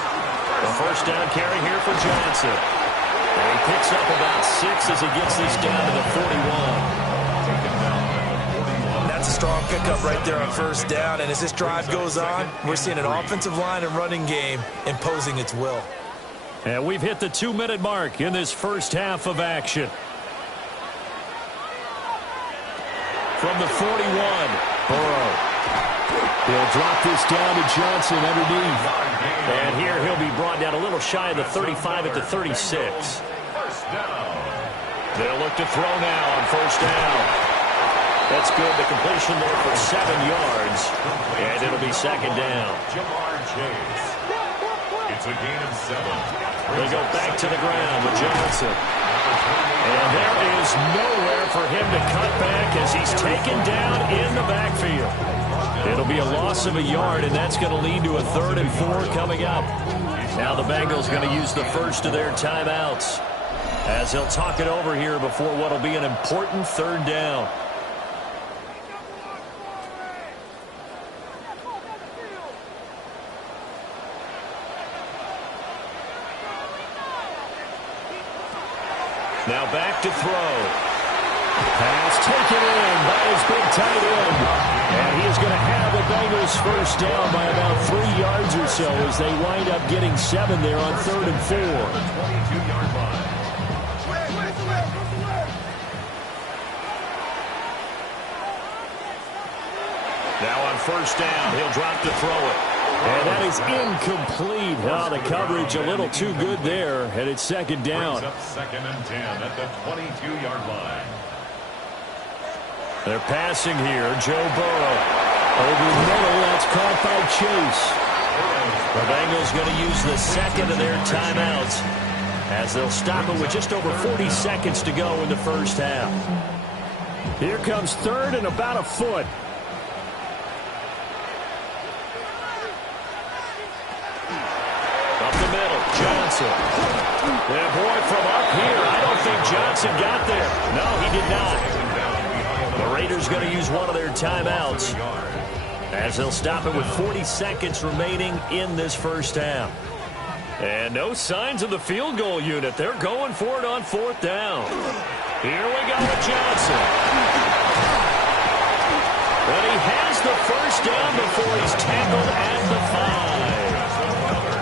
The 1st down carry here for Johnson. And he picks up about 6 as he gets this down to the 41. Taken down at the That's a strong pickup right there on first down. And as this drive goes on, we're seeing an offensive line and running game imposing its will. And we've hit the 2-minute mark in this first half of action. From the 41, Burrow. He'll drop this down to Johnson underneath. And here he'll be brought down a little shy of the 35 at the 36. They'll look to throw now on first down. That's good. The completion there for 7 yards. And it'll be second down. It's a gain of 7. They go back to the ground with Johnson. And there is nowhere for him to cut back as he's taken down in the backfield. It'll be a loss of a yard, and that's going to lead to a 3rd and 4 coming up. Now the Bengals going to use the first of their timeouts as they'll talk it over here before what will be an important 3rd down. Now back to throw. Pass taken in by his big tight end. And he is going to have the Bengals first down by about 3 yards or so as they wind up getting 7 there on 3rd and 4. 22-yard line. Now on first down, he'll drop to throw it. And that is incomplete. Oh, the coverage a little too good there, and it's second down. Brings up 2nd and 10 at the 22-yard line. They're passing here. Joe Burrow. Over the middle, that's caught by Chase. The Bengals going to use the second of their timeouts as they'll stop it with just over 40 seconds to go in the first half. Here comes 3rd and about a foot. Johnson. Yeah, boy, from up here, I don't think Johnson got there. No, he did not. The Raiders going to use one of their timeouts as they'll stop it with 40 seconds remaining in this first half. And no signs of the field goal unit. They're going for it on 4th down. Here we go with Johnson. But he has the first down before he's tackled at the 5.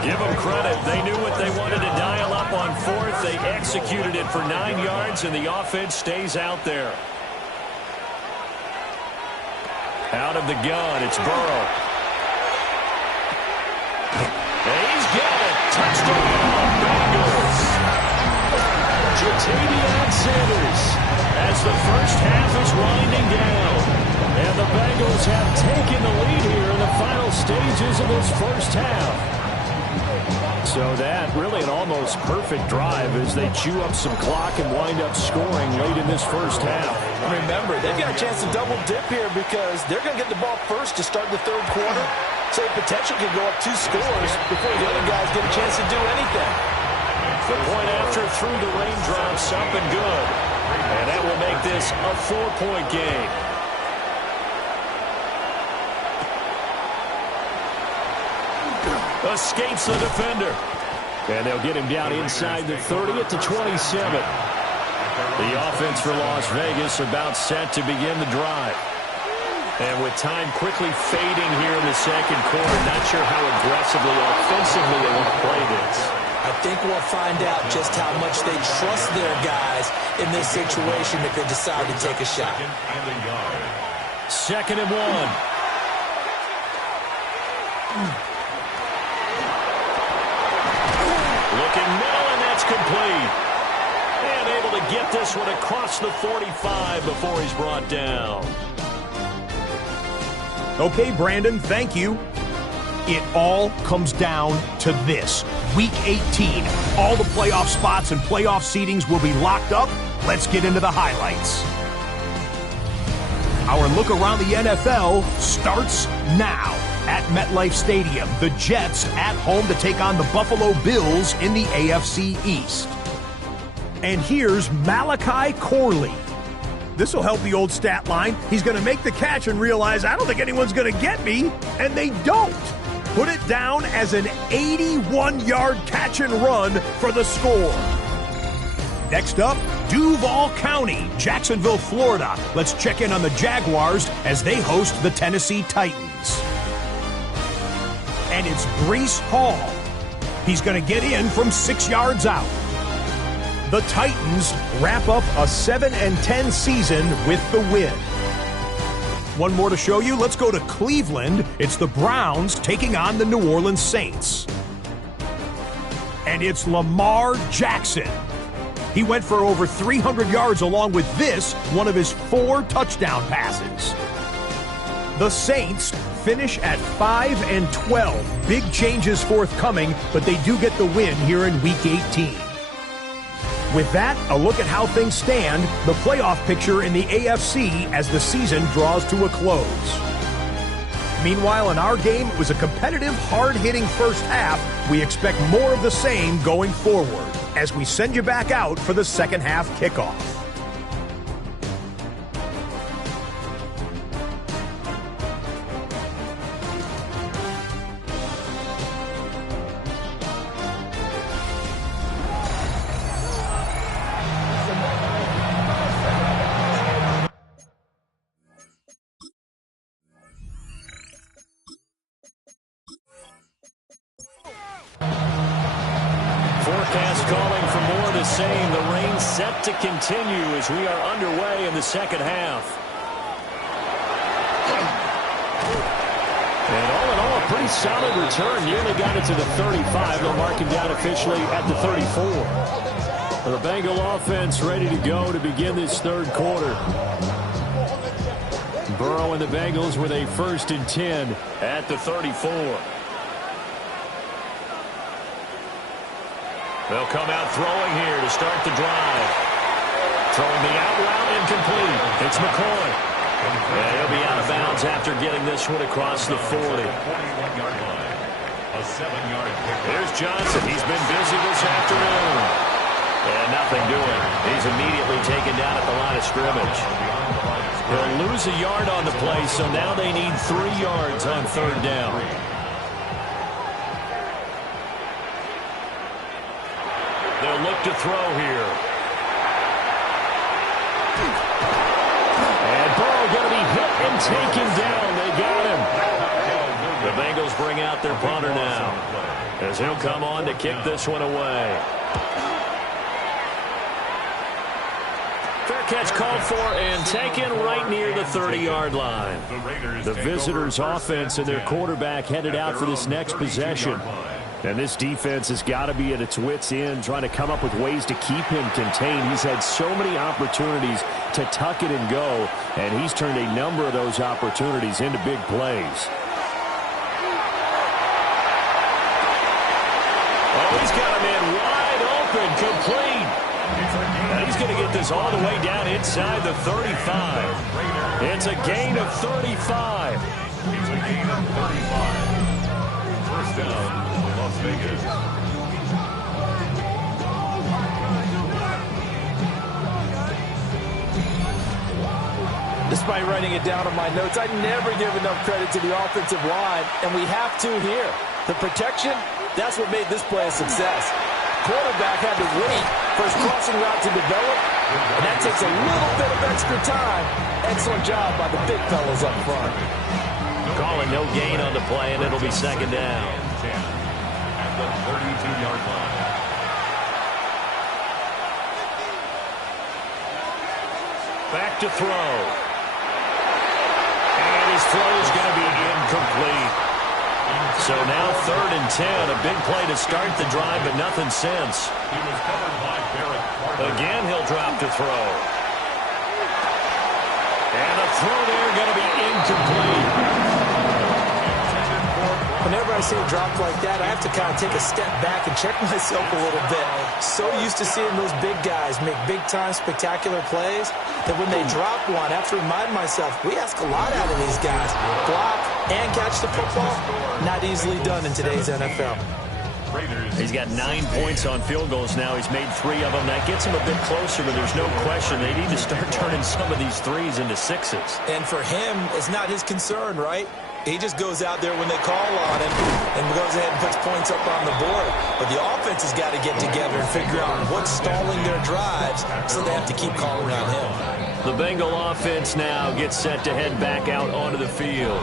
Give them credit. They knew what they wanted to dial up on 4th. They executed it for 9 yards, and the offense stays out there. Out of the gun, it's Burrow. And he's got it. Touchdown, Bengals. Ja'Tavion Sanders as the first half is winding down. And the Bengals have taken the lead here in the final stages of this first half. So that really an almost perfect drive as they chew up some clock and wind up scoring late in this first half. Remember, they've got a chance to double dip here because they're going to get the ball first to start the 3rd quarter. So the potential could go up 2 scores before the other guys get a chance to do anything. The point after through the raindrops up and good. And that will make this a 4-point game. Escapes the defender. And they'll get him down inside the 30 at the 27. The offense for Las Vegas about set to begin the drive. And with time quickly fading here in the second quarter, not sure how aggressively or offensively they want to play this. I think we'll find out just how much they trust their guys in this situation if they decide to take a shot. 2nd and 1. Looking middle, and that's complete. And able to get this one across the 45 before he's brought down. Okay, Brandon, thank you. It all comes down to this. Week 18. All the playoff spots and playoff seedings will be locked up. Let's get into the highlights. Our look around the NFL starts now. At MetLife Stadium, the Jets at home to take on the Buffalo Bills in the AFC East. And here's Malachi Corley. This will help the old stat line. He's going to make the catch and realize, I don't think anyone's going to get me, and they don't. Put it down as an 81-yard catch and run for the score. Next up, Duval County, Jacksonville, Florida. Let's check in on the Jaguars as they host the Tennessee Titans. And it's Breece Hall. He's going to get in from 6 yards out. The Titans wrap up a 7-10 season with the win. One more to show you. Let's go to Cleveland. It's the Browns taking on the New Orleans Saints. And it's Lamar Jackson. He went for over 300 yards along with this, one of his 4 touchdown passes. The Saints finish at 5-12. Big changes forthcoming, but they do get the win here in Week 18. With that, a look at how things stand, the playoff picture in the AFC as the season draws to a close. Meanwhile, in our game, it was a competitive, hard-hitting first half. We expect more of the same going forward as we send you back out for the second half kickoff. Forecast calling for more of the same. The rain set to continue as we are underway in the second half. And all in all, a pretty solid return. Nearly got it to the 35. They'll mark him down officially at the 34. The Bengal offense ready to go to begin this third quarter. Burrow and the Bengals with a 1st and 10 at the 34. They'll come out throwing here to start the drive. Throwing the out route incomplete. It's McCoy. And he'll be out of bounds after getting this one across the 40. Here's Johnson. He's been busy this afternoon. And nothing doing. He's immediately taken down at the line of scrimmage. He'll lose a yard on the play, so now they need 3 yards on 3rd down. They'll look to throw here. And Burrow going to be hit and taken down. They got him. The Bengals bring out their punter now as he'll come on to kick this one away. Fair catch called for and taken right near the 30-yard line. The visitors' offense and their quarterback headed out for this next possession. And this defense has got to be at its wits' end, trying to come up with ways to keep him contained. He's had so many opportunities to tuck it and go, and he's turned a number of those opportunities into big plays. Oh, he's got him in wide open, complete. And he's going to get this all the way down inside the 35. It's a gain of 35. It's a gain of 35. First down. Las Vegas. Despite writing it down on my notes, I never give enough credit to the offensive line, and we have to here. The protection, that's what made this play a success. Quarterback had to wait for his crossing route to develop, and that takes a little bit of extra time. Excellent job by the big fellas up front. Calling no gain on the play, and it'll be 2nd down. At the 32-yard line. Back to throw. And his throw is going to be incomplete. So now 3rd and 10. A big play to start the drive, but nothing since. He was covered by Barrett. Again, he'll drop to throw. And a throw there going to be incomplete. Whenever I see a drop like that, I have to kind of take a step back and check myself a little bit. So used to seeing those big guys make big-time spectacular plays that when they drop one, I have to remind myself, we ask a lot out of these guys. Block and catch the football, not easily done in today's NFL. He's got 9 points on field goals now. He's made 3 of them. That gets him a bit closer, but there's no question they need to start turning some of these 3s into 6s. And for him, it's not his concern, right? He just goes out there when they call on him and goes ahead and puts points up on the board. But the offense has got to get together and figure out what's stalling their drives, so they have to keep calling on him. The Bengal offense now gets set to head back out onto the field.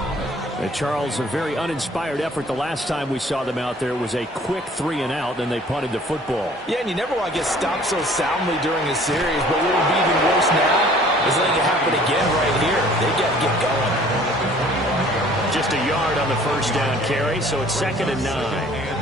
Charles, a very uninspired effort the last time we saw them out there. It was a quick 3-and-out, and they punted the football. Yeah, and you never want to get stopped so soundly during a series, but what would be even worse now is letting it happen again right here. They got to get going. Just a yard on the first down carry, so it's 2nd and 9.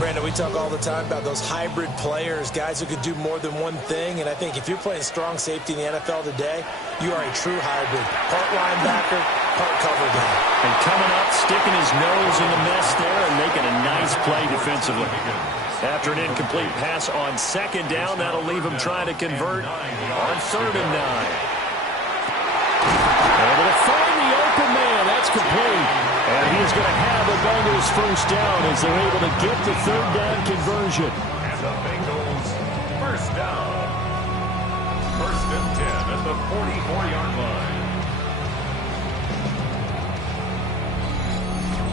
Brandon, we talk all the time about those hybrid players, guys who could do more than one thing, and I think if you're playing strong safety in the NFL today, you are a true hybrid. Part linebacker, part cover guy. And coming up, sticking his nose in the mess there and making a nice play defensively. After an incomplete pass on 2nd down, that'll leave him trying to convert on 3rd and 9. Able to find the open man. That's complete. And he's going to have the Bengals first down as they're able to get the 3rd down conversion. And the Bengals first down. 1st and 10 at the 44-yard line.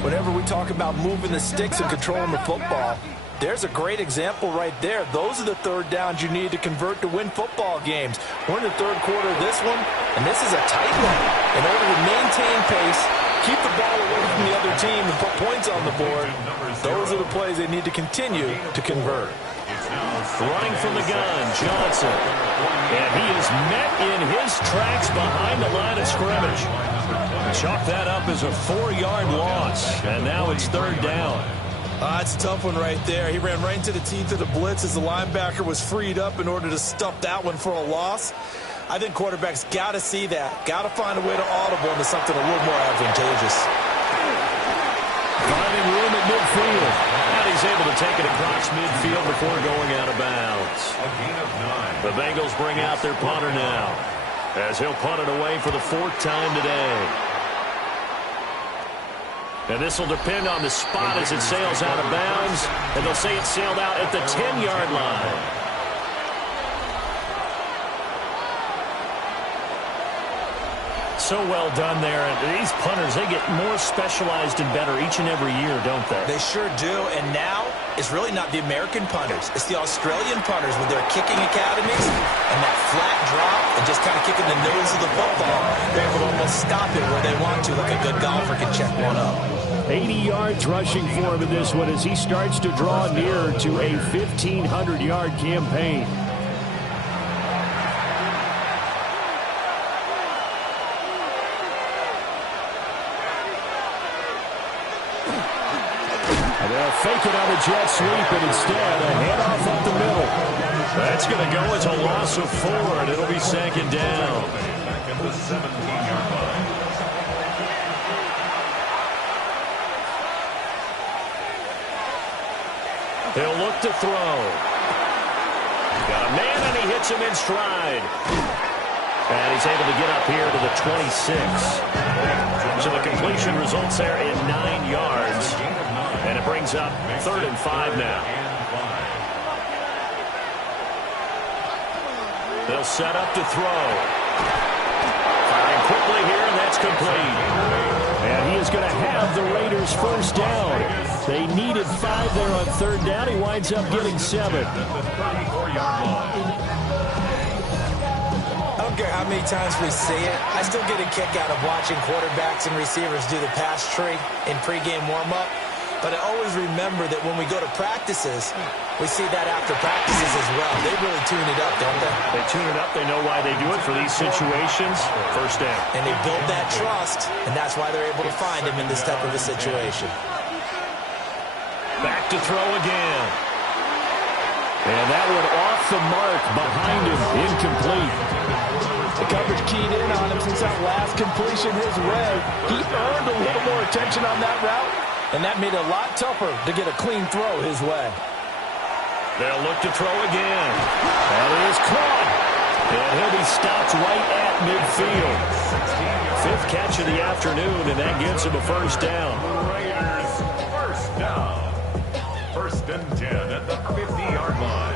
Whenever we talk about moving the sticks and controlling the football, there's a great example right there. Those are the 3rd downs you need to convert to win football games. We're in the 3rd quarter of this one, and this is a tight one. In order to maintain pace, keep the ball away from the other team and put points on the board, those are the plays they need to continue to convert. Running from the gun, Johnson. And he is met in his tracks behind the line of scrimmage. Chalk that up as a 4-yard loss. And now it's 3rd down. It's a tough one right there. He ran right into the teeth of the blitz as the linebacker was freed up in order to stuff that one for a loss. I think quarterbacks got to see that. Got to find a way to audible into something a little more advantageous. Finding room at midfield. And he's able to take it across midfield before going out of bounds. A gain of 9. The Bengals bring out their punter now, as he'll punt it away for the 4th time today. And this will depend on the spot as it sails out of bounds. And they'll say it sailed out at the 10-yard line. So well done there. And these punters, they get more specialized and better each and every year, don't they? They sure do. And now it's really not the American punters. It's the Australian punters with their kicking academies and that flat drop and just kind of kicking the nose of the football. They're able to almost stop it where they want to, like a good golfer can check one up. 80 yards rushing for him in this one as he starts to draw nearer to a 1,500-yard campaign. They'll fake it on the jet sweep, and instead a handoff up the middle. That's going to go as a loss of 4, and it'll be 2nd down. Back at the 17-yard line. They'll look to throw. Got a man, and he hits him in stride. And he's able to get up here to the 26. So the completion results there in 9 yards. And it brings up 3rd and 5 now. They'll set up to throw. Firing quickly here, and that's complete. And he is going to have the Raiders first down. They needed 5 there on 3rd down. He winds up getting 7. I don't care how many times we see it. I still get a kick out of watching quarterbacks and receivers do the pass tree in pregame warm-up. But I always remember that when we go to practices, we see that after practices as well. They really tune it up, don't they? They tune it up. They know why they do it for these situations. First down. And they build that trust, and that's why they're able to find him in this type of a situation. Back to throw again. And that one off the mark behind him. Incomplete. The coverage keyed in on him since that last completion his way. He earned a little more attention on that route, and that made it a lot tougher to get a clean throw his way. They'll look to throw again. That is caught. And he'll be stopped right at midfield. 5th catch of the afternoon, and that gets him a first down. Raiders first down. 1st and 10 at the 50-yard line.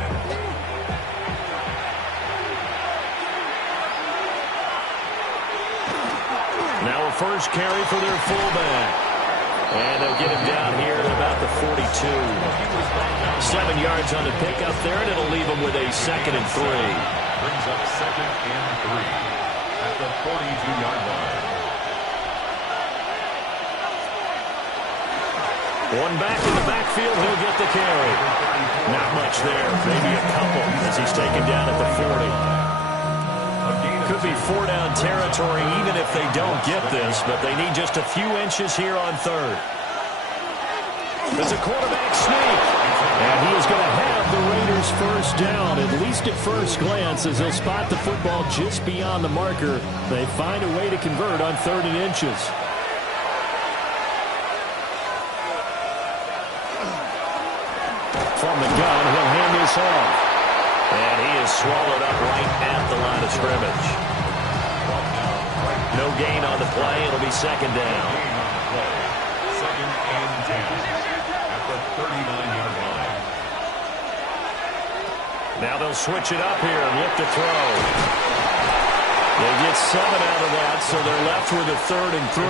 Now a first carry for their fullback. And they'll get him down here at about the 42. 7 yards on the pickup there, and it'll leave him with a 2nd and 3. Brings up 2nd and 3 at the 42-yard line. One back in the backfield, he'll get the carry. Not much there, maybe a couple as he's taken down at the 40. Could be 4-down territory even if they don't get this, but they need just a few inches here on 3rd. There's a quarterback sneak, and he is going to have the Raiders first down, at least at first glance, as they'll spot the football just beyond the marker. They find a way to convert on 3rd and inches. From the gun, he'll hand this off. And he is swallowed up right at the line of scrimmage. No gain on the play. It'll be 2nd down. 2nd and 10 at the 39-yard line. Now they'll switch it up here and look to throw. They get 7 out of that, so they're left with a 3rd and 3.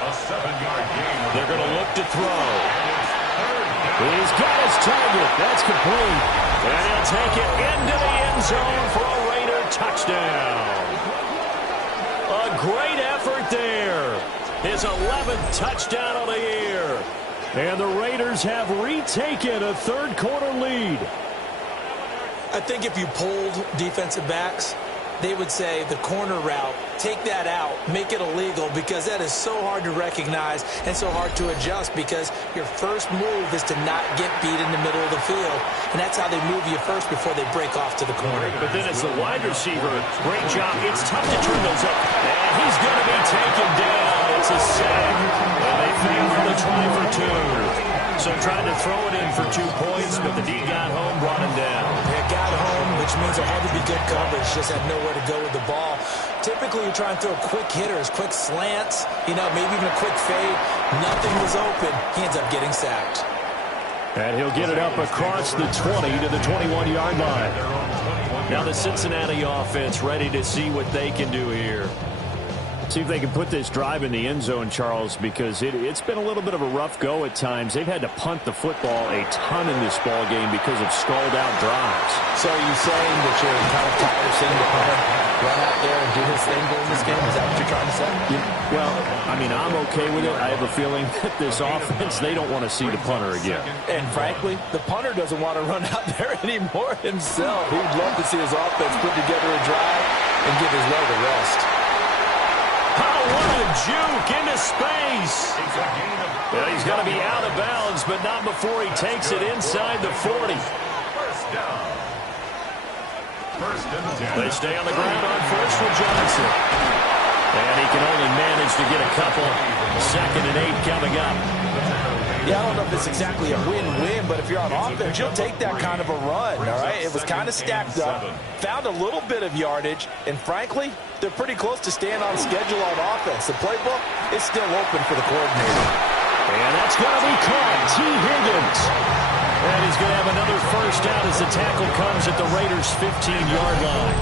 A 7-yard gain. They're going to look to throw. He's got his target. That's complete. And he'll take it into the end zone for a Raider touchdown. A great effort there. His 11th touchdown of the year. And the Raiders have retaken a 3rd quarter lead. I think if you polled defensive backs, they would say the corner route, take that out, make it illegal, because that is so hard to recognize and so hard to adjust, because your first move is to not get beat in the middle of the field, and that's how they move you first before they break off to the corner. But then as the wide receiver, great job. It's tough to turn those up. And he's going to be taken down. It's a sack. And they fail for the try for 2. So trying to throw it in for 2 points, but the D got home, brought him down. They got home, which means it had to be good coverage. Just had nowhere to go with the ball. Typically, you try and throw quick hitters, quick slants, maybe even a quick fade. Nothing was open. He ends up getting sacked. And he'll get it up across the 20 to the 21-yard line. Now the Cincinnati offense ready to see what they can do here. See if they can put this drive in the end zone, Charles, because it's been a little bit of a rough go at times. They've had to punt the football a ton in this ball game because of stalled-out drives. So are you saying that you're kind of tired of seeing the punter run out there and do his thing during this game? Is that what you're trying to say? Yeah, well, I mean, I'm okay with it. I have a feeling that this offense, they don't want to see the punter again. And frankly, the punter doesn't want to run out there anymore himself. He'd love to see his offense put together a drive and give his leg a rest. Oh, what a juke into space. Well, he's going to be out of bounds, but not before he takes it inside the 40. They stay on the ground on first with Johnson. And he can only manage to get a couple. 2nd and 8 coming up. Yeah, I don't know if it's exactly a win-win, but if you're on offense, you'll take that kind of a run, all right? It was kind of stacked up, found a little bit of yardage, and frankly, they're pretty close to staying on schedule on offense. The playbook is still open for the coordinator. And that's going to be caught. T. Higgins. And he's going to have another first down as the tackle comes at the Raiders' 15-yard line.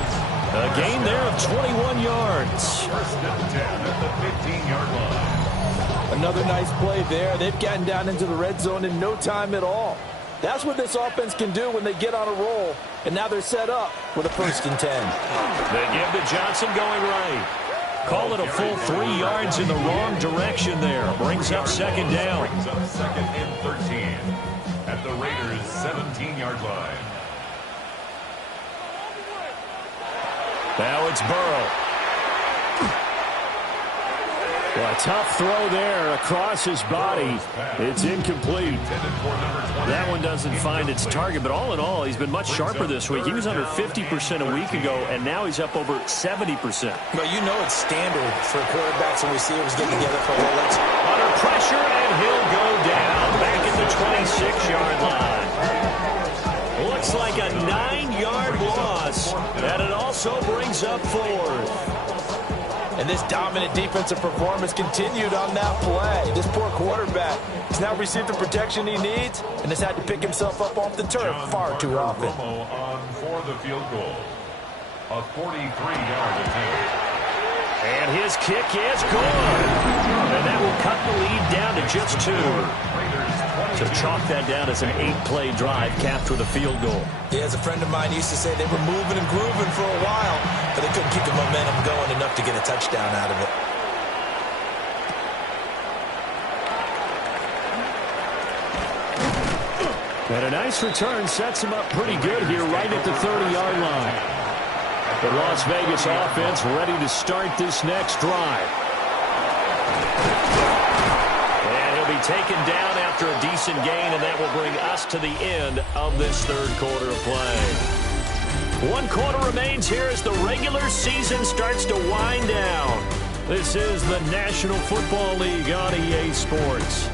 A gain there of 21 yards. First and 10 at the 15-yard line. Another nice play there. They've gotten down into the red zone in no time at all. That's what this offense can do when they get on a roll. And now they're set up with a 1st and 10. They give to Johnson going right. Call it a full 3 yards in the wrong direction there. Brings up 2nd down. Brings up 2nd and 13 at the Raiders' 17-yard line. Now it's Burrow. Well, a tough throw there across his body. It's incomplete. That one doesn't find its target, but all in all, he's been much sharper this week. He was under 50% a week ago, and now he's up over 70%. But you know it's standard for quarterbacks and receivers getting together for roll-ups. Under pressure, and he'll go down back at the 26-yard line. Looks like a 9-yard loss, and it also brings up 4th. And this dominant defensive performance continued on that play. This poor quarterback has now received the protection he needs and has had to pick himself up off the turf far too often. On for the field goal. A 43-yard attempt. this kick is good. And that will cut the lead down to just 2. So chalk that down as an 8-play drive capped with a field goal. Yeah, as a friend of mine used to say, they were moving and grooving for a while, but they couldn't keep the momentum going enough to get a touchdown out of it. And a nice return sets him up pretty good here right at the 30-yard line. The Las Vegas offense ready to start this next drive. And he'll be taken down after a decent gain, and that will bring us to the end of this third quarter of play. 1 quarter remains here as the regular season starts to wind down. This is the National Football League on EA Sports.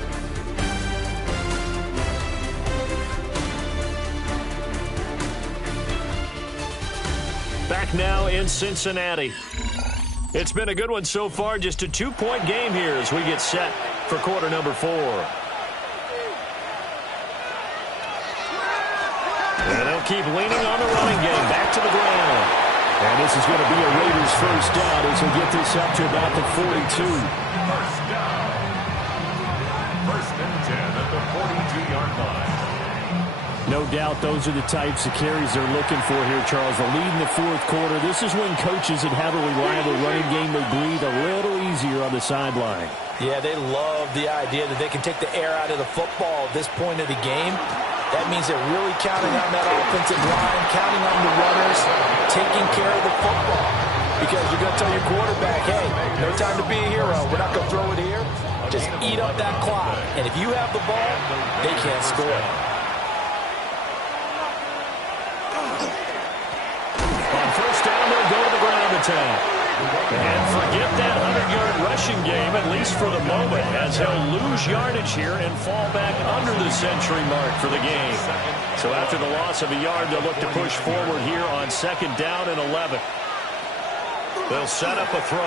Back now in Cincinnati. It's been a good one so far, just a 2-point game here as we get set for quarter number 4. And they'll keep leaning on the running game, back to the ground. And this is going to be a Raiders first down as we get this up to about the 42. First down. First and 10 at the 42-yard line. No doubt those are the types of carries they're looking for here, Charles. The lead in the fourth quarter. This is when coaches that have a reliable running game, they breathe a little easier on the sideline. Yeah, they love the idea that they can take the air out of the football at this point of the game. That means they're really counting on that offensive line, counting on the runners, taking care of the football. Because you're going to tell your quarterback, hey, no time to be a hero. We're not going to throw it here. Just eat up that clock. And if you have the ball, they can't score. On first down, they'll go to the ground attack. And forget that 100-yard rushing game, at least for the moment, as he'll lose yardage here and fall back under the century mark for the game. So after the loss of a yard, they'll look to push forward here on second down and 11. They'll set up a throw.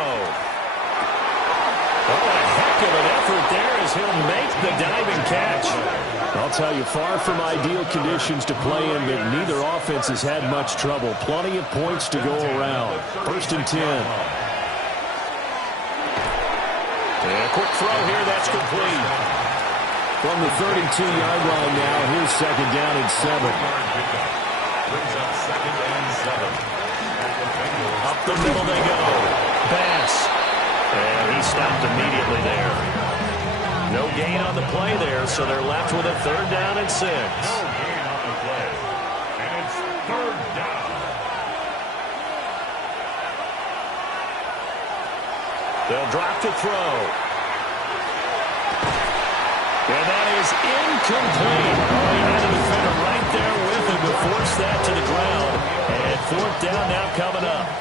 Oh, a heck of an effort there as he'll make the diving catch. I'll tell you, far from ideal conditions to play in, but neither offense has had much trouble. Plenty of points to go around. First and 10. And a quick throw here, that's complete. From the 32-yard line now, here's second down and 7. Brings up second and 7. Up the middle they go. Pass. And he stopped immediately there. No gain on the play there, so they're left with a third down and 6. No gain on the play. And it's third down. They'll drop to throw. And that is incomplete. Oh, he had a defender right there with him to force that to the ground. And fourth down now coming up.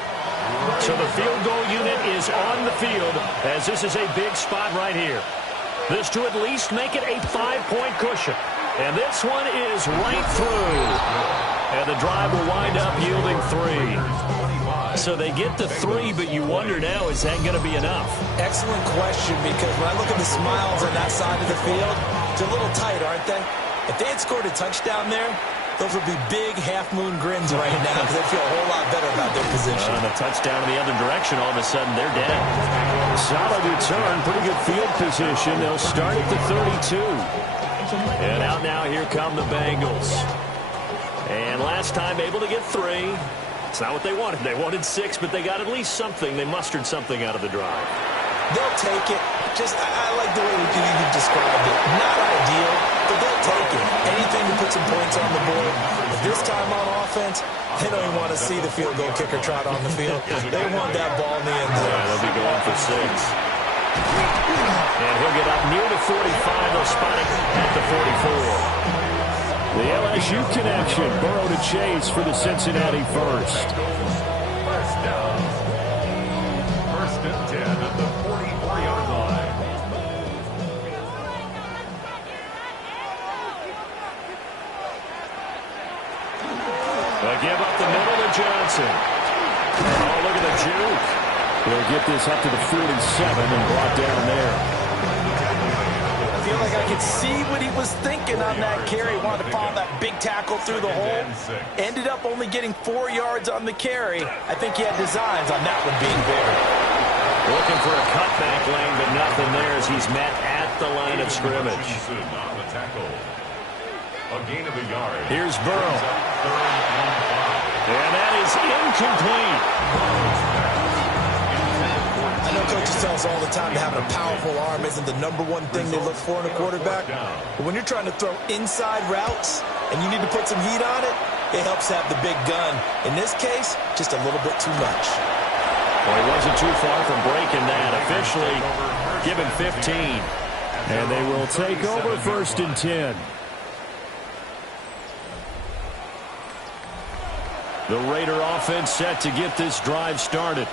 So the field goal unit is on the field as this is a big spot right here. This to at least make it a 5-point cushion. And this one is right through. And the drive will wind up yielding 3. So they get to 3, but you wonder now, is that going to be enough? Excellent question, because when I look at the smiles on that side of the field, it's a little tight, aren't they? If they had scored a touchdown there, those would be big half-moon grins right now because they feel a whole lot better about their position. And a touchdown in the other direction, all of a sudden they're dead. Solid return, pretty good field position. They'll start at the 32. And out now, here come the Bengals. And last time able to get 3. It's not what they wanted. They wanted 6, but they got at least something. They mustered something out of the drive. They'll take it. I like the way you described it. Not ideal, but they'll take it. Anything to put some points on the board. But this time on offense, they don't even want to see the field goal kicker trot on the field. They want that ball in the end zone. Yeah, they'll be going for 6. And he'll get up near the 45. They'll spot it at the 44. The LSU connection. Burrow to Chase for the Cincinnati first. First down. First and 10 at the 44-yard line. They'll give up the middle to Johnson. Oh, look at the juke. They'll get this up to the 47 and brought down there. I feel like I could see what he was thinking on that carry. He wanted to follow that big tackle through the hole. Ended up only getting 4 yards on the carry. I think he had designs on that one being bigger. Looking for a cutback lane, but nothing there as he's met at the line of scrimmage. A gain of a yard. Here's Burrow. And that is incomplete. I know coaches tell us all the time that having a powerful arm isn't the #1 thing they look for in a quarterback. But when you're trying to throw inside routes and you need to put some heat on it, it helps have the big gun. In this case, just a little bit too much. Well, he wasn't too far from breaking that. Officially given 15. And they will take over 1st and 10. The Raider offense set to get this drive started.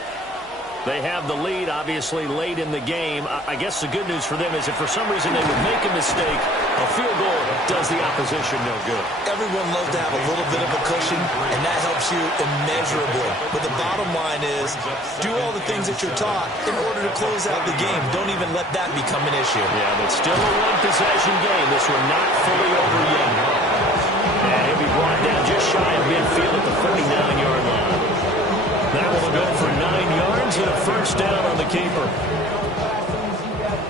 They have the lead, obviously, late in the game. I guess the good news for them is if for some reason they would make a mistake, a field goal does the opposition no good. Everyone loves to have a little bit of a cushion, and that helps you immeasurably. But the bottom line is, do all the things that you're taught in order to close out the game. Don't even let that become an issue. Yeah, but still a one-possession game. This one not fully over yet. And he'll be brought down just shy of midfield at the 49-yard line. That will go for 9 yards and a 1st down on the keeper.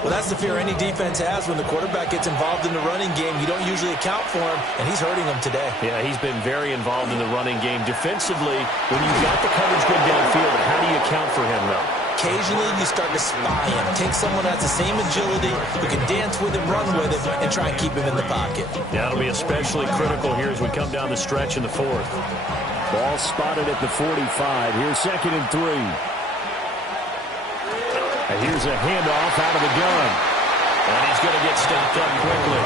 Well, that's the fear any defense has when the quarterback gets involved in the running game. You don't usually account for him, and he's hurting them today. Yeah, he's been very involved in the running game. Defensively, when you've got the coverage good downfield, how do you account for him, though? Occasionally, you start to spy him. Take someone that has the same agility, who can dance with him, run with him, and try and keep him in the pocket. That'll be especially critical here as we come down the stretch in the 4th. Ball spotted at the 45. Here's 2nd and 3. And here's a handoff out of the gun. And he's going to get stopped up quickly.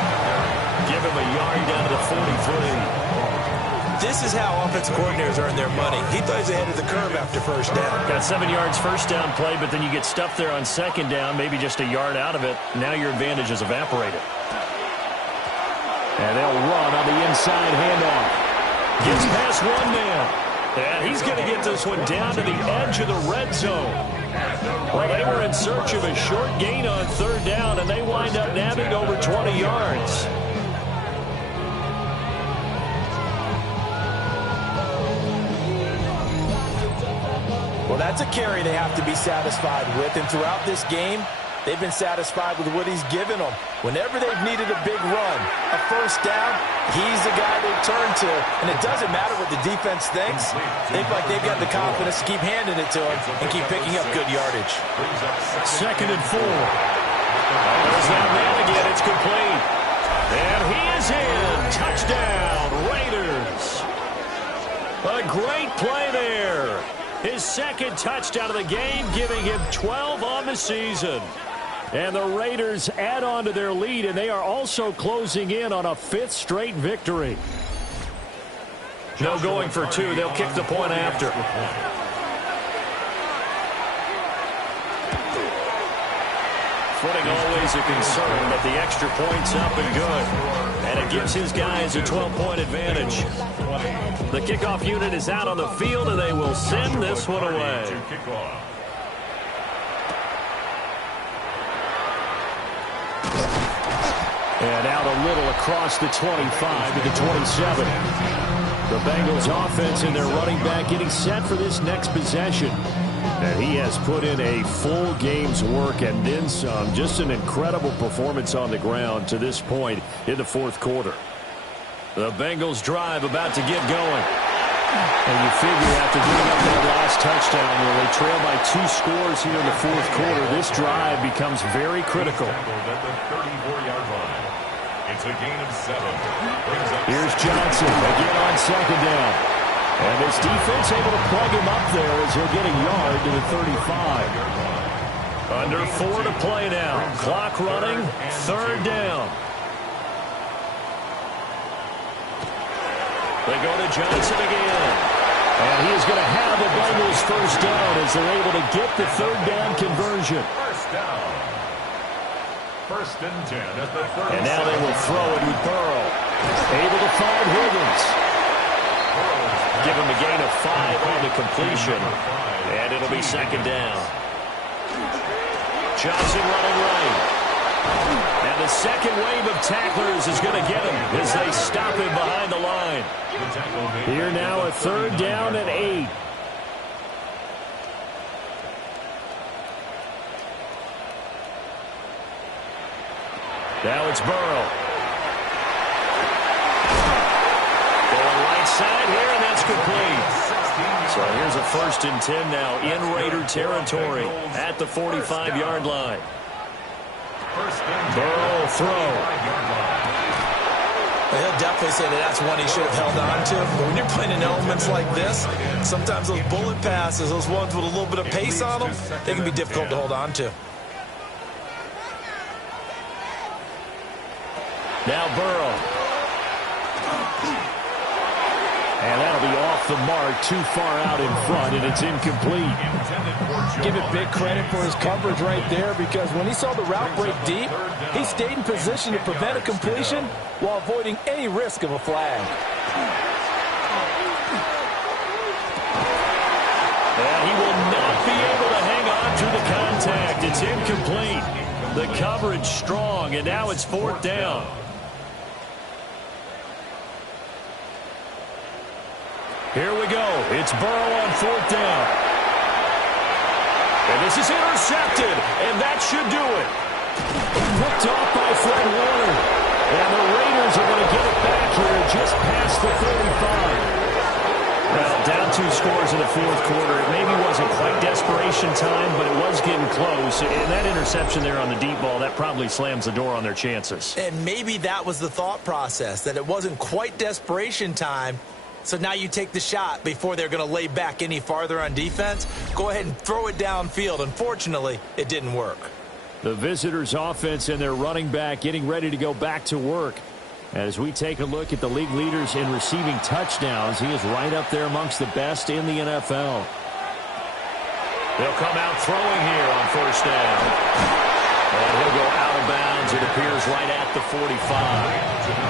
Give him a yard down to the 43. This is how offensive coordinators earn their money. He thought he was ahead of the curve after 1st down. Got 7 yards 1st down play, but then you get stuffed there on 2nd down, maybe just a yard out of it. Now your advantage is evaporated. And they'll run on the inside handoff. Gets past one man. And he's going to get this one down to the edge of the red zone. Well, they were in search of a short gain on 3rd down, and they wind up nabbing over 20 yards. Well, that's a carry they have to be satisfied with. And throughout this game, they've been satisfied with what he's given them. Whenever they've needed a big run, a 1st down, he's the guy they turn to. And it doesn't matter what the defense thinks. They feel like they've got the confidence to keep handing it to him and keep picking up good yardage. 2nd and 4. There's that man again. It's complete. And he is in. Touchdown, Raiders. A great play there. His 2nd touchdown of the game, giving him 12 on the season. And the Raiders add on to their lead, and they are also closing in on a 5th straight victory. No going for 2. They'll kick the point after. Footing always a concern, but the extra point's up and good. And it gives his guys a 12-point advantage. The kickoff unit is out on the field, and they will send this one away. And out a little across the 25 to the 27. The Bengals offense and their running back getting set for this next possession. And he has put in a full game's work and then some. Just an incredible performance on the ground to this point in the 4th quarter. The Bengals drive about to get going. And you figure after giving up that last touchdown where they trail by 2 scores here in the 4th quarter, this drive becomes very critical. It's a gain of 7. Here's Johnson again on 2nd down. And this defense able to plug him up there as he'll get a yard to the 35. Under 4 to play now. Clock running. 3rd down. They go to Johnson again. And he is going to have the Bengals 1st down as they're able to get the 3rd down conversion. 1st down. 1st and 10 at the 30. And now they will throw it with Burrow. Able to find Higgins. Give him a gain of 5 on the completion. And it'll be 2nd down. Johnson running right. And the second wave of tacklers is going to get him as they stop him behind the line. Here now a 3rd down and 8. Now it's Burrow. Going right side here, and that's complete. So here's a 1st and 10 now in Raider territory at the 45-yard line. Burrow throw. He'll definitely say that that's one he should have held on to. But when you're playing in elements like this, sometimes those bullet passes, those ones with a little bit of pace on them, they can be difficult to hold on to. Now Burrow. And that'll be off the mark, too far out in front, and it's incomplete. Give it big credit for his coverage right there, because when he saw the route break deep, he stayed in position to prevent a completion while avoiding any risk of a flag. And he will not be able to hang on to the contact. It's incomplete. The coverage strong, and now it's 4th down. Here we go. It's Burrow on 4th down. And this is intercepted, and that should do it. Picked off by Fred Warner. And the Raiders are going to get it back here just past the 35. Well, down 2 scores in the 4th quarter. It maybe wasn't quite desperation time, but it was getting close. And that interception there on the deep ball, that probably slams the door on their chances. And maybe that was the thought process, that it wasn't quite desperation time. So now you take the shot before they're going to lay back any farther on defense. Go ahead and throw it downfield. Unfortunately, it didn't work. The visitors' offense and their running back getting ready to go back to work. As we take a look at the league leaders in receiving touchdowns, he is right up there amongst the best in the NFL. They'll come out throwing here on 1st down. And he'll go out of bounds, it appears, right at the 45.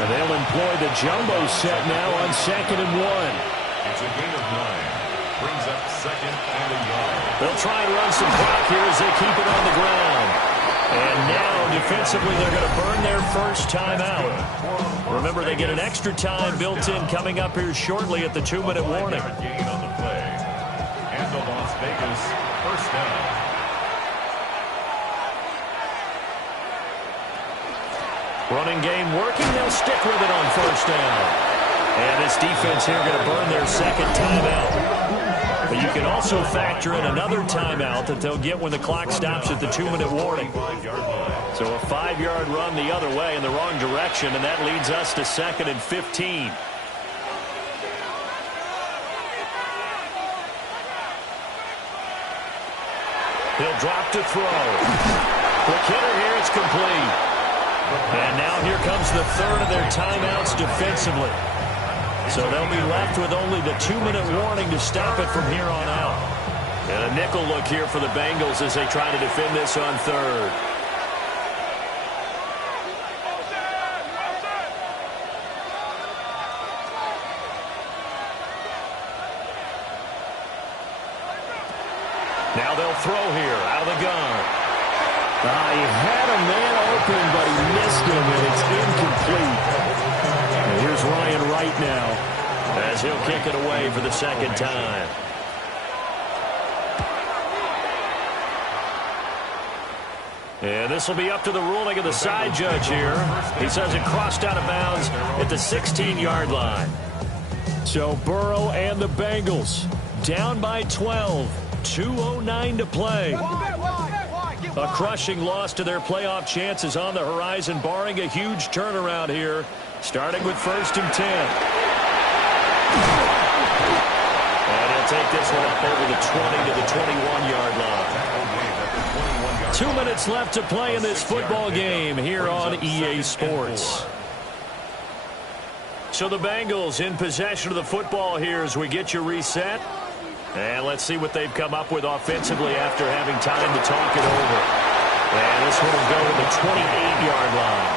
And they'll employ the jumbo set now on 2nd and 1. It's a gain of 9. Brings up 2nd and a yard. They'll try and run some clock here as they keep it on the ground. And now, defensively, they're going to burn their first timeout. Remember, they get an extra time built in coming up here shortly at the 2-minute warning. Gain on the play. And the Las Vegas 1st down. Running game working. They'll stick with it on 1st down. And this defense here going to burn their 2nd timeout. But you can also factor in another timeout that they'll get when the clock stops at the 2-minute warning. So a 5-yard run the other way in the wrong direction, and that leads us to 2nd and 15. He'll drop to throw. Quick hitter here. It's complete. And now here comes the 3rd of their timeouts defensively. So they'll be left with only the 2-minute warning to stop it from here on out. And a nickel look here for the Bengals as they try to defend this on 3rd. Now they'll throw here out of the gun. He had a man open, but he missed him, and it's incomplete. And here's Ryan Wright now as he'll kick it away for the 2nd time. And this will be up to the ruling of the side judge here. He says it crossed out of bounds at the 16-yard line. So Burrow and the Bengals down by 12. 2:09 to play. A crushing loss to their playoff chances on the horizon, barring a huge turnaround here, starting with 1st and 10. And he'll take this one up over the 20 to the 21-yard line. 2 minutes left to play in this football game here on EA Sports. So the Bengals in possession of the football here as we get you reset. And let's see what they've come up with offensively after having time to talk it over. And this one will go to the 28-yard line.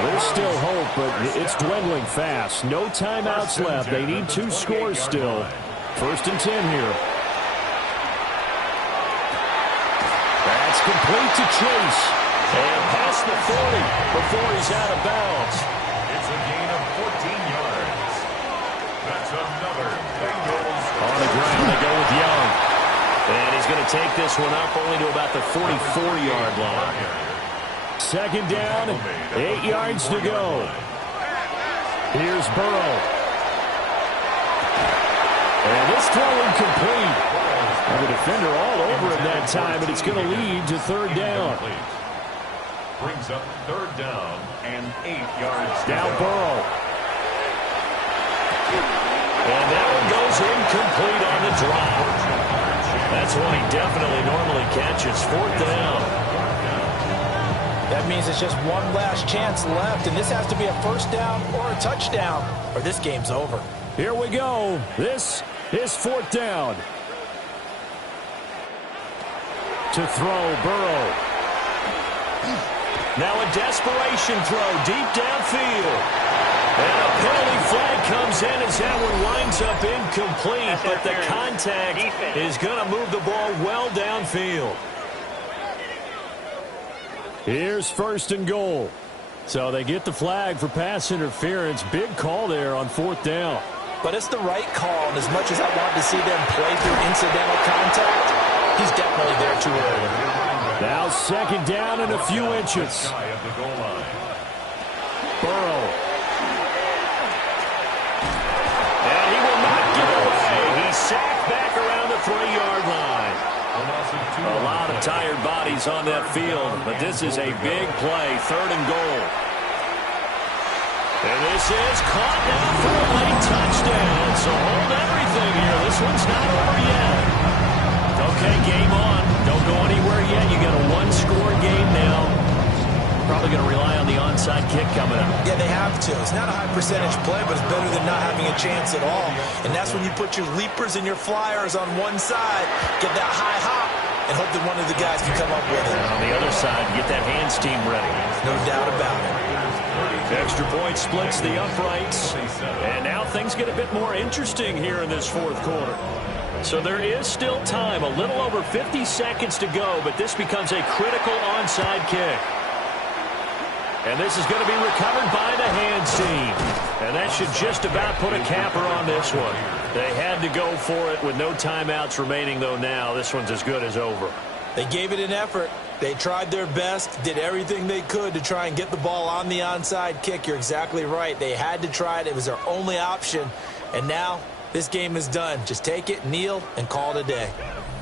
There's still hope, but it's dwindling fast. No timeouts left. They need 2 scores still. 1st and 10 here. That's complete to Chase. And past the 40 before he's out of bounds. It's a gain of 14 yards. That's another Bengals. On the ground, they go with Young. And he's going to take this one up only to about the 44-yard line. Second down, 8 yards to go. Here's Burrow. And this throw incomplete. And the defender all over him that time, and it's going to lead to third down. Brings up third down and 8 yards. Down Burrow. And that one goes incomplete on the drop. That's one he definitely normally catches. Fourth down. That means it's just one last chance left, and this has to be a first down or a touchdown, or this game's over. Here we go. This is fourth down. To throw, Burrow. Now a desperation throw deep downfield. And a penalty flag comes in as that one winds up incomplete, but the contact is going to move the ball well downfield. Here's first and goal. So they get the flag for pass interference. Big call there on fourth down. But it's the right call, and as much as I want to see them play through incidental contact, he's definitely there too early. Now second down and a few inches. Burrow. And he will not get away. He's sacked back around the 3-yard line. A lot of tired bodies on that field, but this is a big play, third and goal. And this is caught now for a late touchdown. So hold everything here. This one's not over yet. Okay, game on. Don't go anywhere yet. You got a one-score game now. Probably going to rely on the onside kick coming up. Yeah, they have to. It's not a high percentage play, but it's better than not having a chance at all. And that's when you put your leapers and your flyers on one side, get that high hop, and hope that one of the guys can come up with it. And on the other side, get that hands team ready. No doubt about it. Extra point splits the uprights. And now things get a bit more interesting here in this fourth quarter. So there is still time, a little over 50 seconds to go, but this becomes a critical onside kick. And this is going to be recovered by the hands team. And that should just about put a capper on this one. They had to go for it with no timeouts remaining, though now this one's as good as over. They gave it an effort. They tried their best, did everything they could to try and get the ball on the onside kick. You're exactly right. They had to try it. It was their only option. And now this game is done. Just take it, kneel, and call it a day.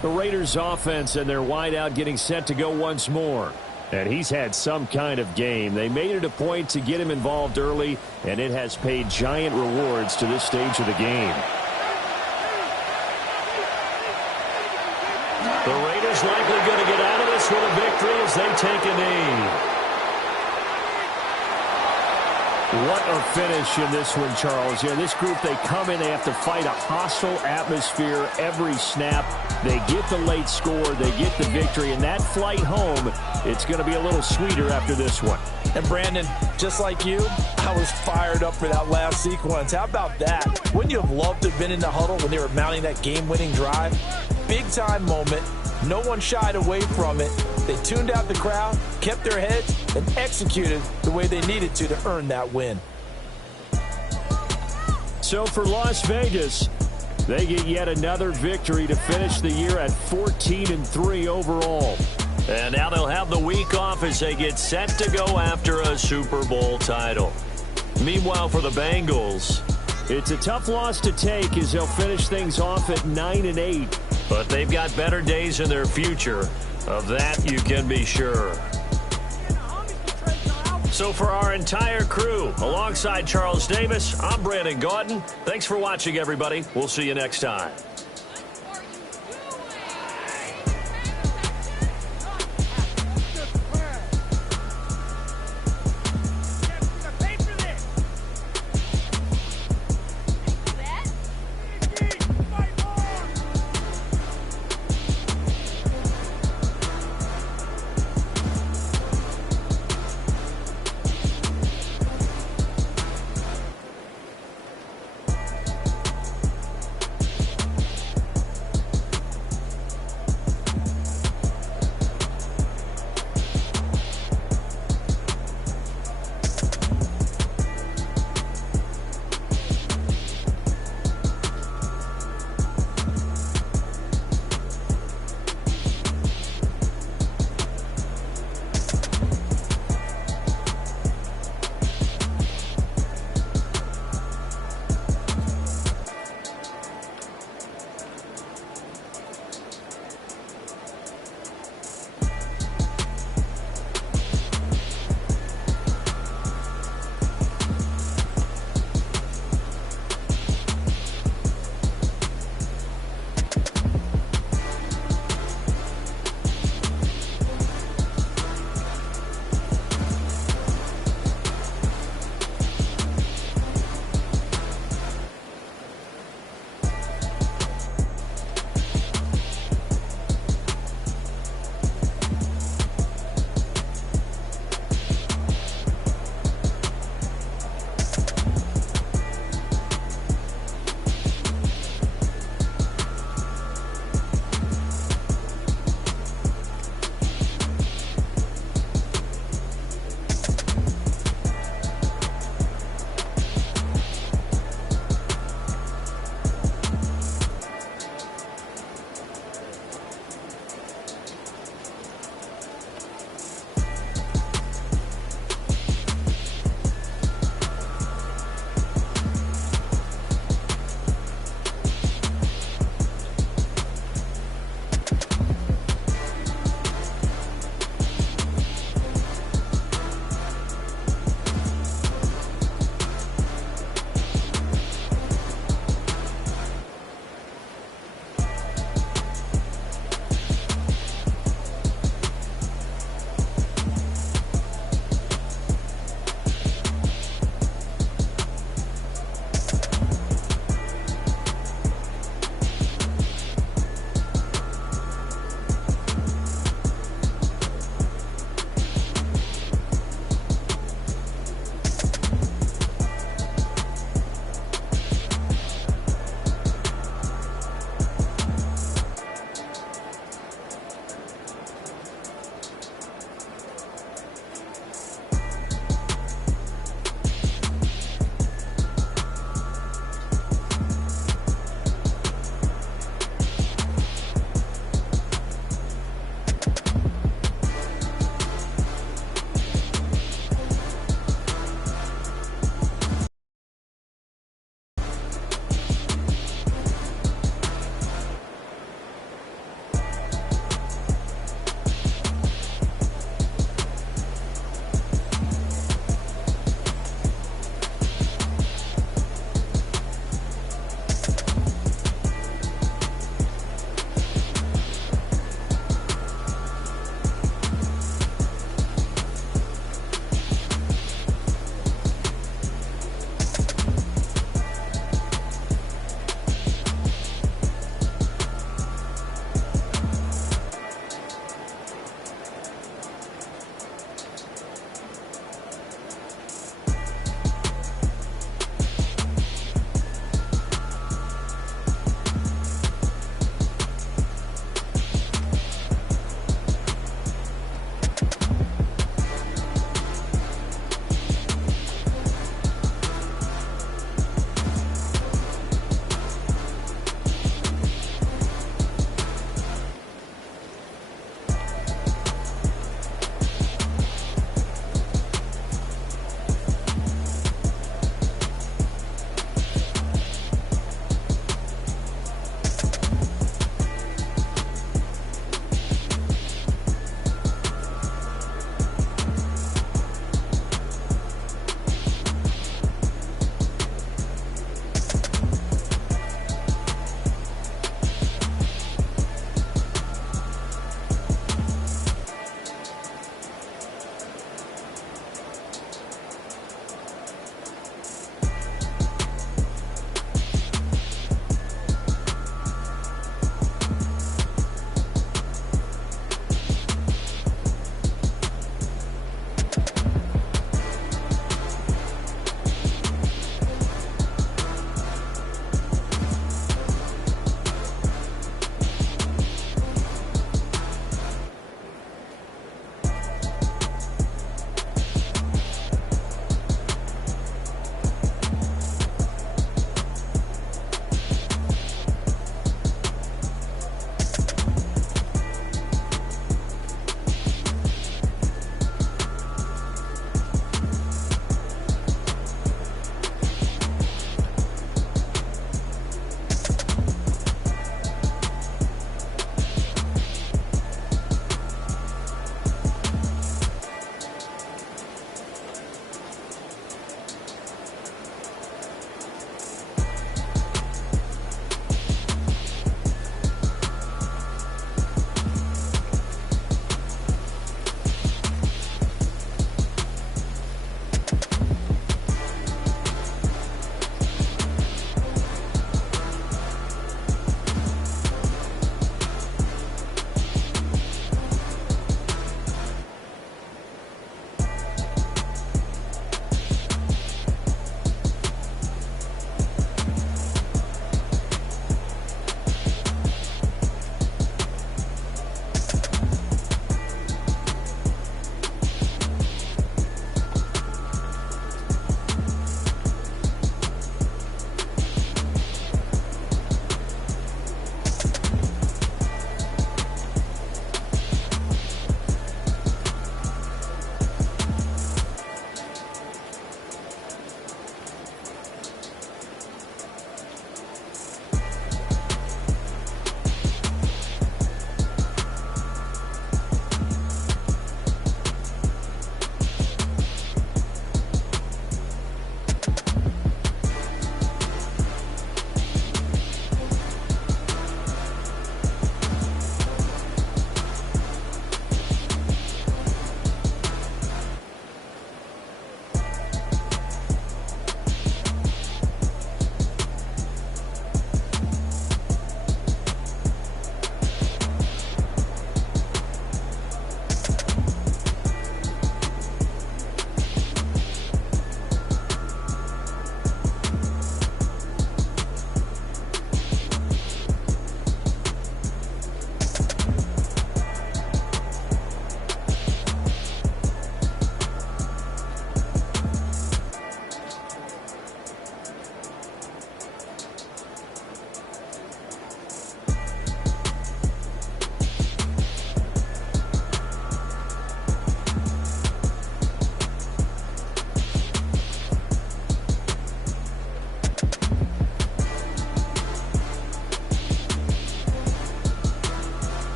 The Raiders offense and their wideout getting set to go once more. And he's had some kind of game. They made it a point to get him involved early, and it has paid giant rewards to this stage of the game. The Raiders likely going to get out of this with a victory as they take a knee. What a finish in this one, Charles. Yeah, this group, they come in, they have to fight a hostile atmosphere every snap. They get the late score, they get the victory, and that flight home, it's going to be a little sweeter after this one. And Brandon, just like you, I was fired up for that last sequence. How about that? Wouldn't you have loved to have been in the huddle when they were mounting that game-winning drive? Big-time moment. No one shied away from it. They tuned out the crowd, kept their heads, and executed the way they needed to earn that win. So for Las Vegas, they get yet another victory to finish the year at 14-3 overall. And now they'll have the week off as they get set to go after a Super Bowl title. Meanwhile, for the Bengals, it's a tough loss to take as they'll finish things off at 9-8. But they've got better days in their future. Of that, you can be sure. So for our entire crew, alongside Charles Davis, I'm Brandon Gaudin. Thanks for watching, everybody. We'll see you next time.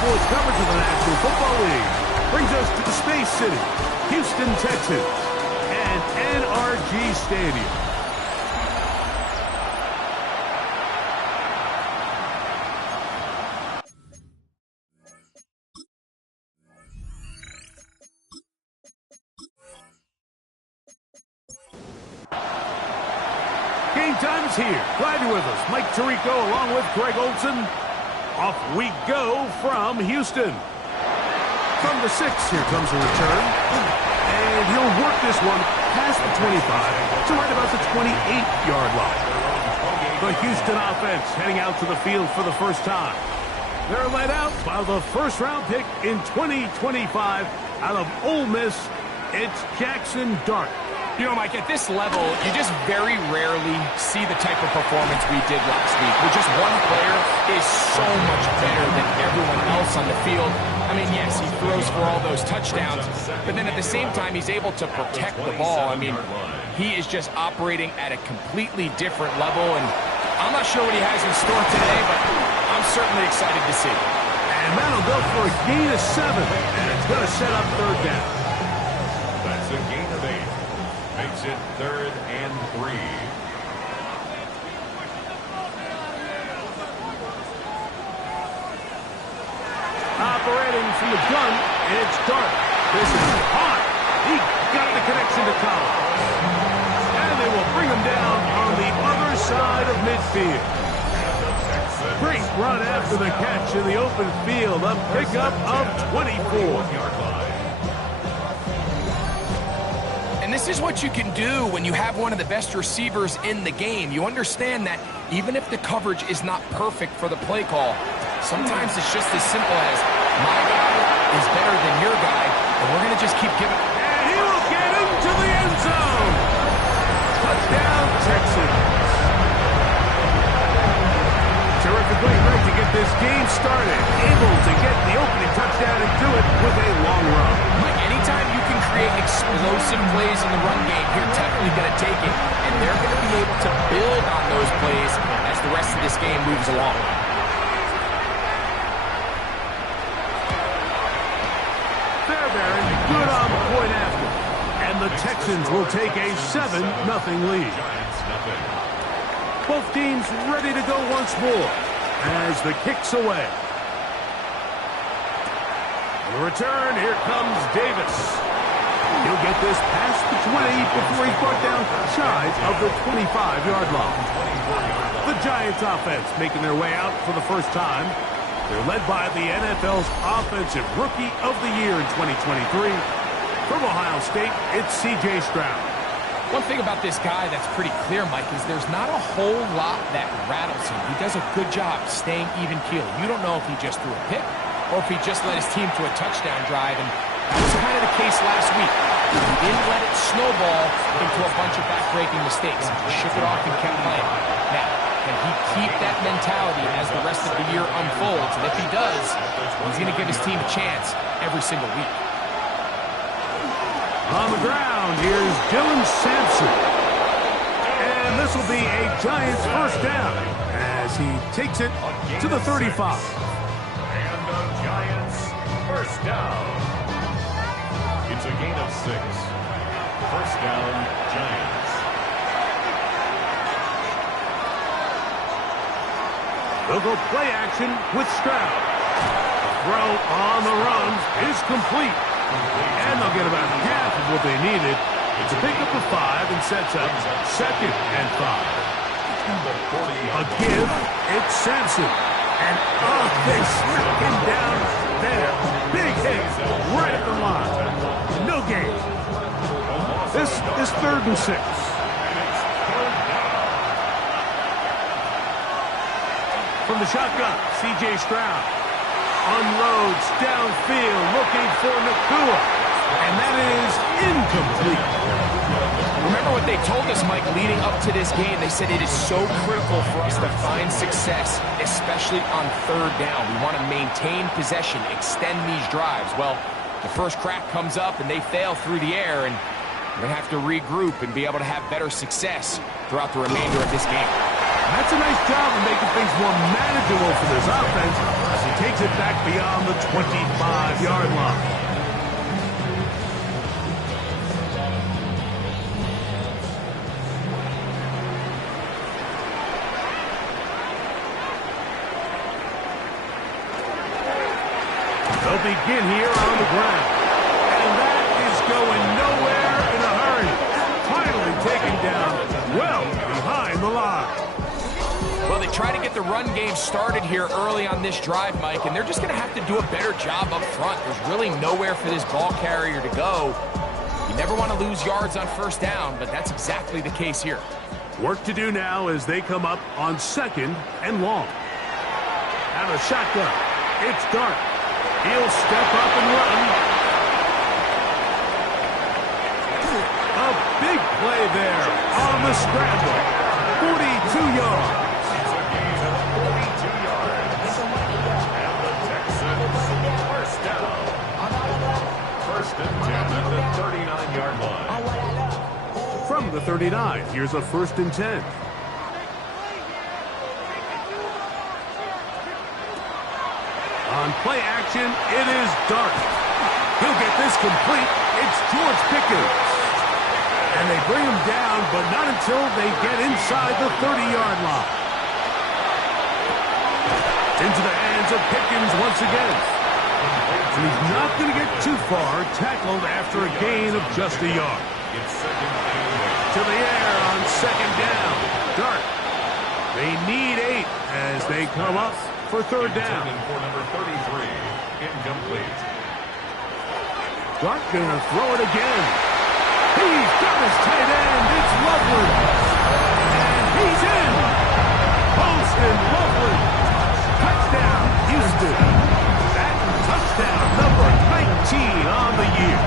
Sports coverage of the National Football League brings us to the Space City, Houston, Texas, and NRG Stadium. Game time is here. Glad you're with us. Mike Tirico along with Greg Olson. Off we go from Houston. From the 6, here comes a return. And he'll work this one past the 25 to right about the 28-yard line. The Houston offense heading out to the field for the first time. They're led out by the first-round pick in 2025 out of Ole Miss. It's Jackson Dart. You know, Mike, at this level, you just very rarely see the type of performance we did last week, where just one player is so much better than everyone else on the field. I mean, yes, he throws for all those touchdowns, but then at the same time, he's able to protect the ball. I mean, he is just operating at a completely different level, and I'm not sure what he has in store today, but I'm certainly excited to see. And that'll go for a gain of 7, and it's going to set up third down. That's a gain of 8. Makes it 3rd and 3. Operating from the gun, it's Dart. This is hot. He got the connection to Collins. And they will bring him down on the other side of midfield. Great run after the catch in the open field. A pickup of 24. And this is what you can do when you have one of the best receivers in the game. You understand that even if the coverage is not perfect for the play call, sometimes it's just as simple as my guy is better than your guy, and we're going to just keep giving. And he will get into the end zone. Touchdown, Texans. Terrifically great to get this game started. Able to get the opening touchdown and do it with a long run. Mike, anytime you can create explosive plays in the run game, you're definitely going to take it, and they're going to be able to build on those plays as the rest of this game moves along. Fairbairn, good on the point after. And the Texans will take a 7-0 lead. Both teams ready to go once more as the kick's away. On the return, here comes Davis. He'll get this past the 20 before he's brought down shy of the 25-yard line. The Giants offense making their way out for the first time. They're led by the NFL's Offensive Rookie of the Year in 2023. From Ohio State, it's C.J. Stroud. One thing about this guy that's pretty clear, Mike, is there's not a whole lot that rattles him. He does a good job staying even-keeled. You don't know if he just threw a pick or if he just led his team to a touchdown drive, and that was kind of the case last week. He didn't let it snowball into a bunch of back-breaking mistakes. He shook it off and kept playing. Now, can he keep that mentality as the rest of the year unfolds? And if he does, he's going to give his team a chance every single week. On the ground, here's Dylan Sampson. And this will be a Giants first down as he takes it to the 35. And the Giants first down. It's a gain of 6. First down, Giants. They'll go play action with Stroud. Throw on the run is complete. And they'll get about half of what they needed to pick up a 5 and sets up 2nd and 5. A give, it's Sampson. And they smack him down there. Big hit right at the line. No gain. This is 3rd and 6. From the shotgun, C.J. Stroud unloads downfield looking for Nakua. And that is incomplete. Remember what they told us, Mike, leading up to this game. They said it is so critical for us to find success, especially on 3rd down. We want to maintain possession, extend these drives. Well, the first crack comes up and they fail through the air, and we're going to have to regroup and be able to have better success throughout the remainder of this game. That's a nice job of making things more manageable for this offense as he takes it back beyond the 25-yard line. They'll begin here on the ground. And that is going nowhere in a hurry. Finally taken down well behind the line. Well, they try to get the run game started here early on this drive, Mike, and they're just going to have to do a better job up front. There's really nowhere for this ball carrier to go. You never want to lose yards on 1st down, but that's exactly the case here. Work to do now as they come up on 2nd and long. Out of shotgun, it's Dart. He'll step up and run. A big play there on the scramble. 42 yards. At the 39-yard line. From the 39, here's a 1st and 10. On play action, it is Dart. He'll get this complete. It's George Pickens. And they bring him down, but not until they get inside the 30-yard line. Into the hands of Pickens once again. And he's not going to get too far, tackled after a gain of just a yard. To the air on 2nd down. Dart. They need 8 as they come up for 3rd down. For number 33, incomplete. Dart going to throw it again. He's got his tight end. It's Loveland. And he's in. Poston Loveland. Touchdown, Houston. Touchdown, number 19 on the year.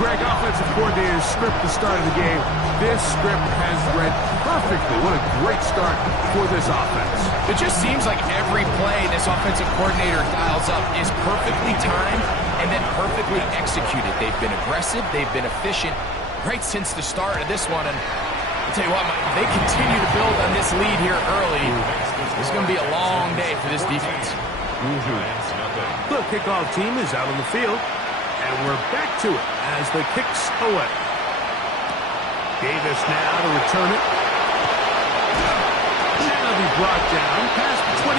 Greg, offensive coordinator's script to start of the game. This script has read perfectly. What a great start for this offense. It just seems like every play this offensive coordinator dials up is perfectly timed and then perfectly executed. They've been aggressive. They've been efficient right since the start of this one. And I'll tell you what, Mike, they continue to build on this lead here early. It's going to be a long day for this defense. The kickoff team is out on the field, and we're back to it as the kick's away. Davis now to return it. Now be brought down past 25.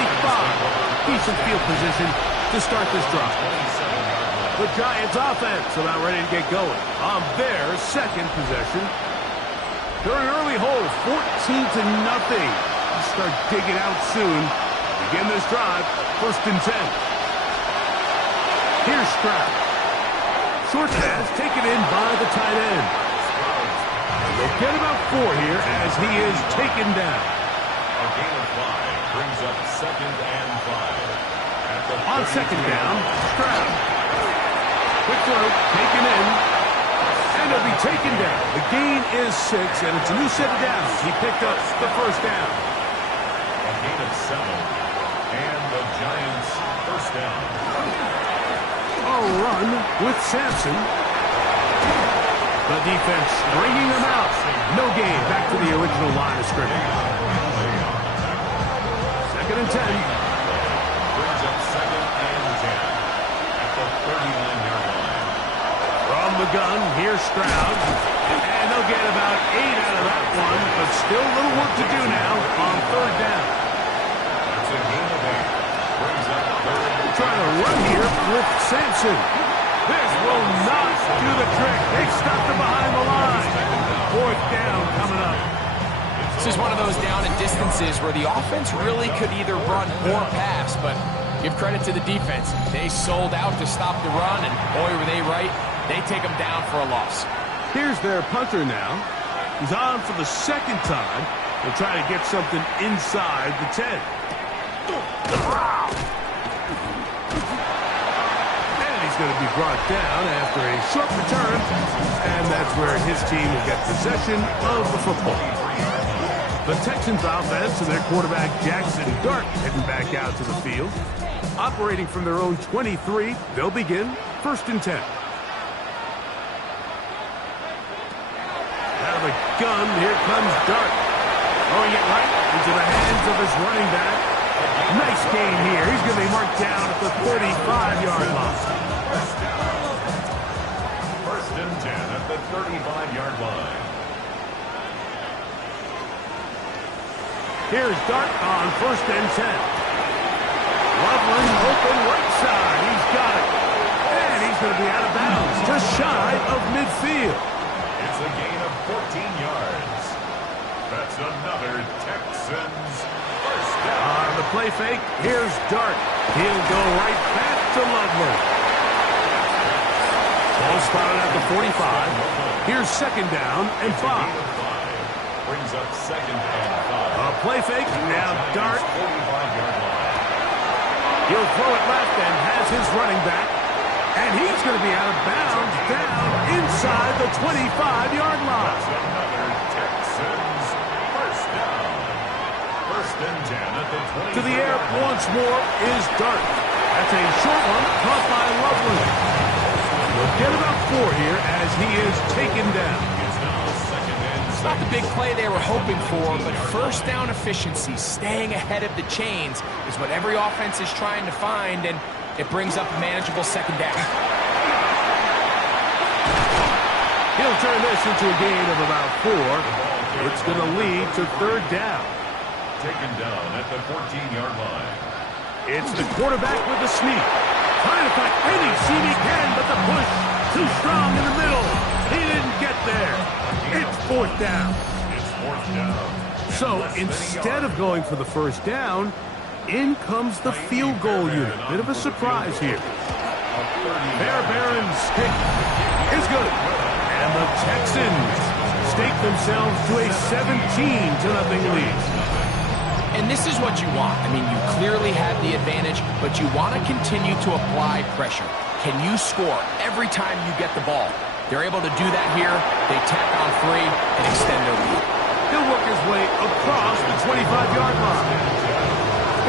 Decent field position to start this drive. The Giants offense about ready to get going on their 2nd possession. They're an early hole, 14-0. Start digging out soon. Begin this drive, 1st and 10. Here's Stroud. Short pass taken in by the tight end. And they'll get about 4 here as he is taken down. A gain of 5 brings up 2nd and 5. On 2nd down, Stroud. Quick throw, taken in. And he'll be taken down. The gain is 6, and it's a new set of downs. He picked up the 1st down. A gain of 7. And the Giants first down. a run with Sampson. The defense bringing them out. No gain. Back to the original line of scrimmage. 2nd and 10. Brings up 2nd and 10 at the 39-yard line. From the gun, here's Stroud. And they'll get about 8 out of that one, but still a little work to do now on 3rd down. That's a gain of 8. Brings up 3rd. Trying to run here with Sampson. This will not do the trick. They stopped him behind the line. 4th down coming up. This is one of those down and distances where the offense really could either run or pass, but give credit to the defense. They sold out to stop the run, and boy, were they right. They take them down for a loss. Here's their punter now. He's on for the 2nd time. They'll try to get something inside the 10. And he's going to be brought down after a short return, and that's where his team will get possession of the football. The Texans offense and their quarterback Jackson Dart heading back out to the field. Operating from their own 23, they'll begin 1st and 10. Out of the gun, here comes Dart. Throwing it right into the hands of his running back. Nice gain here. He's going to be marked down at the 35-yard line. 1st and 10 at the 35-yard line. Here's Dart on 1st and 10. Loveland open right side. He's got it. And he's going to be out of bounds, just shy of midfield. It's a gain of 14 yards. That's another Texans first down. On the play fake, here's Dart. He'll go right back to Loveland. Ball spotted at the 45. Here's 2nd down and 5. Brings up 2nd and 5. A play fake, now Dart. 45-yard line. He'll throw it left and has his running back. And he's going to be out of bounds down inside the 25-yard line. That's another Texans first down. 1st and 10 at the 20. To the air once more is Dart. That's a short one caught by Loveland. We'll get about 4 here as he is taken down. It's now 2nd and 6. It's not the big play they were hoping for, but 1st down efficiency, staying ahead of the chains, is what every offense is trying to find, and it brings up a manageable 2nd down. He'll turn this into a gain of about 4. It's going to lead to 3rd down. Taken down at the 14-yard line. It's the quarterback with the sneak. Trying to find any seam he can, but the push too strong in the middle. He didn't get there. It's 4th down. It's 4th down. So instead of going for the 1st down, in comes the field goal unit. Bit of a surprise here. Fairbairn's kick is good. And the Texans stake themselves to a 17-0 lead. And this is what you want. I mean, you clearly have the advantage, but you want to continue to apply pressure. Can you score every time you get the ball? They're able to do that here. They tack on 3 and extend their lead. He'll work his way across the 25-yard line.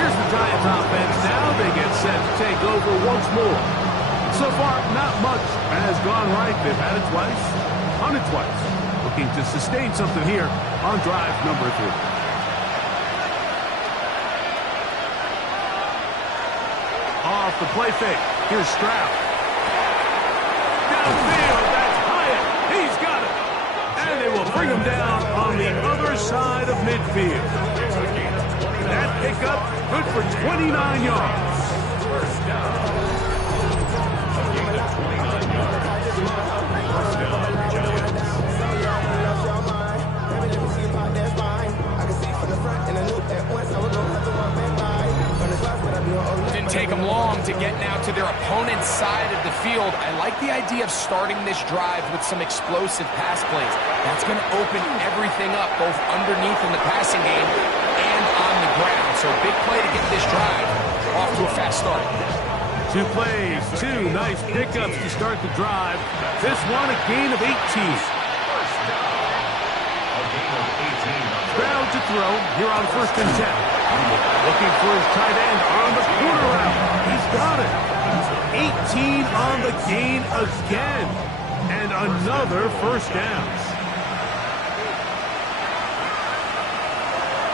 Here's the Giants offense now. They get set to take over once more. So far, not much has gone right. They've had it twice, punted twice. Looking to sustain something here on drive number 3. Off the play fake. Here's Stroud. Downfield, that's Hyatt. He's got it. And they will bring him down on the other side of midfield. That pickup good for 29 yards. First down. A gain of 29 yards. First down, Giants. Didn't take them long to get now to their opponent's side of the field. I like the idea of starting this drive with some explosive pass plays. That's going to open everything up, both underneath in the passing game and on the ground. So big play to get this drive off to a fast start. 2 plays, 2 nice pickups to start the drive. This one, a gain of 18. Stroud to throw here on 1st and 10. Looking for his tight end on the corner route. He's got it. 18 on the gain again. And another first down.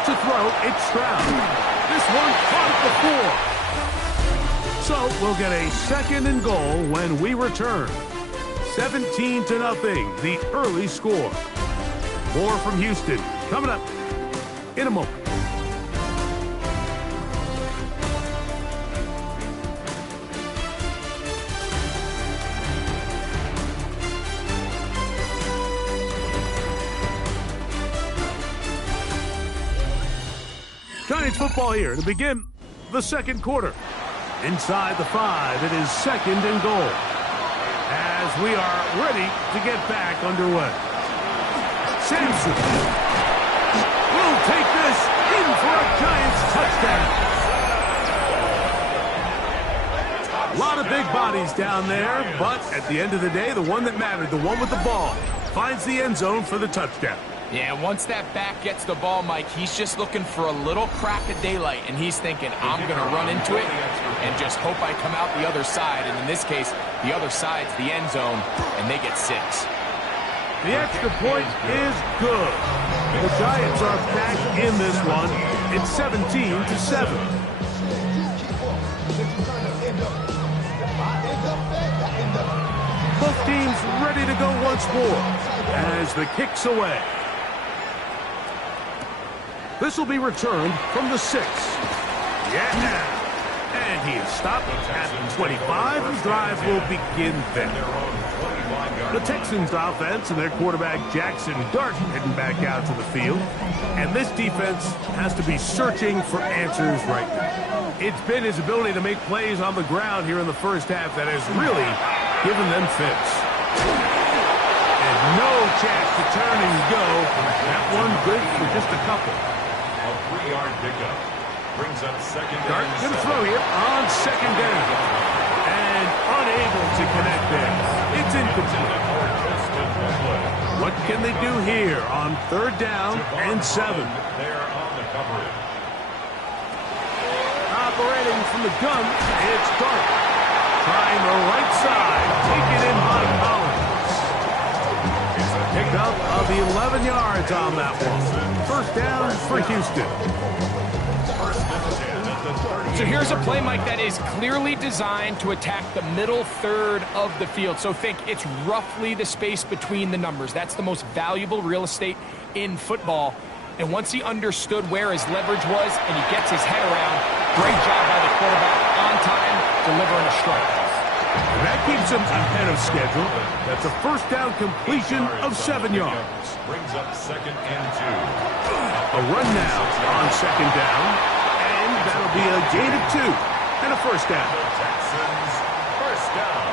To throw, it's Stroud. This one caught at the 4. So we'll get a 2nd and goal when we return. 17-0, the early score. More from Houston coming up in a moment. Giants football here to begin the second quarter. Inside the 5, it is 2nd and goal. As we are ready to get back underway. Sampson will take this in for a Giants touchdown. A lot of big bodies down there, but at the end of the day, the one that mattered, the one with the ball, finds the end zone for the touchdown. Yeah, once that back gets the ball, Mike, he's just looking for a little crack of daylight, and he's thinking, I'm going to run into it and just hope I come out the other side. And in this case, the other side's the end zone, and they get 6. The extra point is good. The Giants are back in this one. It's 17-7. Both teams ready to go once more as the kick's away. This will be returned from the 6. Yeah. And he is stopped at the 25. The drive will begin then. The Texans offense and their quarterback Jackson Dart heading back out to the field. And this defense has to be searching for answers right now. It's been his ability to make plays on the ground here in the first half that has really given them fits. And no chance to turn and go. That one good for just a couple. A 3-yard pickup brings up 2nd down. Dart going to throw here on 2nd down. And unable to connect there. It's incomplete. What can they do here on 3rd down and 7? They're on the coverage. Operating from the gun, it's Dart. Trying the right side. Taken in by Collins. It's a pickup of 11 yards on that one. 1st down for Houston. So here's a play, Mike, that is clearly designed to attack the middle 3rd of the field. So think it's roughly the space between the numbers. That's the most valuable real estate in football. And once he understood where his leverage was and he gets his head around, great job by the quarterback on time, delivering a strike. And that keeps him ahead of schedule. That's a 1st down completion of 7 yards. Brings up 2nd and 2. A run now on 2nd down. That'll be a gain of 2 and a 1st down. The Texans, 1st down.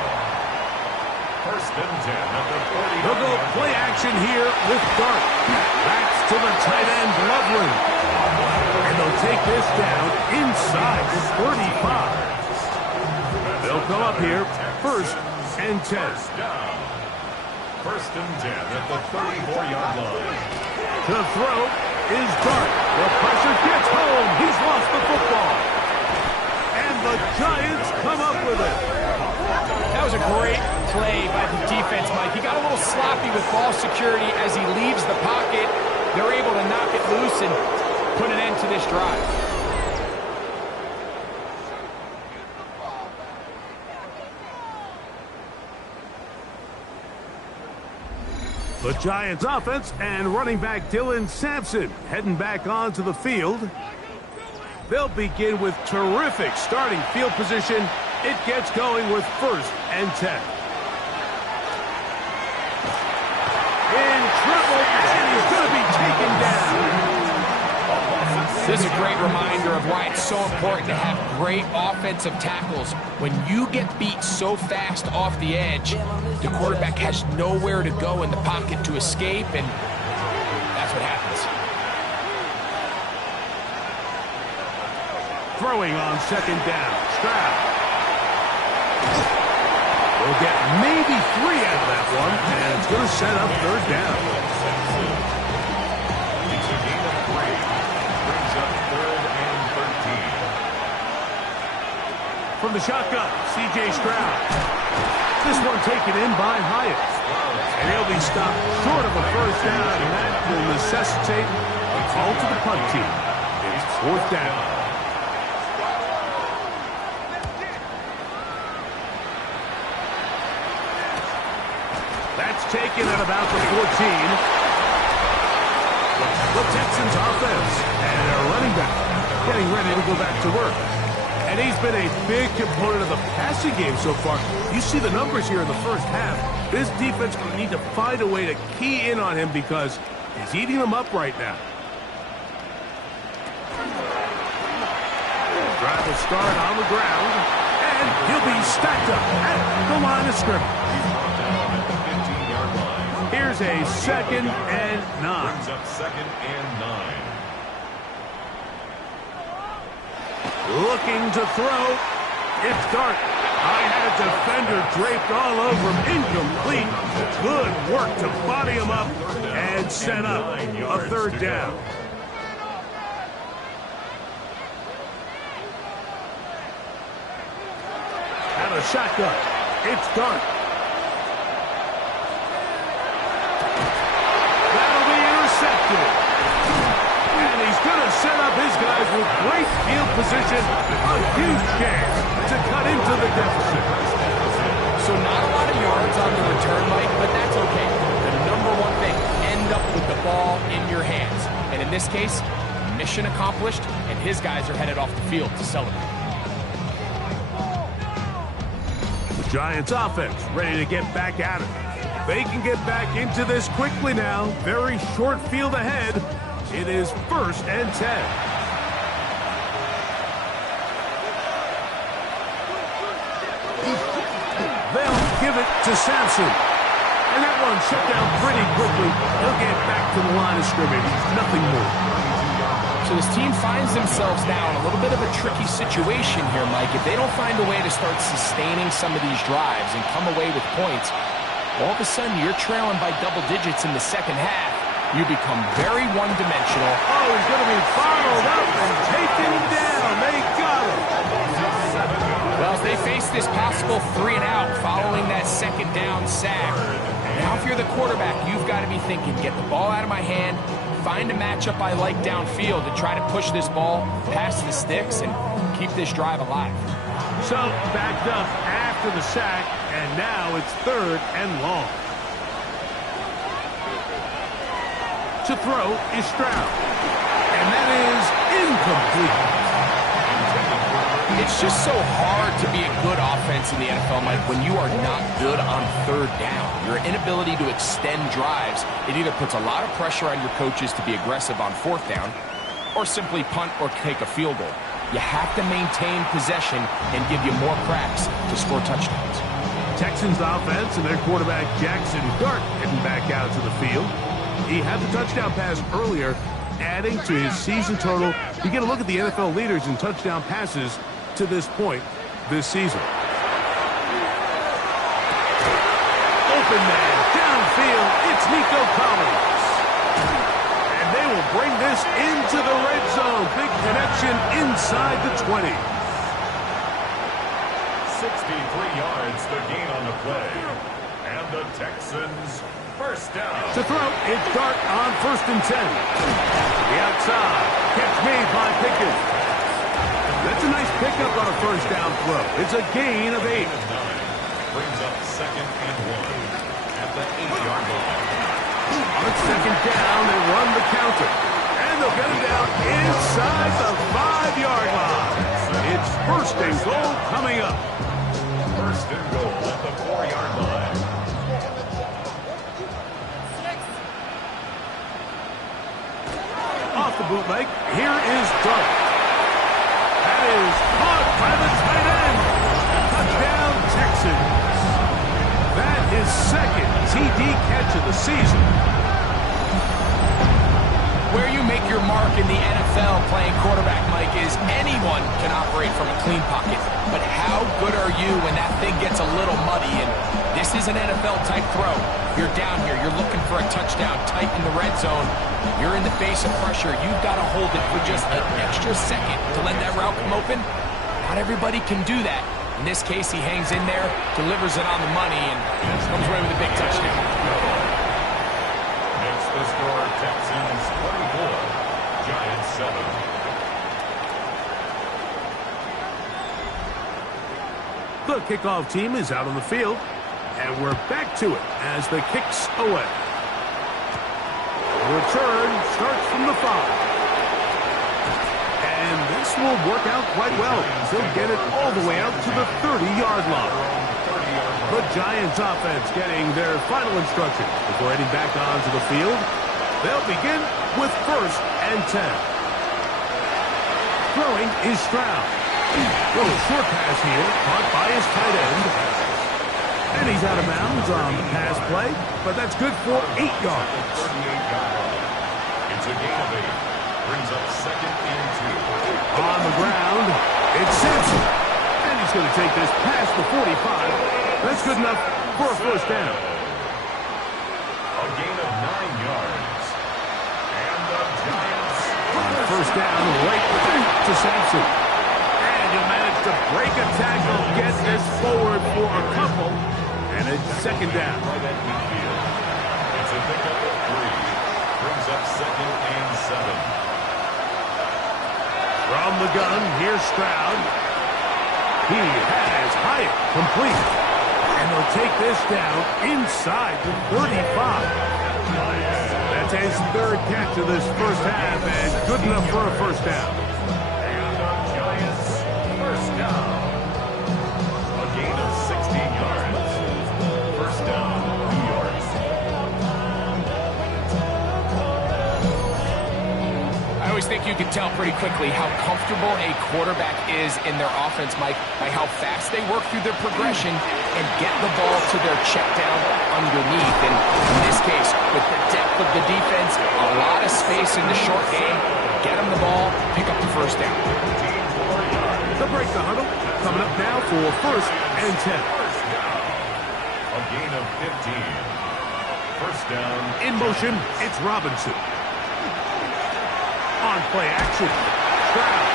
1st and 10 at the 40. They'll go play action here with Dart. Backs to the tight end, Loveland. And they'll take this down inside the 35. They'll come up here 1st and 10. 1st and 10 at the 34-yard line. To throw is Dart. The pressure gets home. He's lost the football. And the Giants come up with it. That was a great play by the defense, Mike. He got a little sloppy with ball security as he leaves the pocket. They're able to knock it loose and put an end to this drive. The Giants offense and running back Dylan Sampson heading back onto the field. They'll begin with terrific starting field position. It gets going with 1st and 10. In trouble, and he's going to be taken down. This is a great reminder of why it's so important to have great offensive tackles. When you get beat so fast off the edge, the quarterback has nowhere to go in the pocket to escape, and that's what happens. Throwing on 2nd down. Stroud. We'll get maybe 3 out of that one, and it's going to set up 3rd down. It's a gain of 3. Brings up 3rd and 13. For from the shotgun. C.J. Stroud. This one taken in by Hyatt. And he'll be stopped short of a first down, and that will necessitate a call to the punt team. It's fourth down. That's taken at about the 14. The Texans offense and their running back getting ready to go back to work. And he's been a big component of the passing game so far. You see the numbers here in the first half. This defense will need to find a way to key in on him because he's eating them up right now. Drive will start on the ground, and he'll be stacked up at the line of scrimmage. Here's a 2nd and 9. Brings up 2nd and 9. Looking to throw. It's Dart. I had a defender draped all over him. Incomplete. Good work to body him up and set up a third down. Out of shotgun. It's Dart. That'll be intercepted. And he's going to set up his guys with great field position. A huge chance to cut into the deficit. So not a lot of yards on the return, Mike, but that's okay. The number one thing, end up with the ball in your hands. And in this case, mission accomplished, and his guys are headed off the field to celebrate. The Giants offense ready to get back at it. They can get back into this quickly now. Very short field ahead. It is 1st and 10. They'll give it to Sampson. And that one shut down pretty quickly. He'll get back to the line of scrimmage. Nothing more. So this team finds themselves now in a little bit of a tricky situation here, Mike. If they don't find a way to start sustaining some of these drives and come away with points, all of a sudden you're trailing by double digits in the second half. You become very one-dimensional. Oh, he's going to be followed up and taken down. They got him. Well, as they face this possible 3-and-out following that second down sack, now if you're the quarterback, you've got to be thinking, get the ball out of my hand, find a matchup I like downfield to try to push this ball past the sticks and keep this drive alive. So, backed up after the sack, and now it's 3rd and long. To throw is Stroud. And that is incomplete. It's just so hard to be a good offense in the NFL, Mike, when you are not good on 3rd down. Your inability to extend drives, it either puts a lot of pressure on your coaches to be aggressive on 4th down or simply punt or take a field goal. You have to maintain possession and give you more cracks to score touchdowns. Texans offense and their quarterback Jackson Dart heading back out to the field. He had the touchdown pass earlier, adding to his season total. You get a look at the NFL leaders in touchdown passes to this point this season. Open man, downfield, it's Nico Collins. And they will bring this into the red zone. Big connection inside the 20. 63 yards to gain on the play. And the Texans first down. To throw, it's Dart on 1st and 10. To the outside. Catch made by Pickens. That's a nice pickup on a first down throw. It's a gain of 8. Brings up 2nd and 1 at the 8-yard line. On 2nd down, they run the counter. And they'll get him down inside the 5-yard line. It's 1st and goal coming up. 1st and goal at the 4-yard line. Off the bootleg, here is Dart. That is caught by the tight end. Touchdown, Texans. That is 2nd TD catch of the season. Where you make your mark in the NFL playing quarterback, Mike, is anyone can operate from a clean pocket. But how good are you when that thing gets a little muddy? And this is an NFL-type throw. You're down here. You're looking for a touchdown tight in the red zone. You're in the face of pressure. You've got to hold it for just an extra second to let that route come open. Not everybody can do that. In this case, he hangs in there, delivers it on the money, and comes away with a big touchdown. Makes the score Texans 24, Giants 7. The kickoff team is out on the field, and we're back to it as the kick's away. The return starts from the 5. And this will work out quite well. They'll get it all the way out to the 30-yard line. The Giants offense getting their final instructions before heading back onto the field. They'll begin with 1st and 10. Throwing is Stroud. Little short pass here, caught by his tight end. And he's out of bounds on the pass play, but that's good for 8 yards. It's a gain of 8. Brings up 2nd and 2. On the ground, it's Simpson. And he's going to take this past the 45. That's good enough for a 1st down. A gain of 9 yards. And the Giants. On 1st down, right back to Simpson. And he'll manage to break a tackle, get this forward for a couple. And it's 2nd down. Right at midfield. It's a pickup of 3. Brings up 2nd and 7. From the gun, here's Stroud. He has Hyatt complete. And they'll take this down inside the 35. That's his 3rd catch of this 1st half, and good enough for a 1st down. And the Giants 1st down. A gain of 16 yards. 1st down, 2 yards. I always think you can tell pretty quickly how comfortable a quarterback is in their offense, Mike, by how fast they work through their progression and get the ball to their check down underneath. And in this case, with the depth of the defense, a lot of space in the short game, get them the ball, pick up the 1st down. The break the huddle, coming up now for 1st and 10. A gain of 15. 1st down. In motion, it's Robinson. On play action, Stroud.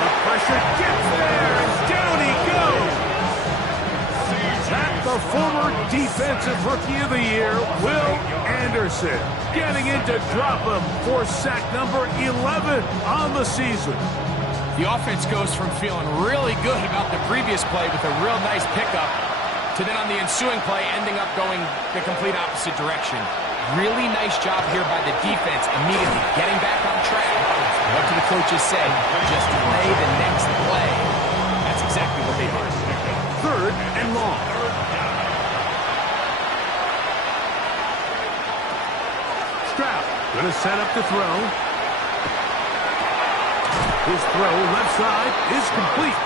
The pressure gets there, and down he goes. That's the former Defensive Rookie of the Year, Will Anderson, getting in to drop him for sack number 11 on the season. The offense goes from feeling really good about the previous play with a real nice pickup to then on the ensuing play ending up going the complete opposite direction. Really nice job here by the defense, immediately getting back on track. What do the coaches say? Just play the next play. That's exactly what they did. 3rd and long. Stroud going to set up the throw. His throw left side is complete.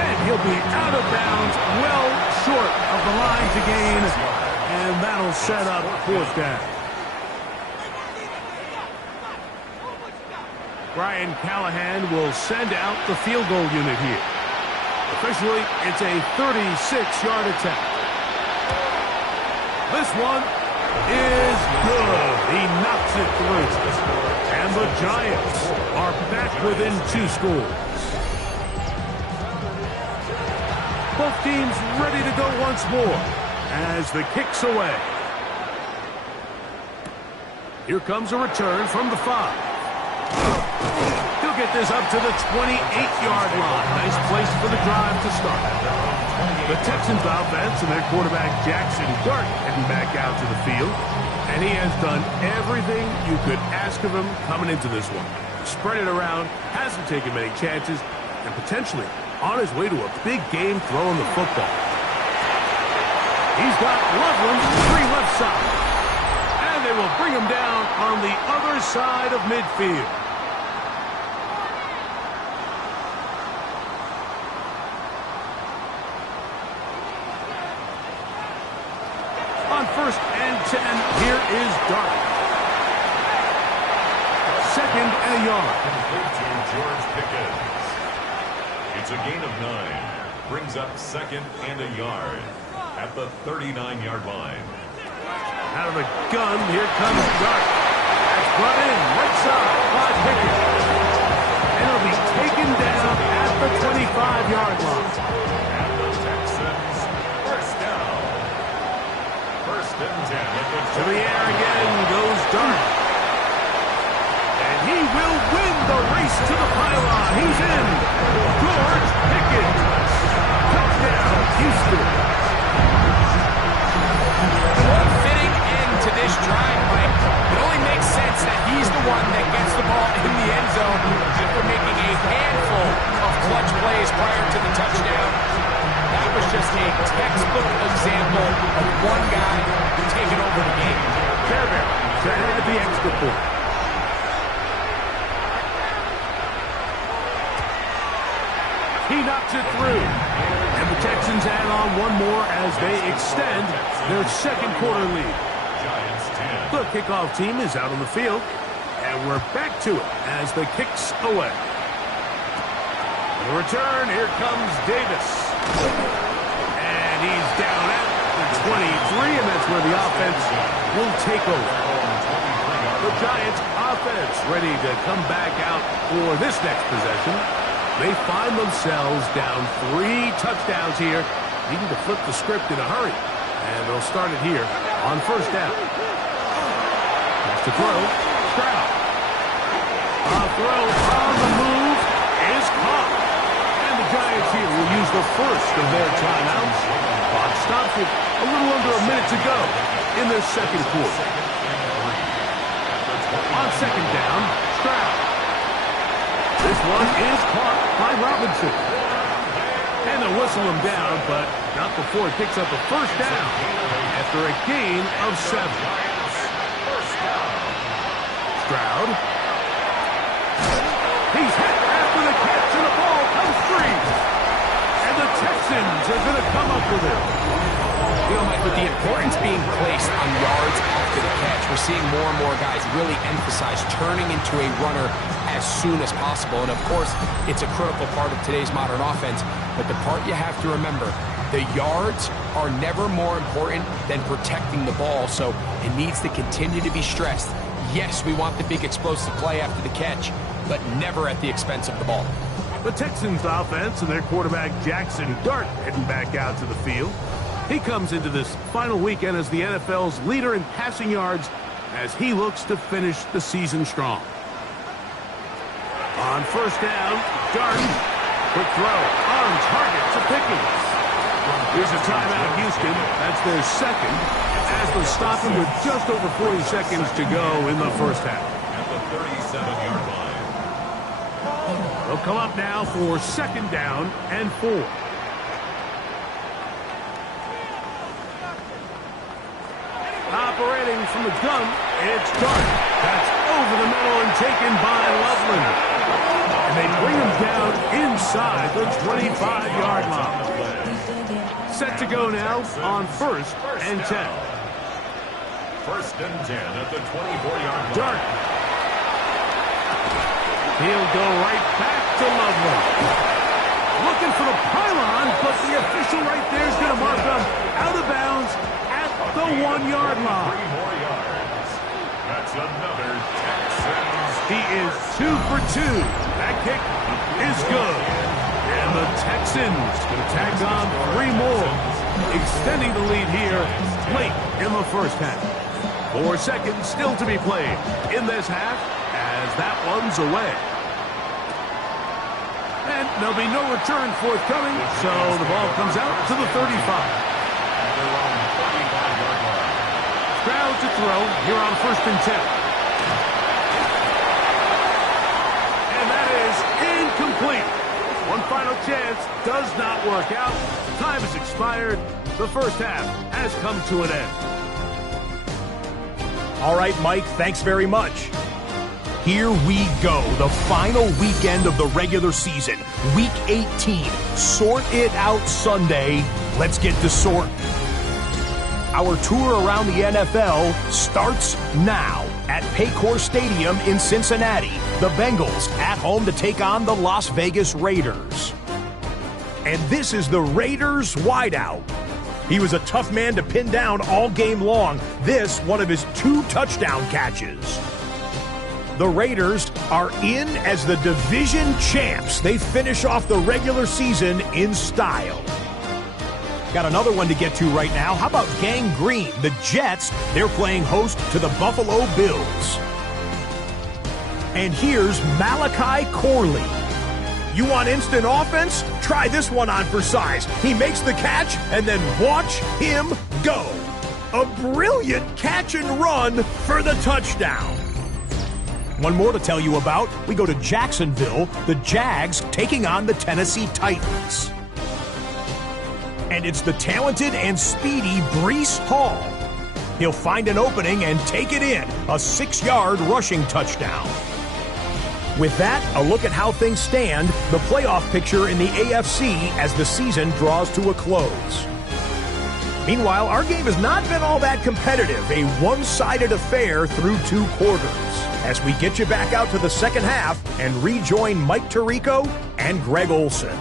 And he'll be out of bounds, well short of the line to gain. And that'll set up 4th down. Brian Callahan will send out the field goal unit here. Officially, it's a 36-yard attempt. This one is good. He knocks it through. And the Giants are back within 2 scores. Both teams ready to go once more as the kick's away. Here comes a return from the 5. He'll get this up to the 28-yard line. Nice place for the drive to start. The Texans offense and their quarterback Jackson Dart heading back out to the field. And he has done everything you could ask of him coming into this one. Spread it around, hasn't taken many chances, and potentially on his way to a big game throwing the football. He's got Loveland free left side. And they will bring him down on the other side of midfield. On 1st and 10, here is Dart. 2nd and a yard. Complete to George Pickens. It's a gain of 9. Brings up 2nd and a yard at the 39-yard line. Out of the gun, here comes Dart. That's brought in right side by Pickens. And he'll be taken down at the 25-yard line. First and 10 at the To the air again goes Dart. And he will win the race to the pylon. He's in. George Pickens. Touchdown, Houston. What a fitting end to this drive, Mike. It only makes sense that he's the one that gets the ball in the end zone after making a handful of clutch plays prior to the touchdown. That was just a textbook example of one guy taking over the game. Fairbairn to add the extra point. He knocks it through. And the Texans add on one more as they extend their second quarter lead. The kickoff team is out on the field. And we're back to it as the kick's away. The return, here comes Davis. And he's down at the 23, and that's where the offense will take over. The Giants offense ready to come back out for this next possession. They find themselves down 3 touchdowns here, needing to flip the script in a hurry. And they'll start it here on first down. Pass to throw, Stroud. A throw on the move is caught. And the Giants here will use the first of their timeouts. Clock stops with a little under a minute to go in this second quarter. On second down, Stroud. This one is caught by Robinson. And they'll whistle him down, but not before he picks up a first down after a gain of 7. Stroud. He's hit after the catch, and the ball comes free. And the Texans are going to come up with it. You know, Mike, with the importance being placed on yards after the catch, we're seeing more and more guys really emphasize turning into a runner as soon as possible. And, of course, it's a critical part of today's modern offense. But the part you have to remember, the yards are never more important than protecting the ball. So it needs to continue to be stressed. Yes, we want the big explosive play after the catch, but never at the expense of the ball. The Texans offense and their quarterback Jackson Dart heading back out to the field. He comes into this final weekend as the NFL's leader in passing yards as he looks to finish the season strong. On first down, Dart. Quick throw on target to Pickens. Here's a timeout, Houston. That's their second, as they stop him with just over 40 seconds to go in the first half. At the 37-yard line. They'll come up now for second down and 4. Operating from the gun, it's Dart. That's over the middle and taken by Loveland. And they bring him down inside the 25-yard line. Set to go now on first and 10. First and 10 at the 24-yard line. Dart. He'll go right back to Loveland. Looking for the pylon, but the official right there is going to mark him out of bounds at the 1-yard line. 3 more yards. That's another Texans. He is 2 for 2. That kick is good. And the Texans going to tag on 3 more, extending the lead here late in the first half. 4 seconds still to be played in this half as that one's away. And there'll be no return forthcoming, so the ball comes out to the 35. Stroud to throw here on first and 10. And that is incomplete. One final chance does not work out. Time has expired. The first half has come to an end. All right, Mike, thanks very much. Here we go, the final weekend of the regular season, Week 18. Sort it out Sunday. Let's get to sorting. Our tour around the NFL starts now at Paycor Stadium in Cincinnati. The Bengals at home to take on the Las Vegas Raiders. And this is the Raiders wideout. He was a tough man to pin down all game long. This, one of his 2 touchdown catches. The Raiders are in as the division champs. They finish off the regular season in style. Got another one to get to right now. How about Gang Green? The Jets, they're playing host to the Buffalo Bills. And here's Malachi Corley. You want instant offense? Try this one on for size. He makes the catch, and then watch him go. A brilliant catch and run for the touchdown. One more to tell you about. We go to Jacksonville, the Jags taking on the Tennessee Titans. And it's the talented and speedy Breece Hall. He'll find an opening and take it in. A 6-yard rushing touchdown. With that, a look at how things stand, the playoff picture in the AFC as the season draws to a close. Meanwhile, our game has not been all that competitive, a one-sided affair through 2 quarters. As we get you back out to the second half and rejoin Mike Tirico and Greg Olson.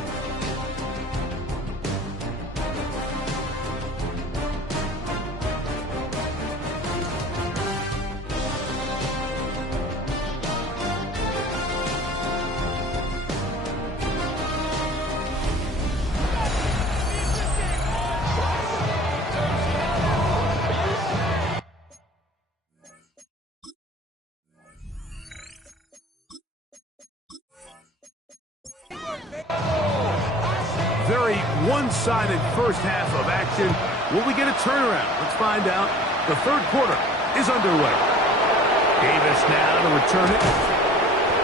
Very one-sided first half of action. Will we get a turnaround? Let's find out. The third quarter is underway. Davis now to return it.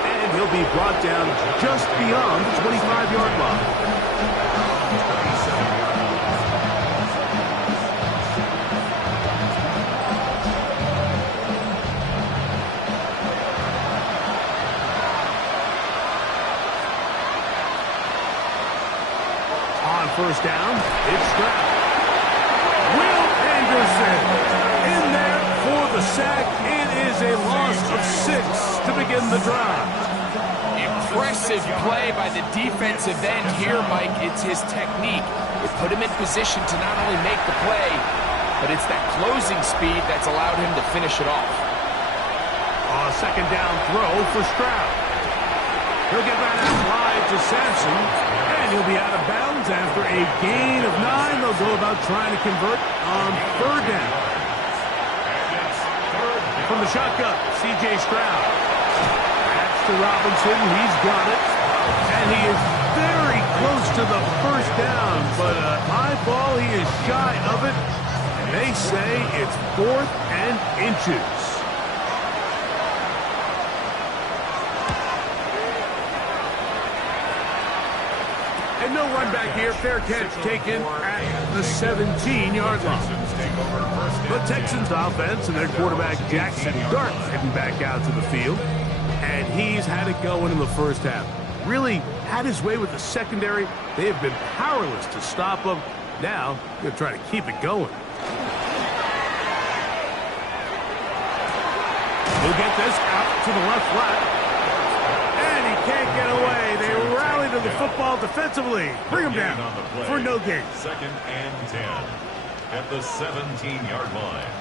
And he'll be brought down just beyond the 25-yard line. First down, it's Stroud. Will Anderson in there for the sack. It is a loss of 6 to begin the drive. Impressive play by the defensive end here, Mike. It's his technique. It put him in position to not only make the play, but it's that closing speed that's allowed him to finish it off. A second down throw for Stroud. He'll get that out wide to Sampson, and he'll be out of bounds after a gain of 9. They'll go about trying to convert on third down. From the shotgun, C.J. Stroud. Pass to Robinson. He's got it. And he is very close to the first down, but a high ball, he is shy of it. And they say it's 4th and inches. And no run back here. Fair catch taken at the 17-yard line. The Texans offense and their quarterback Jackson Dart heading back out to the field. And he's had it going in the first half. Really had his way with the secondary. They have been powerless to stop him. Now, they're trying to keep it going. He'll get this out to the left flat. Can't get away. They rally to the football defensively. Bring him down for no gain. 2nd and 10 at the 17-yard line.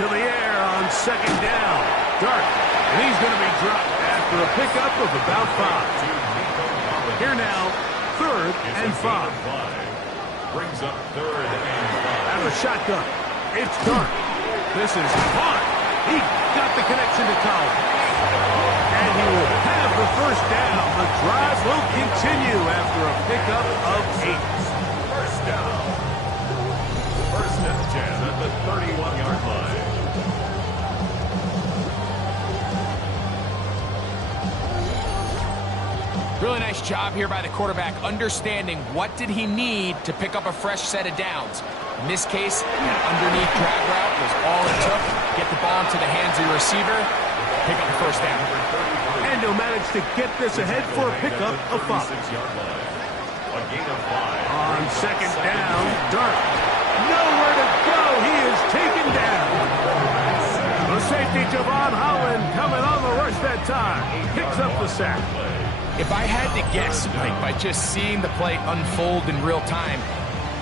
To the air on 2nd down. Dart. And he's going to be dropped after a pickup of about 5. Here now, 3rd and 5. Brings up 3rd and 5. Out of the shotgun. It's Dart. This is caught. He got the connection to Collins. And he will have the first down. The drive will continue after a pickup of 8. First down. 1st and 10 at the 31-yard line. Really nice job here by the quarterback, understanding what did he need to pick up a fresh set of downs. In this case, that underneath drag route was all it took. Get the ball into the hands of your receiver, pick up the first down. And he'll manage to get this ahead for a pickup of 5. A gain of 5. On 2nd down, Dart. Nowhere to go. He is taken down. The safety, Javon Holland, coming on the rush that time. Picks up the sack. If I had to guess, Mike, by just seeing the play unfold in real time,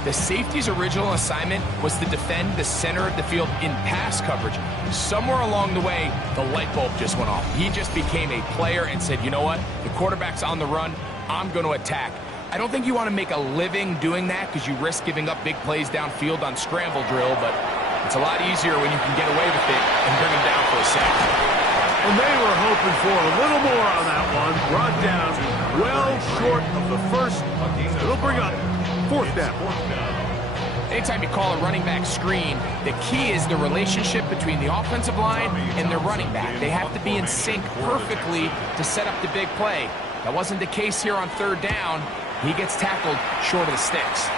the safety's original assignment was to defend the center of the field in pass coverage. Somewhere along the way, the light bulb just went off. He just became a player and said, you know what? The quarterback's on the run. I'm going to attack. I don't think you want to make a living doing that because you risk giving up big plays downfield on scramble drill, but it's a lot easier when you can get away with it and bring them down for a sack. And they were hoping for a little more on that one. Brought down well short of the first. It'll bring up fourth down. Anytime you call a running back screen, the key is the relationship between the offensive line and the running back. They have to be in sync perfectly to set up the big play. That wasn't the case here on third down. He gets tackled short of the sticks.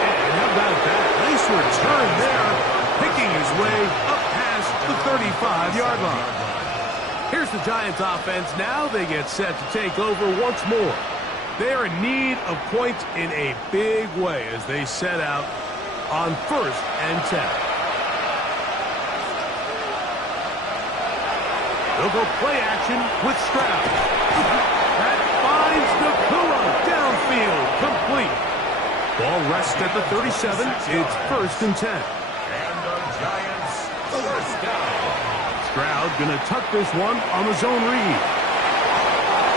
And how about that? Nice return there, picking his way up past the 35-yard line. Here's the Giants offense. Now they get set to take over once more. They are in need of points in a big way as they set out on 1st and 10. They'll go play action with Stroud. That finds Nakua downfield, complete. Ball rests at the 37. It's 1st and 10. And the Giants first down. Stroud gonna tuck this one on the zone read.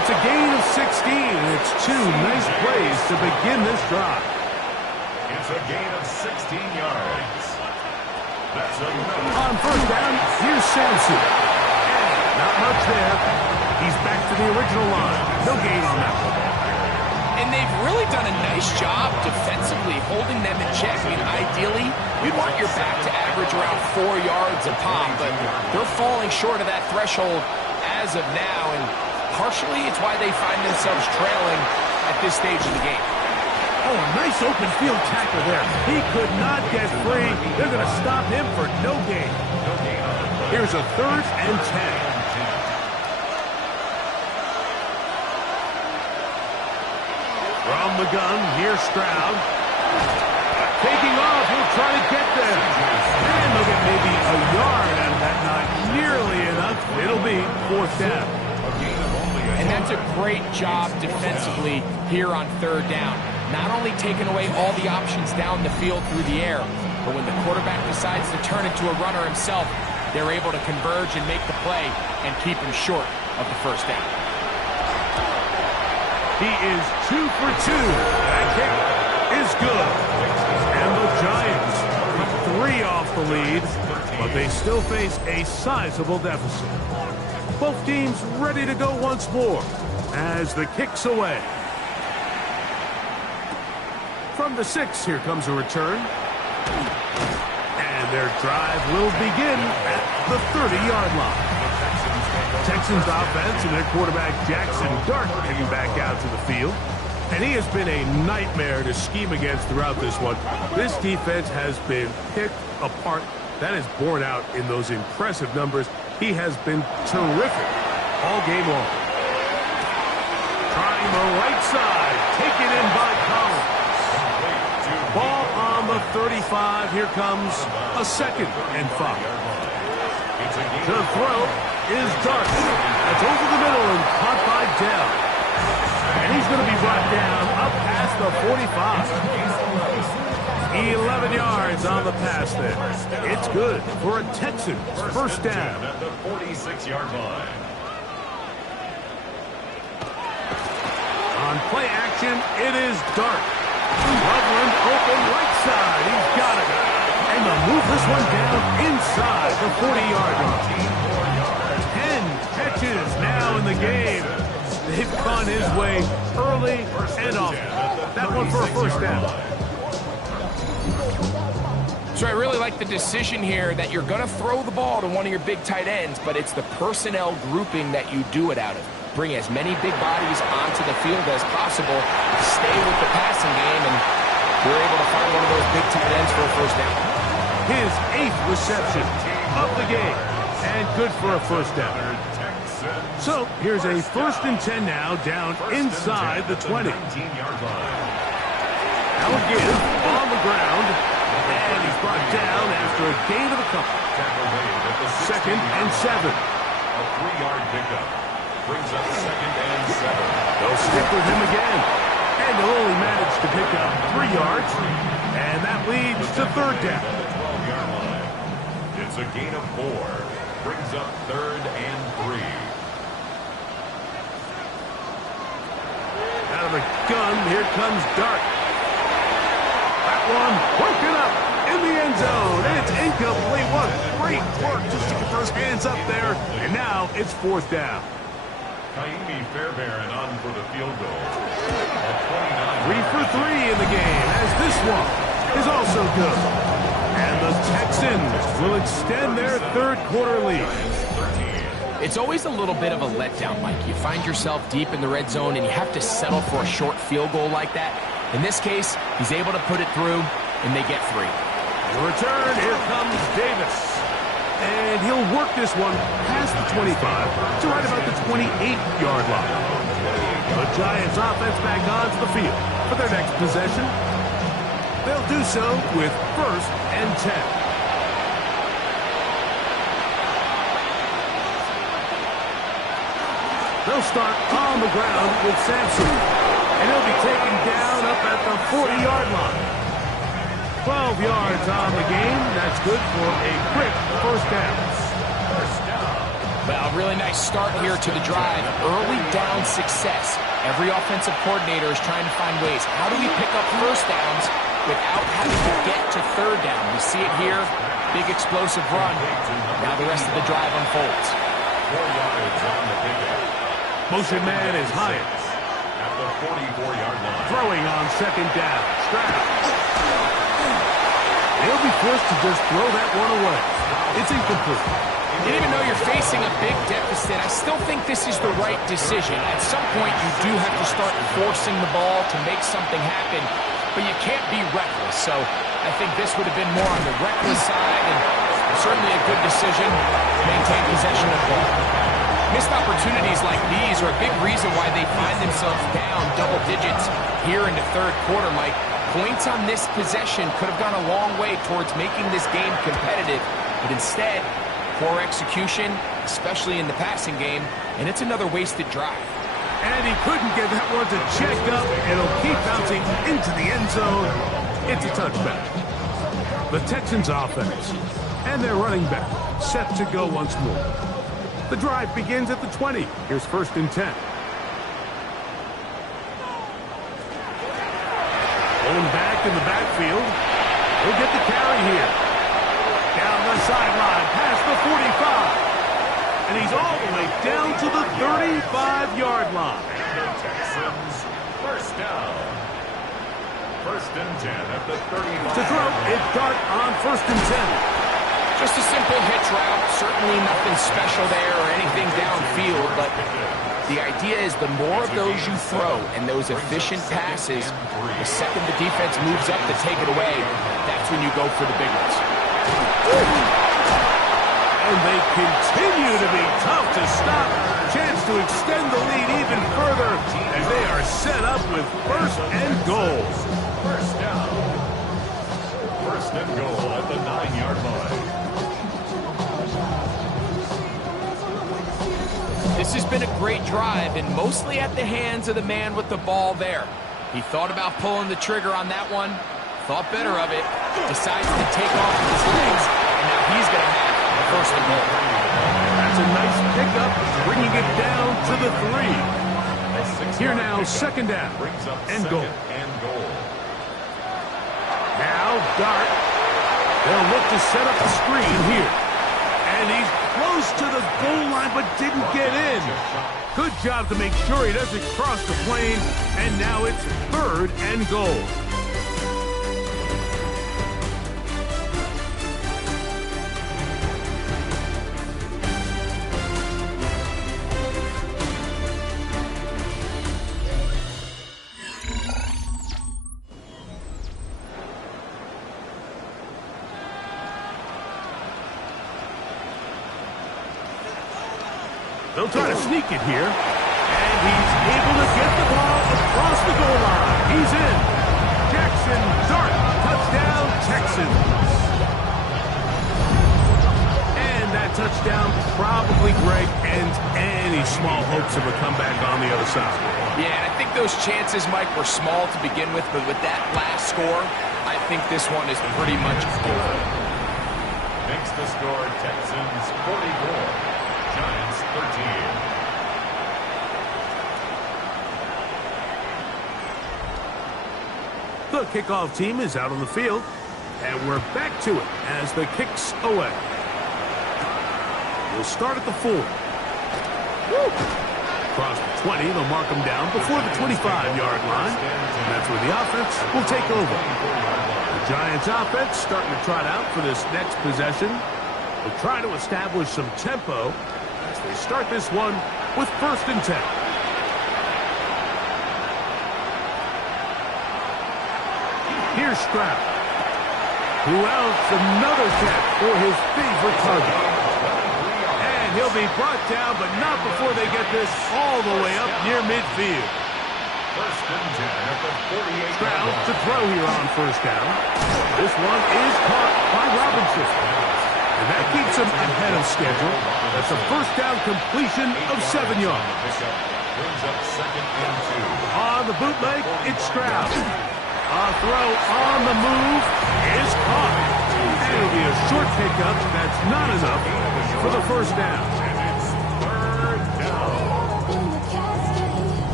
It's a gain of 16, and it's 2 nice plays to begin this drive. It's a gain of 16 yards. That's enough. On 1st down, here's Sampson. And not much there. He's back to the original line. No gain on that one. And they've really done a nice job defensively holding them in check. I mean, ideally, you'd want your back to average around 4 yards a pop, but they're falling short of that threshold as of now, and partially it's why they find themselves trailing at this stage of the game. Oh, a nice open field tackle there. He could not get free. They're going to stop him for no gain. Here's a 3rd and 10. From the gun, here's Stroud. Taking off, he'll try to get there. And they'll get maybe a yard out of that. Not nearly enough. It'll be 4th down. And that's a great job defensively here on 3rd down. Not only taking away all the options down the field through the air, but when the quarterback decides to turn into a runner himself, they're able to converge and make the play and keep him short of the 1st down. He is 2 for 2. That kick is good. And the Giants are 3 off the lead, but they still face a sizable deficit. Both teams ready to go once more as the kick's away. From the 6, here comes a return. And their drive will begin at the 30-yard line. Texans offense and their quarterback Jackson Dart heading back out to the field. And he has been a nightmare to scheme against throughout this one. This defense has been picked apart. That is borne out in those impressive numbers. He has been terrific all game long. Trying the right side. Taken in by Collins. Ball on the 35. Here comes a 2nd and 5. The throw is Dart. That's over the middle and caught by Dell. And he's going to be brought down up past the 45. 11 yards on the pass there. It's good for a Texans 1st down. At the 46-yard line. On play action, it is Dart. Loveland open right side. He's got it. And they'll move this one down inside the 40-yard line. 10 catches now in the game. They've gone his way early and often. That one for a 1st down. So I really like the decision here that you're going to throw the ball to one of your big tight ends, but it's the personnel grouping that you do it out of. Bring as many big bodies onto the field as possible, stay with the passing game, and you're able to find one of those big tight ends for a 1st down. His 8th reception of the game, and good for a 1st down. So here's a 1st and 10 now, down inside the 20. Now again, on the ground, and he's brought down after a gain of a couple. 2nd and 7. A 3-yard pickup brings up 2nd and 7. They'll stick with him again, and they'll only manage to pick up 3 yards, and that leads to 3rd down. At the 12-yard line. It's a gain of 4. Brings up 3rd and 3. out of the gun. Here comes Dart. That one broken up in the end zone. And it's incomplete. What great work just to get those hands up there. And now it's 4th down. Kaimi Fairbairn on for the field goal. 3 for 3 in the game, as this one is also good. And the Texans will extend their 3rd quarter lead. It's always a little bit of a letdown, Mike. You find yourself deep in the red zone and you have to settle for a short field goal like that. In this case, he's able to put it through, and they get 3. The return, here comes Davis. And he'll work this one past the 25 to right about the 28-yard line. The Giants offense back onto the field for their next possession. They'll do so with 1st and 10. They'll start on the ground with Sampson. And he'll be taken down up at the 40-yard line. 12 yards on the game. That's good for a quick 1st down. Well, really nice start here to the drive. Early down success. Every offensive coordinator is trying to find ways. How do we pick up 1st downs without having to get to 3rd down? We see it here. Big explosive run. Now the rest of the drive unfolds. 4 yards on the pickup. Motion man is Hines. At the 44-yard line. Throwing on 2nd down. Stroud. He'll be forced to just throw that one away. It's incomplete. Even though you're facing a big deficit, I still think this is the right decision. At some point, you do have to start forcing the ball to make something happen, but you can't be reckless. So I think this would have been more on the reckless side, and certainly a good decision to maintain possession of the ball. Missed opportunities like these are a big reason why they find themselves down double digits here in the 3rd quarter, Mike. Points on this possession could have gone a long way towards making this game competitive, but instead, poor execution, especially in the passing game, and it's another wasted drive. And he couldn't get that one to check up. It'll keep bouncing into the end zone. It's a touchback. The Texans offense and their running back set to go once more. The drive begins at the 20. Here's 1st and 10. Going back in the backfield. He'll get the carry here. Down the sideline, past the 45. And he's all the way down to the 35-yard line. The Texans, 1st down. 1st and 10 at the 35. To throw, it's Dart on 1st and 10. Just a simple hitch route. Certainly nothing special there or anything downfield, but the idea is the more of those you throw and those efficient passes, the second the defense moves up to take it away, that's when you go for the big ones. And they continue to be tough to stop. Chance to extend the lead even further as they are set up with 1st and goal. 1st down. 1st and goal at the 9-yard line. This has been a great drive, and mostly at the hands of the man with the ball there. He thought about pulling the trigger on that one, thought better of it, decides to take off with his legs, and now he's going to have the 1st and goal. That's a nice pickup, bringing it down to the 3. Here now, 2nd down and goal. Now, Dart. They'll look to set up the screen here. And he's close to the goal line, but didn't get in. Good job to make sure he doesn't cross the plane. And now it's 3rd and goal. They'll try to sneak it here. And he's able to get the ball across the goal line. He's in. Jackson Dart, touchdown, Texans. And that touchdown probably, Greg, ends any small hopes of a comeback on the other side. Yeah, and I think those chances, Mike, were small to begin with, but with that last score, I think this one is pretty much over. Makes the score Texans 44. Giants 13. The kickoff team is out on the field, and we're back to it as the kick's away. We'll start at the 4. Across the 20, they'll mark them down before the 25-yard line, and that's where the offense will take over. The Giants offense starting to trot out for this next possession. They'll try to establish some tempo as they start this one with 1st and 10. Here's Stroud. Who else? Another catch for his favorite target. And he'll be brought down, but not before they get this all the way up near midfield. 1st and 10 at the 48. Stroud to throw here on 1st down. This one is caught by Robinson. And that keeps him ahead of schedule. That's a 1st down completion of 7 yards. Brings up 2nd and 2. On the bootleg, it's Stroud. A throw on the move is caught. And it'll be a short pickup. That's not enough for the 1st down. And it's 3rd down.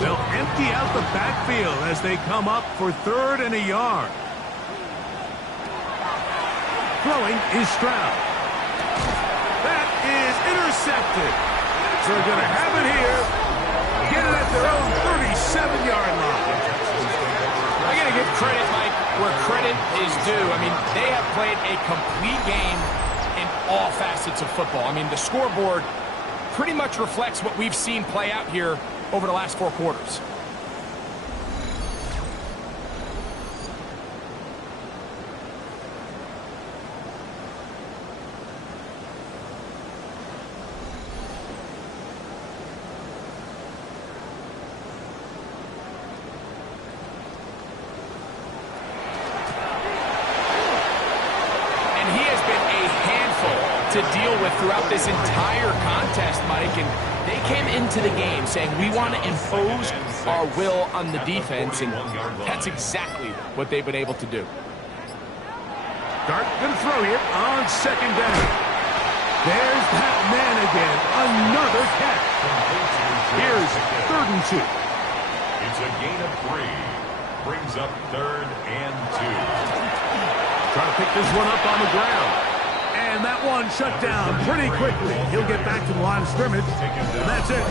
They'll empty out the backfield as they come up for 3rd and a yard. Throwing is Stroud. That is intercepted. So they're going to have it here. Get it at their own 37-yard line. I got to give credit, Mike, where credit is due. I mean, they have played a complete game in all facets of football. I mean, the scoreboard pretty much reflects what we've seen play out here over the last 4 quarters. To deal with throughout this entire contest, Mike, and they came into the game saying we want to impose our will on the defense, and that's exactly what they've been able to do. Dart going to throw here on 2nd down. There's that man again, another catch. Here's 3rd and 2. It's a gain of 3. Brings up 3rd and 2. Trying to pick this one up on the ground. And that one shut down pretty quickly. He'll get back to the line of scrimmage, and that's it.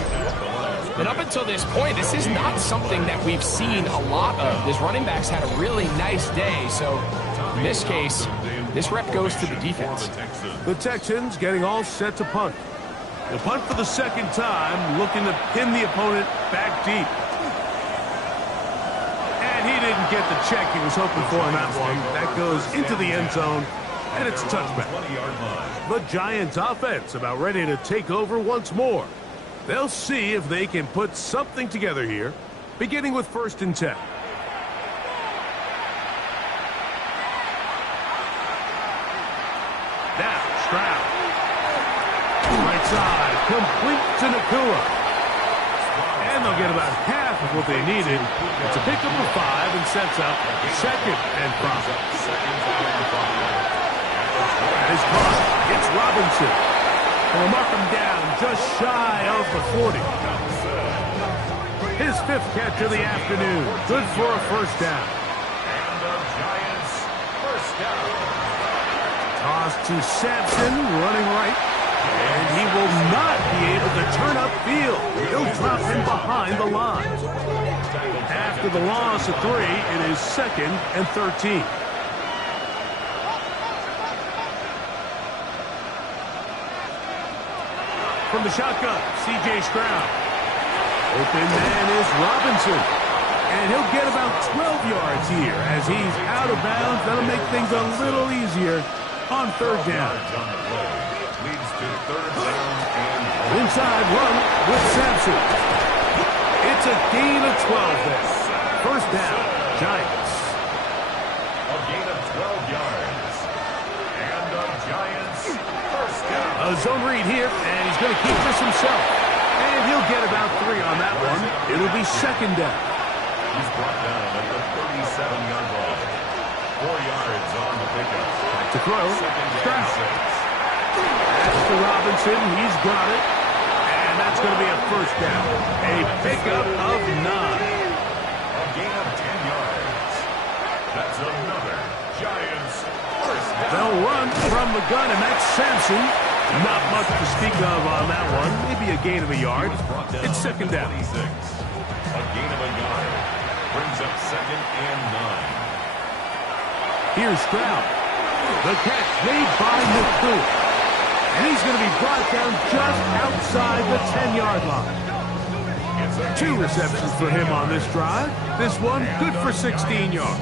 And up until this point, this is not something that we've seen a lot of. This running back's had a really nice day, so in this case, this rep goes to the defense. The Texans getting all set to punt. They'll punt for the 2nd time, looking to pin the opponent back deep. And he didn't get the check he was hoping for on that one. That goes into the end zone. And it's a touchback. The Giants offense about ready to take over once more. They'll see if they can put something together here, beginning with 1st and 10. Now, Stroud. Right side, complete to Nakua. And they'll get about half of what they needed. It's a pickup of 5 and sets up 2nd and 5. That is caught. It's Robinson. And they'll mark him down just shy of the 40. His 5th catch of the afternoon. Good for a 1st down. And the Giants' 1st down. Toss to Sampson, running right. And he will not be able to turn upfield. He'll drop him behind the line. After the loss of 3, it is 2nd and 13. From the shotgun, C.J. Stroud. Open man is Robinson. And he'll get about 12 yards here as he's out of bounds. That'll make things a little easier on 3rd down. Leads to 3rd down and inside run with Sampson. It's a gain of 12 there. 1st down, Giants. a gain of 12 yards. And the Giants' 1st down. A zone read here, and he's going to keep this himself. And he'll get about 3 on that one. It'll be 2nd down. He's brought down at the 37-yard line. 4 yards on the pickup. Back to throw. Stroud. That's to Robinson. He's got it. And that's going to be a 1st down. A pickup of 9. That's another Giants first down. They'll run from the gun, and that's Sampson. Not much to speak of on that one. Maybe a gain of a yard. It's second down. 26. A gain of a yard. Brings up 2nd and 9. Here's Stroud. The catch made by McCool. And he's going to be brought down just outside the 10-yard line. 2 receptions for him on this drive. This one good for 16 yards.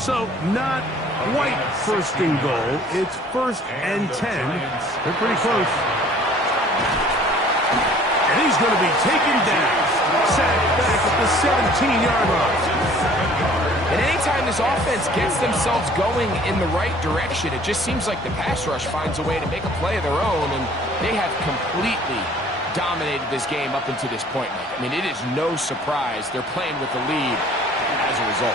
So not quite first and goal. It's 1st and 10. They're pretty close. And he's going to be taken down. Sacked back at the 17-yard line. And anytime this offense gets themselves going in the right direction, it just seems like the pass rush finds a way to make a play of their own, and they have completely dominated this game up until this point, Mike. I mean, it is no surprise they're playing with the lead as a result.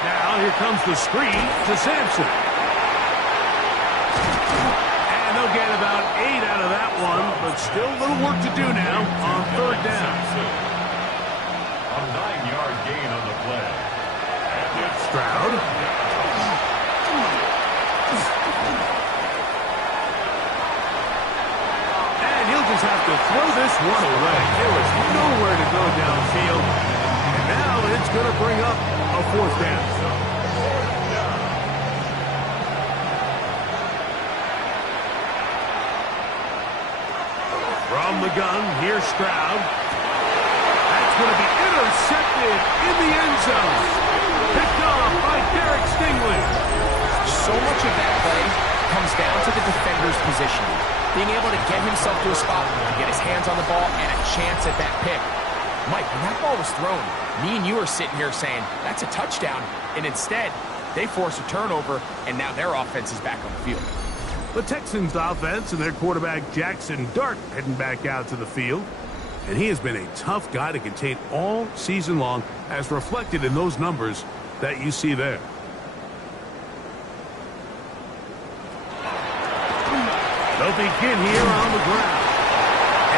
Now here comes the screen to Sampson. And they'll get about 8 out of that one, but still a little work to do now on 3rd down. A 9-yard gain on the play. And it's Stroud. And he'll just have to throw this one away. There was nowhere to go downfield. And now it's going to bring up a 4th down. From the gun, here's Stroud. That's going to be intercepted in the end zone. Picked off by Derek Stingley. So much of that play comes down to the defender's positioning. Being able to get himself to a spot, to get his hands on the ball, and a chance at that pick. Mike, when that ball was thrown, me and you are sitting here saying, that's a touchdown. And instead, they force a turnover, and now their offense is back on the field. The Texans' offense and their quarterback Jackson Dart heading back out to the field. And he has been a tough guy to contain all season long, as reflected in those numbers that you see there. They'll begin here on the ground.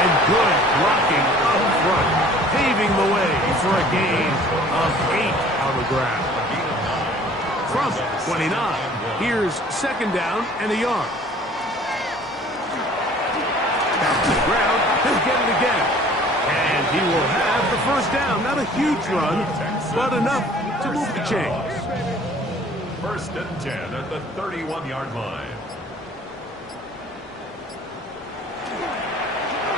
And good blocking up front, paving the way for a gain of 8 on the ground. From 29, here's 2nd down and a yard. Back to the ground, he'll get it again. And he will have the 1st down. Not a huge run, but enough to move the chains. 1st and 10 at the 31-yard line.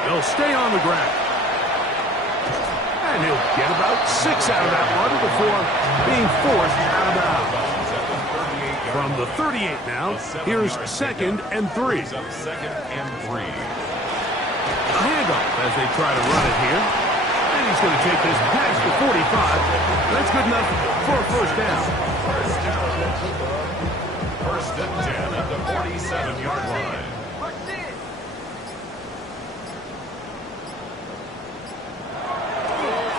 He'll stay on the ground. And he'll get about 6 out of that one before being forced out of bounds. From the 38 now, here's 2nd and 3. 2nd and 3. A handoff as they try to run it here. And he's going to take this past the 45. That's good enough for a 1st down. 1st and 10 at the 47-yard line.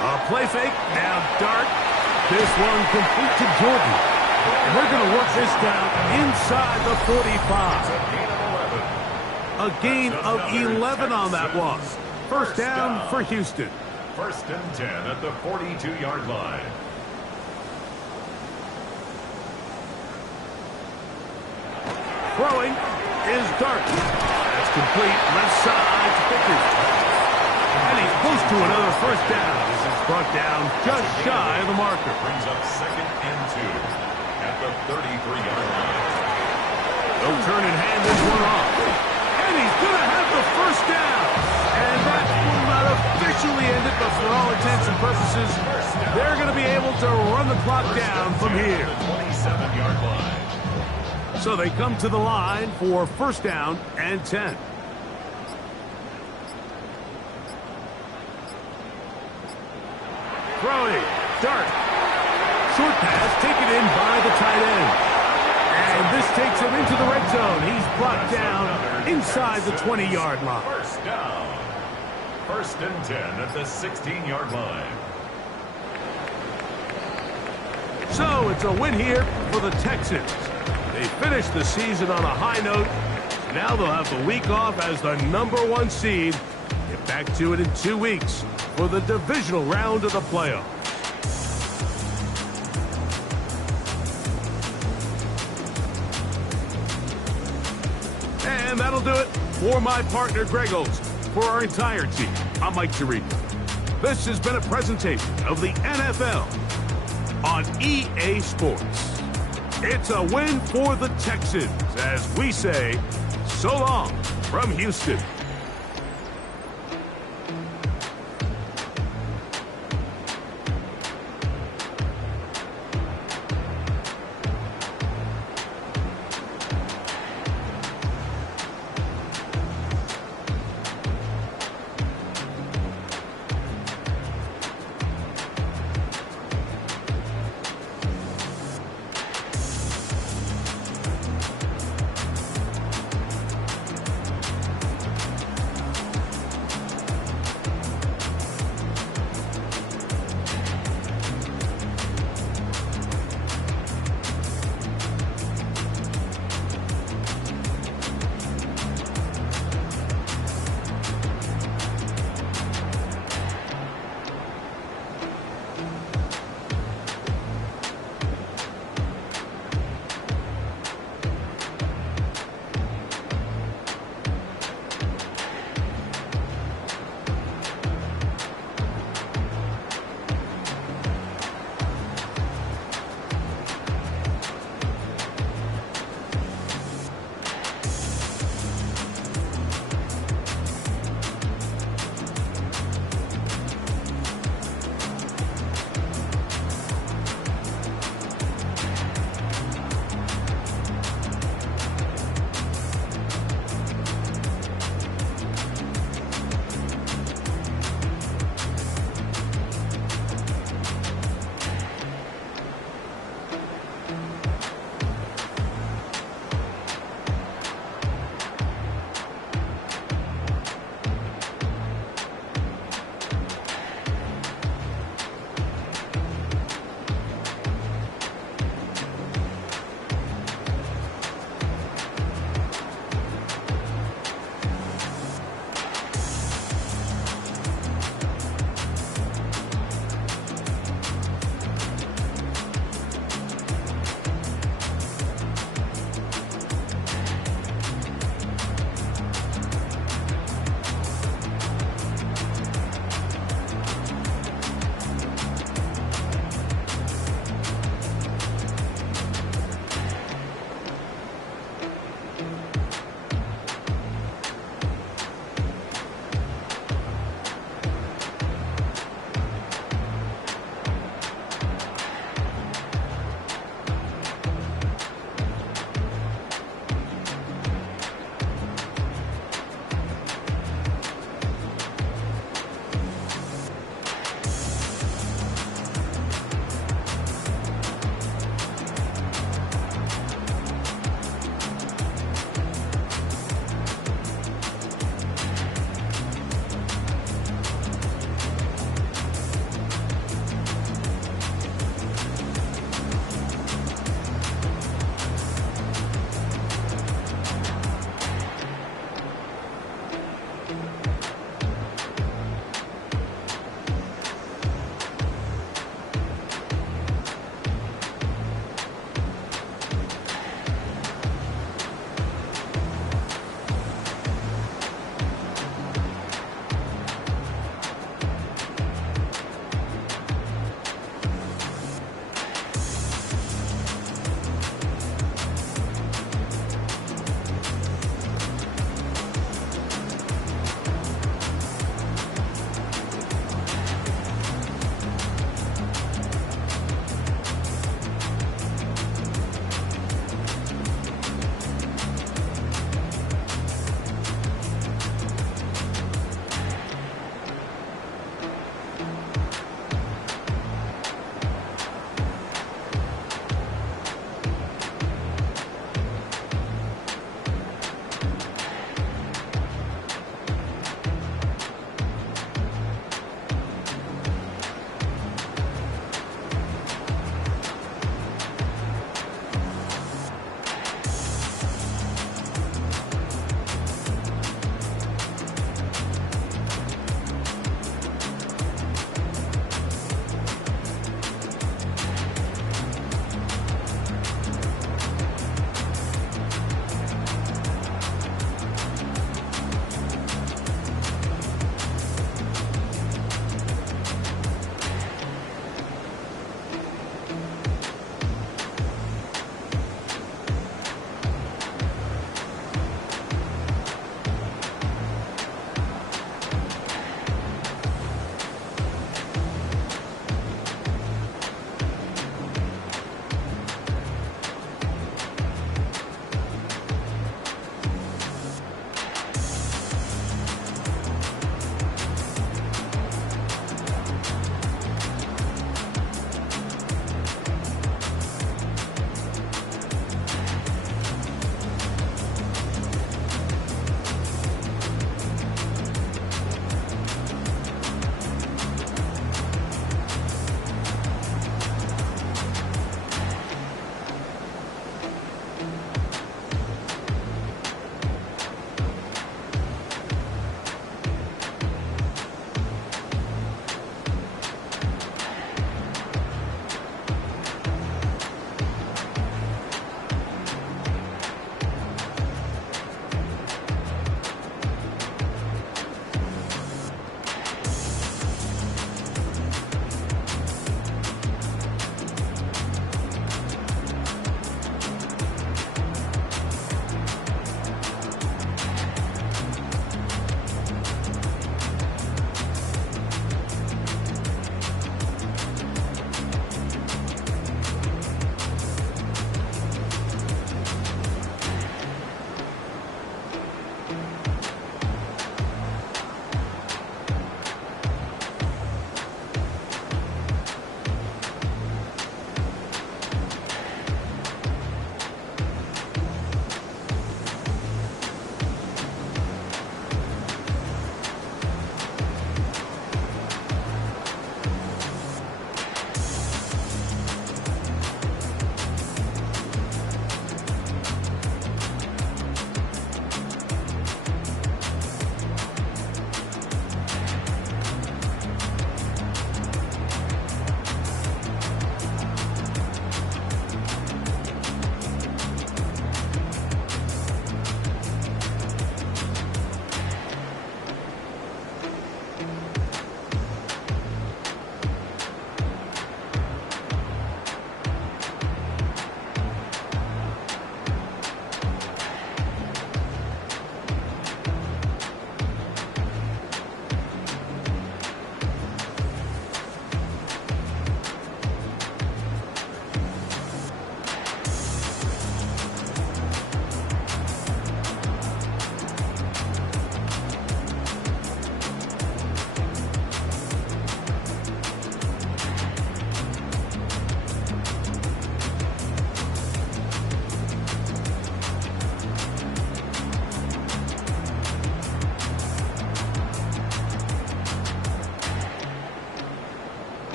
A play fake, now Dart. This one complete to Jordan. And they're going to work this down inside the 45. A gain of 11 on that one. 1st down for Houston. 1st and 10 at the 42-yard line. Throwing is Dart. That's complete left side to Pickens. And he's close to another 1st down. This is brought down just shy of the marker. Brings up 2nd and 2 at the 33-yard line. They'll turn and hand this one off. And he's going to have the 1st down. And that will not officially end it, but for all intents and purposes, they're going to be able to run the clock down from here. 27-yard line. So they come to the line for 1st down and 10. Throwing, Dart. Short pass taken in by the tight end. And this takes him into the red zone. He's brought down inside the 20-yard line. 1st down. 1st and 10 at the 16-yard line. So it's a win here for the Texans. They finished the season on a high note. Now they'll have the week off as the #1 seed. Get back to it in 2 weeks for the divisional round of the playoffs. And that'll do it for my partner, Greg Olson. For our entire team, I'm Mike Tirico. This has been a presentation of the NFL on EA Sports. It's a win for the Texans, as we say, so long from Houston.